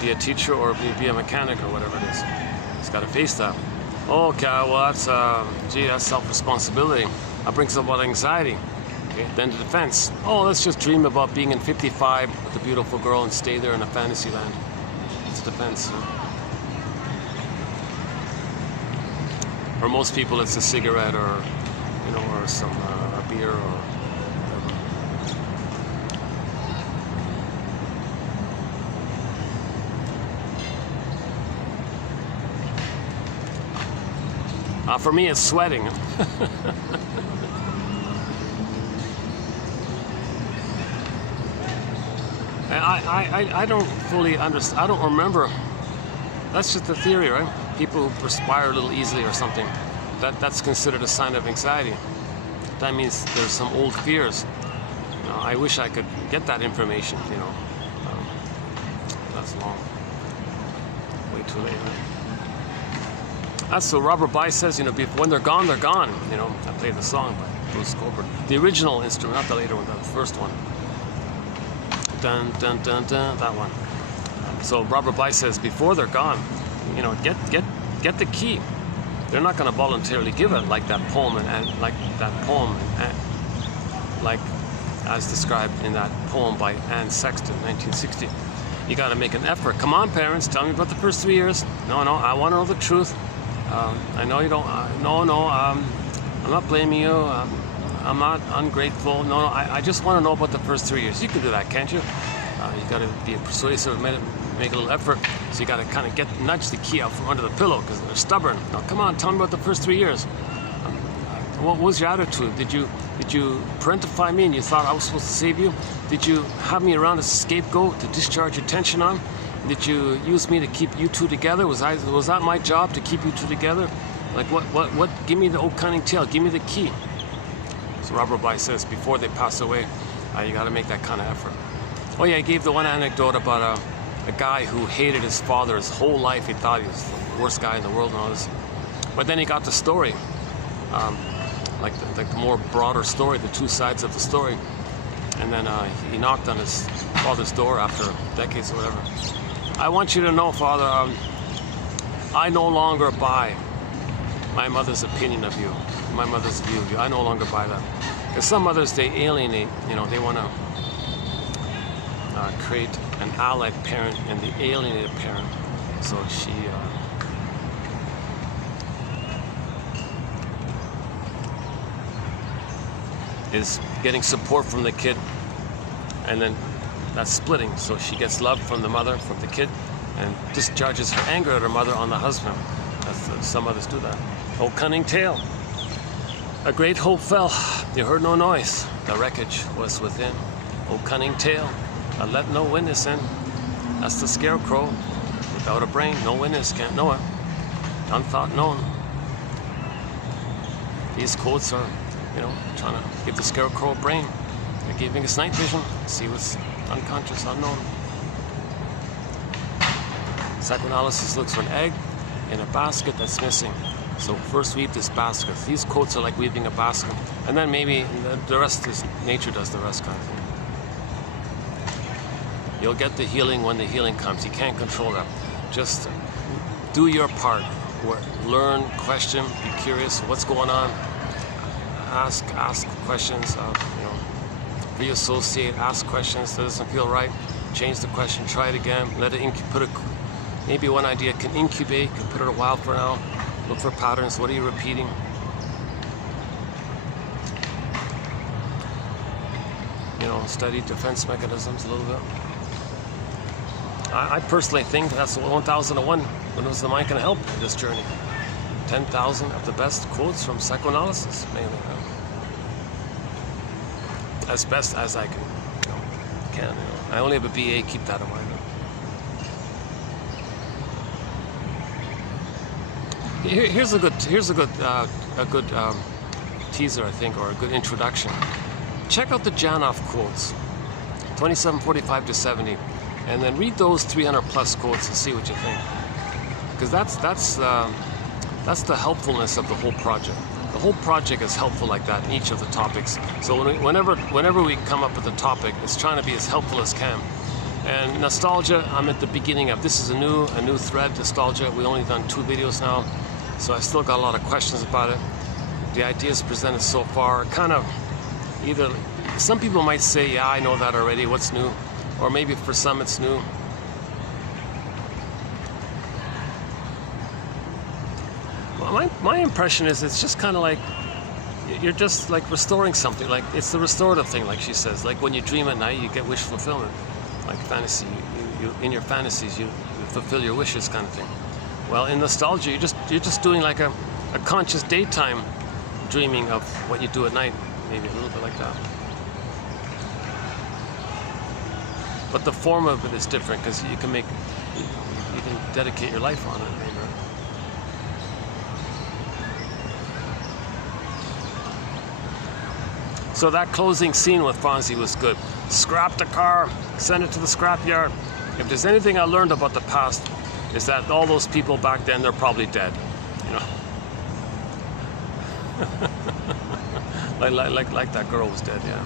be a teacher or be a mechanic or whatever it is? He's got to face that. Okay, well that's self-responsibility. That brings up a lot of anxiety. Okay, then the defense. Oh, let's just dream about being in 55 with a beautiful girl and stay there in a fantasy land. It's defense. For most people, it's a cigarette or, or some a beer or whatever. For me, it's sweating. I don't fully understand. I don't remember. That's just the theory, right? People who perspire a little easily or something, that's considered a sign of anxiety. That means there's some old fears. I wish I could get that information, that's long. Way too late, right? That's so Robert By says, when they're gone, they're gone. I played the song by Bruce Coburn. The original instrument, not the later one, the first one. Dun, dun, dun, dun, that one. So Robert By says, before they're gone, get the key. They're not going to voluntarily give it like that poem and like as described in that poem by Anne Sexton, 1960. You got to make an effort. Come on, parents, tell me about the first 3 years. No, I want to know the truth. I know you don't. I'm not blaming you. I'm not ungrateful. No, I just want to know about the first 3 years. You can do that, can't you? You got to be persuasive, make a little effort. So you got to kind of nudge the key out from under the pillow because they're stubborn. No, come on, tell me about the first 3 years. What was your attitude? Did you parentify me and you thought I was supposed to save you? Did you have me around as a scapegoat to discharge your tension on? Did you use me to keep you two together? Was that my job to keep you two together? Like what? Give me the old cunning tale. Give me the key. So Robert By says before they pass away, you got to make that kind of effort. Oh yeah, I gave the one anecdote about a guy who hated his father his whole life. He thought he was the worst guy in the world and all this. But then he got the story, like the more broader story, the two sides of the story. And then he knocked on his father's door after decades or whatever. I want you to know, Father, I no longer buy my mother's opinion of you, my mother's view of you. I no longer buy that. Because some mothers, they alienate, you know, they want to create an allied parent and the alienated parent. So she is getting support from the kid, and then that's splitting. So she gets love from the mother, from the kid, and discharges her anger at her mother on the husband. Some others do that. Oh, cunning tale. A great hope fell. You heard no noise. The wreckage was within. Oh, cunning tale. Let no witness in. That's the scarecrow. Without a brain, no witness can't know it. Unthought known. These quotes are, you know, trying to give the scarecrow a brain. They're giving us night vision. See what's unconscious, unknown. Psychoanalysis looks for an egg in a basket that's missing. So first weave this basket. These quotes are like weaving a basket. And then maybe the rest is nature does the rest kind of thing. You'll get the healing when the healing comes. You can't control that. Just do your part. Learn, question, be curious. What's going on? Ask questions. You know, reassociate. Ask questions. That doesn't feel right. Change the question. Try it again. Let it maybe one idea can incubate. Can put it a while for now. Look for patterns. What are you repeating? You know, study defense mechanisms a little bit. I personally think that's 1001. When was the mind can help in this journey? 10,000 of the best quotes from psychoanalysis, mainly. As best as I can. You know. I only have a BA. Keep that in mind. Here's a good teaser, I think, or a good introduction. Check out the Janov quotes, 2745 to 70, and then read those 300 plus quotes and see what you think. Because that's the helpfulness of the whole project. The whole project is helpful like that in each of the topics. So whenever we come up with a topic, it's trying to be as helpful as can. And nostalgia, I'm at the beginning of. This is a new thread, nostalgia. We only done 2 videos now. So I still got a lot of questions about it. The ideas presented so far, kind of either, some people might say, yeah, I know that already, what's new? Or maybe for some it's new. Well, my impression is it's just kind of like, you're just like restoring something. Like it's the restorative thing, like she says. Like when you dream at night, you get wish fulfillment. Like fantasy, you in your fantasies, you fulfill your wishes kind of thing. Well, in nostalgia, you're just doing like a conscious daytime dreaming of what you do at night, maybe a little bit like that. But the form of it is different because you can dedicate your life on it. Maybe. So that closing scene with Fonzie was good. Scrap the car, send it to the scrapyard. If there's anything I learned about the past, is that all those people back then, they're probably dead, you know. like that girl was dead, yeah.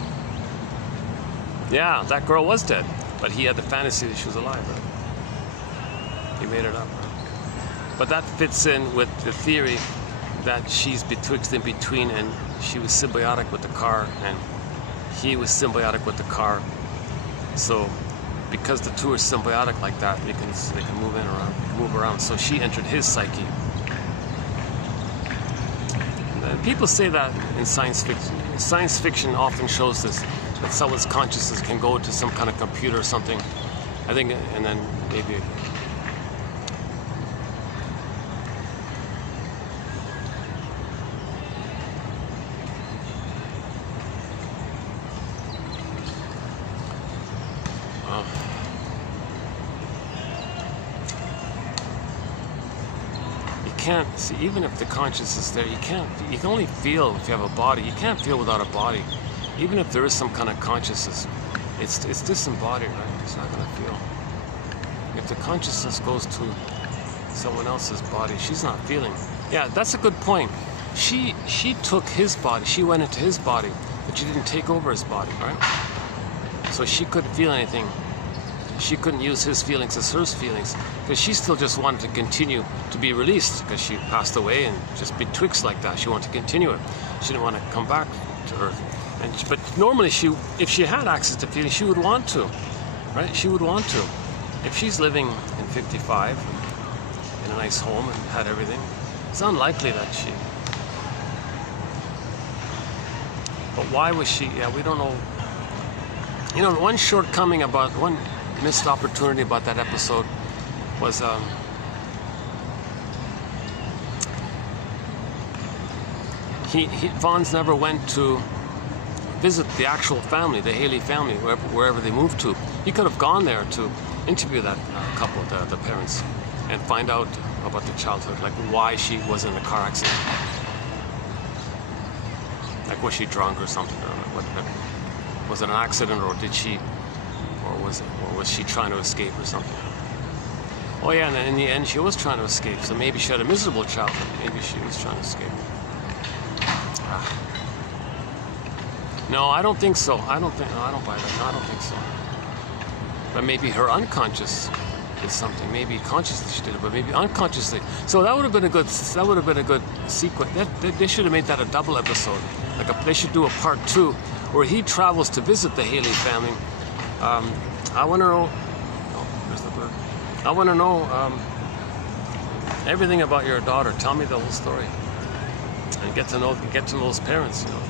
Yeah, that girl was dead, but he had the fantasy that she was alive, right? He made it up. Right? But that fits in with the theory that she's betwixt and between, and she was symbiotic with the car, and he was symbiotic with the car. So because the two are symbiotic like that, they can move around. So she entered his psyche. And people say that in science fiction. Science fiction often shows this, that someone's consciousness can go to some kind of computer or something. I think, and then maybe. Can't see, even if the consciousness is there, you can only feel if you have a body. You can't feel without a body. Even if there is some kind of consciousness, it's disembodied, right? It's not going to feel. If the consciousness goes to someone else's body, she's not feeling. Yeah, that's a good point. She took his body, she went into his body, but she didn't take over his body, right? So she couldn't feel anything she couldn't use his feelings as her feelings, because she still just wanted to continue to be released, because she passed away, and just betwixt like that. She wanted to continue it. She didn't want to come back to Earth. But normally, if she had access to feelings, she would want to, right? She would want to. If she's living in 55 in a nice home and had everything, it's unlikely that she. But why was she? Yeah, we don't know. You know, one shortcoming about, one missed opportunity about that episode was Vaughn's never went to visit the actual family, the Haley family, wherever they moved to. He could have gone there to interview that couple, the parents, and find out about the childhood, like why she was in a car accident. Like, was she drunk or something? Or what, was it an accident, or did she, or was she trying to escape or something? Oh yeah, and in the end she was trying to escape. So maybe she had a miserable childhood. Maybe she was trying to escape. No, I don't think so. I don't buy that. No, I don't think so. But maybe her unconscious did something. Maybe consciously she did it, but maybe unconsciously. So that would have been a good. Sequence. They should have made that a double episode. They should do a part 2 where he travels to visit the Haley family. I want to know. Oh, there's the bird. I want to know everything about your daughter. Tell me the whole story, and get to know those parents. You know.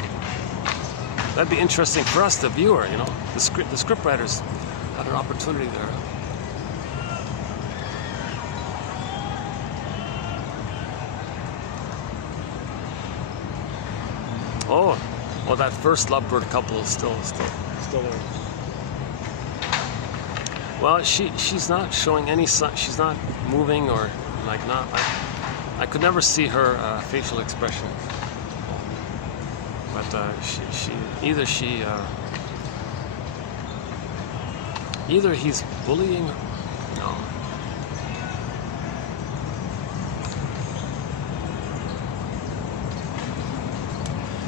That'd be interesting for us, the viewer, you know. The script writers had an opportunity there. Oh, well, that first lovebird couple is still there. Well, she's not showing any sign. She's not moving or like not. I could never see her facial expression. But either he's bullying her. No.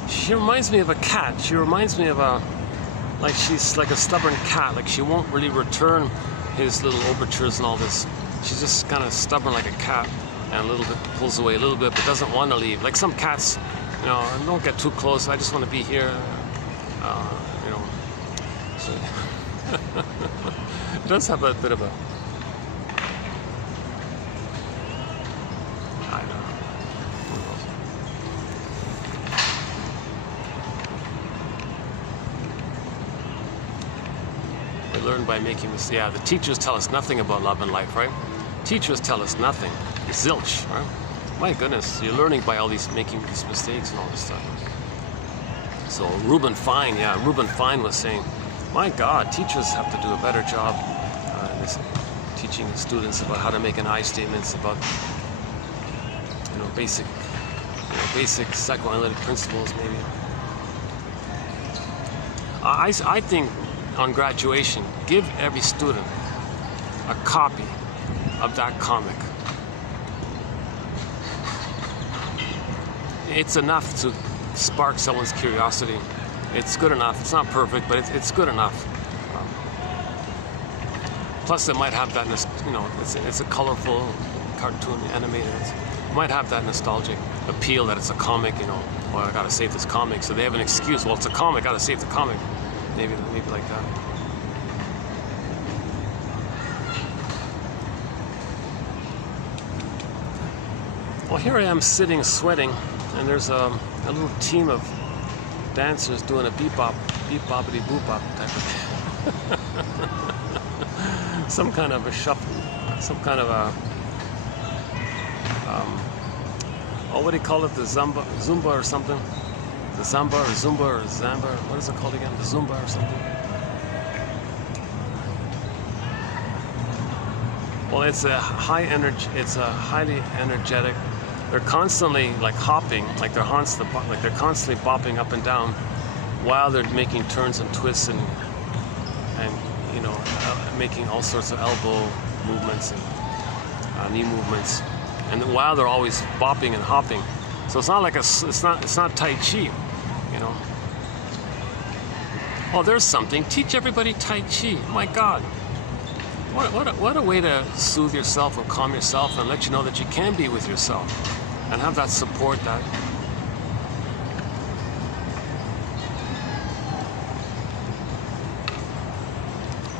She reminds me of a cat. She reminds me of like she's like a stubborn cat. Like she won't really return his little overtures and all this. She's just kind of stubborn like a cat, and a little bit pulls away a little bit, but doesn't want to leave. Like some cats. You know, don't get too close. I just want to be here. You know, so it does have a bit of a. I don't know. We learn by making mistakes. Yeah, the teachers tell us nothing about love and life, right? Teachers tell us nothing. Zilch, right? My goodness, you're learning by making these mistakes and all this stuff. So Reuben Fine was saying, my God, teachers have to do a better job teaching students about how to make an I statements, about basic psychoanalytic principles maybe. I think on graduation, give every student a copy of that comic. It's enough to spark someone's curiosity. It's good enough. It's not perfect, but it's good enough. Plus, it might have that, it's a colorful cartoon, animated. It might have that nostalgic appeal that it's a comic, well, I gotta save this comic. So they have an excuse. Well, it's a comic, gotta save the comic. Maybe like that. Well, here I am sitting, sweating, and there's a little team of dancers doing a beep boppity boop bop type of thing. Some kind of a shuffle, some kind of a what do you call it? The Zumba or something? The Zumba or Zamba? What is it called again? The Zumba or something? Well, it's a high energy. It's a highly energetic. They're constantly like hopping, like they're constantly bopping up and down, while they're making turns and twists and making all sorts of elbow movements and knee movements, and while they're always bopping and hopping. So it's not like it's not Tai Chi, Oh, there's something. Teach everybody Tai Chi. My God. What a way to soothe yourself or calm yourself and let you know that you can be with yourself and have that support, that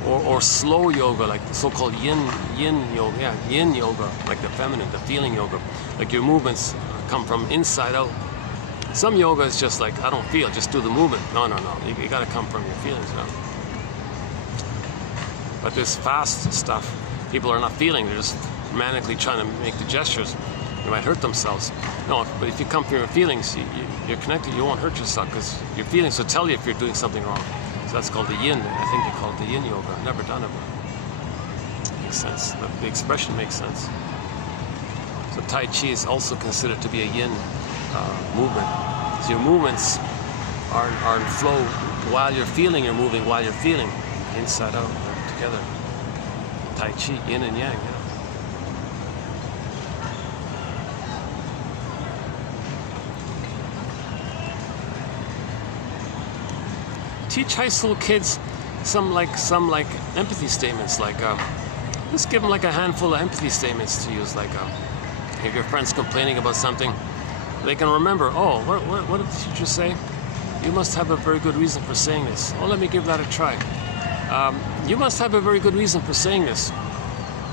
or slow yoga, like the so-called yin yoga, yin yoga, like the feminine, the feeling yoga, like your movements come from inside out. Some yoga is just like, I don't feel, just do the movement. No, you got to come from your feelings, you know? But this fast stuff, people are not feeling, they're just manically trying to make the gestures. They might hurt themselves. No, but if you come from your feelings, you're connected, you won't hurt yourself, because your feelings will tell you if you're doing something wrong. So that's called the yin. I think they call it the yin yoga. I've never done it, but it makes sense. The expression makes sense. So Tai Chi is also considered to be a yin movement. So your movements are in flow while you're feeling, you're moving while you're feeling, inside out, together. Tai Chi, yin and yang, yeah. Teach high school kids some empathy statements, like just give them like a handful of empathy statements to use, like if your friend's complaining about something, they can remember, oh, what did the teacher say? You must have a very good reason for saying this. Oh, let me give that a try. You must have a very good reason for saying this.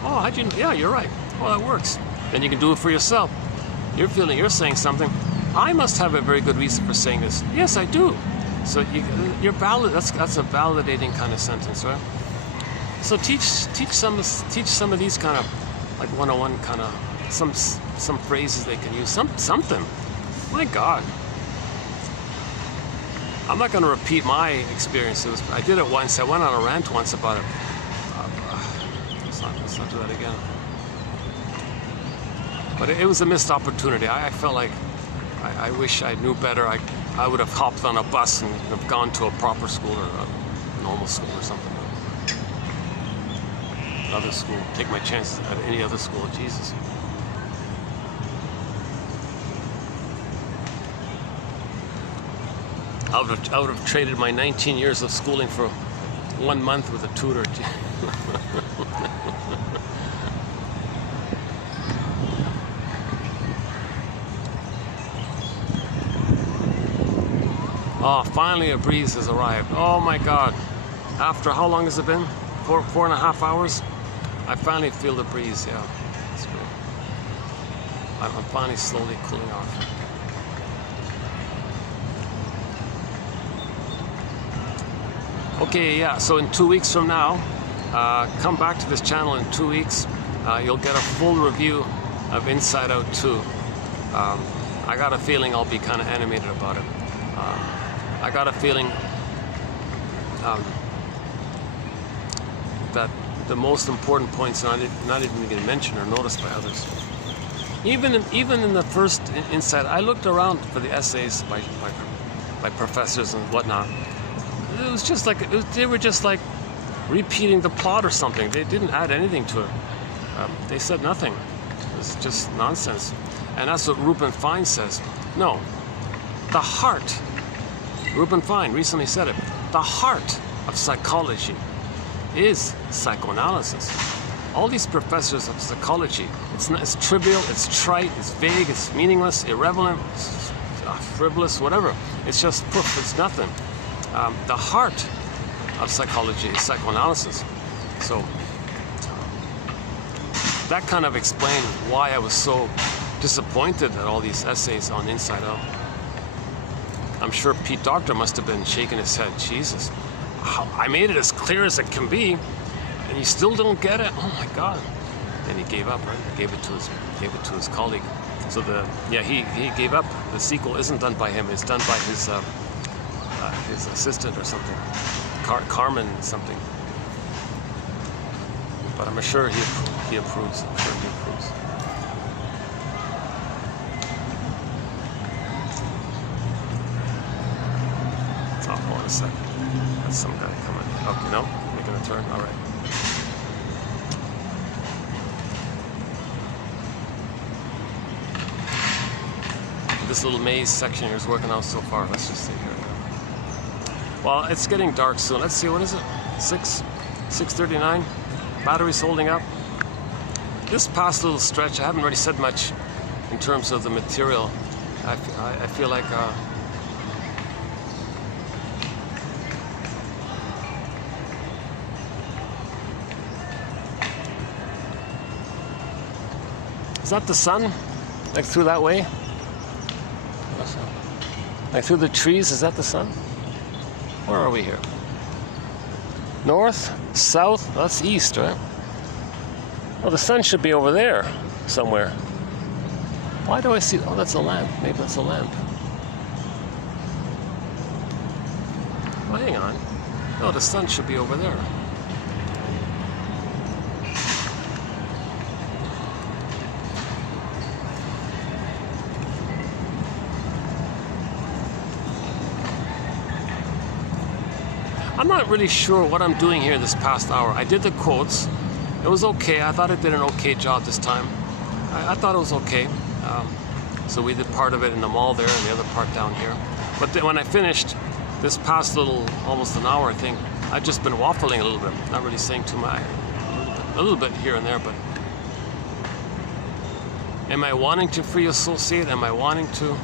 Oh, how'd you know? Yeah, you're right. Well, that works. Then you can do it for yourself. You're saying something. I must have a very good reason for saying this. Yes, I do. So you're valid. That's a validating kind of sentence, right? So teach some of these kind of like 101 kind of some phrases they can use. Something. My God. I'm not going to repeat my experience. I did it once. I went on a rant once about it. Let's not do that again. But it was a missed opportunity. I felt like I wish I knew better. I would have hopped on a bus and have gone to a proper school or a normal school or something. Another school. Take my chances at any other school. Jesus. I would have traded my 19 years of schooling for 1 month with a tutor. Oh, finally a breeze has arrived. Oh my God. After how long has it been? 4.5 hours? I finally feel the breeze, yeah. That's great. I'm finally slowly cooling off. Okay, yeah, so in 2 weeks from now, come back to this channel in 2 weeks. You'll get a full review of Inside Out 2. I got a feeling I'll be kind of animated about it. I got a feeling that the most important points are not even getting mentioned or noticed by others. Even in the first Inside, I looked around for the essays by professors and whatnot. It was just like they were just like repeating the plot or something. They didn't add anything to it. They said nothing. It was just nonsense. And that's what Ruben Fine says. No, the heart. Ruben Fine recently said it. The heart of psychology is psychoanalysis. All these professors of psychology, it's trivial, it's trite, it's vague, it's meaningless, irrelevant, it's frivolous, whatever. It's just poof, it's nothing. The heart of psychology is psychoanalysis. So that kind of explained why I was so disappointed at all these essays on Inside Out. I'm sure Pete Docter must have been shaking his head. Jesus, I made it as clear as it can be, and you still don't get it? Oh my God. Then he gave up, right? He gave it to his colleague. So he gave up. The sequel isn't done by him. It's done by his assistant or something, Carmen something. But I'm sure he approves. I'm sure he approves. Oh, hold on a second. That's some guy coming. Okay, no, making a turn. All right. This little maze section here is working out so far. Let's just see here. Well, it's getting dark soon. Let's see, what is it? 6:39. Battery's holding up. This past little stretch, I haven't really said much in terms of the material. I feel like is that the sun? Like through that way? Like through the trees, is that the sun? Where are we here? North? South? That's east, right? Well, the sun should be over there somewhere. Why do I see? Oh, that's a lamp. Maybe that's a lamp. Oh, hang on. No, the sun should be over there. I'm not really sure what I'm doing here this past hour. I did the quotes. It was okay. I thought I did an okay job this time. I thought it was okay. So we did part of it in the mall there and the other part down here. But then when I finished this past almost an hour thing, I've just been waffling a little bit. Not really saying too much. A little bit here and there, but am I wanting to free associate? Am I wanting to?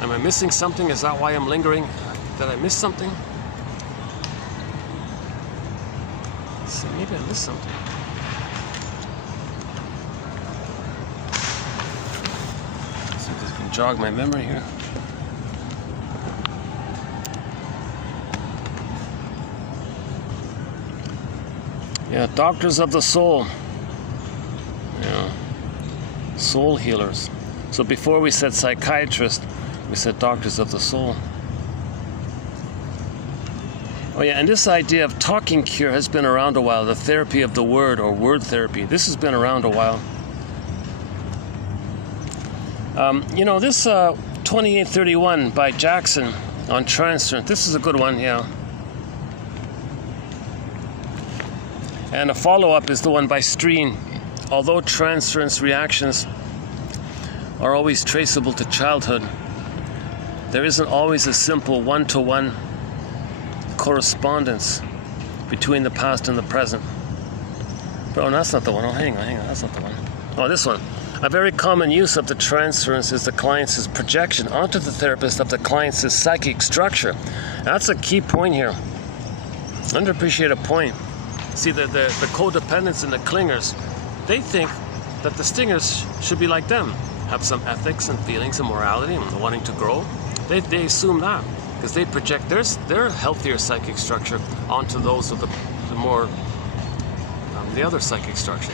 Am I missing something? Is that why I'm lingering? Did I miss something? Let's see, maybe I missed something. Let's see if this can jog my memory here. Yeah, doctors of the soul. Yeah, soul healers. So before we said psychiatrist, we said doctors of the soul. Oh yeah, and this idea of talking cure has been around a while. The therapy of the word, or word therapy. This has been around a while. This 2831 by Jackson on transference. This is a good one, yeah. And a follow-up is the one by Streen. Although transference reactions are always traceable to childhood, there isn't always a simple one-to-one correspondence between the past and the present. But, oh, that's not the one. Oh, hang on, that's not the one. Oh, this one. A very common use of the transference is the client's projection onto the therapist of the client's psychic structure. That's a key point here. Underappreciated point. See, the codependents and the clingers, they think that the stingers should be like them, have some ethics and feelings and morality and wanting to grow. They assume that because they project their healthier psychic structure onto those of the more the other psychic structure.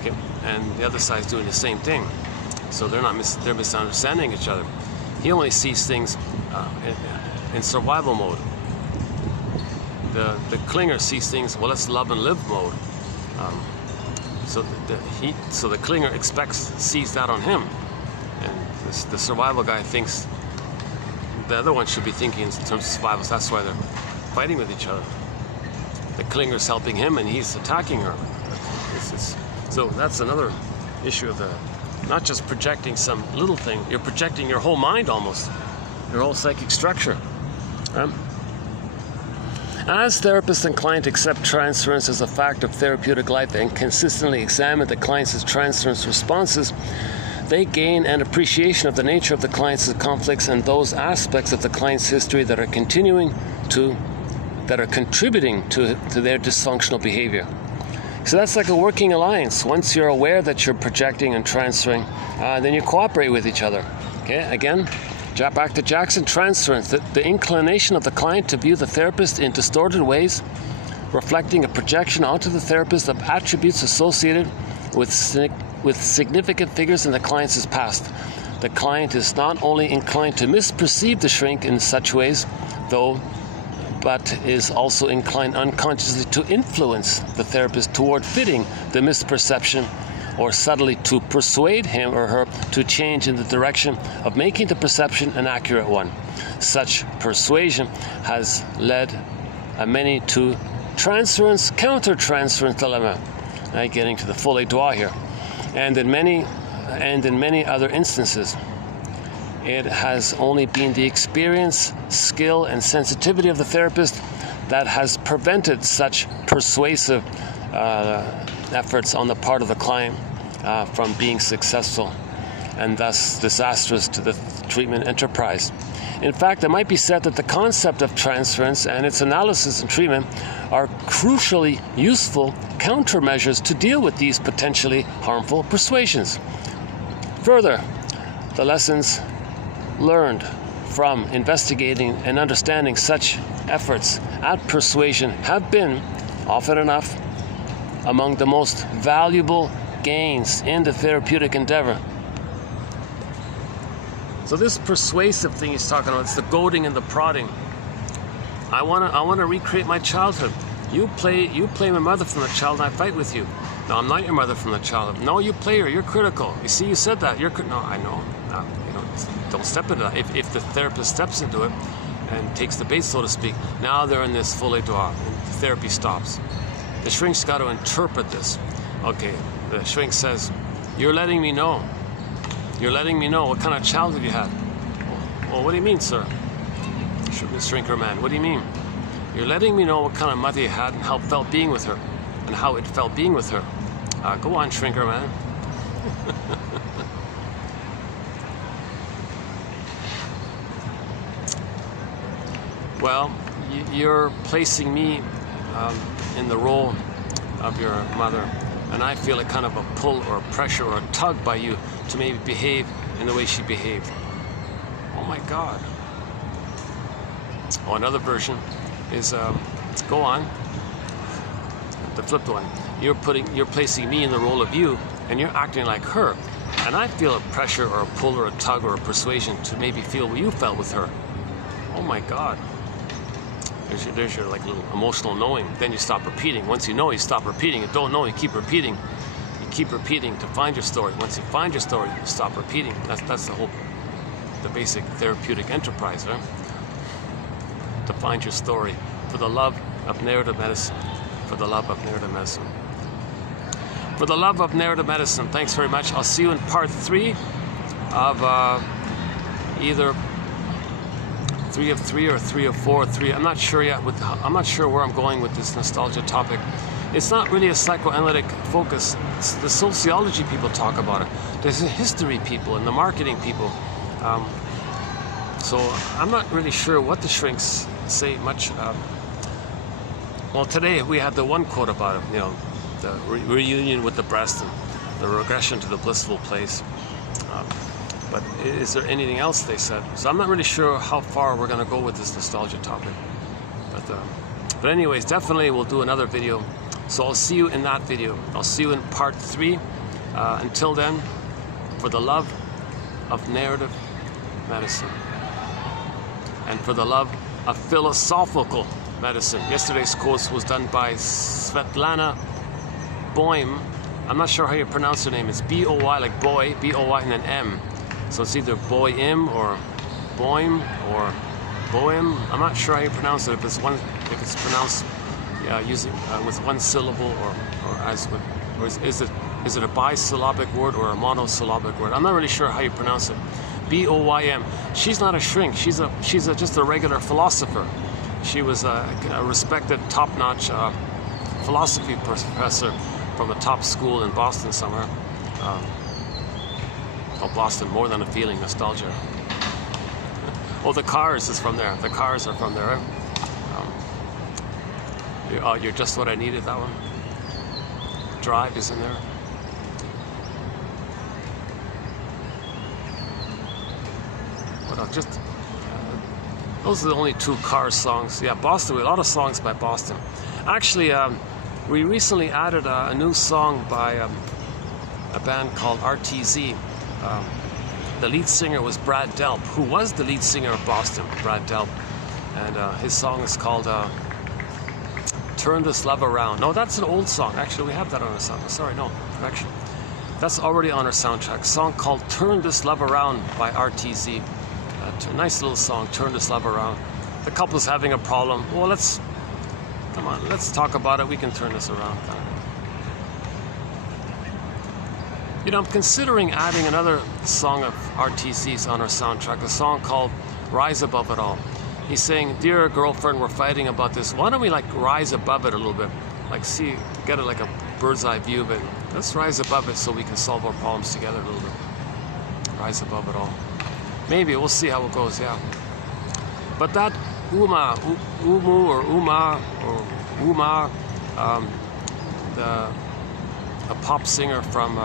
Okay, and the other side's doing the same thing, so they're misunderstanding each other. He only sees things in survival mode. The clinger sees things, well, it's love and live mode. So the clinger sees that on him, and the survival guy thinks the other one should be thinking in terms of survival. So that's why they're fighting with each other. The clinger's helping him, and he's attacking her. So that's another issue of not just projecting some little thing. You're projecting your whole mind almost, your whole psychic structure. As therapist and client accept transference as a fact of therapeutic life and consistently examine the client's transference responses, they gain an appreciation of the nature of the client's conflicts and those aspects of the client's history that are contributing to their dysfunctional behavior. So that's like a working alliance. Once you're aware that you're projecting and transferring, then you cooperate with each other. Okay, again, back to Jackson, transference, the inclination of the client to view the therapist in distorted ways, reflecting a projection onto the therapist of attributes associated with significant figures in the client's past. The client is not only inclined to misperceive the shrink in such ways, but is also inclined unconsciously to influence the therapist toward fitting the misperception, or subtly to persuade him or her to change in the direction of making the perception an accurate one. Such persuasion has led many to transference, counter-transference dilemma. Now getting to the folie douce here. And in many other instances, it has only been the experience, skill, and sensitivity of the therapist that has prevented such persuasive efforts on the part of the client from being successful and thus disastrous to the treatment enterprise. In fact, it might be said that the concept of transference and its analysis and treatment are crucially useful countermeasures to deal with these potentially harmful persuasions. Further, the lessons learned from investigating and understanding such efforts at persuasion have been, often enough, among the most valuable gains in the therapeutic endeavor. So this persuasive thing he's talking about, it's the goading and the prodding. I wanna recreate my childhood. You play my mother from the child and I fight with you. No, I'm not your mother from the childhood. No, you play her, you're critical. You see, you said that. No, I know. Don't step into that. If the therapist steps into it and takes the bait, so to speak, now they're in this folie droit and therapy stops. The shrink's got to interpret this. Okay, the shrink says, you're letting me know. You're letting me know what kind of childhood you had. Well, what do you mean, sir? Shrinker man, what do you mean? You're letting me know what kind of mother you had and how it felt being with her. And how it felt being with her. Go on, shrinker man. Well, you're placing me in the role of your mother, and I feel a kind of a pull or a pressure or a tug by you to maybe behave in the way she behaved. Oh my God. Oh, another version is, go on, the flipped one. You're placing me in the role of you, and you're acting like her, and I feel a pressure or a pull or a tug or a persuasion to maybe feel what you felt with her. Oh my God. There's your like little emotional knowing. Then you stop repeating. Once you know, you stop repeating. You don't know, you keep repeating. You keep repeating to find your story. Once you find your story, you stop repeating. That's the basic therapeutic enterprise, right? To find your story for the love of narrative medicine. For the love of narrative medicine. For the love of narrative medicine. Thanks very much. I'll see you in part 3 of either 3 of 3 or 3 of 4 or 3. I'm not sure yet. I'm not sure where I'm going with this nostalgia topic. It's not really a psychoanalytic focus. It's the sociology people talk about it. There's the history people and the marketing people. So I'm not really sure what the shrinks say much. Well, today we had the one quote about it. The reunion with the breast and the regression to the blissful place. But is there anything else they said? So I'm not really sure how far we're going to go with this nostalgia topic. But anyways, definitely we'll do another video. So I'll see you in that video. I'll see you in part 3. Until then, for the love of narrative medicine and for the love of philosophical medicine. Yesterday's course was done by Svetlana Boym. I'm not sure how you pronounce her name. It's B-O-Y, like boy, B-O-Y and then M. So it's either Boym or Boym or Boym. I'm not sure how you pronounce it. If it's pronounced using with one syllable or is it a bisyllabic word or a monosyllabic word? I'm not really sure how you pronounce it. B-O-Y-M. She's not a shrink. She's just a regular philosopher. She was a respected, top-notch philosophy professor from a top school in Boston somewhere. Boston, more than a feeling, nostalgia. Oh, the Cars is from there. The Cars are from there. Right? You're Just What I Needed, that one. Drive is in there. What else? Those are the only 2 Cars songs. Yeah, Boston, a lot of songs by Boston. Actually, we recently added a new song by a band called RTZ. The lead singer was Brad Delp, who was the lead singer of Boston, Brad Delp. And his song is called Turn This Love Around. No, that's an old song. Actually, we have that on our soundtrack. Sorry, no, correction. That's already on our soundtrack. A song called Turn This Love Around by RTZ. A nice little song, Turn This Love Around. The couple's having a problem. Well, come on, let's talk about it. We can turn this around. I'm considering adding another song of RTC's on our soundtrack, a song called Rise Above It All. he's saying, dear girlfriend, we're fighting about this. Why don't we like rise above it a little bit? Like see, get it like a bird's eye view of it. Let's rise above it so we can solve our problems together a little bit. Rise above it all. Maybe, we'll see how it goes, yeah. But that Uma, Umu or Uma, a pop singer from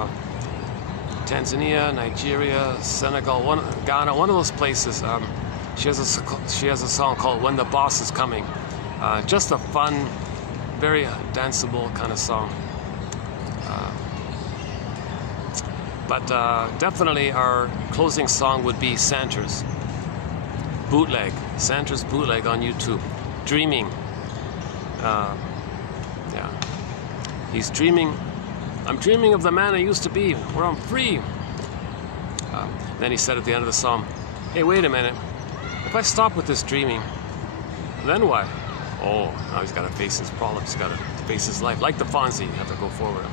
Tanzania, Nigeria, Senegal, Ghana, one of those places. She has a song called "When the Boss is Coming." Just a fun, very danceable kind of song. But definitely our closing song would be Santer's bootleg. Santer's bootleg on YouTube. Dreaming. Yeah. He's dreaming. I'm dreaming of the man I used to be, where I'm free. Then he said at the end of the song, hey, wait a minute. If I stop with this dreaming, then what? Oh, now he's got to face his problems. He's got to face his life. Like the Fonzie, you have to go forward.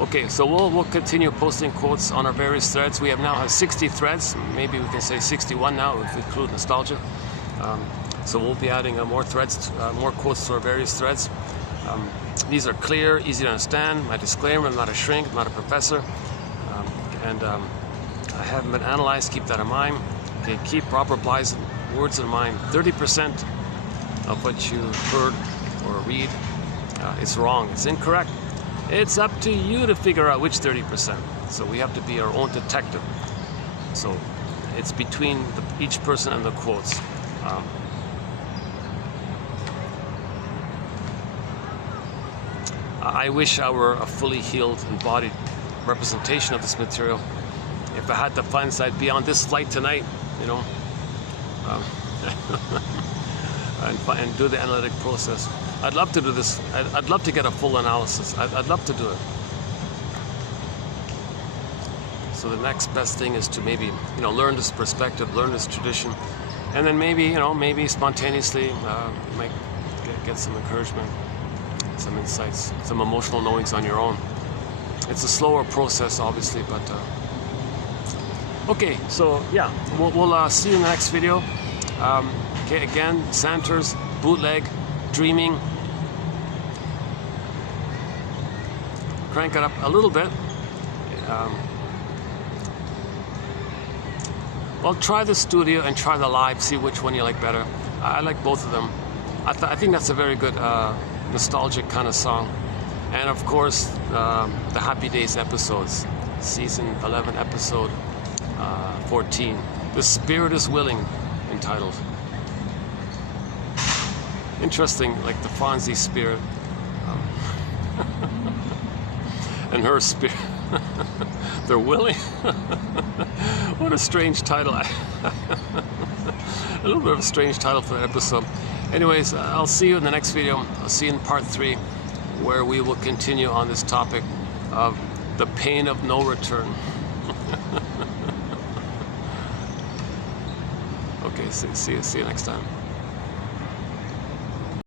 Okay, so we'll continue posting quotes on our various threads. We now have 60 threads. Maybe we can say 61 now if we include nostalgia. So we'll be adding more threads, more quotes to our various threads. These are clear, easy to understand. My disclaimer, I'm not a shrink, I'm not a professor. I haven't been analyzed, keep that in mind. Okay, keep proper words in mind. 30% of what you heard or read is wrong, it's incorrect. It's up to you to figure out which 30%. So we have to be our own detective. So it's between each person and the quotes. I wish I were a fully healed, embodied representation of this material. If I had the funds, I'd be on this flight tonight, you know, and do the analytic process. I'd love to do this. I'd love to get a full analysis. I'd love to do it. So the next best thing is to maybe, you know, learn this perspective, learn this tradition, and then maybe, you know, maybe spontaneously you might get some encouragement, some insights, some emotional knowings on your own. It's a slower process, obviously, but okay. So yeah, we'll see you in the next video. Okay, again, Santer's bootleg, Dreaming. Crank it up a little bit. Well, try the studio and try the live, see which one you like better. I like both of them. I think that's a very good nostalgic kind of song. And of course, the Happy Days episodes, season 11, episode 14. The Spirit is Willing, entitled. Interesting, like the Fonzie spirit and her spirit. They're willing. What a strange title. A little bit of a strange title for that episode. Anyways, I'll see you in the next video. I'll see you in part 3, where we will continue on this topic of the pain of no return. Okay, see you next time.